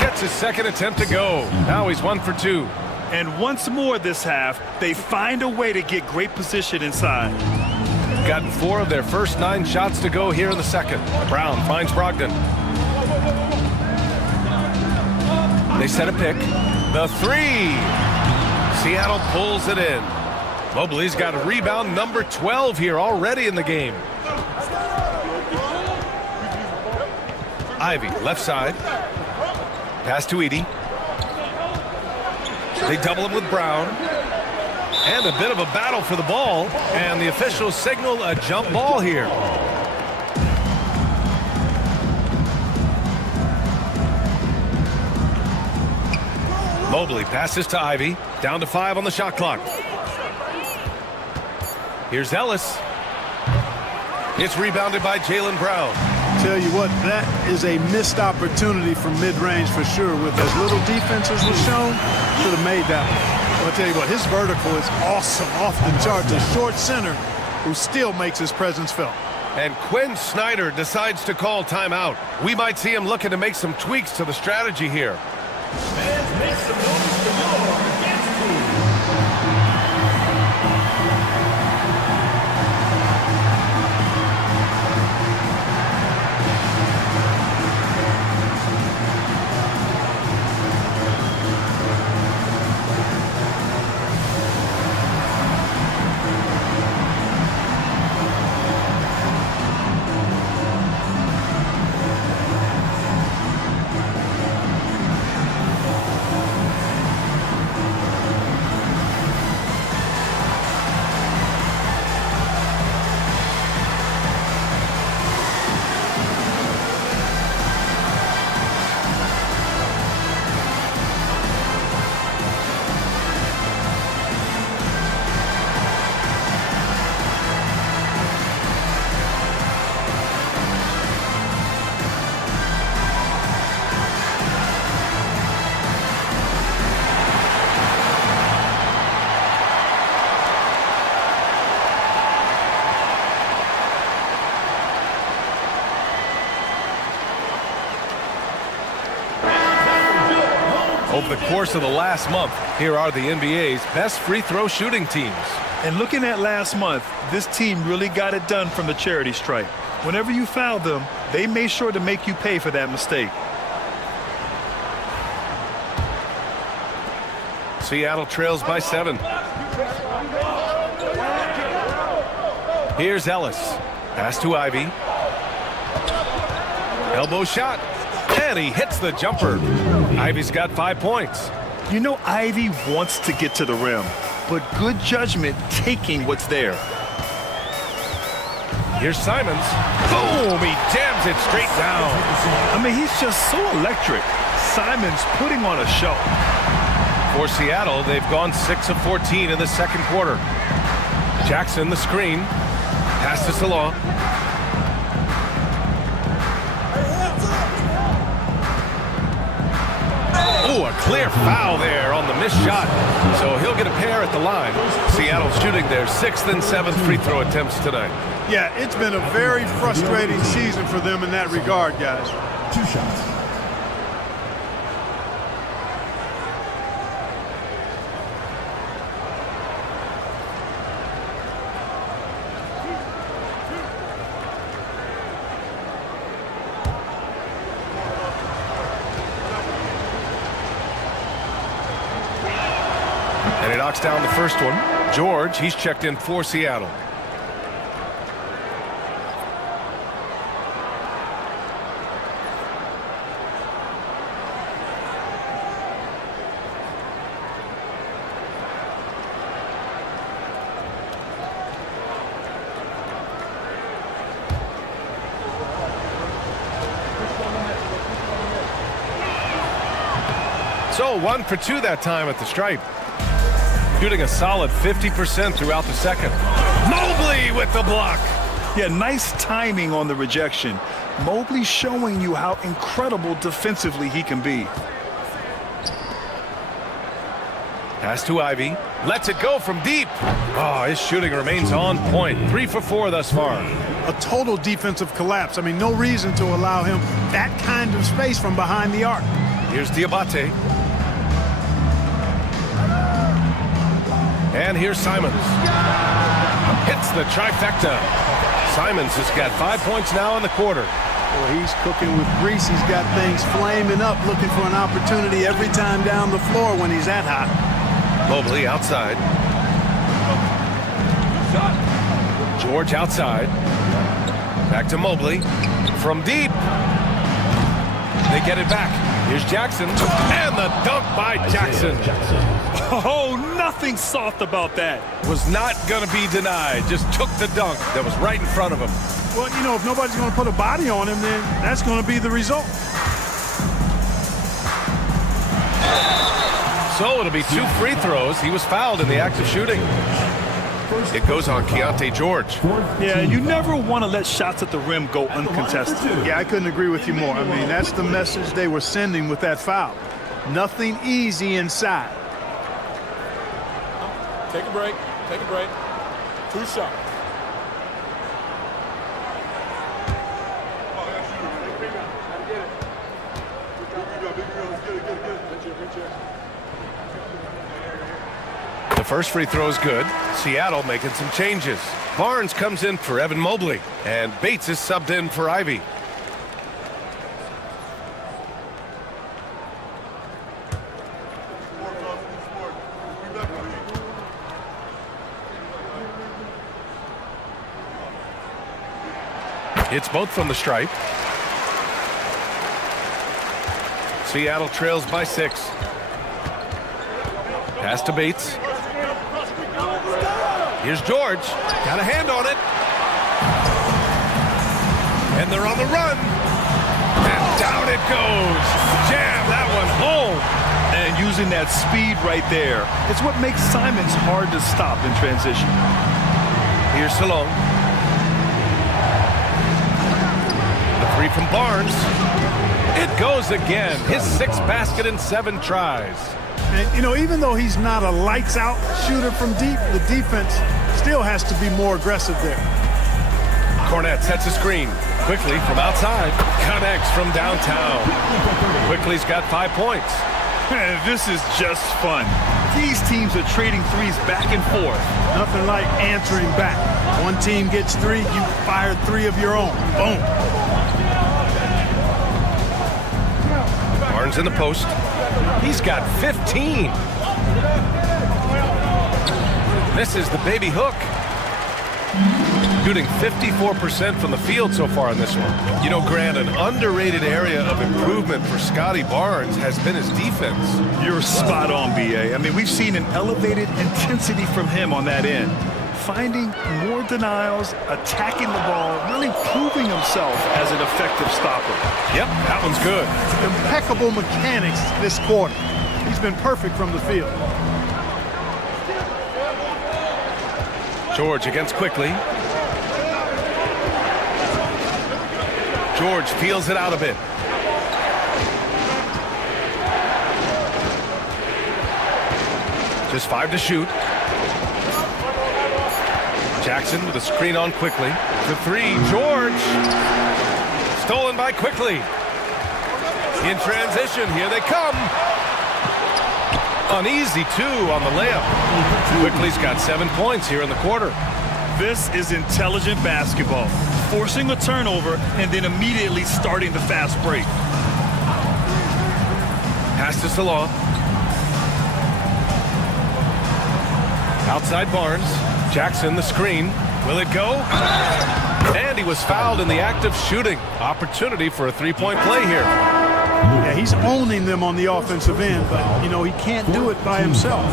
Gets his second attempt to go. Now he's 1 for 2. And once more this half, they find a way to get great position inside. Gotten 4 of their first 9 shots to go here in the second. Brown finds Brogdon. They set a pick. The 3. Seattle pulls it in. Mobley's got a rebound number 12 here already in the game. Ivy, left side. Pass to Edey. They double him with Brown. And a bit of a battle for the ball. And the officials signal a jump ball here. Mobley passes to Ivy. Down to 5 on the shot clock. Here's Ellis. It's rebounded by Jaylen Brown. Tell you what, that is a missed opportunity from mid-range for sure. With as little defense as was shown, should have made that one. I'll tell you what, his vertical is awesome, off the charts. A short center who still makes his presence felt. And Quinn Snyder decides to call timeout. We might see him looking to make some tweaks to the strategy here. Fans, make some noise for your guest team. Over the course of the last month, here are the NBA's best free throw shooting teams. And looking at last month, this team really got it done from the charity stripe. Whenever you fouled them, they made sure to make you pay for that mistake. Seattle trails by 7. Here's Ellis. Pass to Ivy. Elbow shot. And he hits the jumper. Ivy's got 5 points. You know, Ivy wants to get to the rim, but good judgment taking what's there. Here's Simons. Boom! He jams it straight down. I mean, he's just so electric. Simons putting on a show. For Seattle, they've gone 6 of 14 in the second quarter. Jackson, the screen. Pass to Salah. Oh, a clear foul there on the missed shot. So he'll get a pair at the line. Seattle shooting their 6th and 7th free throw attempts tonight. Yeah, it's been a very frustrating season for them in that regard, guys. 2 shots. And he knocks down the first one. George, he's checked in for Seattle. So 1 for 2 that time at the stripe. Shooting a solid 50% throughout the second. Mobley with the block. Yeah, nice timing on the rejection. Mobley showing you how incredible defensively he can be. Pass to Ivy. Lets it go from deep. Oh, his shooting remains on point. 3 for 4 thus far. A total defensive collapse. I mean, no reason to allow him that kind of space from behind the arc. Here's Diabate. And here's Simons. Hits the trifecta. Simons has got 5 points now in the quarter. Well, he's cooking with grease. He's got things flaming up, looking for an opportunity every time down the floor when he's that hot. Mobley outside. George outside. Back to Mobley. From deep. They get it back. Here's Jackson. And the dunk by Jackson. Oh, nothing soft about that. Was not going to be denied. Just took the dunk that was right in front of him. Well, you know, if nobody's going to put a body on him, then that's going to be the result. So it'll be 2 free throws. He was fouled in the act of shooting. It goes on Keontae George. Yeah, you never want to let shots at the rim go uncontested. Yeah, I couldn't agree with you more. I mean, that's the message they were sending with that foul. Nothing easy inside. Take a break. Take a break. 2 shots. The first free throw is good. Seattle making some changes. Barnes comes in for Evan Mobley, and Bates is subbed in for Ivy. It's both from the stripe. Seattle trails by 6. Pass to Bates. Here's George. Got a hand on it. And they're on the run. And down it goes. Jam that one home. And using that speed right there, it's what makes Simons hard to stop in transition. Here's Salone. The 3 from Barnes. It goes again. His 6th basket in 7 tries. And, you know, even though he's not a lights-out shooter from deep, the defense still has to be more aggressive there. Cornette sets a screen. Quickly from outside. Connects from downtown. Quickly's got 5 points. Man, this is just fun. These teams are trading threes back and forth. Nothing like answering back. One team gets 3, you fire 3 of your own. Boom. Barnes in the post. He's got 15. This is the baby hook. Shooting 54% from the field so far in this one. You know, Grant, an underrated area of improvement for Scotty Barnes has been his defense. You're spot on, B.A. I mean, we've seen an elevated intensity from him on that end. Finding more denials, attacking the ball, really proving himself as an effective stopper. Yep, that one's good. Impeccable mechanics this quarter. He's been perfect from the field. George against Quickly. George feels it out a bit. Just 5 to shoot. Jackson with a screen on Quickly. The 3, George. Stolen by Quickly. In transition, here they come. An easy 2 on the layup. Quickly's got 7 points here in the quarter. This is intelligent basketball. Forcing a turnover and then immediately starting the fast break. Pass to Salon. Outside Barnes. Jackson the screen. Will it go? And he was fouled in the act of shooting. Opportunity for a 3-point play here. Yeah, he's owning them on the offensive end, but, you know, he can't do it by himself.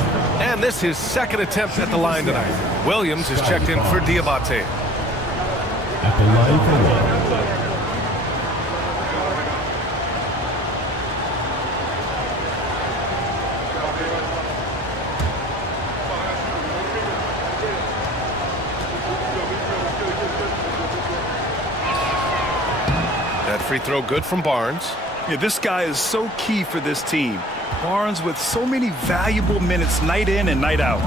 And this is his 2nd attempt at the line tonight. Williams is checked in for Diabate. At the line for 1. That free throw good from Barnes. Yeah, this guy is so key for this team. Barnes with so many valuable minutes night in and night out.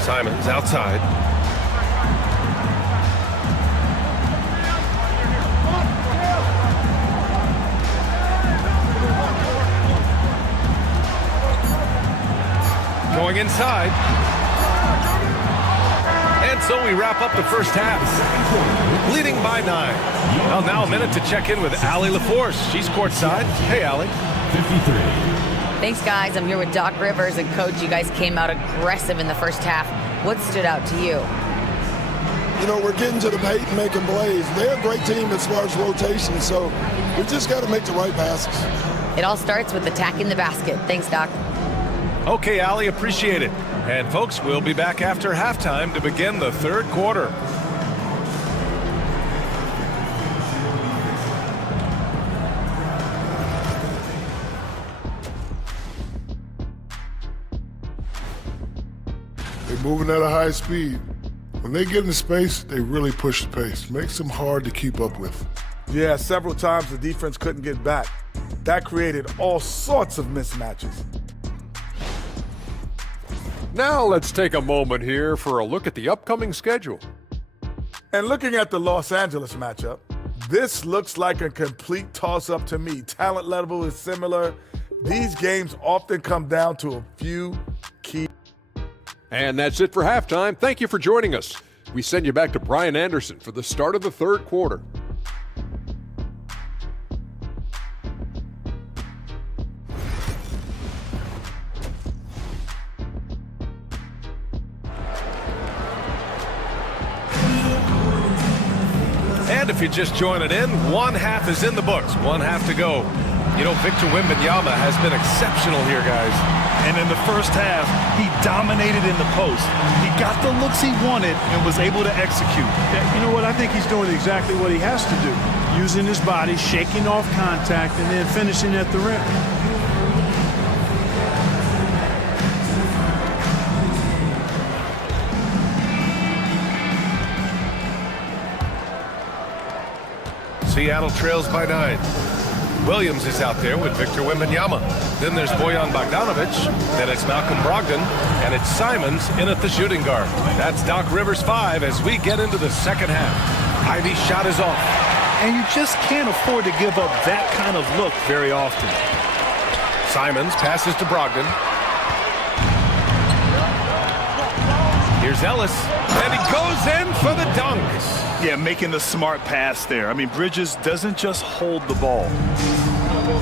Simons outside. Going inside. And so we wrap up the first half. Leading by 9. Well, now a minute to check in with Allie LaForce. She's courtside. Hey, Allie. 53. Thanks, guys. I'm here with Doc Rivers and Coach. You guys came out aggressive in the first half. What stood out to you? You know, we're getting to the paint and making plays. They're a great team as far as rotation, so we just got to make the right passes. It all starts with attacking the basket. Thanks, Doc. Okay, Allie, appreciate it. And folks, we'll be back after halftime to begin the third quarter. They're moving at a high speed. When they get in space, they really push the pace. Makes them hard to keep up with. Yeah, several times the defense couldn't get back. That created all sorts of mismatches. Now let's take a moment here for a look at the upcoming schedule. And looking at the Los Angeles matchup, this looks like a complete toss-up to me. Talent level is similar. These games often come down to a few key. And that's it for halftime. Thank you for joining us. We send you back to Brian Anderson for the start of the third quarter. And if you're just joining in, one half is in the books, one half to go. You know, Victor Wembanyama has been exceptional here, guys. And in the first half, he dominated in the post. He got the looks he wanted and was able to execute. You know what? I think he's doing exactly what he has to do. Using his body, shaking off contact, and then finishing at the rim. Seattle trails by 9. Williams is out there with Victor Wembanyama. Then there's Bojan Bogdanovic. Then it's Malcolm Brogdon. And it's Simons in at the shooting guard. That's Doc Rivers 5 as we get into the second half. Ivy's shot is off. And you just can't afford to give up that kind of look very often. Simons passes to Brogdon. Here's Ellis. And he goes in for the dunk. Yeah, making the smart pass there. I mean, Bridges doesn't just hold the ball.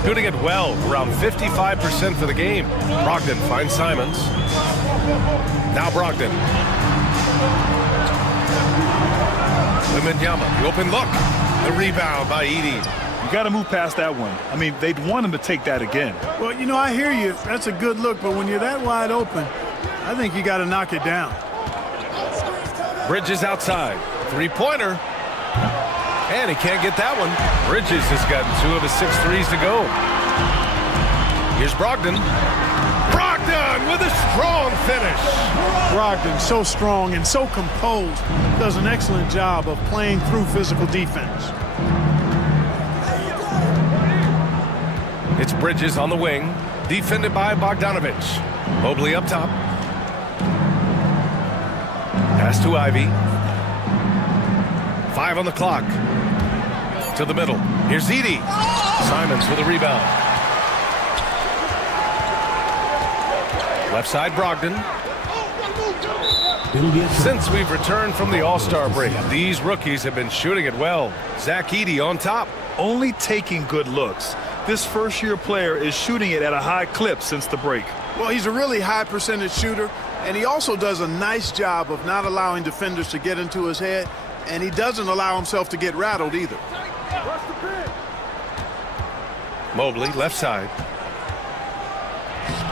Shooting it well, around 55% for the game. Brogdon finds Simons. Now Brogdon. Wembanyama, the open look. The rebound by Edey. You got to move past that one. I mean, they'd want him to take that again. Well, you know, I hear you. That's a good look, but when you're that wide open, I think you got to knock it down. Bridges outside. Three-pointer. And he can't get that one. Bridges has gotten 2 of his 6 threes to go. Here's Brogdon. Brogdon with a strong finish. Brogdon, so strong and so composed. Does an excellent job of playing through physical defense. It's Bridges on the wing. Defended by Bogdanovic. Mobley up top. Pass to Ivy. 5 on the clock. To the middle. Here's Edey. Simons with a rebound. Left side, Brogdon. Since we've returned from the All-Star break, these rookies have been shooting it well. Zach Edey on top. Only taking good looks. This first-year player is shooting it at a high clip since the break. Well, he's a really high percentage shooter, and he also does a nice job of not allowing defenders to get into his head, and he doesn't allow himself to get rattled either. Mobley, left side.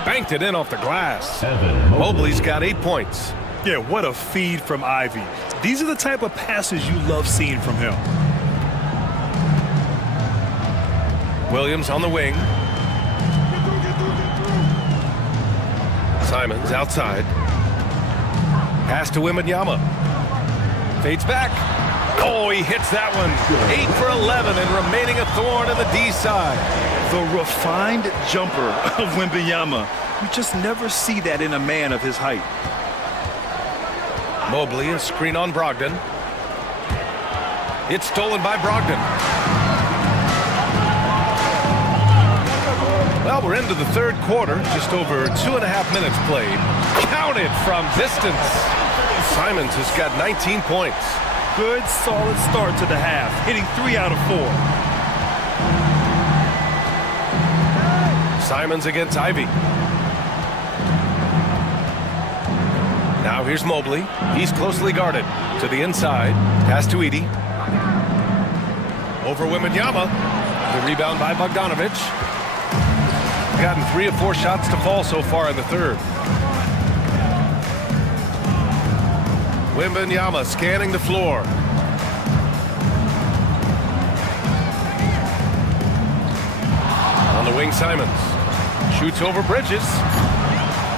Banked it in off the glass. Mobley's got 8 points. Yeah, what a feed from Ivy. These are the type of passes you love seeing from him. Williams on the wing. Simons outside. Pass to Wembanyama. Fades back. Oh, he hits that one. 8 for 11 and remaining a thorn in the D side. The refined jumper of Wembanyama. You just never see that in a man of his height. Mobley, a screen on Brogdon. It's stolen by Brogdon. Well, we're into the third quarter. Just over 2.5 minutes played. Counted from distance. Simons has got 19 points. Good, solid start to the half, hitting 3 out of 4. Simons against Ivy. Now here's Mobley. He's closely guarded. To the inside. Pass to Edey. Over Wembanyama. The rebound by Bogdanovic. Gotten 3 of 4 shots to fall so far in the third. Wembanyama scanning the floor. On the wing, Simons. Shoots over Bridges.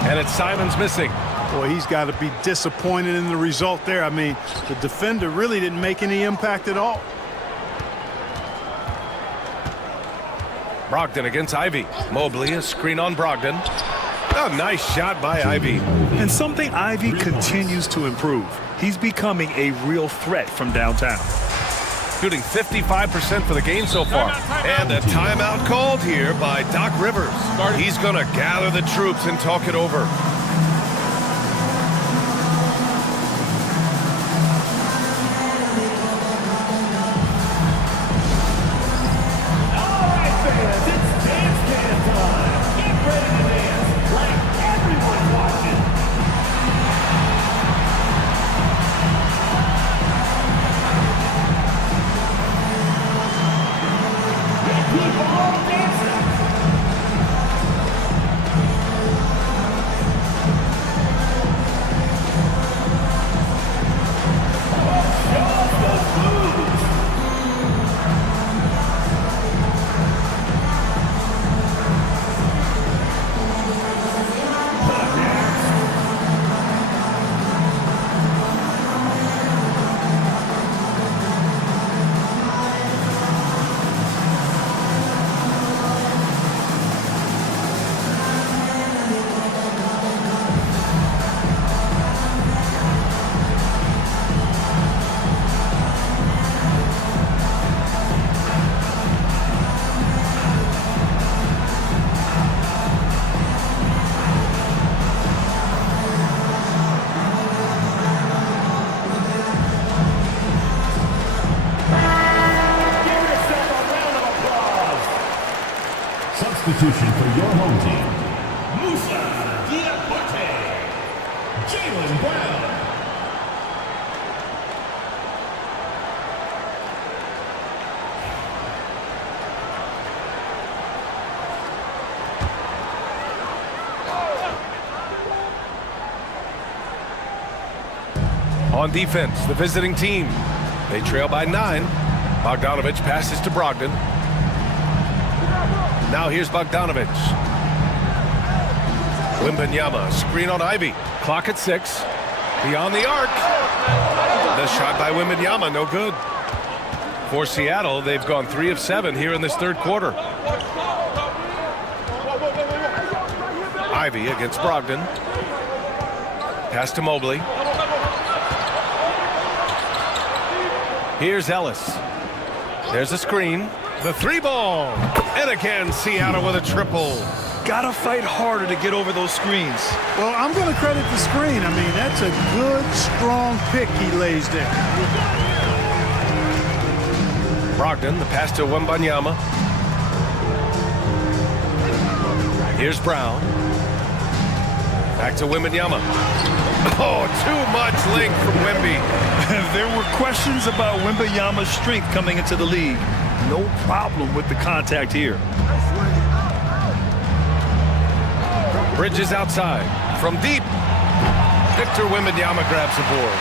And it's Simons missing. Boy, he's got to be disappointed in the result there. I mean, the defender really didn't make any impact at all. Brogdon against Ivy. Mobley, a screen on Brogdon. A nice shot by Ivy. And something Ivy continues to improve. He's becoming a real threat from downtown. Shooting 55% for the game so far. And a timeout called here by Doc Rivers. He's going to gather the troops and talk it over. Substitution for your home team, Musa Diabate, Jaylen Brown. On defense, the visiting team. They trail by 9. Bogdanovic passes to Brogdon. Now here's Bogdanovic. Wembanyama, screen on Ivy. Clock at 6. Beyond the arc. The shot by Wembanyama, no good. For Seattle, they've gone 3 of 7 here in this third quarter. Ivy against Brogdon. Pass to Mobley. Here's Ellis. There's a screen. The 3-ball. And again, Seattle with a triple. Gotta fight harder to get over those screens. Well, I'm going to credit the screen. I mean, that's a good, strong pick he lays there. Brogdon, the pass to Wembanyama. Here's Brown. Back to Wembanyama. Oh, too much length from Wemby. There were questions about Wembanyama's strength coming into the league. No problem with the contact here. Bridges outside. From deep. Victor Wembanyama grabs the board.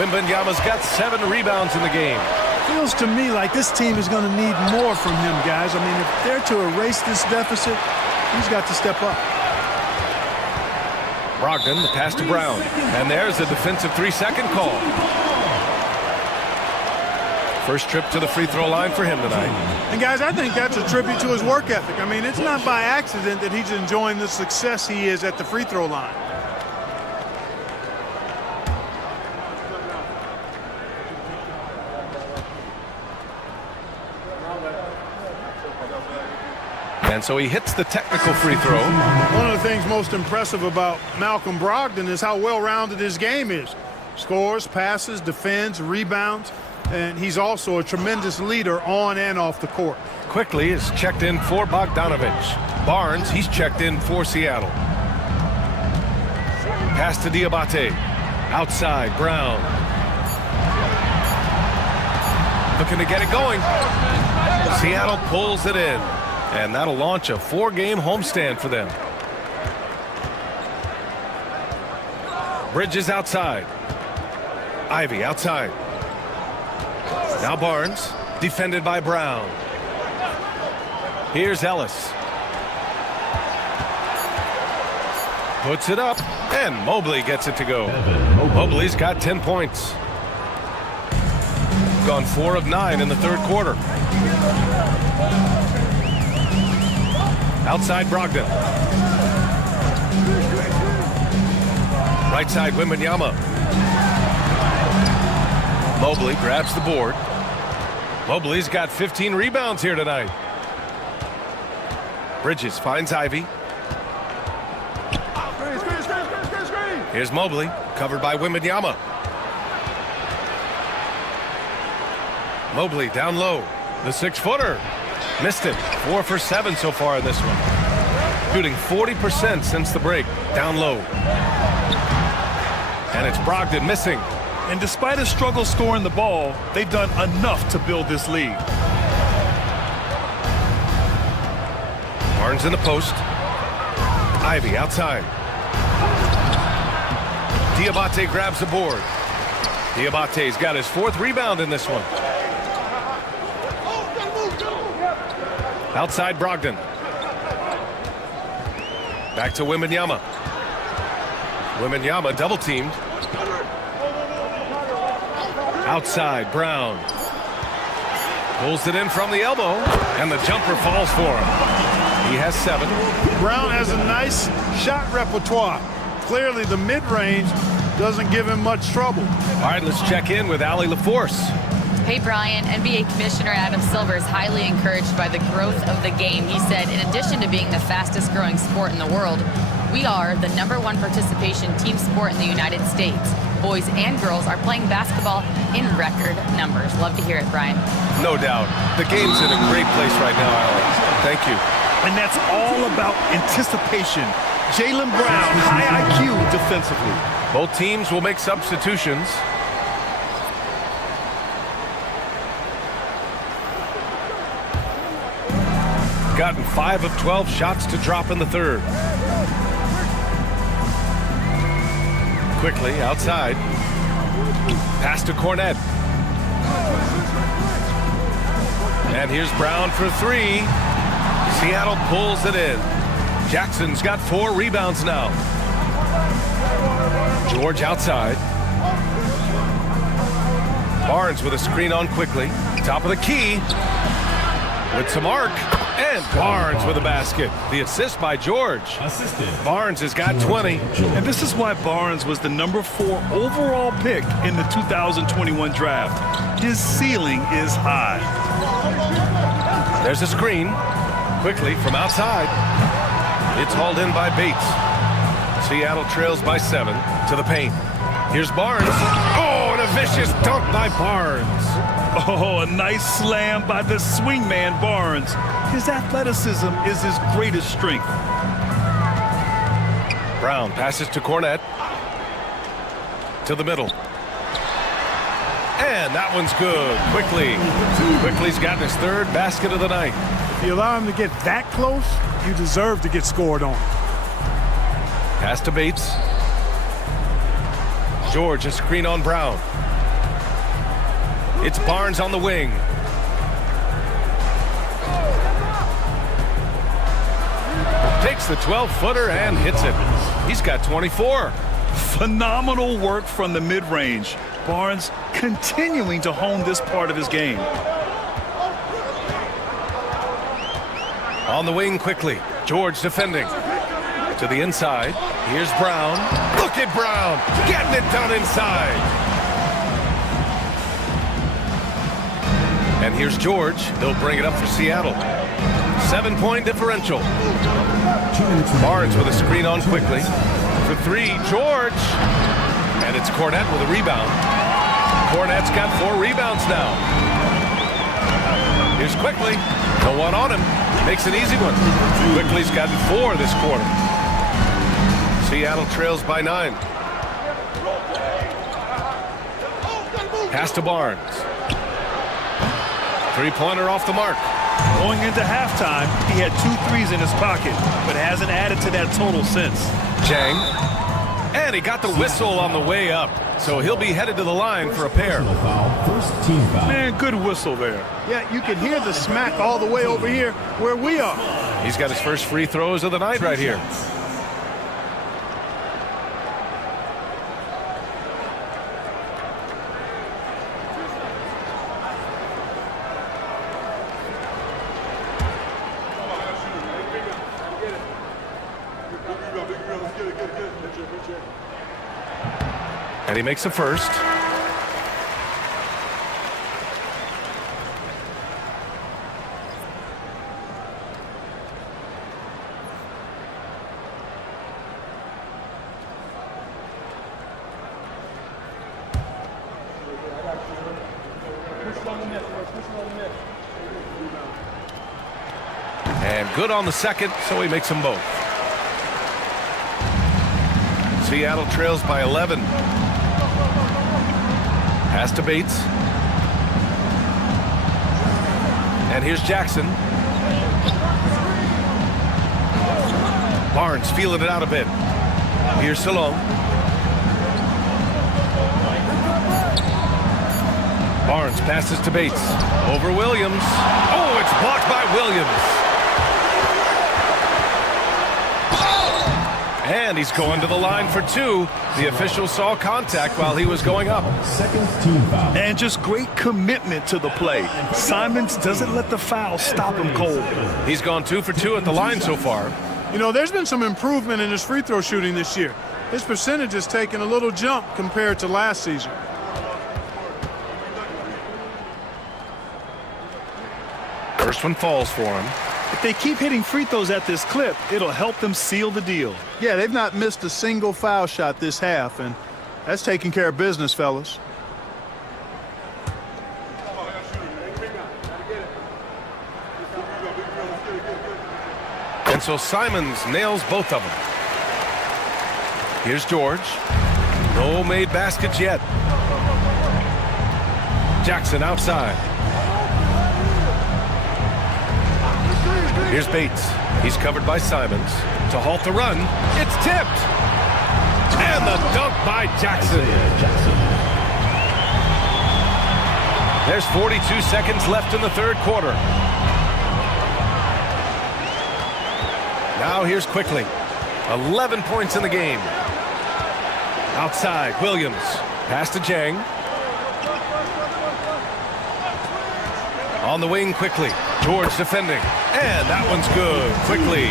Wembanyama's got 7 rebounds in the game. Feels to me like this team is going to need more from him, guys. I mean, if they're to erase this deficit, he's got to step up. Brogdon, the pass to Brown. And there's a defensive 3-second call. First trip to the free throw line for him tonight. And guys, I think that's a tribute to his work ethic. I mean, it's not by accident that he's enjoying the success he is at the free throw line. And so he hits the technical free throw. One of the things most impressive about Malcolm Brogdon is how well-rounded his game is. Scores, passes, defends, rebounds, and he's also a tremendous leader on and off the court. Quickly is checked in for Bogdanovich. Barnes, he's checked in for Seattle. Pass to Diabate. Outside, Brown. Looking to get it going. Seattle pulls it in. And that'll launch a 4-game homestand for them. Bridges outside. Ivy outside. Now Barnes, defended by Brown. Here's Ellis. Puts it up, and Mobley gets it to go. Mobley's got 10 points. Gone 4 of 9 in the third quarter. Outside Brogdon. Right side Wembanyama. Mobley grabs the board. Mobley's got 15 rebounds here tonight. Bridges finds Ivy. Here's Mobley, covered by Wembanyama. Mobley down low. The 6-footer. Missed it. 4 for 7 so far in this one. Shooting 40% since the break. Down low. And it's Brogdon missing. And despite a struggle scoring the ball, they've done enough to build this lead. Barnes in the post. Ivy outside. Diabate grabs the board. Diabate's got his 4th rebound in this one. Outside Brogdon. Back to Wembanyama. Wembanyama double teamed. Outside Brown. Pulls it in from the elbow, and the jumper falls for him. He has 7. Brown has a nice shot repertoire. Clearly the mid-range doesn't give him much trouble. All right, let's check in with Allie LaForce. Hey, Brian, NBA Commissioner Adam Silver is highly encouraged by the growth of the game. He said, in addition to being the fastest growing sport in the world, we are the #1 participation team sport in the United States. Boys and girls are playing basketball in record numbers. Love to hear it, Brian. No doubt. The game's in a great place right now, Alex. Thank you. And that's all about anticipation. Jaylen Brown, high IQ defensively. Both teams will make substitutions. Gotten 5 of 12 shots to drop in the third. Quickly outside. Pass to Cornette. And here's Brown for 3. Seattle pulls it in. Jackson's got 4 rebounds now. George outside. Barnes with a screen on quickly. Top of the key. With some arc. And Barnes with a basket. The assist by George. Barnes has got 20. And this is why Barnes was the #4 overall pick in the 2021 draft. His ceiling is high. There's a screen. Quickly from outside. It's hauled in by Bates. Seattle trails by 7 to the paint. Here's Barnes. Oh, and a vicious dunk by Barnes. Oh, a nice slam by the swingman Barnes. His athleticism is his greatest strength. Brown passes to Cornette. To the middle. And that one's good. Quickly's gotten his 3rd basket of the night. If you allow him to get that close, you deserve to get scored on. Pass to Bates. George, a screen on Brown. It's Barnes on the wing. Takes the 12-footer and hits it. He's got 24. Phenomenal work from the mid-range. Barnes continuing to hone this part of his game. On the wing quickly. George defending. To the inside. Here's Brown. Look at Brown getting it done inside. And here's George. He'll bring it up for Seattle. 7-point differential. Barnes with a screen on quickly. For three, George. And it's Cornette with a rebound. Cornette's got 4 rebounds now. Here's Quickly. No one on him. Makes an easy one. Quickly's gotten 4 this quarter. Seattle trails by 9. Pass to Barnes. 3-pointer off the mark. Going into halftime, he had 2 threes in his pocket, but hasn't added to that total since. Chang. And he got the whistle on the way up, so he'll be headed to the line for a pair. Man, good whistle there. Yeah, you can hear the smack all the way over here where we are. He's got his first free throws of the night right here. And he makes the first. And good on the second, so he makes them both. Seattle trails by 11. Pass to Bates. And here's Jackson. Barnes feeling it out a bit. Here's Salome. Barnes passes to Bates. Over Williams. Oh, it's blocked by Williams. And he's going to the line for 2. The official saw contact while he was going up. And just great commitment to the play. Simons doesn't let the foul stop him cold. He's gone 2 for 2 at the line so far. You know, there's been some improvement in his free throw shooting this year. His percentage has taken a little jump compared to last season. First one falls for him. If they keep hitting free throws at this clip, it'll help them seal the deal. Yeah, they've not missed a single foul shot this half, and that's taking care of business, fellas. And so Simons nails both of them. Here's George. No made baskets yet. Jackson outside. Here's Bates. He's covered by Simons. To halt the run, it's tipped. And the dunk by Jackson. There's 42 seconds left in the third quarter. Now here's Quickly. 11 points in the game. Outside, Williams. Pass to Chang. On the wing quickly. George defending. And that one's good. Quickly.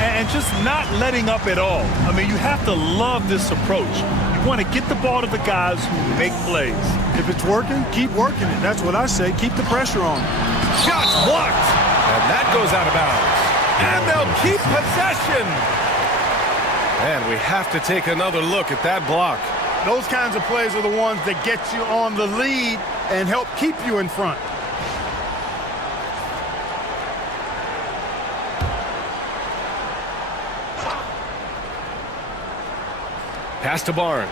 And just not letting up at all. I mean, you have to love this approach. You want to get the ball to the guys who make plays. If it's working, keep working it. That's what I say. Keep the pressure on. Shots blocked. And that goes out of bounds. And they'll keep possession. And we have to take another look at that block. Those kinds of plays are the ones that get you on the lead and help keep you in front. Pass to Barnes.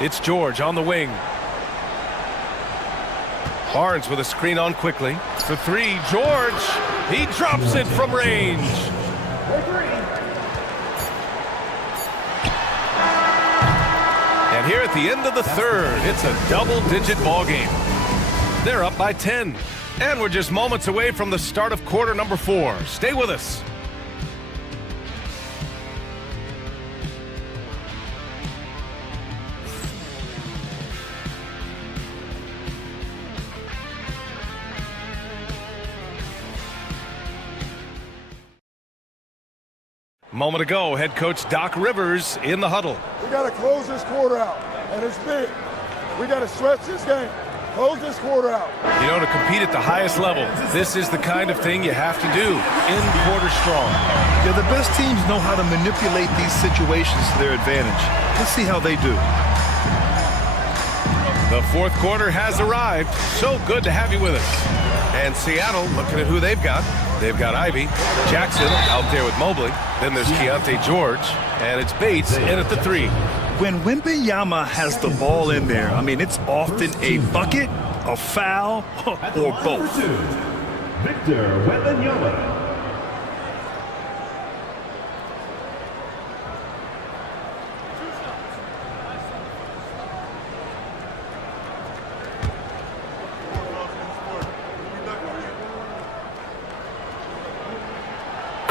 It's George on the wing. Barnes with a screen on quickly. For 3, George. He drops it from range. And here at the end of the third, it's a double-digit ball game. They're up by 10. And we're just moments away from the start of quarter number 4. Stay with us. Moment ago, head coach Doc Rivers in the huddle. We got to close this quarter out, and it's big. We got to stretch this game. Close this quarter out. You know, to compete at the highest level, this is the kind of thing you have to do. In quarter strong. Yeah, the best teams know how to manipulate these situations to their advantage. Let's see how they do. The fourth quarter has arrived. So good to have you with us. And Seattle, looking at who they've got. They've got Ivy, Jackson out there with Mobley. Then there's Keontae George, and it's Bates in at the 3. When Wembanyama has the ball in there, I mean, it's often a bucket, a foul, or both. Victor Wembanyama.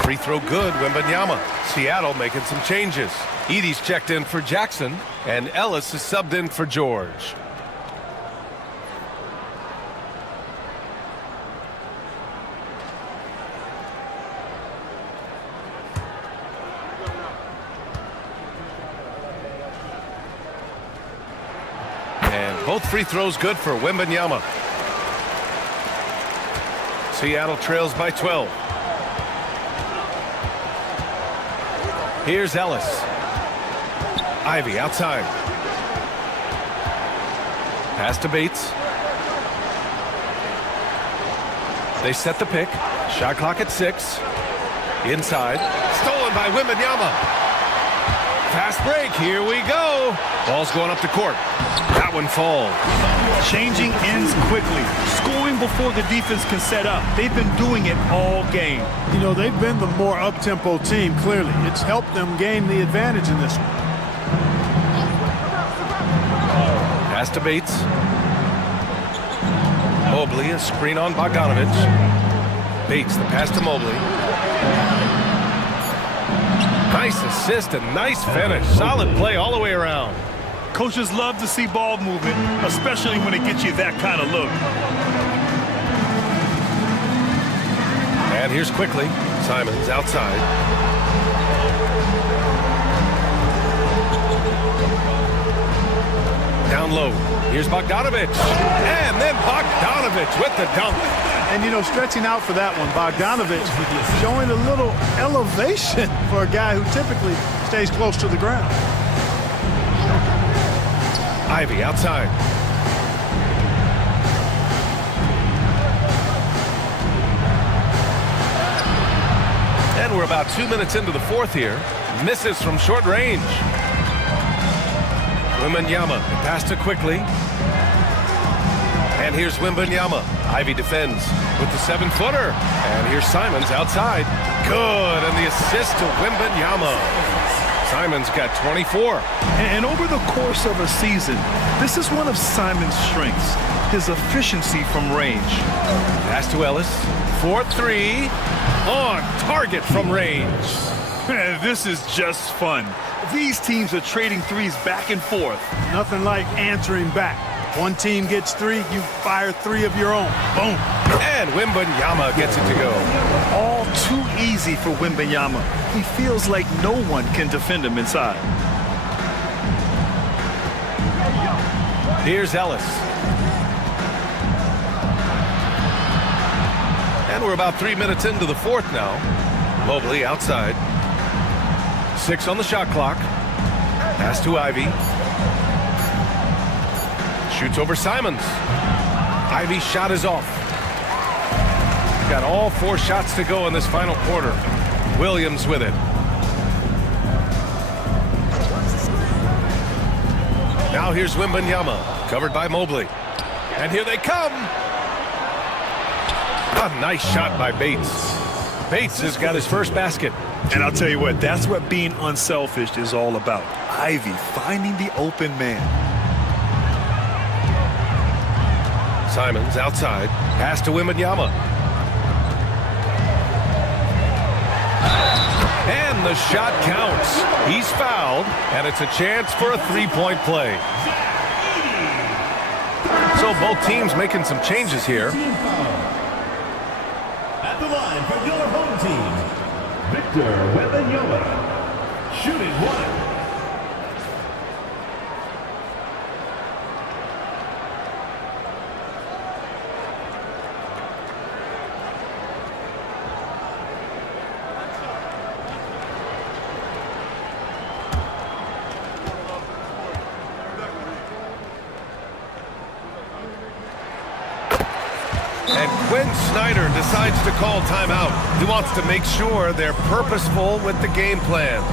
Free throw good, Wembanyama. Seattle making some changes. Edey's checked in for Jackson, and Ellis is subbed in for George. And both free throws good for Wembanyama. Seattle trails by 12. Here's Ellis. Ivy outside. Pass to Bates. They set the pick. Shot clock at 6. Inside. Stolen by Wembanyama. Fast break. Here we go. Ball's going up the court. That one falls. Changing ends quickly. Scoring before the defense can set up. They've been doing it all game. You know, they've been the more up-tempo team, clearly. It's helped them gain the advantage in this one. Pass to Bates. Mobley, a screen on Bogdanovich. Bates, the pass to Mobley. Nice assist and nice finish. Solid play all the way around. Coaches love to see ball movement, especially when it gets you that kind of look. And here's quickly. Simons outside. Down low. Here's Bogdanovich. And then Bogdanovich with the dunk. And, you know, stretching out for that one, Bogdanovich showing a little elevation for a guy who typically stays close to the ground. Ivy outside. And we're about 2 minutes into the fourth here. Misses from short range. Wembanyama, pass to quickly. And here's Wembanyama. Ivy defends with the 7-footer. And here's Simons outside. Good, and the assist to Wembanyama. Simons got 24. And over the course of a season, this is one of Simons' strengths, his efficiency from range. Pass to Ellis. 4-3. On target from range. This is just fun. These teams are trading threes back and forth. Nothing like answering back. One team gets 3, you fire 3 of your own. Boom. And Wembanyama gets it to go. All too easy for Wembanyama. He feels like no one can defend him inside. Here's Ellis. And we're about 3 minutes into the fourth now. Mobley outside. 6 on the shot clock. Pass to Ivy. Shoots over Simons. Ivy's shot is off. Got all 4 shots to go in this final quarter. Williams with it. Now here's Wembanyama, covered by Mobley. And here they come. A nice shot by Bates. Bates has got his first basket. And I'll tell you what, that's what being unselfish is all about. Ivy finding the open man. Simons outside. Pass to Wembanyama. And the shot counts. He's fouled, and it's a chance for a 3-point play. So both teams making some changes here. At the line for your home team, Victor Wembanyama. Shooting 1. And Quinn Snyder decides to call timeout. He wants to make sure they're purposeful with the game plan.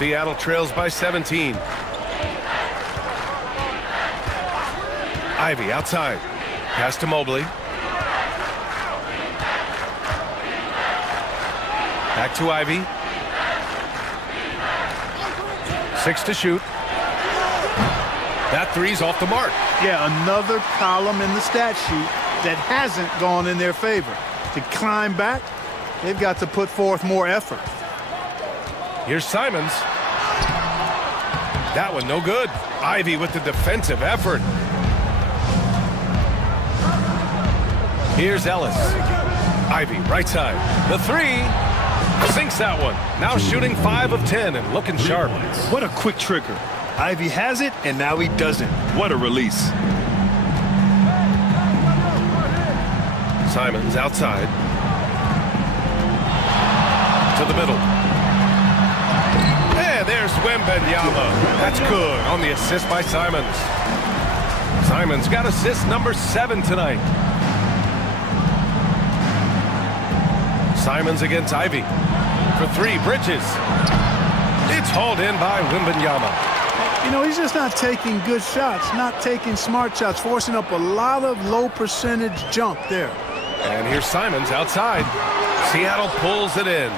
Seattle trails by 17. Ivy outside. Pass to Mobley. Back to Ivy. 6 to shoot. That three's off the mark. Yeah, another column in the stat sheet that hasn't gone in their favor. To climb back, they've got to put forth more effort. Here's Simons. That one no good. Ivy with the defensive effort. Here's Ellis. Ivy, right side. The three. Sinks that one. Now shooting 5 of 10 and looking sharp. What a quick trigger. Ivy has it, and now he doesn't. What a release. Simons outside. To the middle. And there's Wembanyama. That's good on the assist by Simons. Simons got assist number 7 tonight. Simons against Ivy. For 3, Bridges. It's hauled in by Wembanyama. You know, he's just not taking good shots, not taking smart shots, forcing up a lot of low percentage jump there. And here's Simons outside. Seattle pulls it in.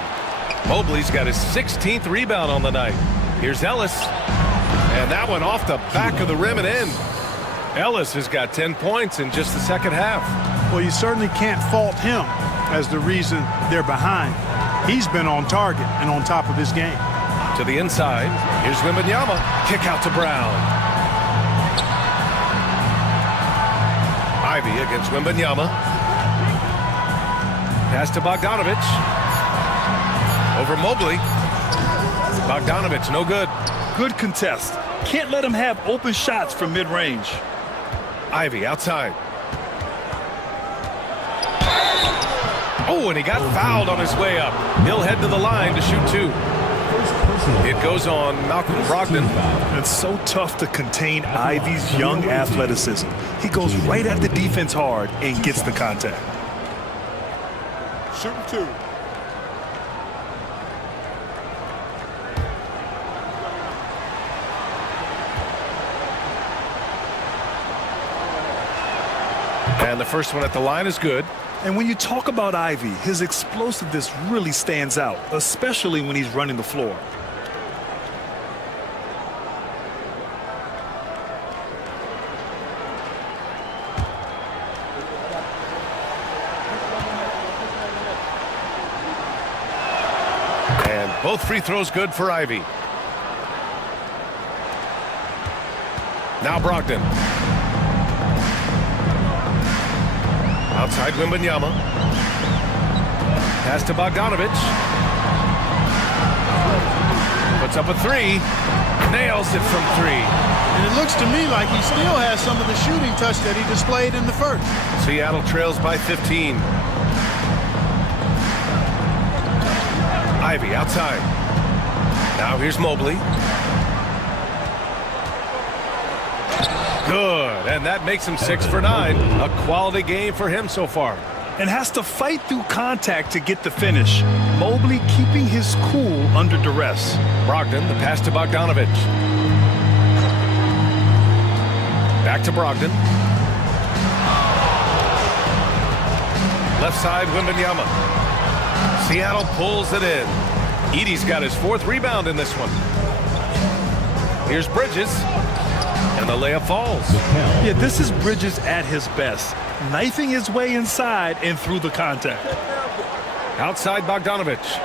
Mobley's got his 16th rebound on the night. Here's Ellis. And that one off the back of the rim and in. Ellis has got 10 points in just the second half. Well, you certainly can't fault him as the reason they're behind. He's been on target and on top of his game. To the inside. Here's Wembanyama. Kick out to Brown. Ivy against Wembanyama. Pass to Bogdanovich. Over Mobley. Bogdanovich, no good. Good contest. Can't let him have open shots from mid-range. Ivy outside. Oh, and he got fouled on his way up. He'll head to the line to shoot 2. It goes on Malcolm Brogdon. It's so tough to contain Ivy's young athleticism. He goes right at the defense hard and gets the contact. Shooting 2. And the first one at the line is good. And when you talk about Ivy, his explosiveness really stands out, especially when he's running the floor. Both free throws good for Ivy. Now Brogdon. Outside Wembanyama. Pass to Bogdanovich. Puts up a three. Nails it from three. And it looks to me like he still has some of the shooting touch that he displayed in the first. Seattle trails by 15. Ivy outside. Now here's Mobley. Good, and that makes him 6 for 9. A quality game for him so far. And has to fight through contact to get the finish. Mobley keeping his cool under duress. Brogdon, the pass to Bogdanovich. Back to Brogdon. Left side, Wembanyama. Seattle pulls it in. Edey's got his 4th rebound in this one. Here's Bridges. And the layup falls. Yeah, this is Bridges at his best. Knifing his way inside and through the contact. Outside Bogdanovich.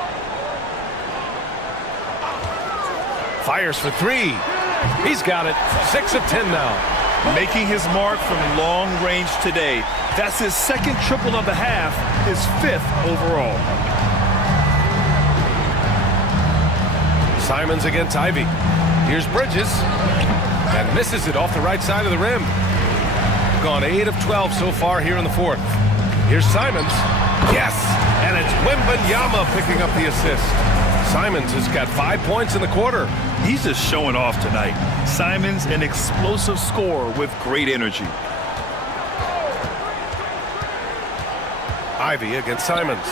Fires for 3. He's got it. 6 of 10 now. Making his mark from long range today. That's his 2nd triple of the half, his 5th overall. Simons against Ivy. Here's Bridges. And misses it off the right side of the rim. Gone 8 of 12 so far here in the 4th. Here's Simons. Yes! And it's Wembanyama picking up the assist. Simons has got 5 points in the quarter. He's just showing off tonight. Simons, an explosive scorer with great energy. Ivy against Simons.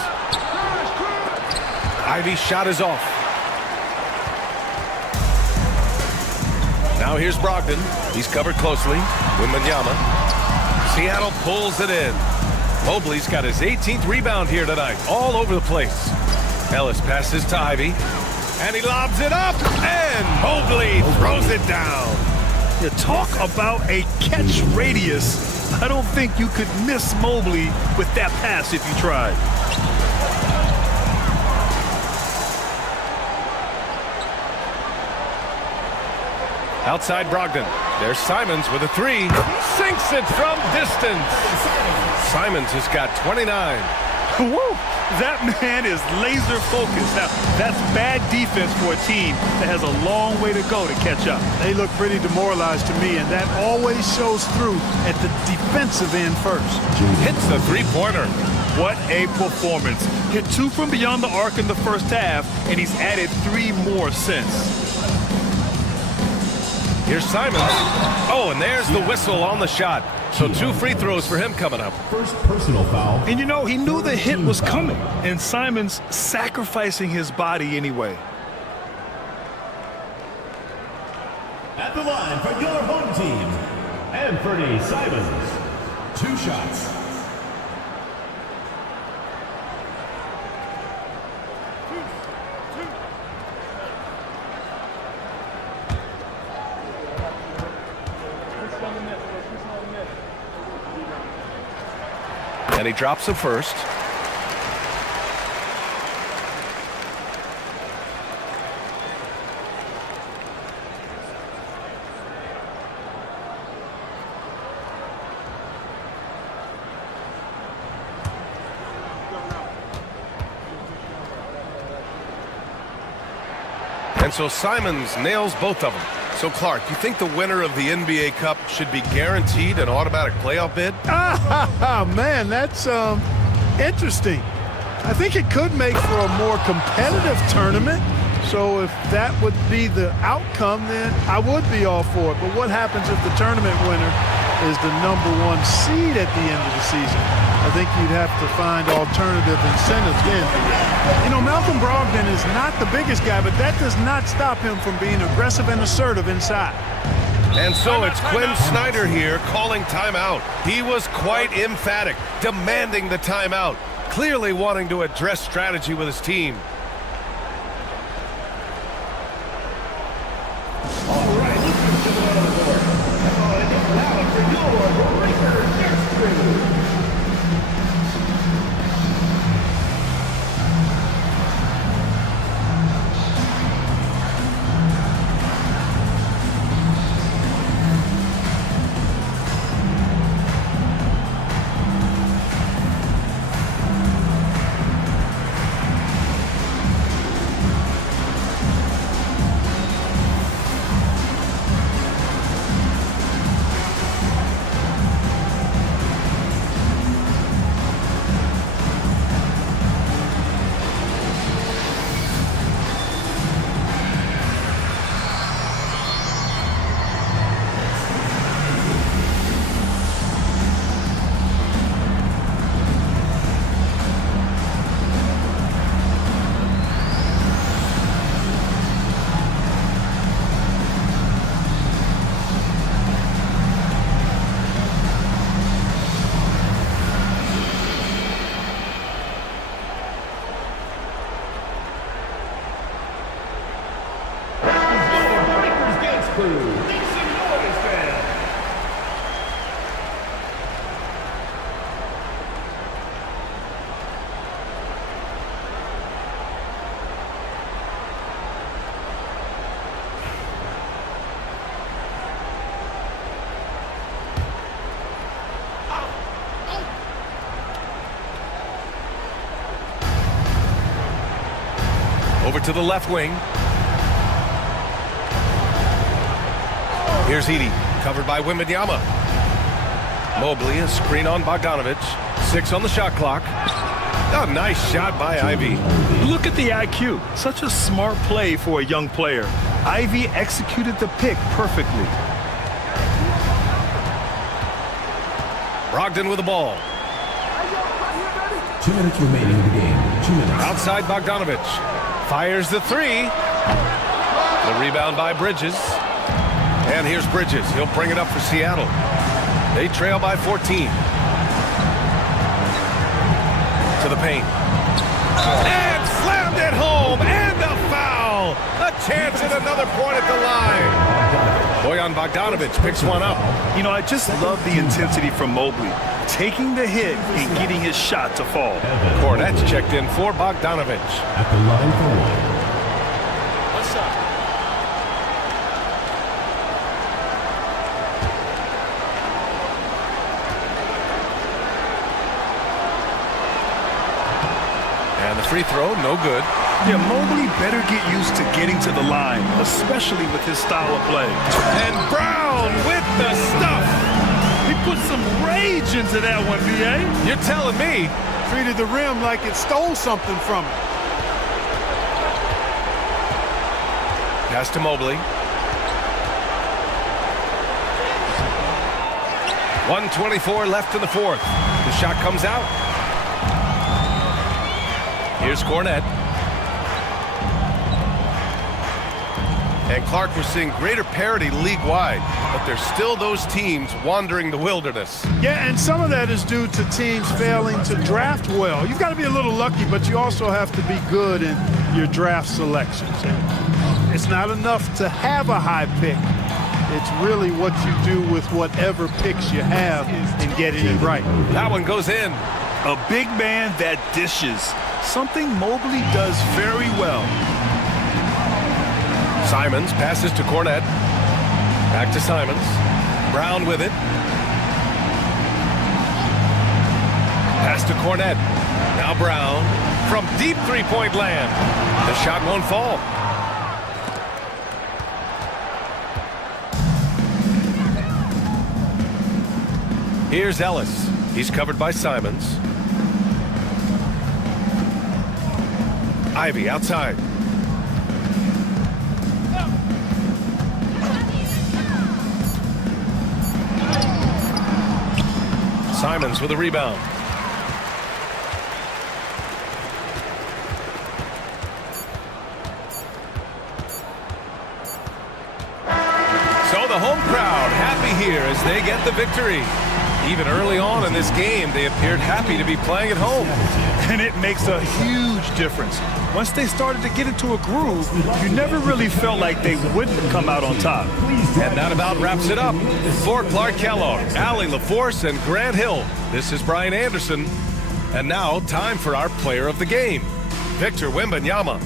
Ivy's shot is off. Now here's Brogdon. He's covered closely. Wembanyama. Seattle pulls it in. Mobley's got his 18th rebound here tonight. All over the place. Ellis passes to Ivy. And he lobs it up. And Mobley throws it down. You talk about a catch radius. I don't think you could miss Mobley with that pass if you tried. Outside Brogdon. There's Simons with a 3. Sinks it from distance. Simons has got 29. Woo! That man is laser focused. Now, that's bad defense for a team that has a long way to go to catch up. They look pretty demoralized to me, and that always shows through at the defensive end first. Hits the 3-pointer. What a performance. Hit 2 from beyond the arc in the first half, and he's added 3 more since. Here's Simons. Oh, and there's the whistle on the shot. So 2 free throws for him coming up. First personal foul. And you know, he knew the hit was coming, and Simons sacrificing his body anyway. At the line for your home team, Anthony Simons. 2 shots. And he drops it first. And so Simons nails both of them. So, Clark, you think the winner of the NBA Cup should be guaranteed an automatic playoff bid? Man, that's interesting. I think it could make for a more competitive tournament. So if that would be the outcome, then I would be all for it. But what happens if the tournament winner is the #1 seed at the end of the season? I think you'd have to find alternative incentives then. You know, Malcolm Brogdon is not the biggest guy, but that does not stop him from being aggressive and assertive inside. And so it's Quinn Snyder here calling timeout. He was quite emphatic, demanding the timeout, clearly wanting to address strategy with his team. All right, let's go to the board. Now it is loud for your Breaker next crew. crew. Make some noise, fans. Over to the left wing. Here's Edie, covered by Wembanyama. Mobley, a screen on Bogdanovich. 6 on the shot clock. A nice shot by Ivy. Look at the IQ. Such a smart play for a young player. Ivy executed the pick perfectly. Brogdon with the ball. 2 minutes remaining in the game. 2 minutes. Outside Bogdanovich. Fires the 3. The rebound by Bridges. And here's Bridges. He'll bring it up for Seattle. They trail by 14. To the paint. And slammed it home. And a foul. A chance at another point at the line. Bojan Bogdanovich picks one up. You know, I just love the intensity from Mobley. Taking the hit and getting his shot to fall. Cornette's checked in for Bogdanovich. At the line for one. What's up? And the free throw, no good. Yeah, Mobley better get used to getting to the line, especially with his style of play. And Brown with the stuff. He put some rage into that one, B.A. You're telling me. Treated the rim like it stole something from him. Pass to Mobley. 1:24 left in the fourth. The shot comes out. Here's Cornette. And Clark, we're seeing greater parity league-wide, but there's still those teams wandering the wilderness. Yeah, and some of that is due to teams failing to draft well. You've got to be a little lucky, but you also have to be good in your draft selections. And it's not enough to have a high pick. It's really what you do with whatever picks you have and getting it right. That one goes in. A big man that dishes, something Mobley does very well. Simons passes to Cornette. Back to Simons. Brown with it. Pass to Cornette. Now Brown from deep three-point land. The shot won't fall. Here's Ellis. He's covered by Simons. Ivy outside. Simons with a rebound. So the home crowd happy here as they get the victory. Even early on in this game, they appeared happy to be playing at home. And it makes a huge difference. Once they started to get into a groove, you never really felt like they wouldn't come out on top. And that about wraps it up. For Clark Kellogg, Allie LaForce, and Grant Hill, this is Brian Anderson. And now, time for our player of the game, Victor Wembanyama.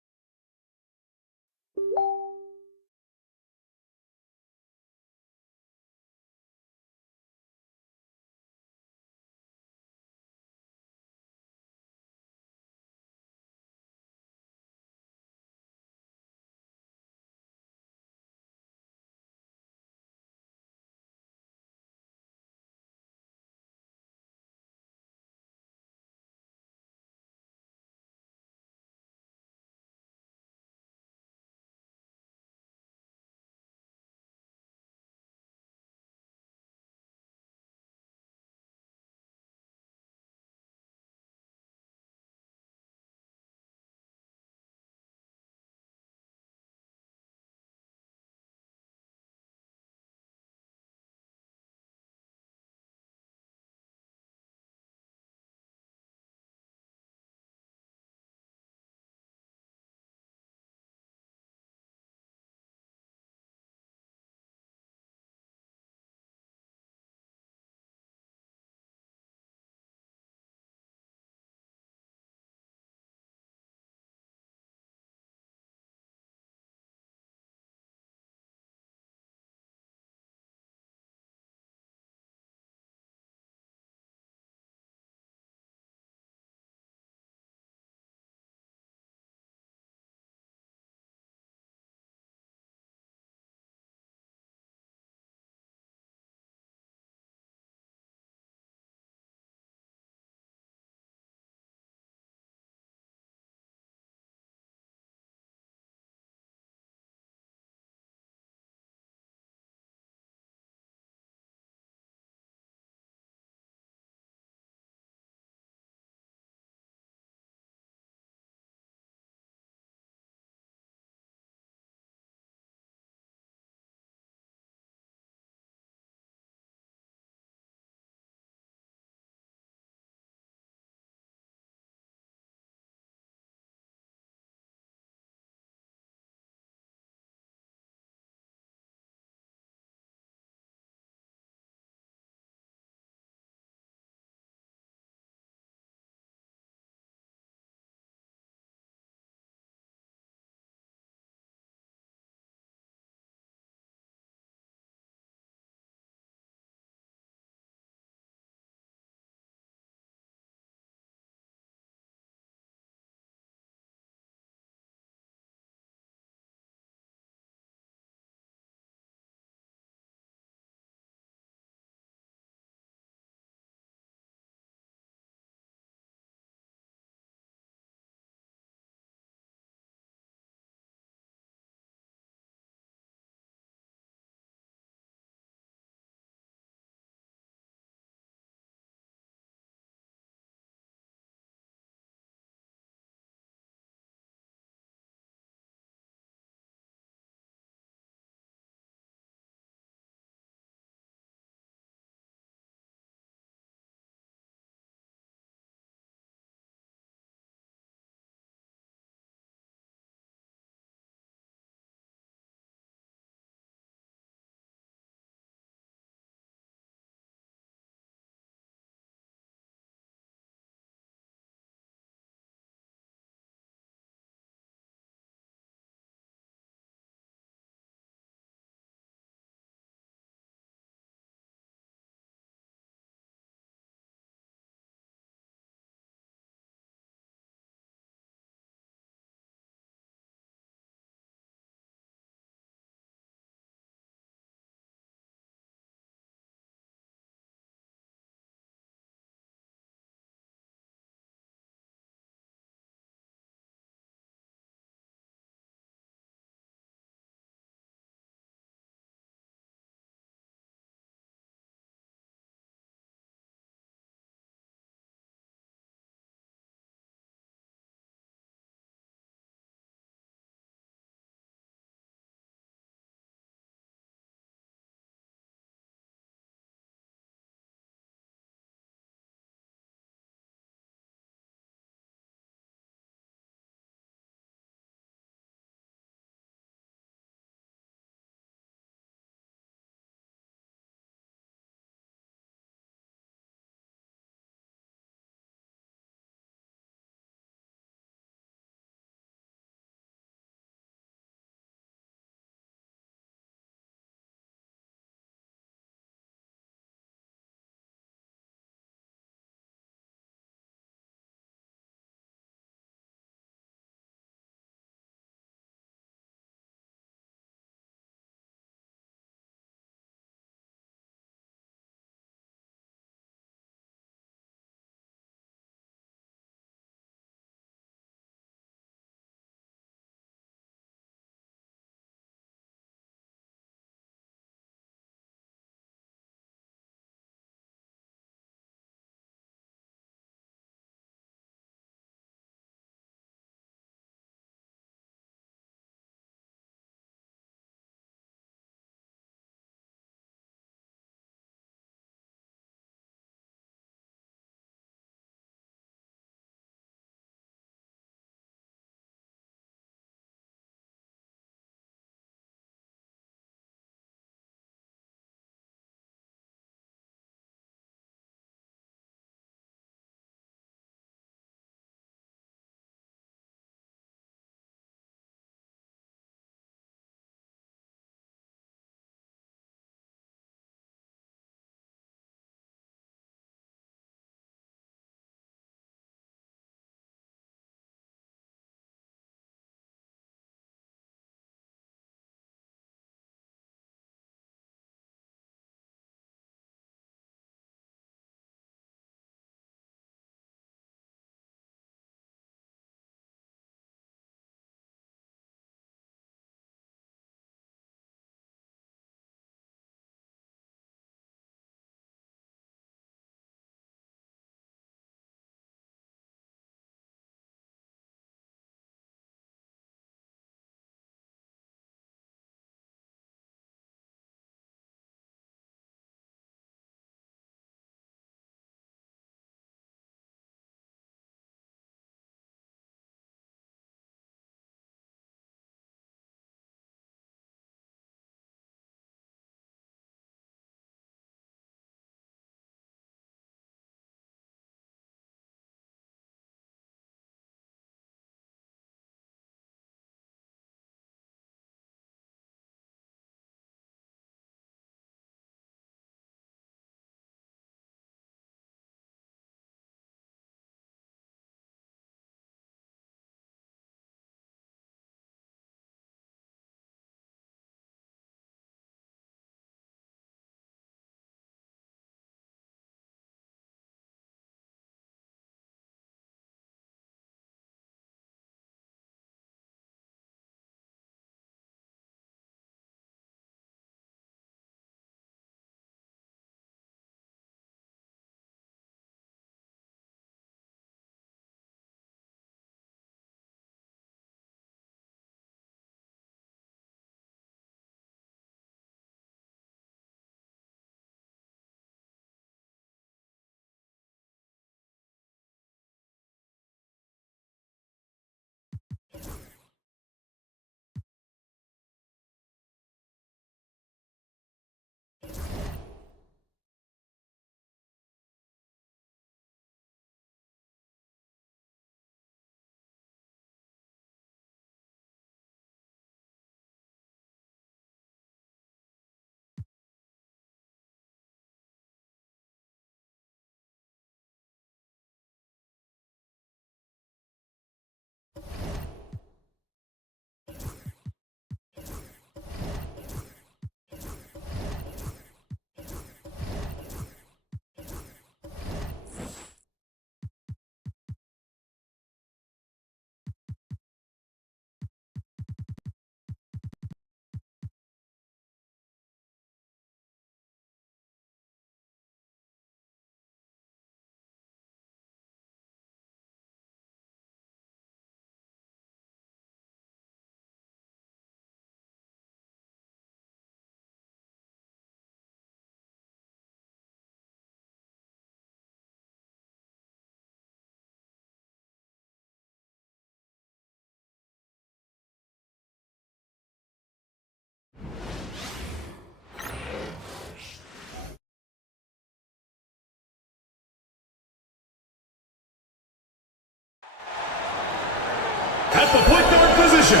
At the point guard position,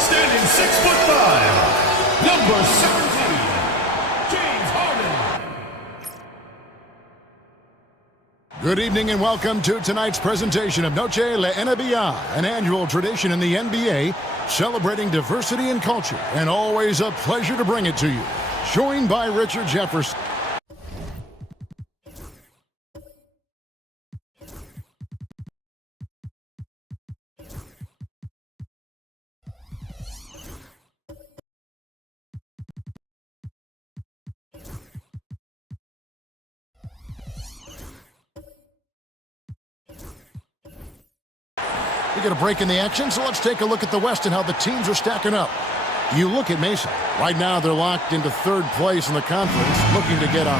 standing 6'5", number 17, James Harden. Good evening and welcome to tonight's presentation of Noche La NBA, an annual tradition in the NBA celebrating diversity and culture, and always a pleasure to bring it to you. Joined by Richard Jefferson. We get a break in the action, so let's take a look at the West and how the teams are stacking up. You look at Mesa. Right now, they're locked into third place in the conference, looking to get a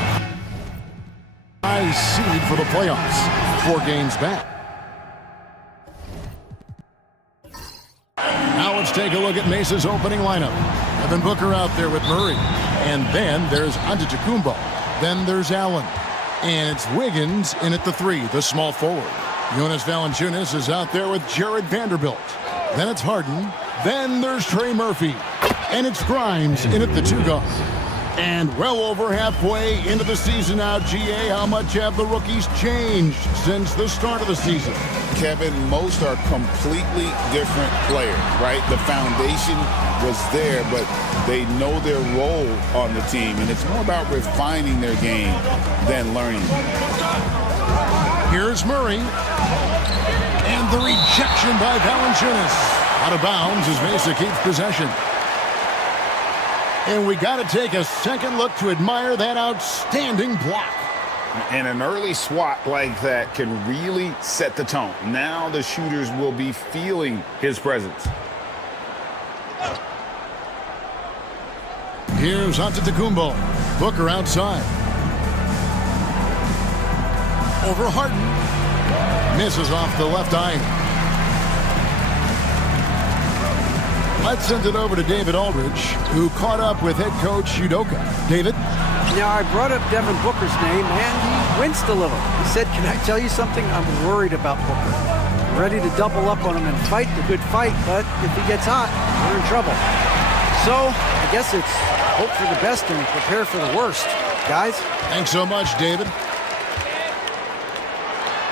high seed for the playoffs. 4 games back. Now let's take a look at Mesa's opening lineup. Devin Booker out there with Murray. And then there's Antetokounmpo. Then there's Allen. And it's Wiggins in at the 3, the small forward. Jonas Valanciunas is out there with Jared Vanderbilt. Then it's Harden. Then there's Trey Murphy. And it's Grimes in at the 2 guard. And well over halfway into the season now, GA, how much have the rookies changed since the start of the season? Kevin, most are completely different players, right? The foundation was there, but they know their role on the team, and it's more about refining their game than learning. Here's Murray. And the rejection by Valanciunas. Out of bounds as Mesa keeps possession. And we got to take a second look to admire that outstanding block. And an early swat like that can really set the tone. Now the shooters will be feeling his presence. Here's Antetokounmpo. Booker outside. Over Harden. Misses off the left eye. Let's send it over to David Aldridge, who caught up with head coach Udoka. David? Now, I brought up Devin Booker's name, and he winced a little. He said, "Can I tell you something? I'm worried about Booker. I'm ready to double up on him and fight the good fight, but if he gets hot, we're in trouble." So, I guess it's hope for the best and prepare for the worst, guys. Thanks so much, David.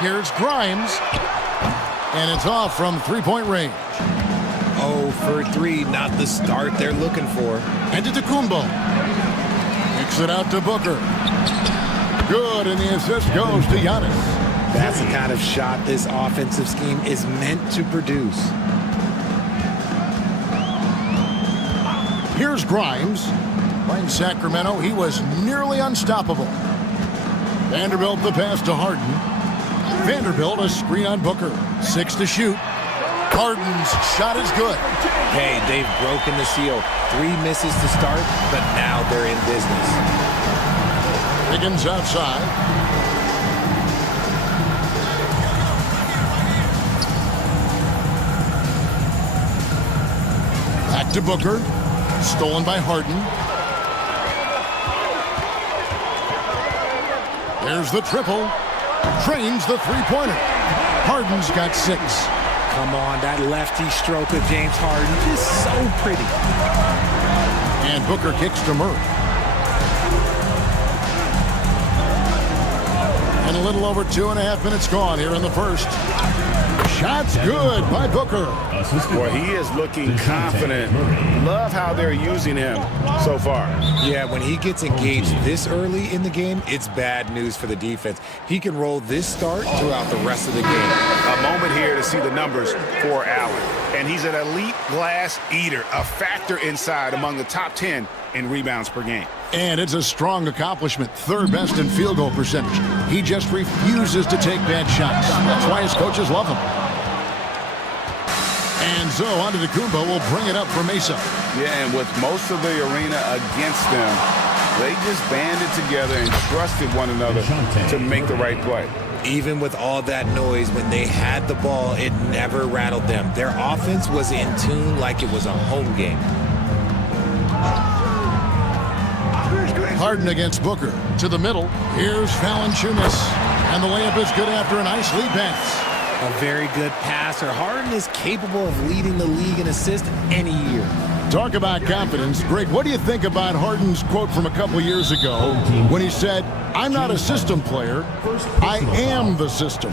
Here's Grimes. And it's off from three-point range. 0 for 3, not the start they're looking for. Antetokounmpo. Kicks it out to Booker. Good, and the assist goes to Giannis. That's the kind of shot this offensive scheme is meant to produce. Here's Grimes. Playing Sacramento, he was nearly unstoppable. Vanderbilt the pass to Harden. Vanderbilt a screen on Booker. 6 to shoot. Harden's shot is good. Hey, they've broken the seal. 3 misses to start, but now they're in business. Wiggins outside. Back to Booker. Stolen by Harden. There's the triple. Trains the three-pointer. Harden's got 6. Come on, that lefty stroke of James Harden is so pretty. And Booker kicks to Murray. And a little over 2.5 minutes gone here in the first. Shot's good by Booker. Boy, he is looking confident. Love how they're using him so far. Yeah, when he gets engaged this early in the game, it's bad news for the defense. He can roll this start throughout the rest of the game. A moment here to see the numbers for Allen. And he's an elite glass eater, a factor inside among the top 10 in rebounds per game. And it's a strong accomplishment. 3rd best in field goal percentage. He just refuses to take bad shots. That's why his coaches love him. And so Antetokounmpo will bring it up for Mesa. Yeah, and with most of the arena against them, they just banded together and trusted one another to make the right play. Even with all that noise, when they had the ball, it never rattled them. Their offense was in tune like it was a home game. Harden against Booker. To the middle. Here's Valanciunas. And the layup is good after a nice lead pass. A very good passer. Harden is capable of leading the league in assists any year. Talk about confidence. Greg, what do you think about Harden's quote from a couple years ago when he said, "I'm not a system player, I am the system"?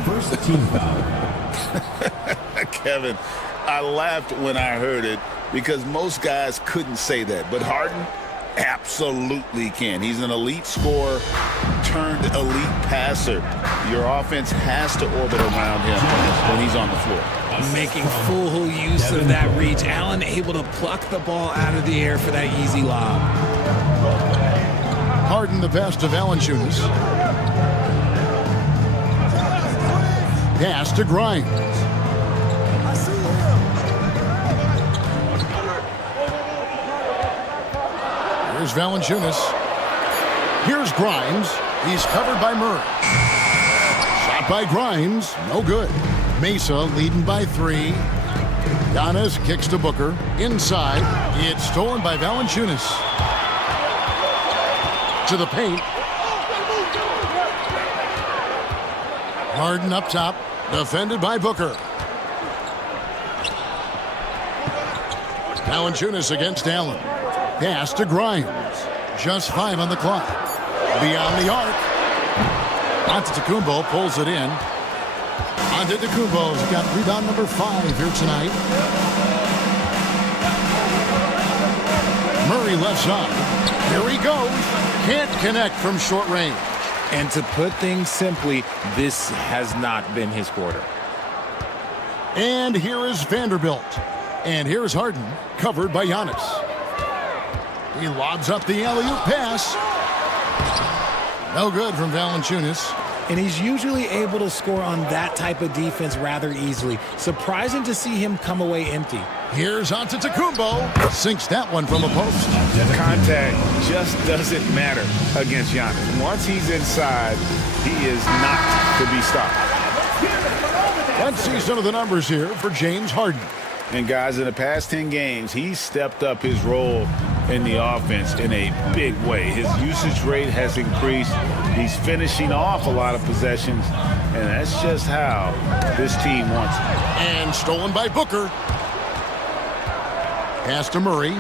Kevin, I laughed when I heard it because most guys couldn't say that. But Harden absolutely can. He's an elite scorer turned elite passer. Your offense has to orbit around him when he's on the floor. Making full use of that reach. Allen able to pluck the ball out of the air for that easy lob. Harden the pass to Valanciunas. Pass to Grimes. Here's Valanciunas. Here's Grimes. He's covered by Murray. Shot by Grimes. No good. Mesa leading by 3. Giannis kicks to Booker. Inside. It's stolen by Valanciunas. To the paint. Harden up top. Defended by Booker. Valanciunas against Allen. Pass to Grimes. Just 5 on the clock. Beyond the arc. Antetokounmpo pulls it in. Antetokounmpo's got rebound number 5 here tonight. Murray left side. Here he goes. Can't connect from short range. And to put things simply, this has not been his quarter. And here is Vanderbilt. And here's Harden, covered by Giannis. He lobs up the alley-oop pass. No good from Valanciunas. And he's usually able to score on that type of defense rather easily. Surprising to see him come away empty. Here's Antetokounmpo. Sinks that one from a post. Contact just doesn't matter against Giannis. Once he's inside, he is not to be stopped. Let's see some of the numbers here for James Harden. And guys, in the past 10 games, he's stepped up his role in the offense in a big way. His usage rate has increased. He's finishing off a lot of possessions, and that's just how this team wants it. And stolen by Booker. Pass to Murray.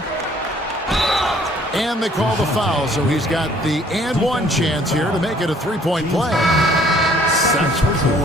And they call the foul, so he's got the and one chance here to make it a 3-point play. Such